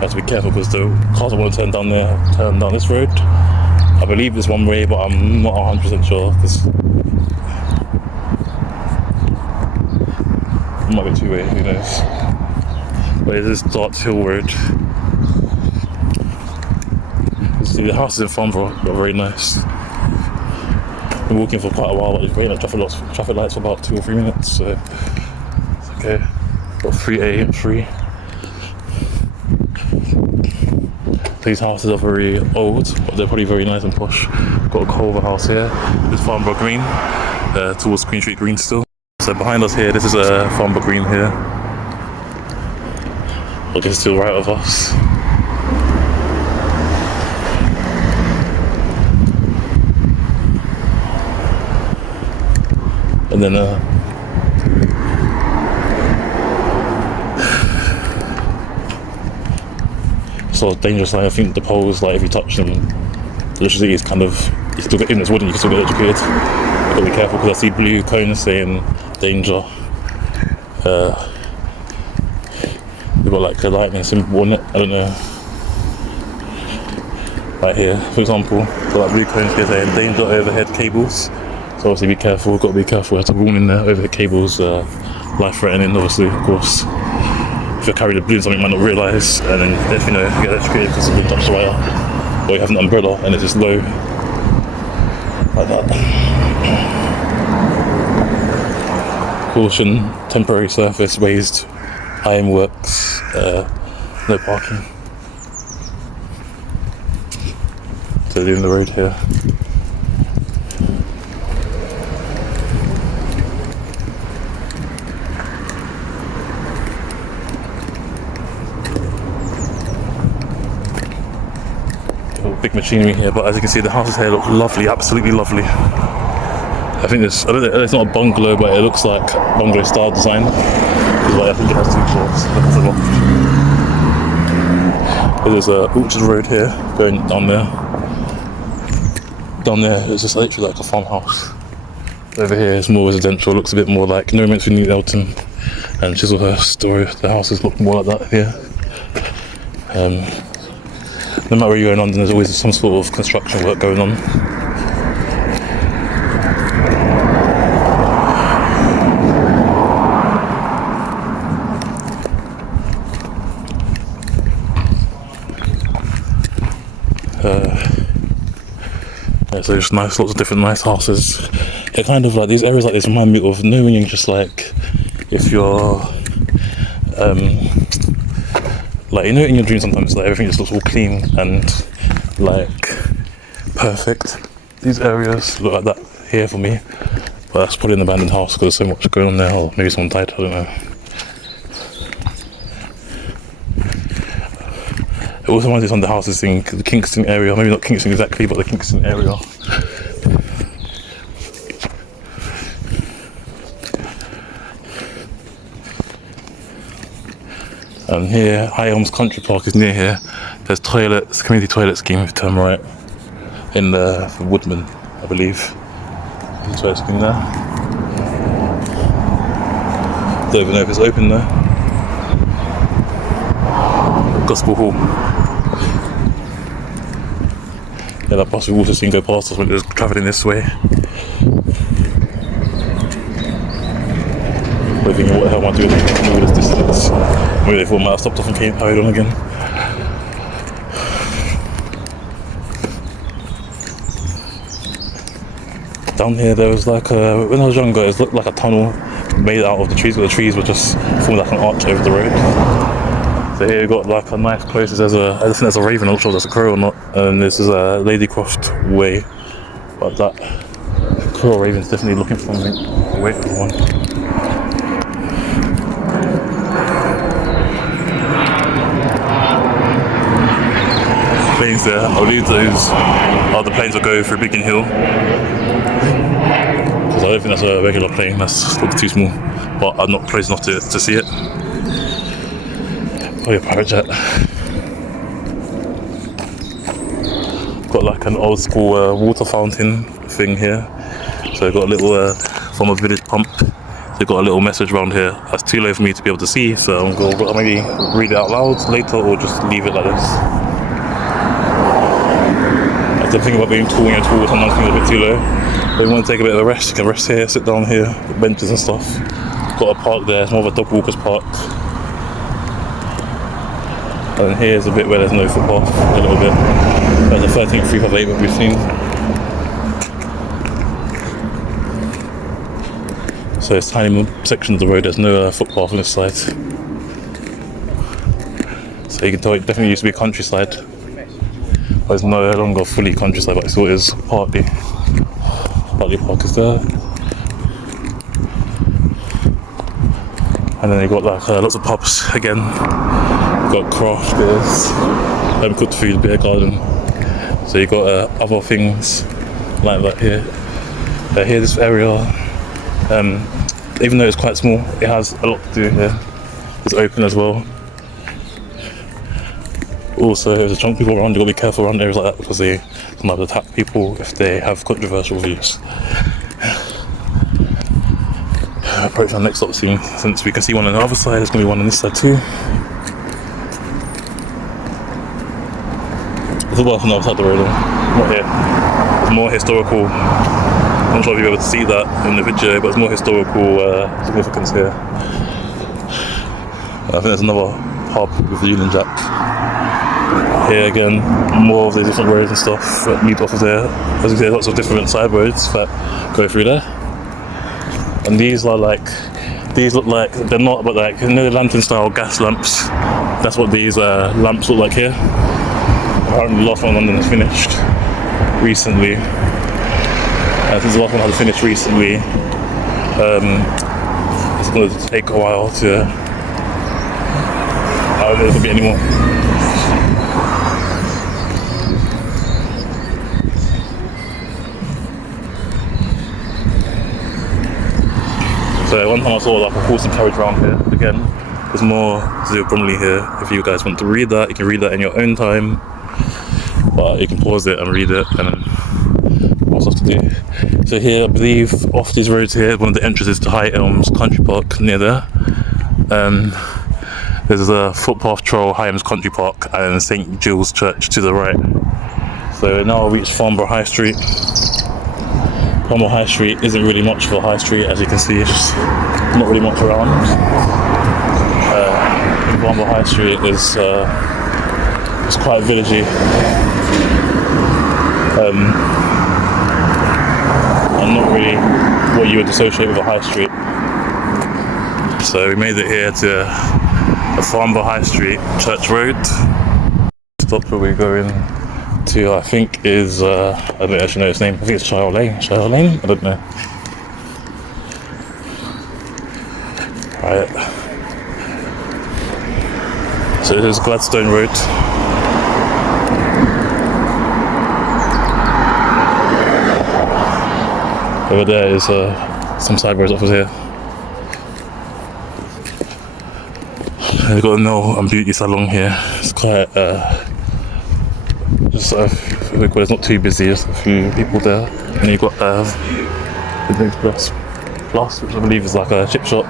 Have to be careful because the cars that want to turn down there turn down this road. I believe it's one way, but I'm not 100% sure because it might be two way, who knows. But it is Darts Hill Road. You see the houses in Farnborough are very nice. Been walking for quite a while, but it's waiting at traffic lights for about 2 or 3 minutes, so it's okay. Got 3A and 3. These houses are very old, but they're probably very nice and posh. Got a Culver house here. This is Farnborough Green, towards Queen Street Green still. So behind us here, this is Farnborough Green here. I guess to the right of us. And then sort of dangerous. Like, I think the poles, like if you touch them, the electricity is kind of, you still get, even if it's wooden, you can still get electrocuted. You've got to be careful because I see blue cones saying danger. They've got like a lightning symbol on it, I don't know. Right here, for example, got like blue cones here saying danger overhead cables. So obviously be careful, got to be careful, have to warn in there, overhead cables, life threatening obviously, of course. If you're carrying a balloon, something you might not realise, and then if you know, you get electrocuted because you touch the wire, or you have an umbrella and it's just low, like that. Caution, temporary surface raised, ironworks, no parking. So they're doing the road here. Big machinery here, but as you can see, the houses here look lovely, absolutely lovely. I think this, I don't know, it's not a bungalow, but it looks like bungalow style design. Like, I think it has 2 floors. There's a Orchard Road here going down there. Down there, it's just literally like a farmhouse. Over here, it's more residential. Looks a bit more like, no mention New Elton and Chislehurst, or the houses look more like that here. No matter where you go in London, there's always some sort of construction work going on. Yeah, so just nice, lots of different nice houses. They're kind of like, these areas like this remind me of, when you're just like, if you're like, you know, in your dreams sometimes like everything just looks all clean and like perfect. These areas look like that here for me, but that's probably an abandoned house because there's so much going on there, or maybe someone died, I don't know. It also reminds me of some of the houses in the Kingston area, maybe not Kingston exactly, but the Kingston area. And here, High Elms Country Park is near here. There's toilets, community toilet scheme if you turn right, in the for Woodman, I believe. There's a toilet scheme there. Don't even know if it's open though. Gospel Hall. Yeah, that bus we've also seen go past us when it was travelling this way. We're thinking, what the hell am I doing all this distance? Maybe they thought I might have stopped off and carried on again. Down here there was like a, when I was younger, it looked like a tunnel made out of the trees, but the trees were just formed like an arch over the road. So here we've got like a nice place. There's I think there's a raven, I'm not sure if that's a crow or not. And this is a Ladycroft Way. But that crow or raven's definitely looking for something. Wait for one. Planes there, I believe those are the planes that go through Biggin Hill. Because I don't think that's a regular plane, that's looks too small. But I'm not close enough to see it. Oh yeah, pirate jet. Got like an old school water fountain thing here. So got a little from a village pump. So got a little message around here. That's too low for me to be able to see, so I'm going to maybe read it out loud later or just leave it like this. I was thinking about being tall, sometimes things are a bit too low. But if you want to take a bit of a rest, you can rest here, sit down here, got benches and stuff. Got a park there, it's more of a dog walker's park. And then here's a bit where there's no footpath, a little bit. There's a 13th 358 that we've seen. So it's tiny sections of the road, there's no footpath on this side. So you can tell it definitely used to be countryside. But it's no longer fully countryside, but it's still is partly park is there. And then you've got like lots of pubs again. Got craft beers, home cooked food, beer garden. So you got other things like that here. Here, this area, Even though it's quite small, it has a lot to do here. It's open as well. Also, there's a chunk of people around. You've got to be careful around areas like that because they sometimes attack people if they have controversial views. Approach our next stop soon. Since we can see one on the other side, there's going to be one on this side too. There's a one from the other side of the road, not here. It's more historical. I'm not sure if you'll be able to see that in the video, but it's more historical significance here. I think there's another pub with the Union Jack. Here again, more of the different roads and stuff that lead off of there. As you can see, lots of different side roads that go through there. And these look like, they're not, but like, you know, the lantern style gas lamps. That's what these lamps look like here. Apparently the last one in London is finished recently. Since the last one has finished recently, it's going to take a while to, I don't know if there'll be any more. So one time I saw like a horse and carriage round here. Again, there's more to do Bromley here. If you guys want to read that, you can read that in your own time. But you can pause it and read it and then more stuff to do. So here, I believe, off these roads here, one of the entrances to High Elms Country Park near there. There's a footpath trail, High Elms Country Park, and St Gill's Church to the right. So now I reach Farnborough High Street. Farnborough High Street isn't really much of a high street, as you can see, it's just not really much around. Farnborough High Street is it's quite villagey. And not really what you would associate with a high street. So we made it here to the Farnborough High Street, Church Road. Stop where we're going to, I think is, I don't actually know its name, I think it's Child Lane, I don't know. Right. So this is Gladstone Road. Over there is some side roads off of here. They've got a nail and beauty salon here. It's quite, it's not too busy, just a few people there. And you've got the Plus, which I believe is like a chip shop.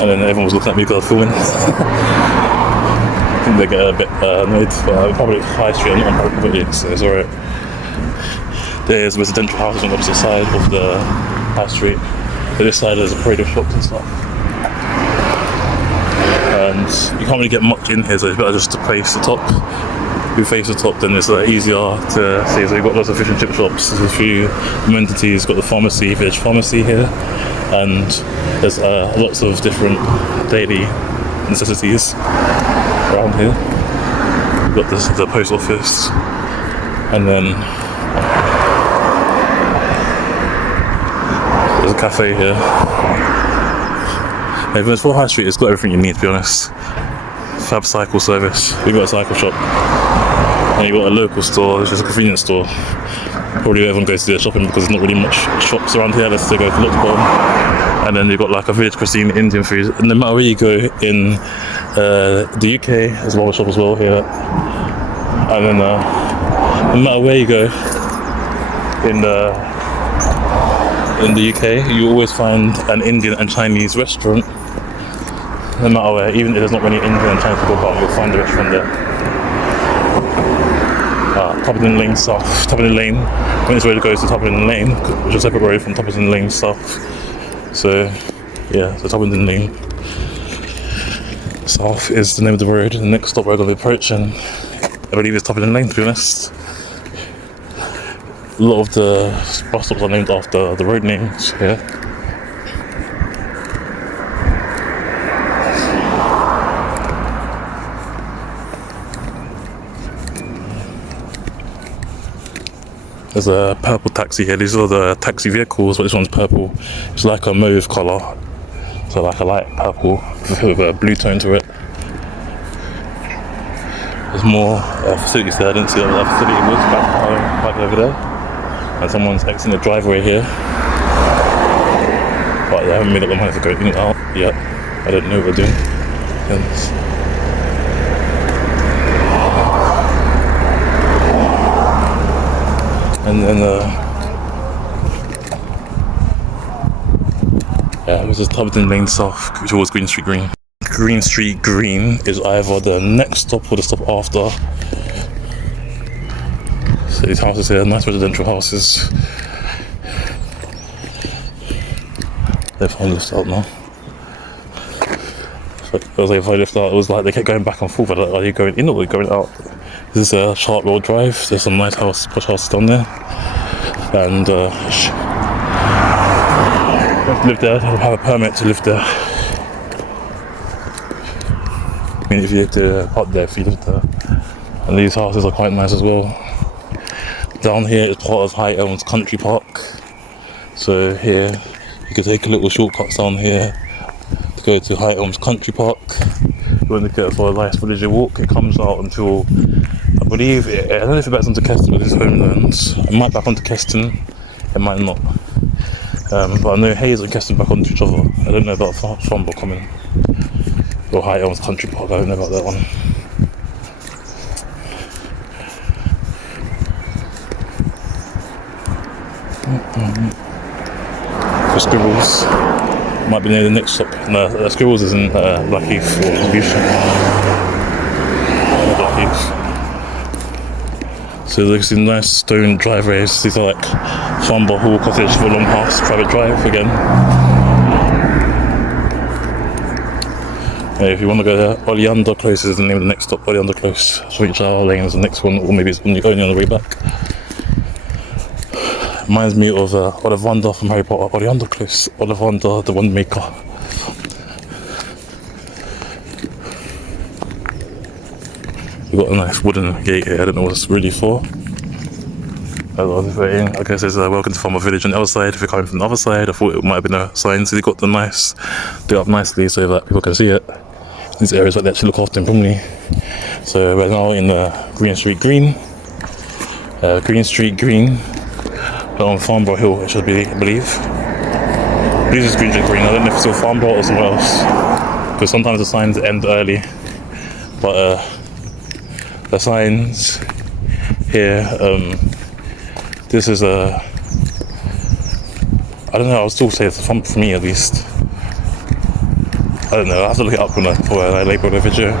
And then everyone was looking at me because I was filming. I think they get a bit annoyed, but probably High Street, I'm not on public roads, so it's alright. There's residential houses on the opposite side of the high street. So this side there's a parade of shops and stuff. And you can't really get much in here, so it's better just to face the top. If you face the top, then it's easier to see. So you've got lots of fish and chip shops. There's a few amenities. Got the pharmacy, village pharmacy here, and there's lots of different daily necessities around here. You've got the post office, and then there's a cafe here. It's for High Street, it's got everything you need, to be honest. Fab cycle service. We've got a cycle shop. And you've got a local store, which is a convenience store. Probably everyone goes to their shopping because there's not really much shops around here unless they go to Lots Bottom. And then you've got like a village cuisine, Indian food. And no matter where you go in the UK, there's a barber shop as well here. And then no matter where you go in the UK, you always find an Indian and Chinese restaurant. No matter where, even if there's not many Indian and Chinese people about, you'll find a restaurant there. Toppington Lane South. Toppington Lane, when it's ready to go to Toppington Lane, which is a separate road from Toppington Lane South. So, yeah, so Toppington Lane South is the name of the road. The next stop we're going to be approaching, I believe, is Toppington Lane, to be honest. A lot of the bus stops are named after the road names here. There's a purple taxi here. These are the taxi vehicles, but this one's purple. It's like a mauve colour, so like a light purple with a blue tone to it. There's more facilities there. I didn't see what that facility was back over there. And someone's exiting the driveway here. But they haven't made up their mind to go in and out yet. I don't know what they're doing. And then yeah, this is Tubberton Lane South towards Green Street Green. Green Street Green is either the next stop or the stop after. So these houses here, nice residential houses. They've finally left out now. So I was like, if I left out, it was like they kept going back and forth. Like, are you going in or are you going out? This is a Sharp Road Drive. There's some nice posh houses down there. And you have to live there, have a permit to live there. I mean, if you have to park there, if you live there. And these houses are quite nice as well. Down here is part of High Elms Country Park. So here, you can take a little shortcut down here to go to High Elms Country Park. You want to go for a nice village walk. It comes out until, I believe, I don't know if it backs onto Keston with its homelands. It might back onto Keston, it might not. But I know Hayes and Keston back onto each other. I don't know about Farnborough Common or High Elms Country Park. I don't know about that one. The Scribbles might be near the next stop. No, Scribbles isn't Blackheath or Distribution. Blackheath. So there's these nice stone driveways. These are like Farnborough Hall Cottage for Longhouse private drive again. If you want to go there, Oleander Close is the name of the next stop. Oleander Close. Sweet Shower Lane is the next one, or maybe it's only on the way back. Reminds me of Ollivander from Harry Potter. Oleander Close. Ollivander, the Wand Maker. We've got a nice wooden gate here. I don't know what it's really for. I guess it's welcome to Farnborough Village on the other side. If you're coming from the other side, I thought it might have been a sign. So they got the nice, do it up nicely so that people can see it. These areas like they actually look after them properly. So we're now in Green Street Green. Green Street Green. On Farnborough Hill, it should be, I believe. This is Green Street Green. I don't know if it's still Farnborough or somewhere else. Because sometimes the signs end early. But the signs here, this is I don't know, I would still say it's fun for me at least. I don't know, I have to look it up when I label the video.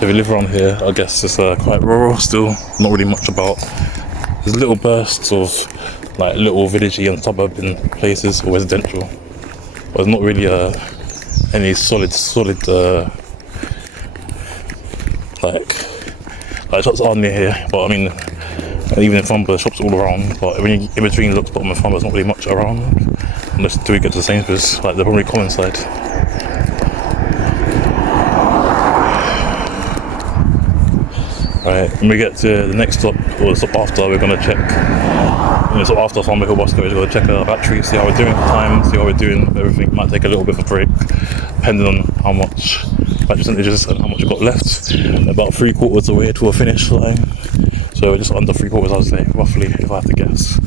If you live around here, I guess it's quite rural still, not really much about. There's little bursts of like little villagey and suburban places or residential, but there's not really any solid like shops are near here. But I mean, even in Farnborough, shops all around. But when you in between Lux Bottom and Farnborough, there's not really much around unless we get to the Sainsbury's, like the Bromley Common side. Right, when we get to the next stop, or the stop after, we're going to check, so after Farnborough Hill bus stop, we're going to check our battery, see how we're doing, time, see how we're doing, everything. Might take a little bit of a break, depending on how much battery percentages and how much we've got left. About 3/4 the way to a finish line, so we're just under 3/4, I would say, roughly, if I have to guess.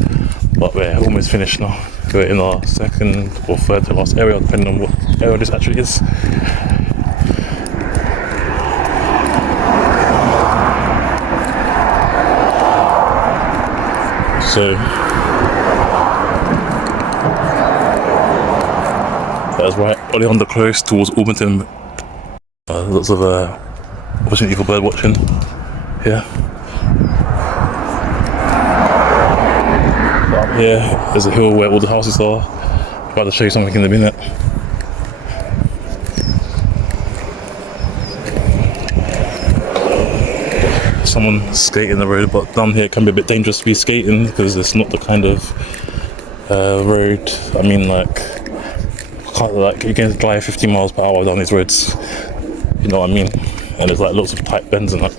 But we're almost finished now. We're in our second or third to last area, depending on what area this actually is. So that's right, Oleander Close towards Alberton. Lots of opportunity for bird watching here. Up here, there's a hill where all the houses are. I'll try to show you something in a minute. Someone skating the road, but down here it can be a bit dangerous to be skating because it's not the kind of road. I mean, like you can drive 50 miles per hour down these roads. You know what I mean? And there's like lots of tight bends and that.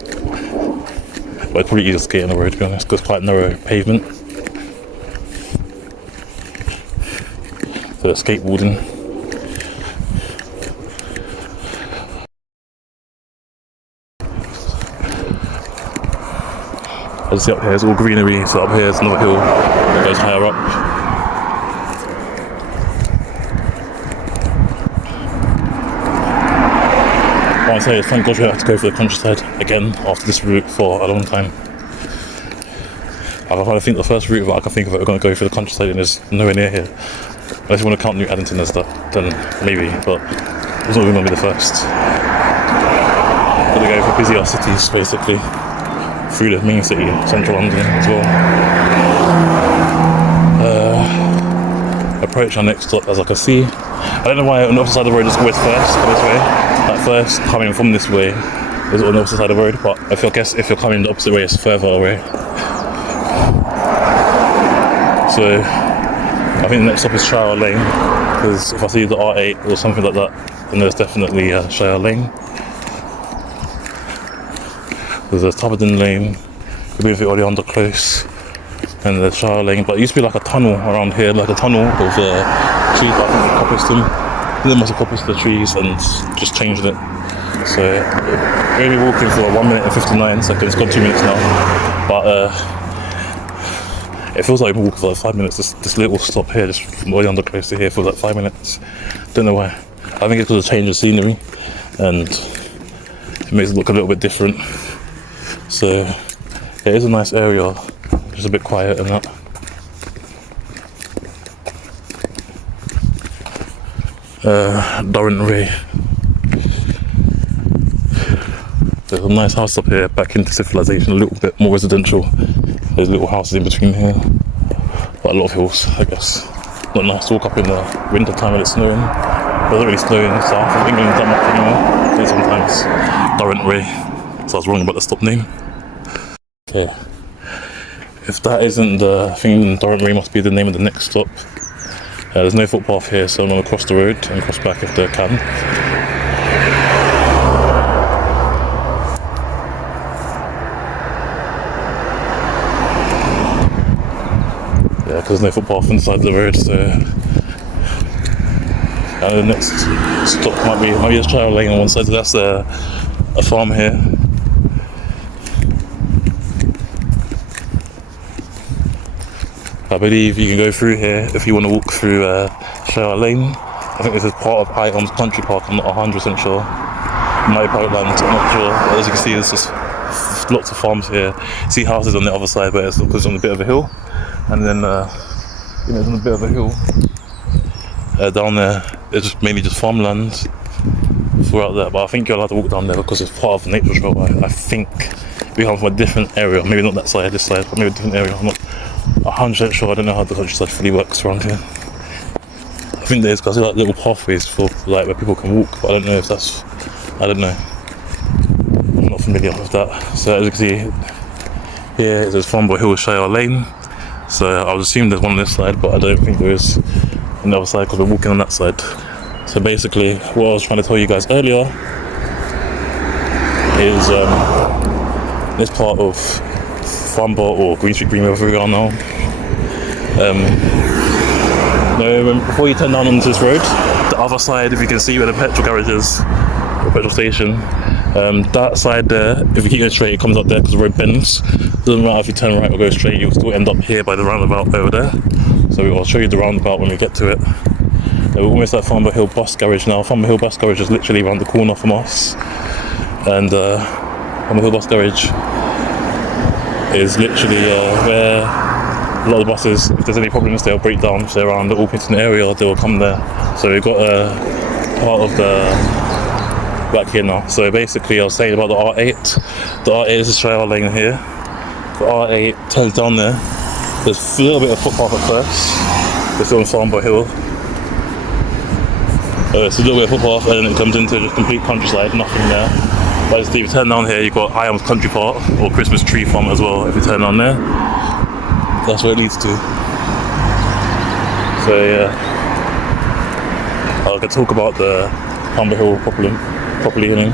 But it's pretty easy to skate on the road, to be honest, because it's quite narrow pavement. for skateboarding. As you see up here, it's all greenery, so up here is another hill that goes higher up. I want to say, thank God we have to go for the countryside again after this route for a long time. I think the first route that I can think of that we're going to go through the countryside and is nowhere near here. Unless you want to count New Addington and stuff, then maybe, but it's not even going to be the first. We're going to go for busier cities, basically, through the main city, central London as well. Approach our next stop, as I can see. I don't know why on the opposite side of the road it's always first, this way. Like first, coming from this way is on the opposite side of the road, but I guess if you're coming the opposite way, it's further away. So, I think the next stop is Shire Lane, because if I see the R8 or something like that, then there's definitely Shire Lane. There's a Tubbardin Lane, could be if you're already under close, and there's Shire Lane, but it used to be like a tunnel around here, like a tunnel of trees, but I think they coppiced them. They must have coppiced the trees and just changed it. So, we're only walking for 1 minute and 59 seconds, it's gone 2 minutes now, but it feels like we've been walking for like 5 minutes. This little stop here, just from way under close to here, feels like 5 minutes. Don't know why. I think it's because of change of scenery, and it makes it look a little bit different. So it is a nice area, just a bit quiet and that. Durrant Ray. There's a nice house up here, back into civilization, a little bit more residential. There's little houses in between here, but a lot of hills, I guess. Not nice to walk up in the winter time when it's snowing. It doesn't really snow in the south of England that much anymore. It is sometimes. Durrant Ray, so I was wrong about the stop name. Okay, if that isn't the thing, Durrant Ray must be the name of the next stop. There's no footpath here, so I'm going to cross the road and cross back if I can. Because there's no footpath on the side of the road, so the next stop might be a Shire Lane on one side, so that's a farm here. I believe you can go through here if you want to walk through Shire Lane. I think this is part of High Elms Country Park, I'm not 100% sure. It might be private land, I'm not sure. But as you can see, there's just lots of farms here. You see houses on the other side, but it's because it's on a bit of a hill. And then, it's on a bit of a hill. Down there, it's just mainly just farmland throughout there. But I think you're allowed to walk down there because it's part of the nature trail. I think we come from a different area, maybe not that side, this side, but maybe a different area. I'm not 100% sure. I don't know how the countryside fully works around here. I think there's like little pathways for like where people can walk, but I don't know if that's. I don't know. I'm not familiar with that. So as you can see, here is Farnborough Hill Shire Lane. So I would assume there's one on this side, but I don't think there is on the other side because we're walking on that side. So basically, what I was trying to tell you guys earlier is this part of Farnborough or Green Street, Green, wherever we are now. Before you turn down onto this road, the other side, if you can see where the petrol garage is, the petrol station, that side there, if you keep going straight, it comes up there because the road bends. It doesn't matter if you turn right or go straight, you'll still end up here by the roundabout over there. So I'll show you the roundabout when we get to it. We're almost at Farnborough Hill Bus Garage now. Farnborough Hill Bus Garage is literally around the corner from us. And Farnborough Hill Bus Garage is literally where a lot of the buses, if there's any problems, they'll break down. If they're around the Orpington area, they'll come there. So we've got part of the back here now. So basically, I was saying about the R8. The R8 is a Shire Lane here. The R8 turns down there. There's a little bit of footpath at first. It's on Farnborough Hill. It's a little bit of footpath, and then it comes into just complete countryside, nothing there. But if you turn down here, you've got High Elms Country Park or Christmas Tree Farm as well. If you turn down there, that's where it leads to. So yeah, I can talk about the Farnborough Hill properly, you know.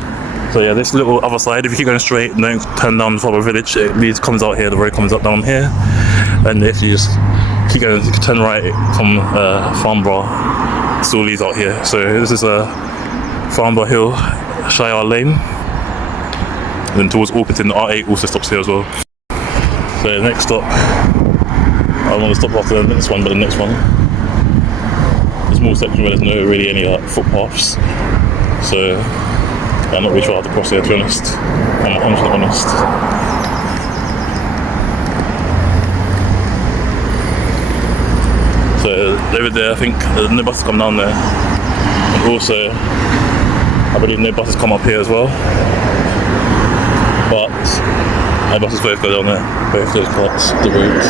So yeah, this little other side, if you keep going straight and don't turn down Farnborough Village, it comes out here, the road comes up down here. And if you just keep going, you can turn right from Farnborough, still leads out here. So this is Farnborough Hill, Shire Lane. And then towards Orpington, the R8 also stops here as well. So the next stop, I don't want to stop after the next one, but the next one, there's a small section where there's no really any footpaths. So I'm not really sure how to cross here, to be honest. I'm 100% honest. So over there, I think no buses come down there. And also, I believe no buses come up here as well. But my buses both go down there, both those parts of the route.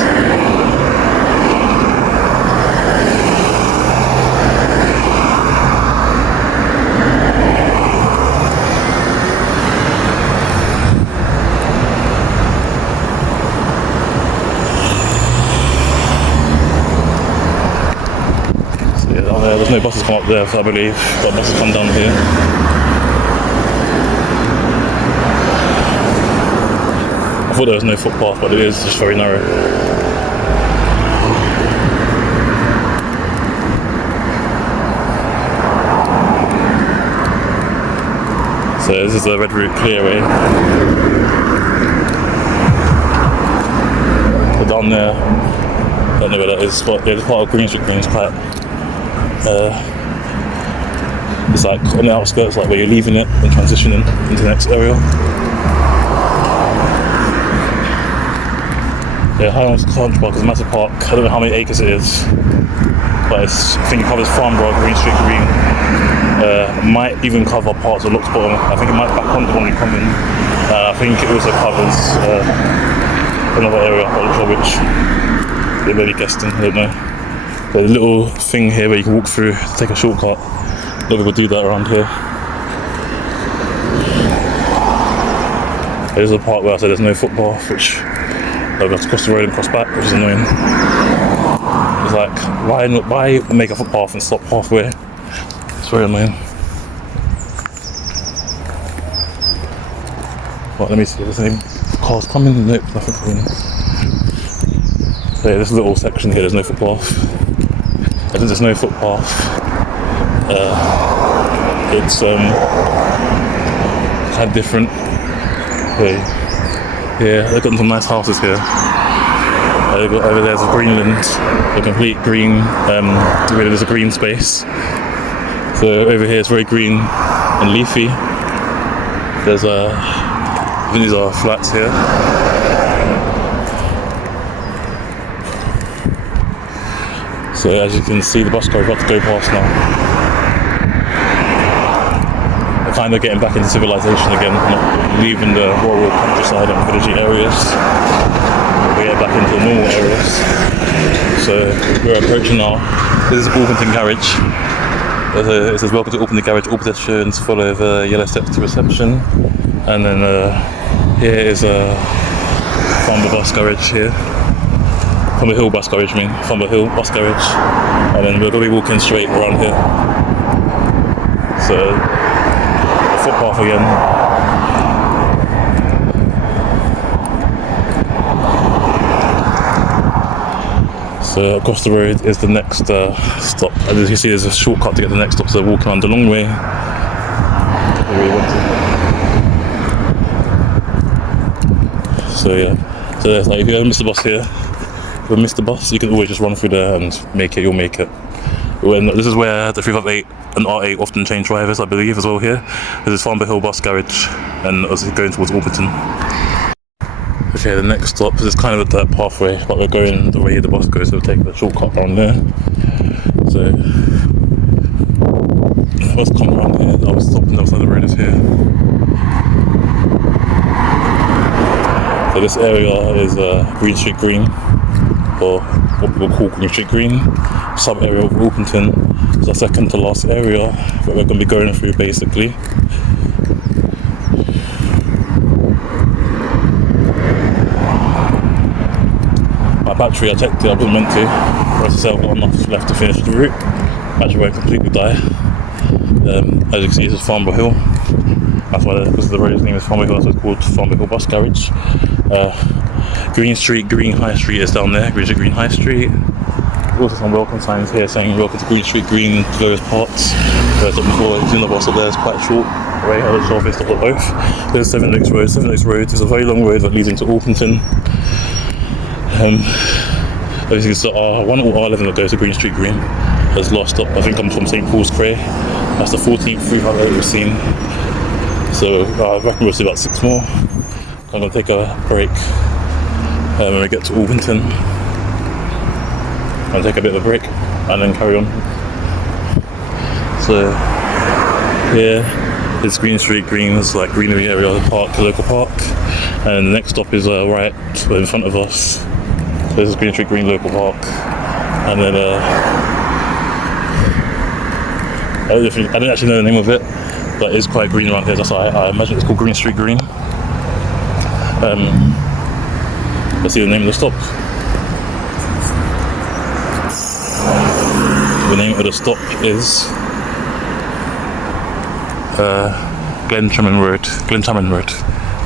There's no buses come up there, so I believe, but buses come down here. I thought there was no footpath, but it is just very narrow. So this is the Red Route Clearway. So down there, I don't know where that is, but yeah, it's part of Green Street Green. It's quite it's like on the outskirts, like where you're leaving it and transitioning into the next area. Yeah, Highlands Country Park is a massive park. I don't know how many acres it is, but I think it covers Farnborough, Green Street Green. Might even cover parts of Locks Bottom. I think it might back on the one we come in. I think it also covers another area, I'm not sure which. They maybe guessed in, I don't know. There's a little thing here where you can walk through to take a shortcut. A lot of people do that around here. There's a part where I said there's no footpath, which I have to cross the road and cross back, which is annoying. It's like, why make a footpath and stop halfway? It's very annoying. Right, let me see if there's any cars coming. Nope, nothing coming. So yeah, this little section here, there's no footpath. I think there's no footpath. It's kind of different. Yeah, they've got some nice houses here. Over there's a Greenland, a complete green, there's a green space. So over here it's very green and leafy. There's I think these are flats here. So as you can see, the bus car is about to go past now. They're kind of getting back into civilization again, not leaving the rural countryside and villagey areas. We're getting back into the normal areas. So we're approaching now. This is Orpington Garage. It says welcome to Orpington Garage. All pedestrians follow the yellow steps to reception. And then here is a Farnborough Bus Garage here. Farnborough Hill Bus Garage, Farnborough Hill Bus Garage. And then we're going to be walking straight around here. So, a footpath again. So across the road is the next stop. As you can see, there's a shortcut to get to the next stop, so walking on the long way. So yeah, so like, if you ever miss the bus here, if you miss the bus, you can always just run through there and you'll make it. This is where the 358 and R8 often change drivers, I believe, as well here. This is Farnborough Hill Bus Garage, and obviously going towards Orpington. Okay, the next stop is kind of a dirt pathway, but we're going the way the bus goes, so we're taking the shortcut around there. So, the bus come around here, I was stopping the other side of the road is here. So this area is Green Street Green, or what people call Green Street Green, sub-area of Orpington. It's the second to last area that we're going to be going through basically. My battery, I checked it, I wasn't meant to. As I said, I've got enough left to finish the route. Battery won't completely die. As you can see, this is Farnborough Hill. That's why, because the road's name is Farnborough Hill, so it's called Farnborough Hill Bus Garage. Green Street, Green High Street is down there. Green Street, Green High Street. Also some welcome signs here saying welcome to Green Street, Green, various parts. Whereas up before, you know, the bus up there is quite short. Right, I was sure if it's not both. There's Seven Oaks Road. Seven Oaks Road is a very long road that leads into Orpington. Obviously, it's R1 or R11 that goes to Green Street, Green. Has lost up. I think I'm from St Paul's Cray. That's the 14th 358 we've seen. So I reckon we'll see about 6 more. I'm gonna take a break when we get to Orpington. I'll take a bit of a break and then carry on. So yeah, it's Green Street, Green's like greenery area of the park, the local park, and the next stop is right in front of us. So this is Green Street, Green local park, and then I didn't actually know the name of it, but it's quite green around here. That's why I imagine it's called Green Street, Green. Let's see the name of the stop. The name of the stop is Glenchaman Road.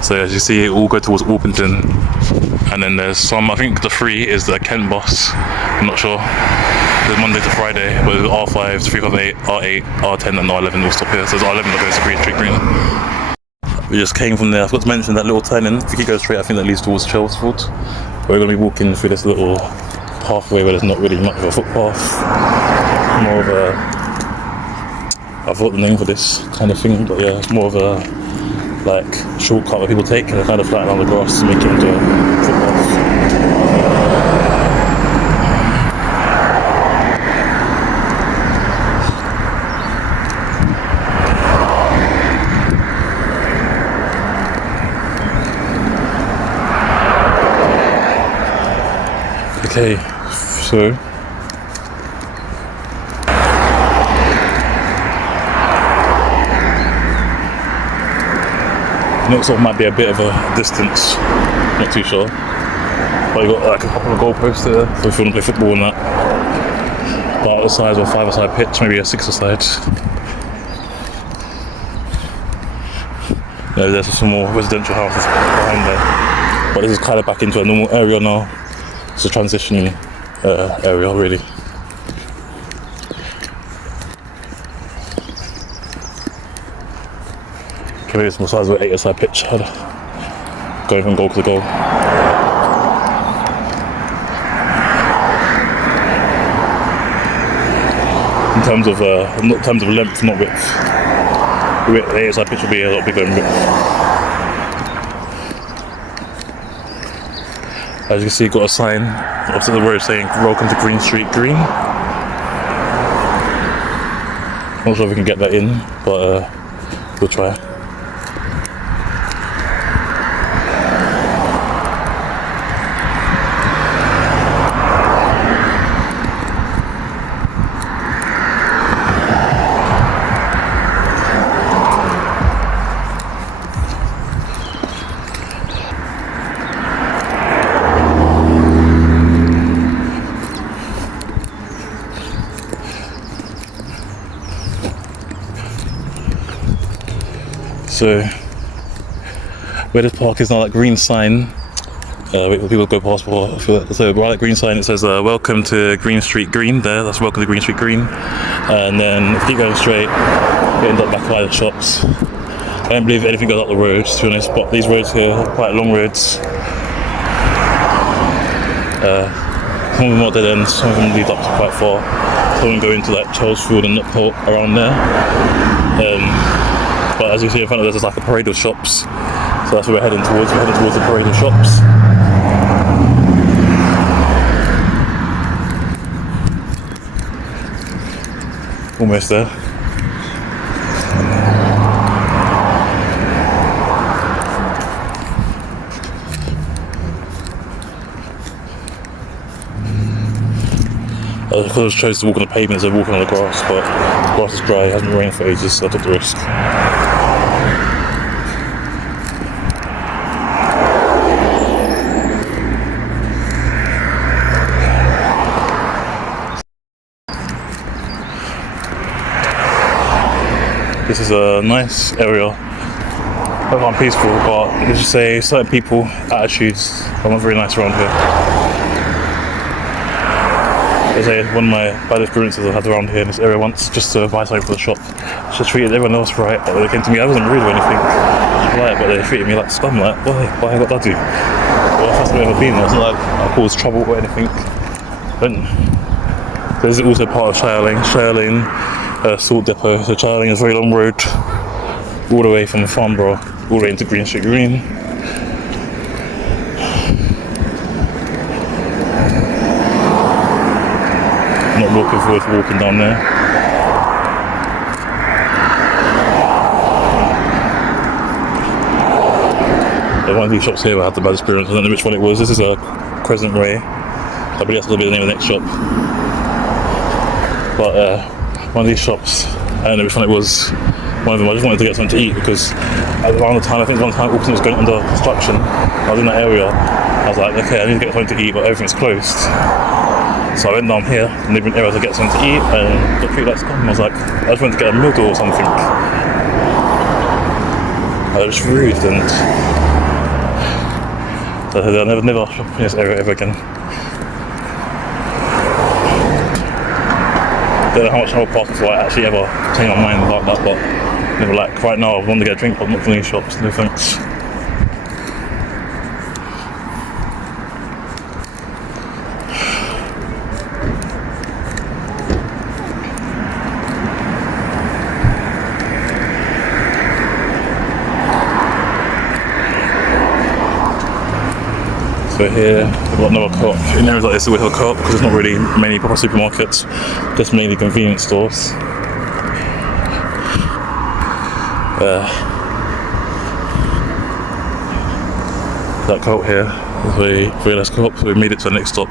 So as you see, it all go towards Orpington, and then there's some. I think the 3 is the Kent bus. I'm not sure. There's Monday to Friday, but there's R5, 358, R8, R10, and R11 will stop here. So there's R11 that goes to Green Street, Green. We just came from there. I forgot to mention that little turn-in. If you go straight, I think that leads towards Chelmsford. We're going to be walking through this little pathway where there's not really much of a footpath. More of a, I forgot the name for this kind of thing, but yeah, it's more of a like shortcut that people take and they kind of flatten on the grass to make it into a footpath. Okay, so next up might be a bit of a distance, not too sure. But you got like a couple of goalposts there, so if you want to play football and that. But the size of a 5-a-side pitch, maybe a 6-a-side. There's some more residential houses behind there. But this is kind of back into a normal area now. It's a transitioning area, really. Okay, maybe it's more size of an 8-a-side pitch, going from goal to goal. In terms of length, not width. The 8-a-side pitch will be a lot bigger in width. As you can see, got a sign opposite the road saying "Welcome to Green Street, Green." Not sure if we can get that in, but we'll try. So where this park is now, that green sign, where people go past for. So by that green sign it says "Welcome to Green Street, Green." There, that's "Welcome to Green Street, Green." And then if you keep going straight, you end up back by the shops. I don't believe anything goes up the road, to be honest. But these roads here are quite long roads. Some of them are dead ends, some of them lead up to quite far. Some of them go into like Chelmsford and Nutport around there. But as you see in front of us, there's like a parade of shops. So that's where we're heading towards. We're heading towards the parade of shops. Almost there. Because I chose to walk on the pavement instead of walking on the grass, but the grass is dry, it hasn't been raining for ages, so I took the risk. This is a nice area I'm peaceful, but let's just say certain people, attitudes are not very nice around here. Let's say one of my bad experiences I had around here in this area once, just to buy something for the shop. Just treated everyone else right. They came to me, I wasn't rude or anything, right, but they treated me like scum. Like, why? What did I do? Well, the first time I've ever been there. It's not like I caused trouble or anything. And there's also part of Shire Lane, Salt Depot. So Shire Lane is a very long road, all the way from Farnborough, all the way into Green Street Green. Not looking forward to walking down there. One of these shops here I had the bad experience. I don't know which one it was. This is a Crescent Way. I believe that's going to be the name of the next shop. But one of these shops, I don't know which one it was. One of them, I just wanted to get something to eat because around the time, I think one time Auckland was going under construction. I was in that area. I was like, okay, I need to get something to eat, but everything's closed. So I went down here, the neighbouring area, to get something to eat, and got treated like scum. I was like, I just wanted to get a noodle or something. I was rude, and I'll never shop in this area ever again. Don't know how much I will pass before I actually ever change my mind like that, but never like right now I want to get a drink, but not from these shops. No thanks. So here we've got another co-op. In areas like this we have a co-op because there's not really many proper supermarkets, just mainly convenience stores. That co-op here is a very nice co-op, so we made it to the next stop,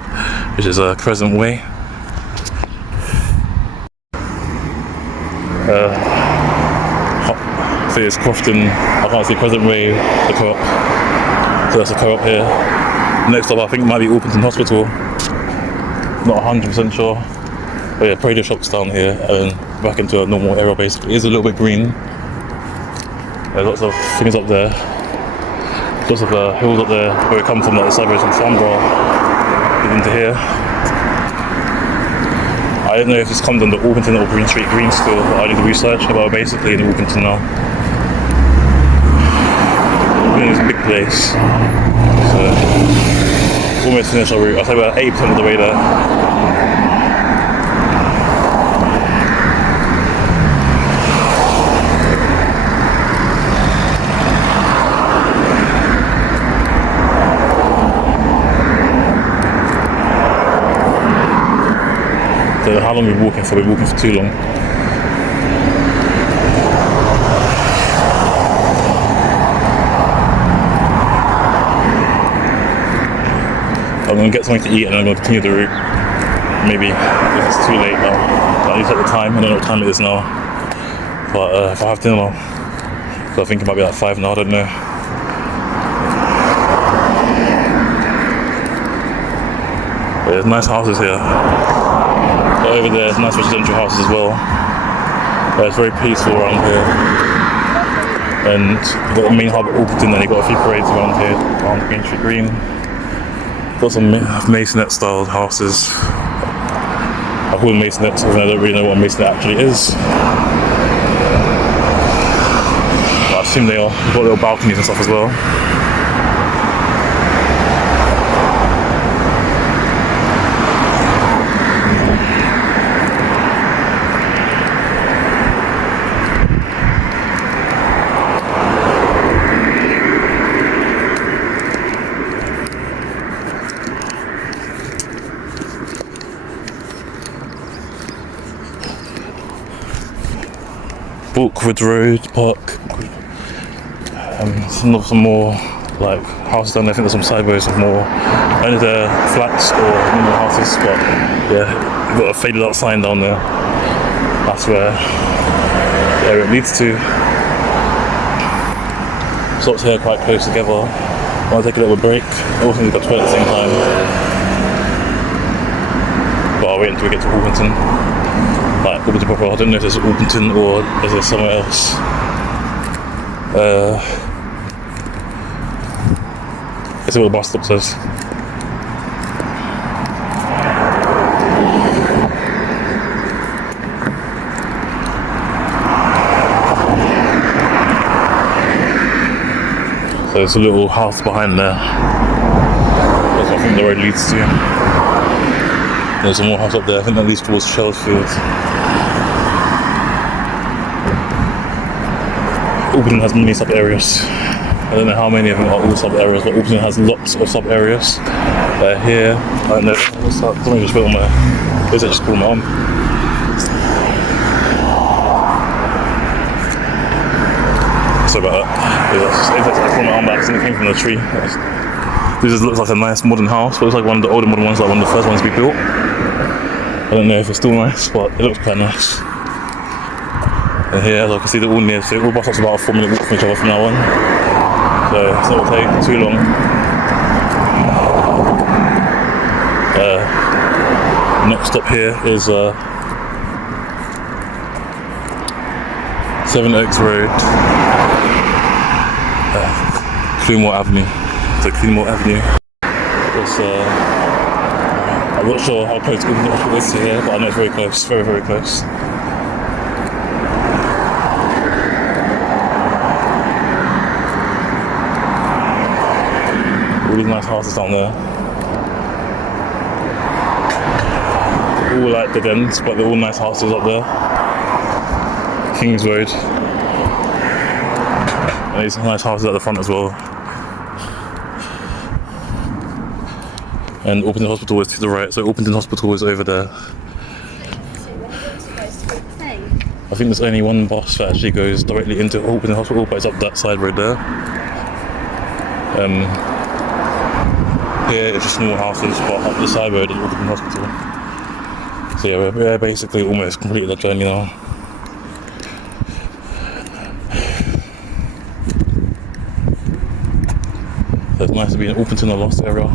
which is Crescent Way. I think it's Crofton, I can't see Crescent Way, the co-op. So that's a co-op here. Next stop I think it might be Orpington Hospital. Not 100% sure. But yeah, Prado Shop's down here and back into a normal area basically. It is a little bit green. There's lots of things up there. Lots of hills up there where we come from, like the suburbs from Farnborough into here. I don't know if this comes under Orpington or Green Street Green still, but I need to research, but basically in Orpington now. It's a big place. So, almost finished our route. I'll say about 8% of the way there. So how long are we walking for? We're walking for too long. I'm going to get something to eat and I'm going to continue the route. Maybe if it's too late now. I need to take the time. I don't know what time it is now. But if I have dinner now, so I think it might be like 5 now, I don't know. But there's nice houses here. But over there, there's nice residential houses as well. But it's very peaceful around here. And you've got the main hub at Orpington, and you've got a few parades around here, around Green Street Green. Got some masonette styled houses. I call them masonettes even though I don't really know what a masonette actually is. But I assume they are. They've got little balconies and stuff as well. Bookwood Road Park. Some more like houses down there. I think there's some sideways of more only the flats or normal houses, but yeah, you've got a faded out sign down there. That's where the area it leads to. Shops here quite close together. I want to take a little break. I also need to go to the toilet at the same time. But I'll wait until we get to Orpington. Like Orpington proper. I don't know if there's Orpington or is there somewhere else. Let's see what the bus stop says. So there's a little house behind there. That's what I think the road leads to. There's some more house up there. I think that leads towards Shellfield. Albion has many sub-areas. I don't know how many of them are all sub-areas, but Albion has lots of sub-areas. Here, I don't know, what's that? Something just put on my, what is it, just called my arm? Sorry about that. It's from my arm, but I think it came from the tree. This just looks like a nice modern house, but it's like one of the older modern ones, like one of the first ones to be built. I don't know if it's still nice, but it looks quite nice. And here, as I can see, they're all near, so all bus stops about a 4-minute walk from each other from now on. So it's not going to take too long. Next stop here is 7 Oaks Road, Cleanmore Avenue. So Cleanmore Avenue. It's, I'm not sure how close it is to here, but I know it's very close, very, very close. All these nice houses down there. All like dead ends, but they're all nice houses up there. Kings Road. And these nice houses at the front as well. And Orpington Hospital is to the right, so Orpington Hospital is over there. I think there's only one bus that actually goes directly into Orpington Hospital, but it's up that side road there. Here it's just small houses, but up the side road is Orpington Hospital. So yeah, we're basically almost completed that journey now. So it's nice to be in Orpington, the last area.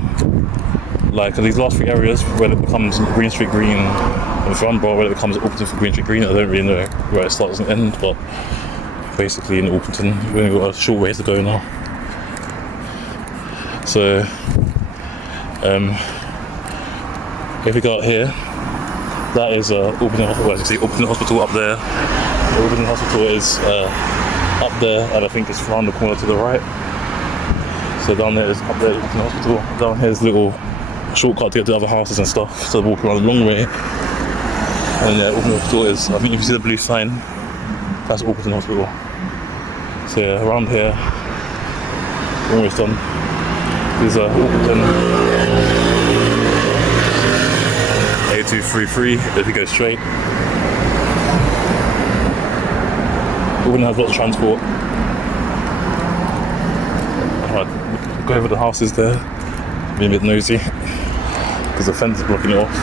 Like these last 3 areas, where it becomes Green Street Green and Farnborough, where it becomes Orpington for Green Street Green, I don't really know where it starts and ends, but basically in Orpington, we've only got a short ways to go now. So, if we go out here, that is Orpington Hospital. As you see, Orpington Hospital up there. The Orpington Hospital is up there, and I think it's around the corner to the right. So down there is up there, Orpington Hospital. Down here is a little shortcut to get to other houses and stuff. So walk around a long way. And yeah, Orpington Hospital is, I think if you see the blue sign, that's Orpington Hospital. So yeah, around here, almost done. There's Orpington A233 if you go straight. Orpington has lots of transport. Alright, go over the houses there. Be a bit nosy because the fence is blocking it off.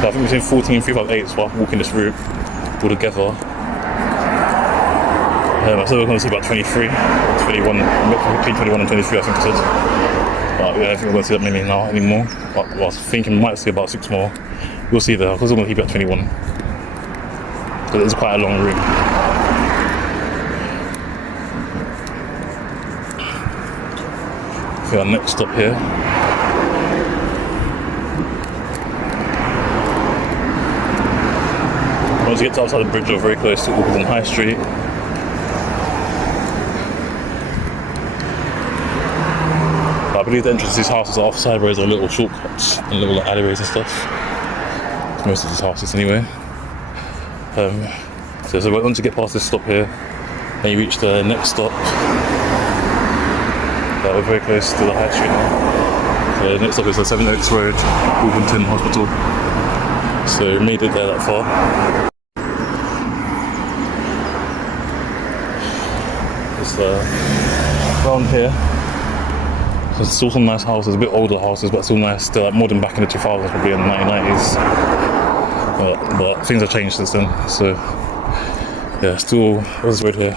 So I think between 14 and 358 while walking this route all together. I said we're going to see about 23, 21, between 21 and 23 I think I said. But yeah, I think we're going to see that many now anymore. But I was thinking we might see about 6 more. We'll see there, because we're going to keep it at 21. Because it's quite a long route. Okay, our next stop here. Once you get to outside the bridge, you're very close to Orpington High Street. But I believe the entrance to these houses are off side roads or little shortcuts and little alleyways and stuff. Most of these houses anyway. So once you get past this stop here, and you reach the next stop, we're very close to the High Street now. So the next stop is the 7 Oaks Road, Orpington Hospital. So we made it there that far. It's around here. So there's still some nice houses, a bit older houses, but still nice. They're like modern back in the 2000s, probably in the 1990s. But things have changed since then. So yeah, still what's this road here?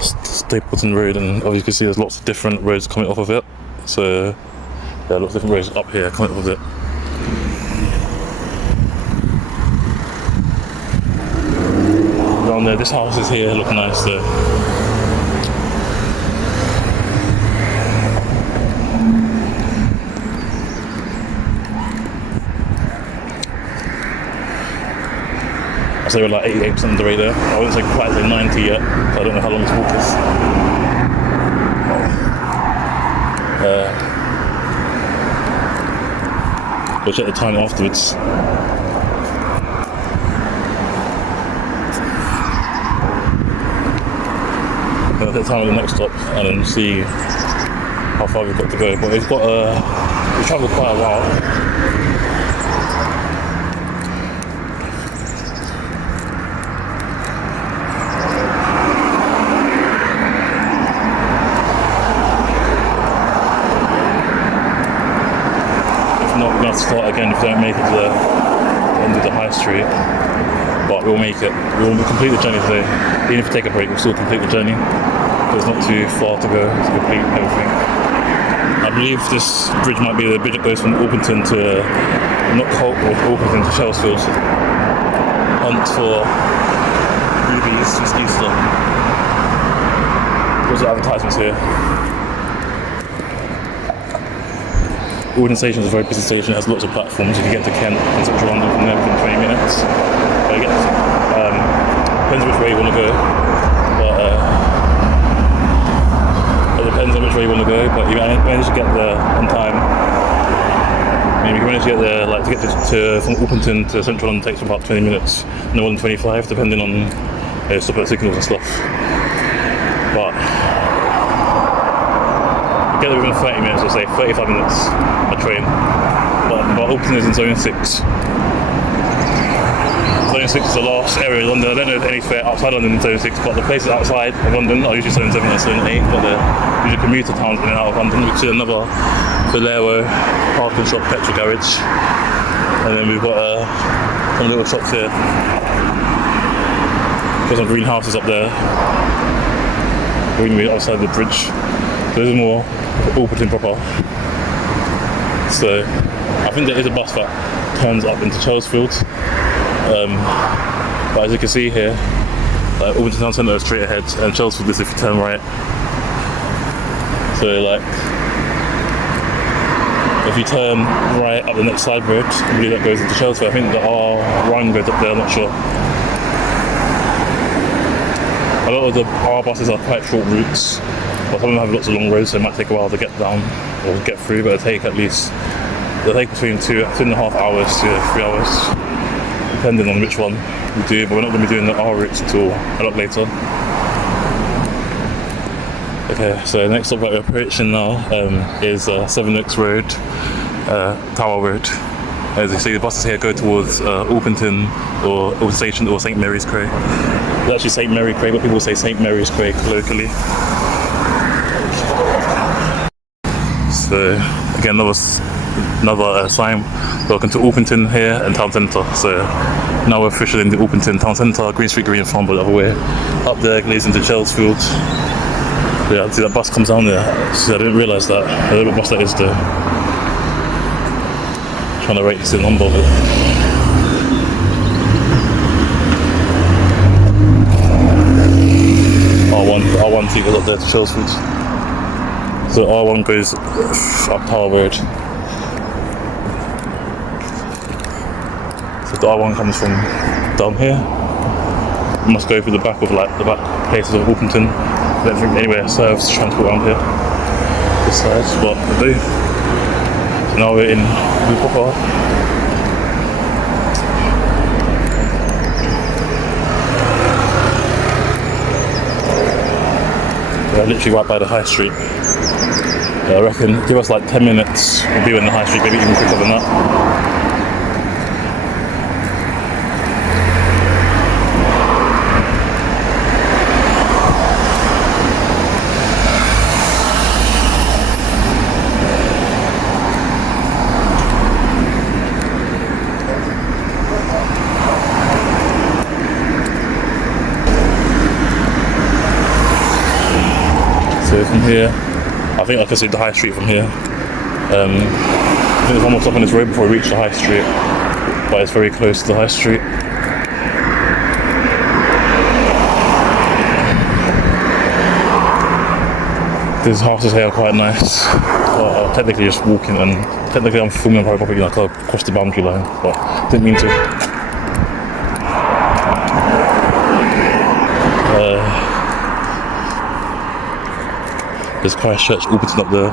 Stapleton Road, and as you can see, there's lots of different roads coming off of it. So yeah, lots of different roads up here coming off of it. And this house is here, look nice though. I say we're like 88% of the way there. I wouldn't say quite say 90 yet, so I don't know how long this walk is. We'll check the time afterwards. I'll take the time at the next stop and then see how far we've got to go. But we've travelled quite a while. Start again if we don't make it to the end of the high street, but we'll make it. We'll complete the journey today. Even if we take a break, we'll still complete the journey. There's not too far to go to complete everything. I believe this bridge might be the bridge that goes from Orpington to not Holt or Orpington to Shellsfield. Hunt for rubies, whiskey stuff. There's the advertisements here. Alden Station is a very busy station. It has lots of platforms. You can get to Kent and Central London from there within 20 minutes. But depends which way you want to go. But it depends on which way you want to go. But you manage to get there on time. I mean, you can manage to get there, like to get from Orpington to Central London takes about 20 minutes, no more than 25, depending on stop at signals and stuff. But get there within 30 minutes, or say 35 minutes a train. But Orpington is in Zone 6. Zone 6 is the last area of London. I don't know if any fare outside London in Zone 6, but the places outside of London are usually Zone 7 and Zone 8, but they're usually commuter towns in and out of London. We see another Valero parking shop, petrol garage. And then we've got some little shops here. Got some greenhouses up there. Greenery outside the bridge. So this is more Orpington proper. So I think there is a bus that turns up into Chelsfield. But as you can see here, Orpington Town Centre is straight ahead and Chelsfield is if you turn right. So like, if you turn right up the next side road, I believe that goes into Chelsfield. I think the R1 goes up there, I'm not sure. A lot of the R buses are quite short routes, but some of them have lots of long roads, so it might take a while to get down or get through, but they'll take between 2.5 hours to 3 hours, depending on which one we do, but we're not going to be doing the R routes until a lot later. Okay, so next stop that we're approaching now is Seven Oaks Road, Tower Road. As you see, the buses here go towards Orpington or Station or St Mary's Cray. It's actually St Mary Cray, but people say St Mary's Cray locally. So again, another sign. Welcome to Orpington here and Town Centre. So now we're officially in the Orpington Town Centre, Green Street Green Farm, but the other way. Up there, glazing to Chelsfield. Yeah, see that bus comes down there. See, I didn't realise that. I don't know what bus that is though. Trying to rate this in number of it. R1 goes up there to Chelsfield. So R1 goes up Tower Road. So the R1 comes from down here. You must go through the back of the back places of Orpington. I don't think anywhere serves transport around here. This side, but we do. So now we're in Blue Popper. We're literally right by the high street. I reckon give us like 10 minutes, we'll be in the high street, maybe even quicker than that. So from here, I think I can see the high street from here. I think there's one more stop on this road before we reach the high street, but it's very close to the high street. These houses here are quite nice. Technically just walking, and technically I'm filming very properly like across the boundary line, but didn't mean to. There's Christchurch, Alberton up there.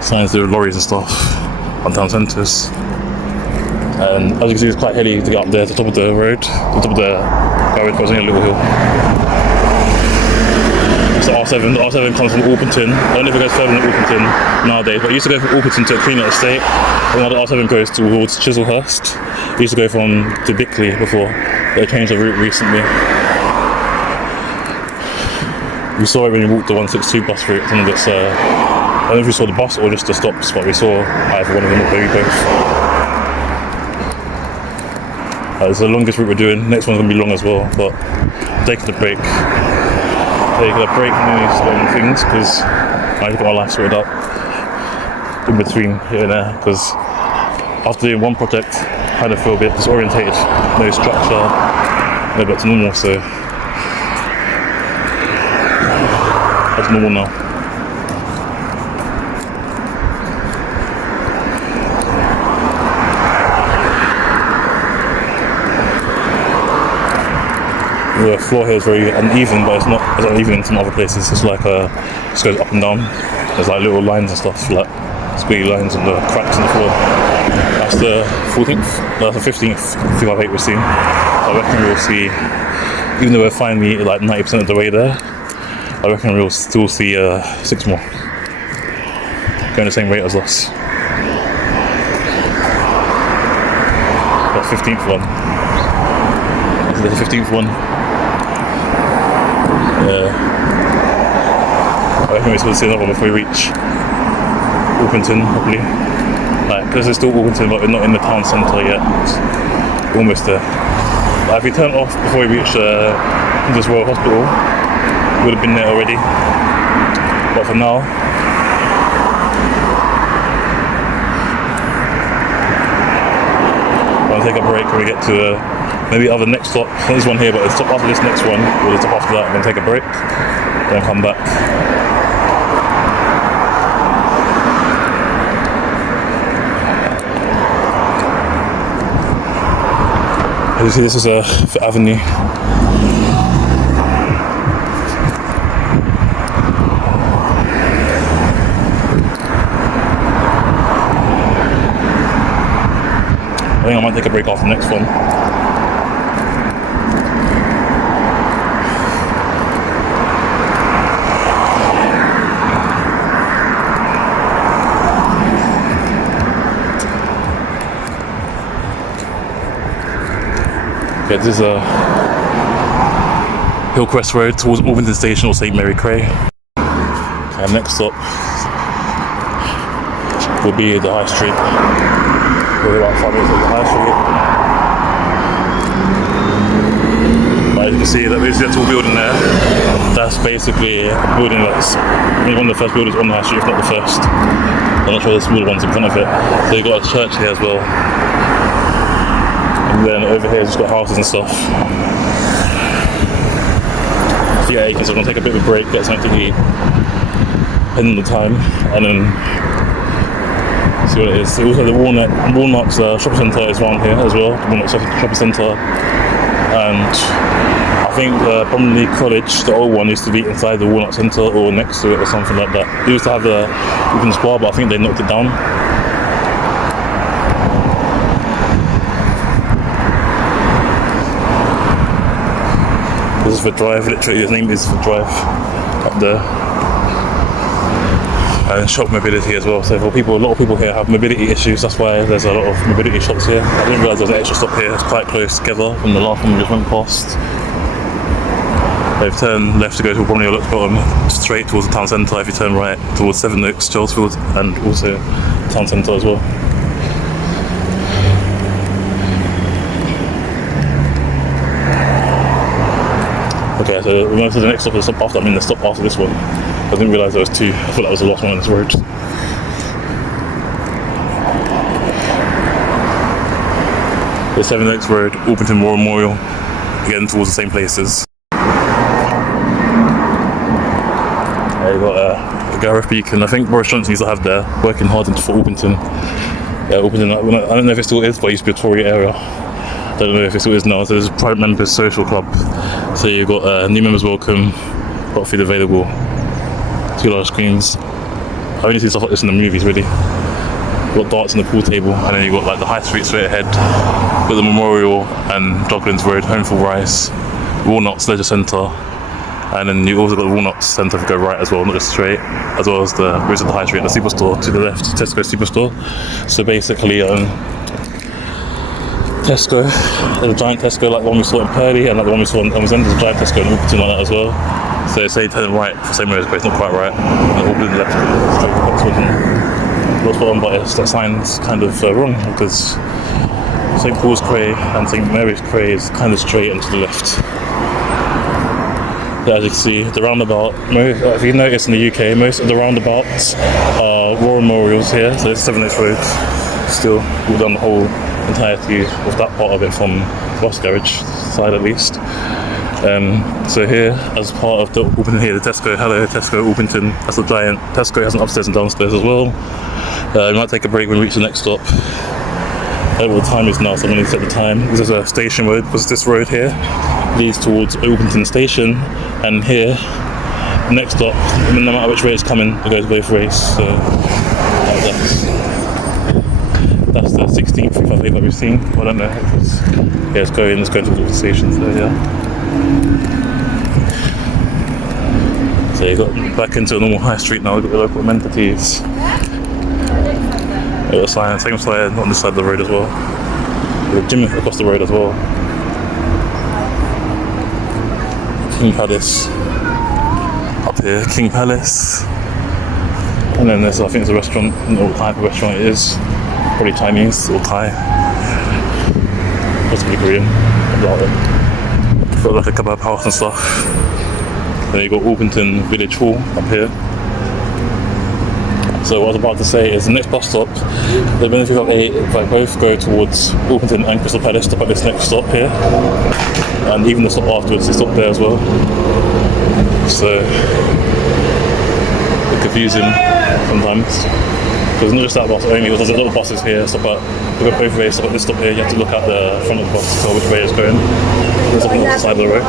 Signs there are lorries and stuff on town centres, and as you can see it's quite hilly to get up there to the top of the road, to the top of the road, but it's only a little hill. So R7 comes from Orpington. I don't know if it goes further than Orpington nowadays, but it used to go from Orpington to Queen at Estate, and now the R7 goes towards Chislehurst. It used to go to Bickley before, they changed the route recently. We saw it when we walked the 162 bus route, and it's I don't know if we saw the bus or just the stops, but we saw either one of them or maybe both. It's the longest route we're doing. Next one's going to be long as well, but taking a break. Taking a break from these things because I need to get my life sorted out in between here and there, because after doing one project, I kind of feel a bit disorientated. No structure, no back to normal, so that's normal now. The floor here is very uneven, but it's not as uneven in some other places. It's like just goes up and down. There's like little lines and stuff, like squiggly lines and the cracks in the floor. That's the 14th, that's the 15th thing I've we've seen. I reckon we'll see, even though we're finally like 90% of the way there, I reckon we'll still see 6 more going the same rate as us. The 15th one. There's the 15th one. I reckon we're supposed to see another one before we reach Orpington, probably. Like, because it's still Orpington, but we're not in the town centre yet. We're almost there. If we turn off before we reach this Royal Hospital, we would have been there already. But for now, I'll take a break when we get to maybe other next stop. There's one here, but the stop after this next one, or the stop after that, I'm going to take a break, then come back. As you see, this is Fifth Avenue. I think I might take a break after the next one. Yeah, this is Hillcrest Road towards Orpington Station or St Mary Cray. And next stop will be the High Street. We're about 5 minutes of the High Street. But as you can see, that there's a tall building there. That's basically a building that's one of the first buildings on the High Street, if not the first. I'm not sure the smaller ones in front of it. So you've got a church here as well. And then over here, just got houses and stuff. Yeah, so I'm gonna take a bit of a break, get something to eat, depending on the time, and then see what it is. Also, the Walnuts shopping centre is around here as well. The Walnuts shopping centre, and I think Bromley College, the old one, used to be inside the Walnut Centre or next to it or something like that. They used to have the Open Spa, but I think they knocked it down. This is the Drive, literally his name is the Drive up there. And shop mobility as well. So for people, a lot of people here have mobility issues, that's why there's a lot of mobility shops here. I didn't realise there was an extra stop here, it's quite close together from the last one we just went past. If you turn left to go to Bromley or Bottom, straight towards the town centre. If you turn right towards Sevenoaks, Charlesfield, and also town centre as well. Okay, so most of the next stop is the stop after. I mean, the stop after this one. I didn't realise there was two. I thought that was the last one on this road. The 7X Road, Orpington War Memorial, getting towards the same places. There you got Gareth Beacon. I think Boris Johnson used to have there, working hard for Orpington. Yeah, Orpington, I don't know if it still is, but it used to be a Tory area. I don't know if it still is now. So there's a private members social club. So you've got new members welcome, got food available, 2 large screens. I've only seen stuff like this in the movies, really. You've got darts on the pool table, and then you've got like the High Street straight ahead, with the Memorial and Docklands Road, Home for Rice, Walnuts Leisure Centre, and then you also got the Walnuts Centre if you go right as well, not just straight, as well as the rest of the High Street, the Superstore to the left, Tesco Superstore. So basically, Tesco, there's a giant Tesco like the one we saw in Purley, and like the one we saw in Amazon, there's a giant Tesco in Orpington like that as well. So say turn right, same way, but it's not quite right. And Orpington left, straight to Oxford, and what's put on, but that sign's kind of wrong, because St Paul's Cray and St Mary's Cray is kind of straight and to the left. As you can see, the roundabout, if you notice in the UK, most of the roundabouts are war memorials here. So this is 7X Road, still all done the whole entirety of that part of it from the bus garage side at least. So here, as part of the Orpington here, the Tesco, hello Tesco Orpington, that's the giant Tesco, has an upstairs and downstairs as well. We might take a break when we reach the next stop. I don't know what the time is now, so I'm going to set the time. This is a station road, because this road here leads towards Orpington Station, and here, next stop, no matter which way it's coming, it goes both ways. So that's the 16th, I believe, that we've seen. Well, I don't know. It's going towards the station, so yeah. So you got back into a normal high street now, we've got the local amenities. Got a sign, same sign on this side of the road as well. Got a gym across the road as well. King Palace up here, King Palace. And then there's, I think there's a restaurant, I don't know what type of restaurant it is. Probably Chinese or Thai. Possibly Korean. Got like a kebab house and stuff. Then you got Orpington Village Hall up here. So what I was about to say is the next bus stop, the benefit of A, if I both go towards Orpington and Crystal Palace, stop at this next stop here. And even the stop afterwards, they stop there as well. So, a bit confusing sometimes. Because not just that bus only, there's a lot of buses here, stop at, we go both ways, stop at this stop here, you have to look at the front of the bus to tell which way it's going. There's something on the side of the road.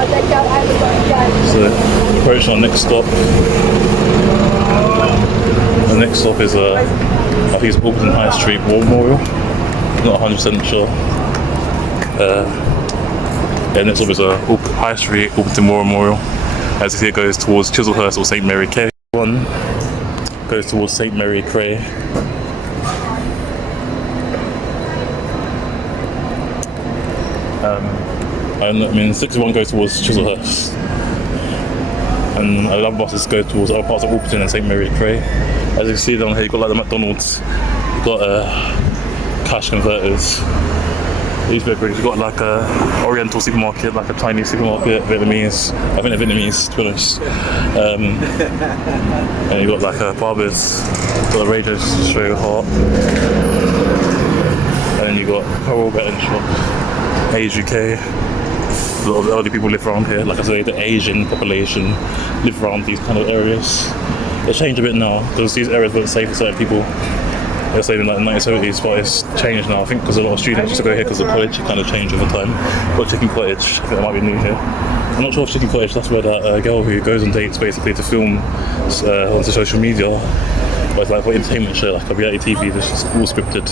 So, approaching our next stop. The next stop is, I think it's Orpington High Street War Memorial. Not 100% sure. Yeah, next stop is High Street Orpington War Memorial. As you see, it goes towards Chislehurst or St Mary Cray. One goes towards St Mary Cray. I mean, 61 goes towards Chislehurst. And a lot of buses go towards other parts of Orpington and St Mary Cray. As you can see down here, you've got like the McDonald's, you've got cash converters. These big rigs, you've got like a Oriental supermarket, like a Chinese supermarket, Vietnamese, I think they're Vietnamese to be honest. And you've got like a barbers, got a radio show Heart. And then you've got Coral Betting Shop, Age UK. A lot of elderly people live around here. Like I say, the Asian population live around these kind of areas. They changed a bit now because these areas weren't safe for certain people. They're saying in like the 1970s, but it's changed now. I think because a lot of students used to go here because of college, it kind of changed over time. Got Chicken Cottage, I think that might be new here. I'm not sure if Chicken Cottage, that's where that girl who goes on dates basically to film onto social media. But it's like for entertainment show, like a reality TV, this is all scripted.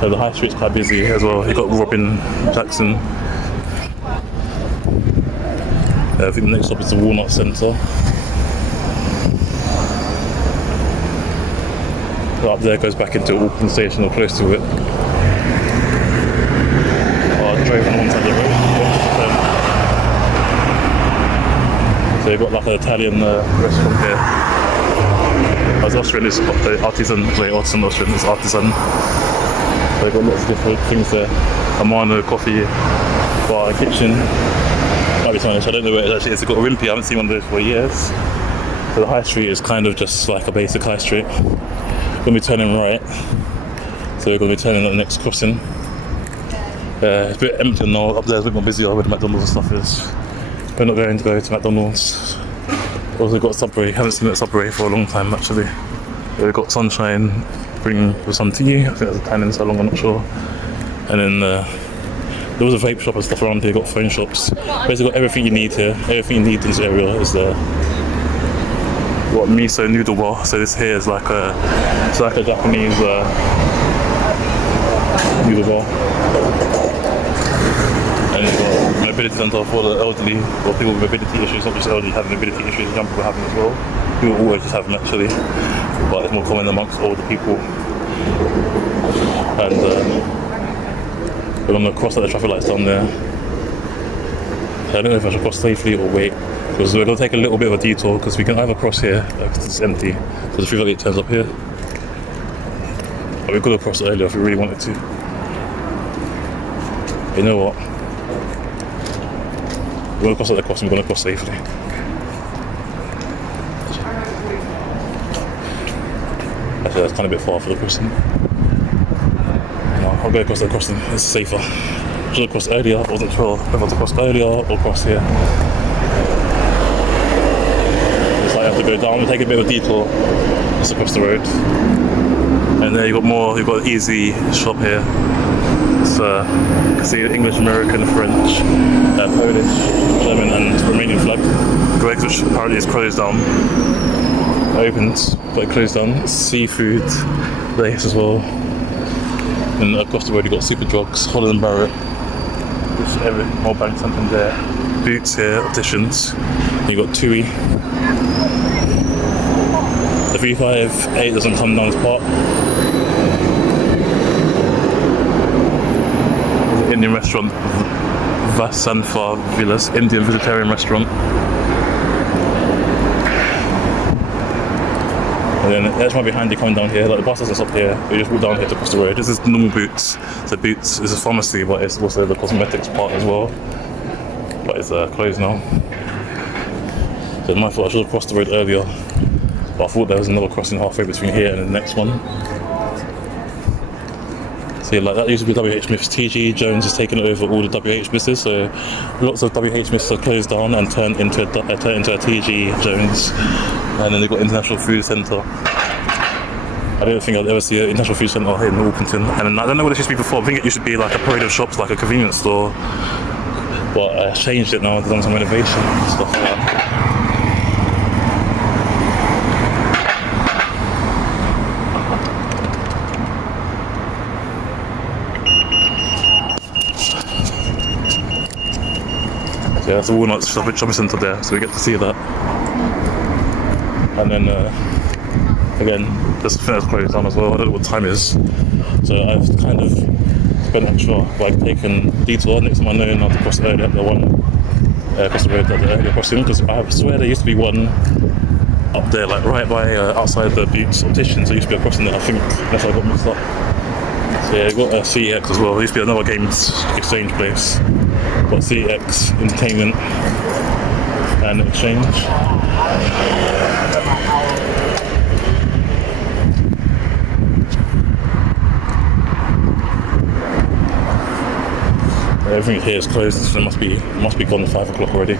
So the high street's quite busy as well. You've got Robin Jackson. I think the next stop is the Walnut Centre. Up there goes back into Orpington Station or close to it. I drove on one side of the road. So you've got like an Italian restaurant here. As Austrian is artisan, Austrian, it's artisan. So you've got lots of different things there. Amano coffee bar and kitchen. might be something. I don't know where it actually is. It's got Olympia. I haven't seen one of those for years. So the high street is kind of just like a basic high street. We're going to be turning right. So we're going to be turning at the next crossing. It's a bit empty now. Up there it's a bit more busier where the McDonald's and stuff is. We're not going to go to McDonald's. Also got Subway. Haven't seen that Subway for a long time actually. We've got Sunshine bringing with some tea. I think there's a Thailand salon, I'm not sure. And then there was a vape shop and stuff around here. Got phone shops. Basically got everything you need here. Everything you need in this area is there. Got miso noodle bar. So this here is like a Japanese noodle bar. And it's got mobility centre for the elderly or people with mobility issues, not just elderly having mobility issues, young people having as well. People always just have them actually, but it's more common amongst older people. And we're going to cross at the traffic lights down there. I don't know if I should cross safely or wait, because we're going to take a little bit of a detour, because we can either cross here, because it's empty, so the 358 turns up here. But we could have crossed earlier if we really wanted to. You know what? We're going to cross at the crossing, we're going to cross safely. Actually, that's kind of a bit far for the crossing. No, I'll go across the crossing, it's safer. I should have crossed earlier, I wasn't sure whether to cross earlier or cross here. It's like I have to go down, we'll take a bit of a detour just across the road. And then you've got an easy shop here. It's you can see the English, American, French, Polish, German and Romanian flag. Greggs, which apparently is closed down. Opened, but closed down. Seafood place as well. And across the road you've got Super Drugs, Holland Barrett, more Bank Santander, Boots here, Opticians. You've got TUI. The 358 doesn't come down as part. Indian restaurant, Vasanfa Villas, Indian vegetarian restaurant. And then that's my behind you coming down here, like the bus doesn't stop here, we just walk down here to cross the road. This is normal Boots. So Boots is a pharmacy, but it's also the cosmetics part as well. But it's closed now. So I thought I should have crossed the road earlier, but I thought there was another crossing halfway between here and the next one. So yeah, like that used to be WH Smith's. TG Jones has taken over all the WH business, so lots of WH Smiths are closed down and turned into a TG Jones. And then they've got International Food Centre. I don't think I'd ever see an International Food Centre here in Orpington. And I don't know what it used to be before. I think it used to be like a parade of shops, like a convenience store. But I changed it now, I've done some renovation and stuff like that. Yeah, that's a Walnut shopping centre there, so we get to see that. And then, again, this thing is closed down as well. I don't know what time it is. So I've kind of spent extra, like taken detour next to my known not to cross earlier at the one, across the road at the earlier crossing, because I swear there used to be one up there, like right by, outside the Boots Opticians. There used to be a crossing there, I think, unless I got mixed up. So yeah, we've got CEX as well. There used to be another games exchange place. Got CEX, Entertainment and Exchange. Everything here is closed, so it must be gone at 5 o'clock already.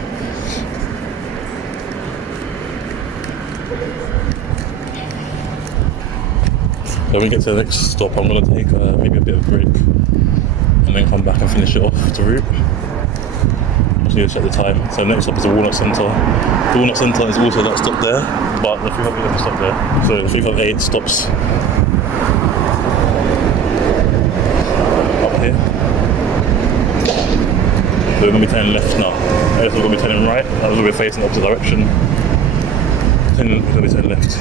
When we get to the next stop, I'm going to take maybe a bit of a break and then come back and finish it off the route. I just need to check the time. So next stop is the Walnut Centre. The Walnut Centre is also that stop there, but the 358 doesn't stop there. So the 358 stops up here. So we're going to be turning left now. We're going to be turning right, as we're facing the opposite direction. Then we're going to be turning left.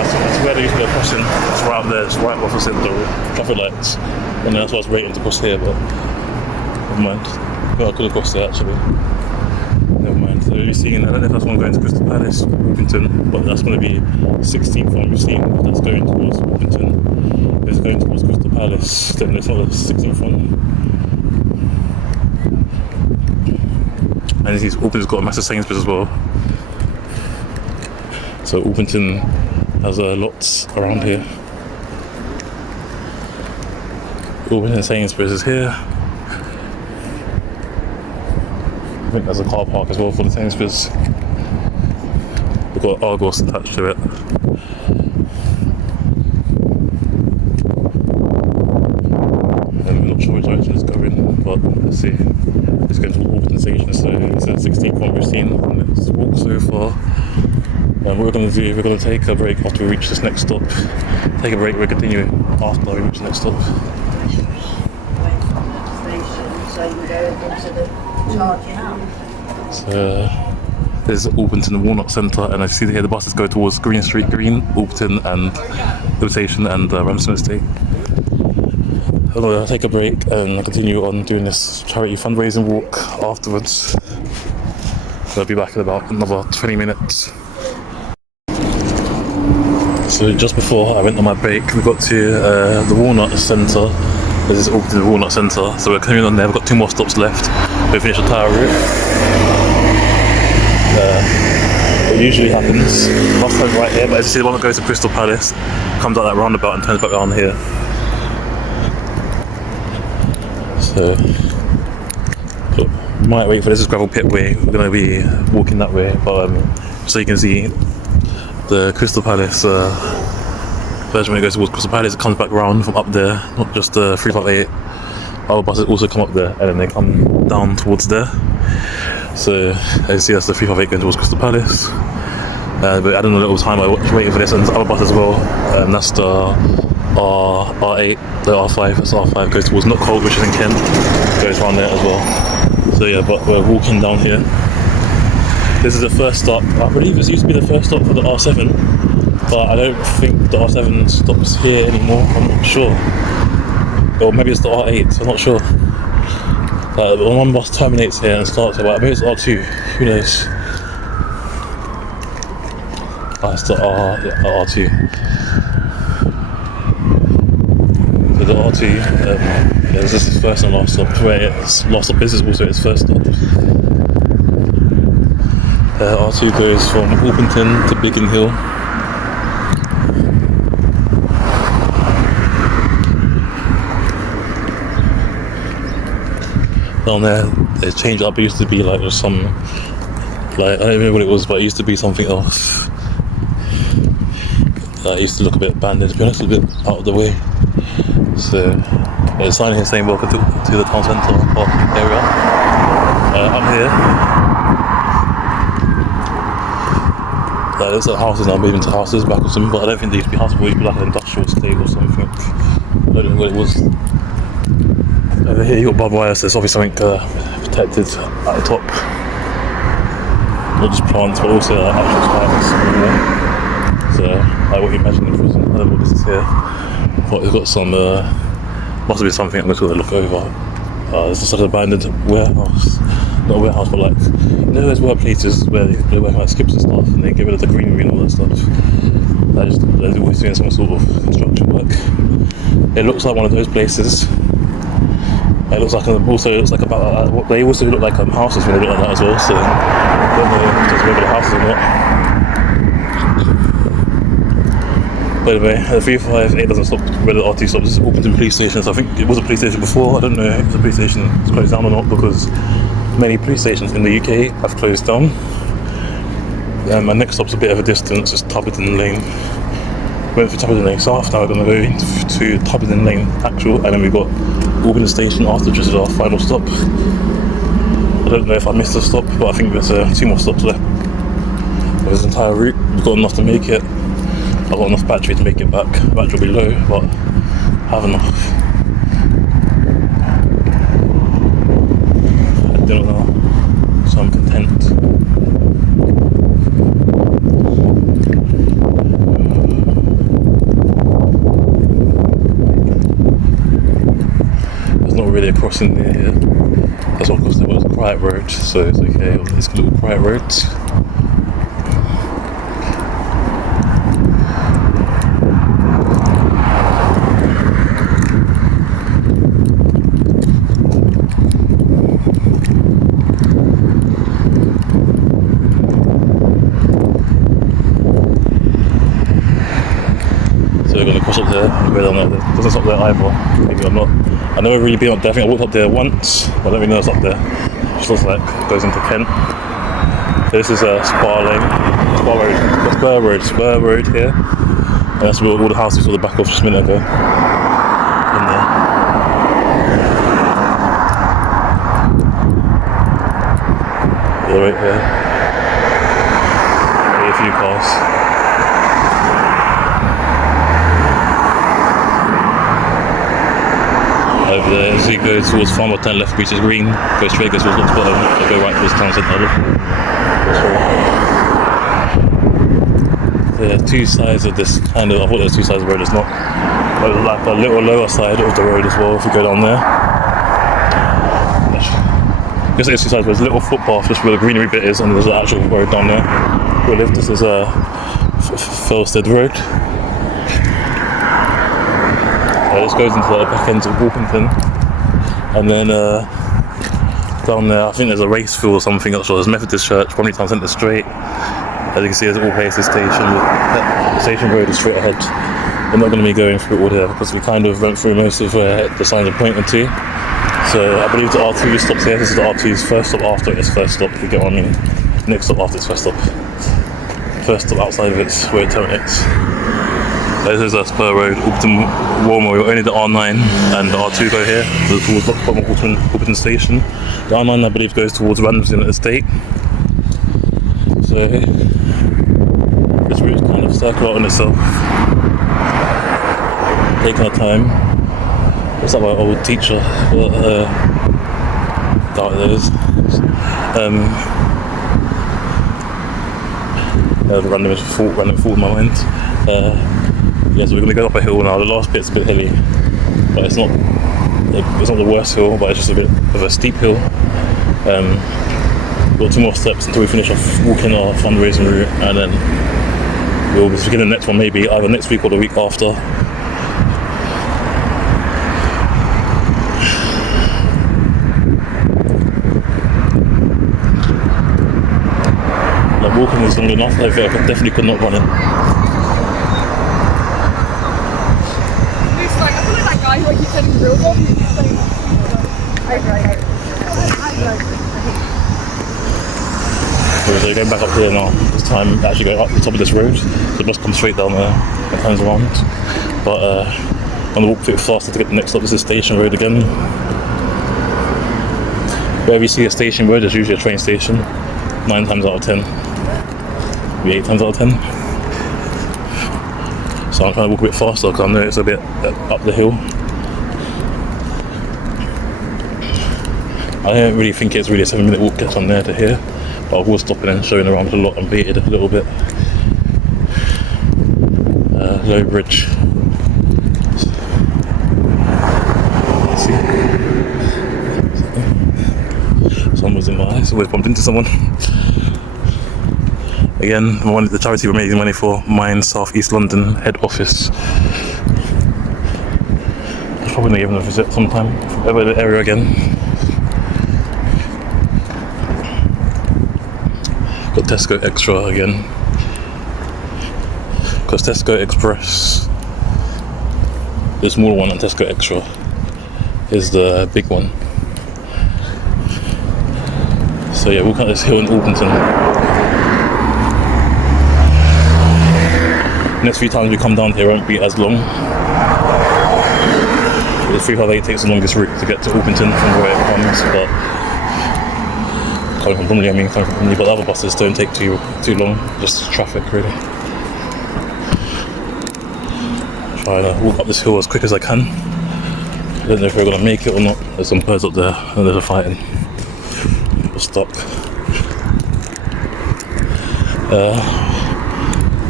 That's where there used to be a crossing. It's right up there, it's right opposite the traffic lights. And that's why I was waiting to cross here, but never mind. Well, I could have crossed there actually. Never mind. So we've seen, I don't know if that's one going to Crystal Palace, Orpington, but that's going to be 16th one we've seen that's going towards Orpington. is going towards Crystal Palace, then there's another 6 in front. And he's Alpen's got a massive Sainsbury's as well. So Alpenton has lots around here. Alpenton Sainsbury's is here. I think there's a car park as well for the Sainsbury's. We've got Argos attached to it. I'm not sure which direction it's going, but let's see. It's going to Alpenton Station, so it's at 16th from Christine, and it's walked so far. And what we're going to do, we're going to take a break after we reach this next stop. Take a break, we'll continue after we reach the next stop. Away from the station, so you go into the charging up. So there's Alpenton Walnut Centre, and I see here the buses go towards Green Street Green, Alpenton and the station and Ramsden Estate. I'm going to take a break and continue on doing this charity fundraising walk afterwards. So I'll be back in about another 20 minutes. So just before I went on my break, we got to the Walnut Centre. This is Alpenton Walnut Centre, so we're coming on there. We've got 2 more stops left. We finish the Tower route. It usually happens. Last time right here, but as you see, the one that goes to Crystal Palace comes out that roundabout and turns back around here. So, might wait for this gravel pit way. We're going to be walking that way, but so you can see the Crystal Palace version when it goes towards Crystal Palace, it comes back round from up there, not just the 358. Other buses also come up there and then they come down towards there. So as you see, that's the 358 going towards Crystal Palace. But adding a little time, I was waiting for this, and there's other bus as well. That's the R8, the R5. That's R5 goes towards Knockholt, which is in Kent. Goes around there as well. So yeah, but we're walking down here. This is the first stop. I believe this used to be the first stop for the R7, but I don't think the R7 stops here anymore. I'm not sure. Or maybe it's the R8. I'm not sure. One bus terminates here and starts here, but maybe it's R2. Who knows? It's the R2. So the R2, this is its first and last stop. Where its last stop is also its first stop. R2 goes from Alpenton to Biggin Hill. Down there, they changed up. It used to be like there's some, like I don't remember what it was, but it used to be something else. It used to look a bit abandoned, to be honest, a bit out of the way. So there's a sign here saying welcome to the town centre parking area. I'm here. It looks like houses now, moving to houses back or something, but I don't think they used to be houses, it used to be like an industrial estate or something. I don't know what it was. Here you got barbed wire, so there's obviously something protected at the top. Not just plants, but also actual spikes. So, like what you mentioned in prison, I don't know what this is here. But it's got some, must have been something I'm going to look over. It's just like an abandoned warehouse. Not a warehouse, but like, you know those workplaces where they work like skips and stuff and they get rid of the greenery and all that stuff. They're always doing some sort of construction work. It looks like one of those places. It looks like also looks like about that. They also look like houses when they look like that as well. So I don't know if it's regular houses or not. By the way, the 358 doesn't stop where the R2 stops. It's Alpenton police station. So I think it was a police station before. I don't know if the police station is closed down or not, because many police stations in the UK have closed down. My next stop's a bit of a distance. It's Tubbington Lane. Went for Tubbington Lane South. Now we're going to go to Tubbington Lane actual, and then we've got Alpenton Station after, which is our final stop. I don't know if I missed a stop, but I think there's 2 more stops left. With this entire route, we've got enough to make it. I've got enough battery to make it back. The battery will be low, but I have enough. I don't know, so I'm content. There's not really a crossing near here. That's all because there was a quiet road, so it's okay on these little quiet roads. there, I'll go down there. It doesn't stop there either. Maybe I'm not. I've never really been up there. I think I walked up there once, but I don't really know it's up there. It just looks like it goes into Kent. This is Spur Road here. And that's where all the houses were the back of just a minute ago. In there. Yeah, right here. A few cars. Over there, as you go towards Farmer Town, left Beaches Green, go straight, go towards Lock's Bottom, go right towards Town Centre. There are two sides of this kind of, I thought there was two sides of the road, it's not. But there's like a little lower side of the road as well if you go down there. I guess there's two sides, but there's a little footpath just where the greenery bit is, and there's an actual road down there. We live, this is Felsted Road. This goes into the back end of Walkington, and then down there I think there's a race field or something. Not sure. There's Methodist Church, Bromley Town Centre straight. As you can see, there's all places station. The station road is straight ahead. We're not going to be going through all there because we kind of went through most of where the signs are pointing to. So I believe the R2 stops here. This is the R2's first stop after its first stop. If you get what I mean. Next stop after its first stop. First stop outside of it's where it terminates. This is Spur Road, Alperton, Walmore. Only the R9 and the R2 go here, so towards Alperton Station. The R9, I believe, goes towards Ramsden Estate. So this route's kind of circular in itself. Taking our time. Looks like my old teacher, but doubt it is. Random thought in my mind. Yeah, so we're going to go up a hill now. The last bit's a bit hilly, but it's not the worst hill, but it's just a bit of a steep hill. We've got 2 more steps until we finish off walking our fundraising route, and then we'll begin the next one maybe either next week or the week after. Like, walking is long enough. I definitely could not run it. Like you said in real life, So going back up here now, this time actually going up the top of this road, so the bus comes straight down there and turns around. But I'm going to walk a bit faster to get the next stop. This is Station Road again. Wherever you see a station road, there's usually a train station. 9 times out of 10. Maybe 8 times out of 10. So I'm trying to walk a bit faster because I know it's a bit up the hill. I don't really think it's really a 7-minute walk gets from there to here, but I was stopping and showing around a lot and baited a little bit. Low bridge. Let's see. Someone was in my eyes, always bumped into someone. Again, the charity we're raising money for, Mine South East London head office. I'm probably going to give them a visit sometime, over the area again. Got Tesco Extra again, because Tesco Express, the small one, and Tesco Extra is the big one. So yeah, we'll cut this hill in Alperton. Next few times we come down here won't be as long. The 358 takes the longest route to get to Alperton from where it comes, but coming from Bromley, but the other buses don't take too long, just traffic really. Trying to walk up this hill as quick as I can. I don't know if we're going to make it or not. There's some birds up there and they're fighting. We're stuck.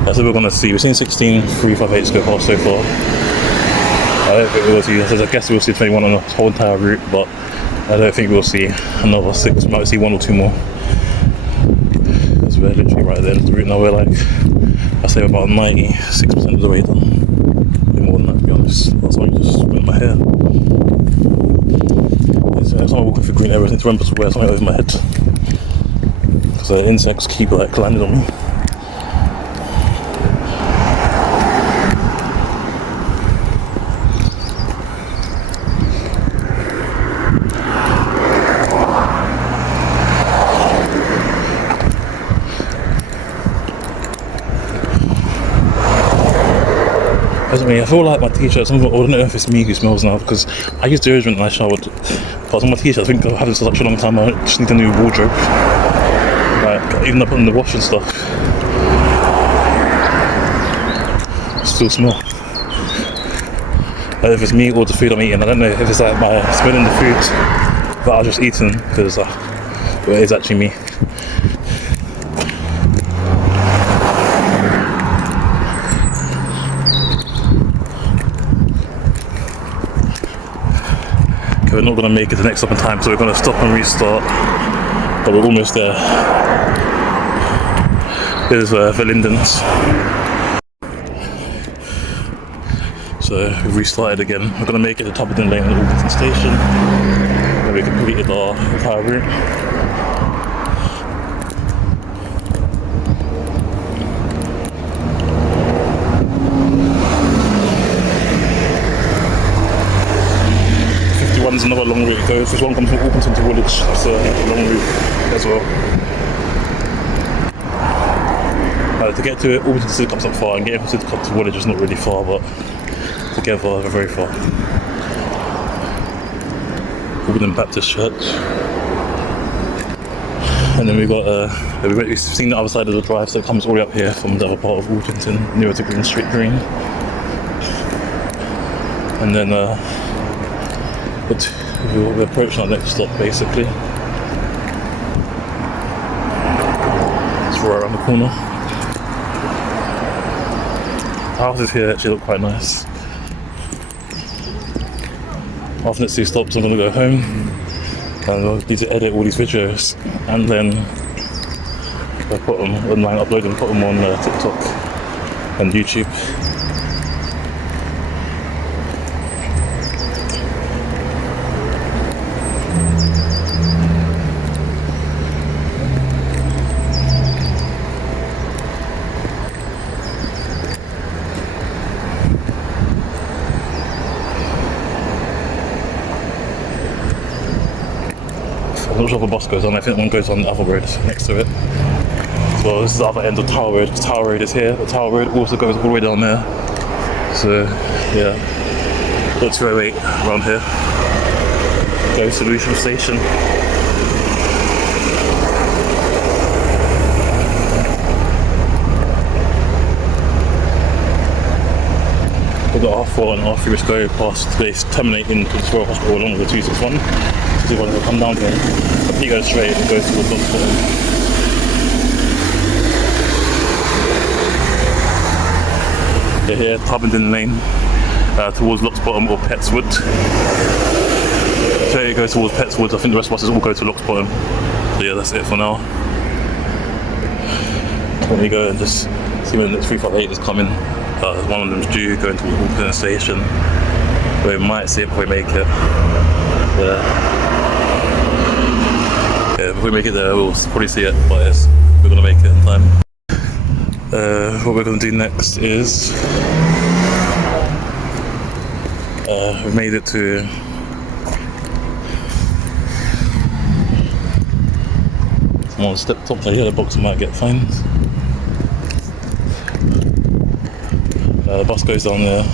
That's what we're going to see. We've seen 16 358s go past so far. I don't think we'll see, I guess we'll see 21 on the whole entire route, but I don't think we'll see another 6, we might see 1 or 2 more. Because we're literally right at the end of the route now. We're like, I say about 96% of the way done. Maybe more than that, to be honest. That's why I just went my hair. Every time I walk through green areas, I need to remember to wear something over my head. Because the insects keep like landing on me. I feel like my t-shirts, I don't know if it's me who smells now, because I used deodorant when I showered, but on my t-shirts, I think I've had it for such a long time, I just need a new wardrobe. Like, even up in the wash and stuff, still smell. I don't know if it's me or the food I'm eating, I don't know if it's like my smelling the food that I was just eating, because it is actually me. Okay, we're not going to make it the next stop in time, so we're going to stop and restart, but we're almost there. Here's Verlindens. So we've restarted again. We're going to make it to Tubbington Lane at Alderton Station, and we completed our entire route. One's another long route. So this one comes from Orpington to Woolwich. It's a long route as well. To get to it, Orpington to Sidcup not far, and getting from Sidcup to Woolwich is not really far, but together they're very far. Orpington Baptist Church. And then we've got, we've seen the other side of the drive, so it comes all the way up here from the other part of Orpington, nearer to Green Street Green. And then we're approaching our next stop basically. It's right around the corner. The houses here actually look quite nice. After the next 2 stops I'm going to go home and I'll need to edit all these videos and then I'll put them online, upload them, put them on TikTok and YouTube. I'm not sure if a bus goes on, I think one goes on the other road next to it. So this is the other end of Tower Road. The Tower Road is here. The Tower Road also goes all the way down there. So yeah, got 208 around here. Go to Lewisham Station. We've got R4 and R3 which go past, they terminate in Prince Royal Hospital along with the 261. So you're going to come down here, but you go straight and go towards Loxbottom. Yeah, here, Tubbington Lane, towards Loxbottom or Petswood. So you go towards Petswood, I think the rest of us all go to Loxbottom. So yeah, that's it for now. When you go and just see when the 358 is coming. One of them's due, going to Alderton Station. We might see it if we make it. Yeah, if we make it there, we'll probably see it, but yes, we're going to make it in time. What we're going to do next is we've made it to someone stepped up there, the box might get fined. The bus goes down there.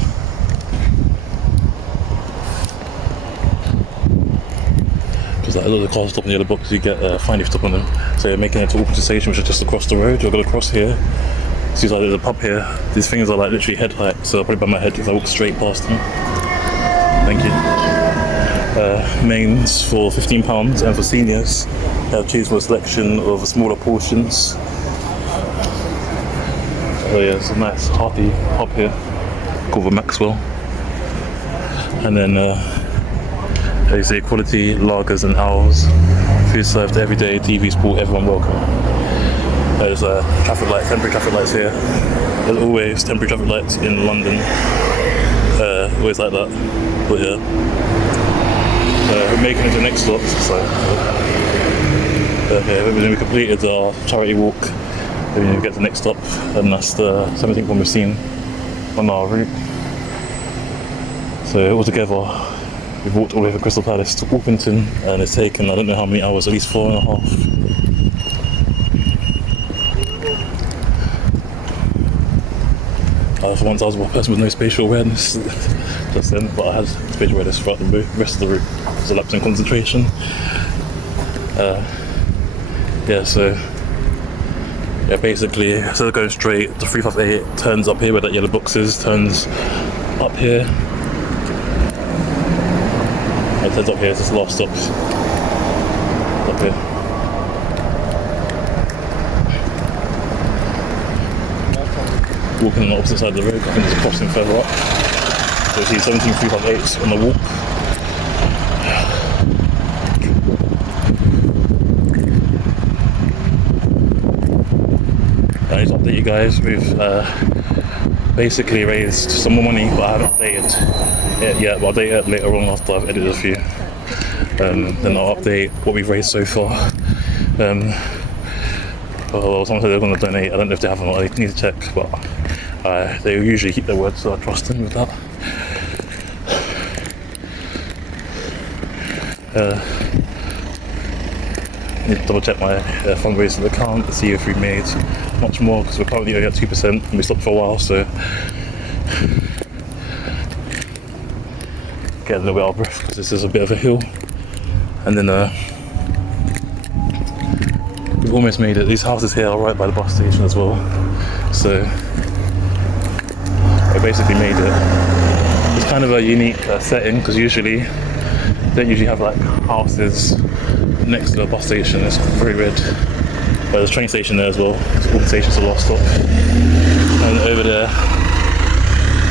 Because like, a lot of the cars stop near the box, you get fined if you stop on them. So you're making it to Alderton Station, which is just across the road. You're going to cross here. See, like, there's a pub here. These things are like literally head height, so I'll probably bump my head if I walk straight past them. Thank you. Mains for £15, and for seniors, choose from a selection of smaller portions. Oh yeah, it's a nice hearty pub here called the Maxwell. And then they say quality lagers and ales, food served every day, TV sport, everyone welcome. There's traffic lights, temporary traffic lights here. There's always temporary traffic lights in London, always like that. But yeah, we're making it to the next stop, so then we completed our charity walk. Then we get to the next stop, and that's the 17th one we've seen on our route. So altogether, we've walked all the way from Crystal Palace to Orpington, and it's taken, I don't know how many hours, at least 4.5. For once I was a person with no spatial awareness just then, but I had spatial awareness throughout the rest of the route. It was a lapse in concentration. Basically, instead of going straight, the 358 turns up here where that yellow box is, turns up here. It turns up here, it's just the last stops. Up here. Walking on the opposite side of the road, I think there's a crossing further up. So you see 17 358s on the walk. I need to update you guys. We've basically raised some more money, but I haven't updated it yet. But I'll update it later on after I've edited a few. Then I'll update what we've raised so far. Someone said they're going to donate. I don't know if they have or not. I need to check, but they usually keep their word, so I trust them with that. I need to double check my fundraising account to see if we made much more, because we're currently only at 2% and we stopped for a while, so get a little bit out of breath because this is a bit of a hill. And then we've almost made it. These houses here are right by the bus station as well, so we basically made it. It's kind of a unique setting because usually they don't usually have like houses next to the bus station. It's very weird. But there's a train station there as well. All the stations are last stop. And over there,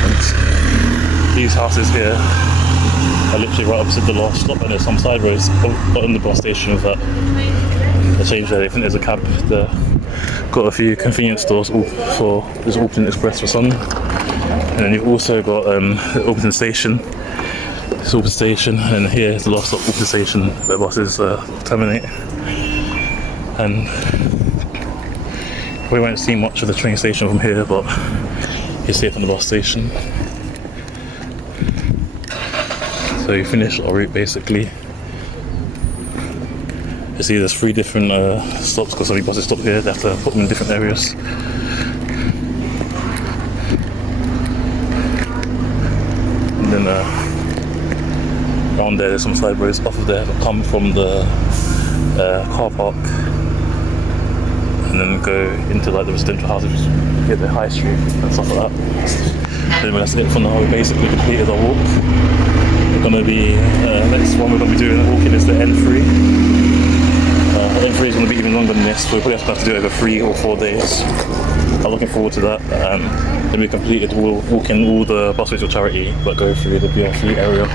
and these houses here are literally right opposite the last stop, and there's some side roads on the bus station that they changed there. I think there's a cab there. Got a few convenience stores for there's Alton Express for some. And then you've also got the Alton Station. This Alton Station, and here is the last stop, Alton Station, where buses terminate. And we won't see much of the train station from here, but you see it from the bus station. So you finish our route basically. You see there's 3 different stops because every buses stop here. They have to put them in different areas. And then around there's some side roads off of there that come from the car park and then go into like the residential houses, get the high street and stuff like that. Anyway, that's it for now. We basically completed our walk. We're going to be, next one we're going to be doing walking is the N3. N3 is going to be even longer than this, so we probably have to do it over 3 or 4 days. I'm looking forward to that. Then we completed walking all the busways of charity that go through the BR3 area.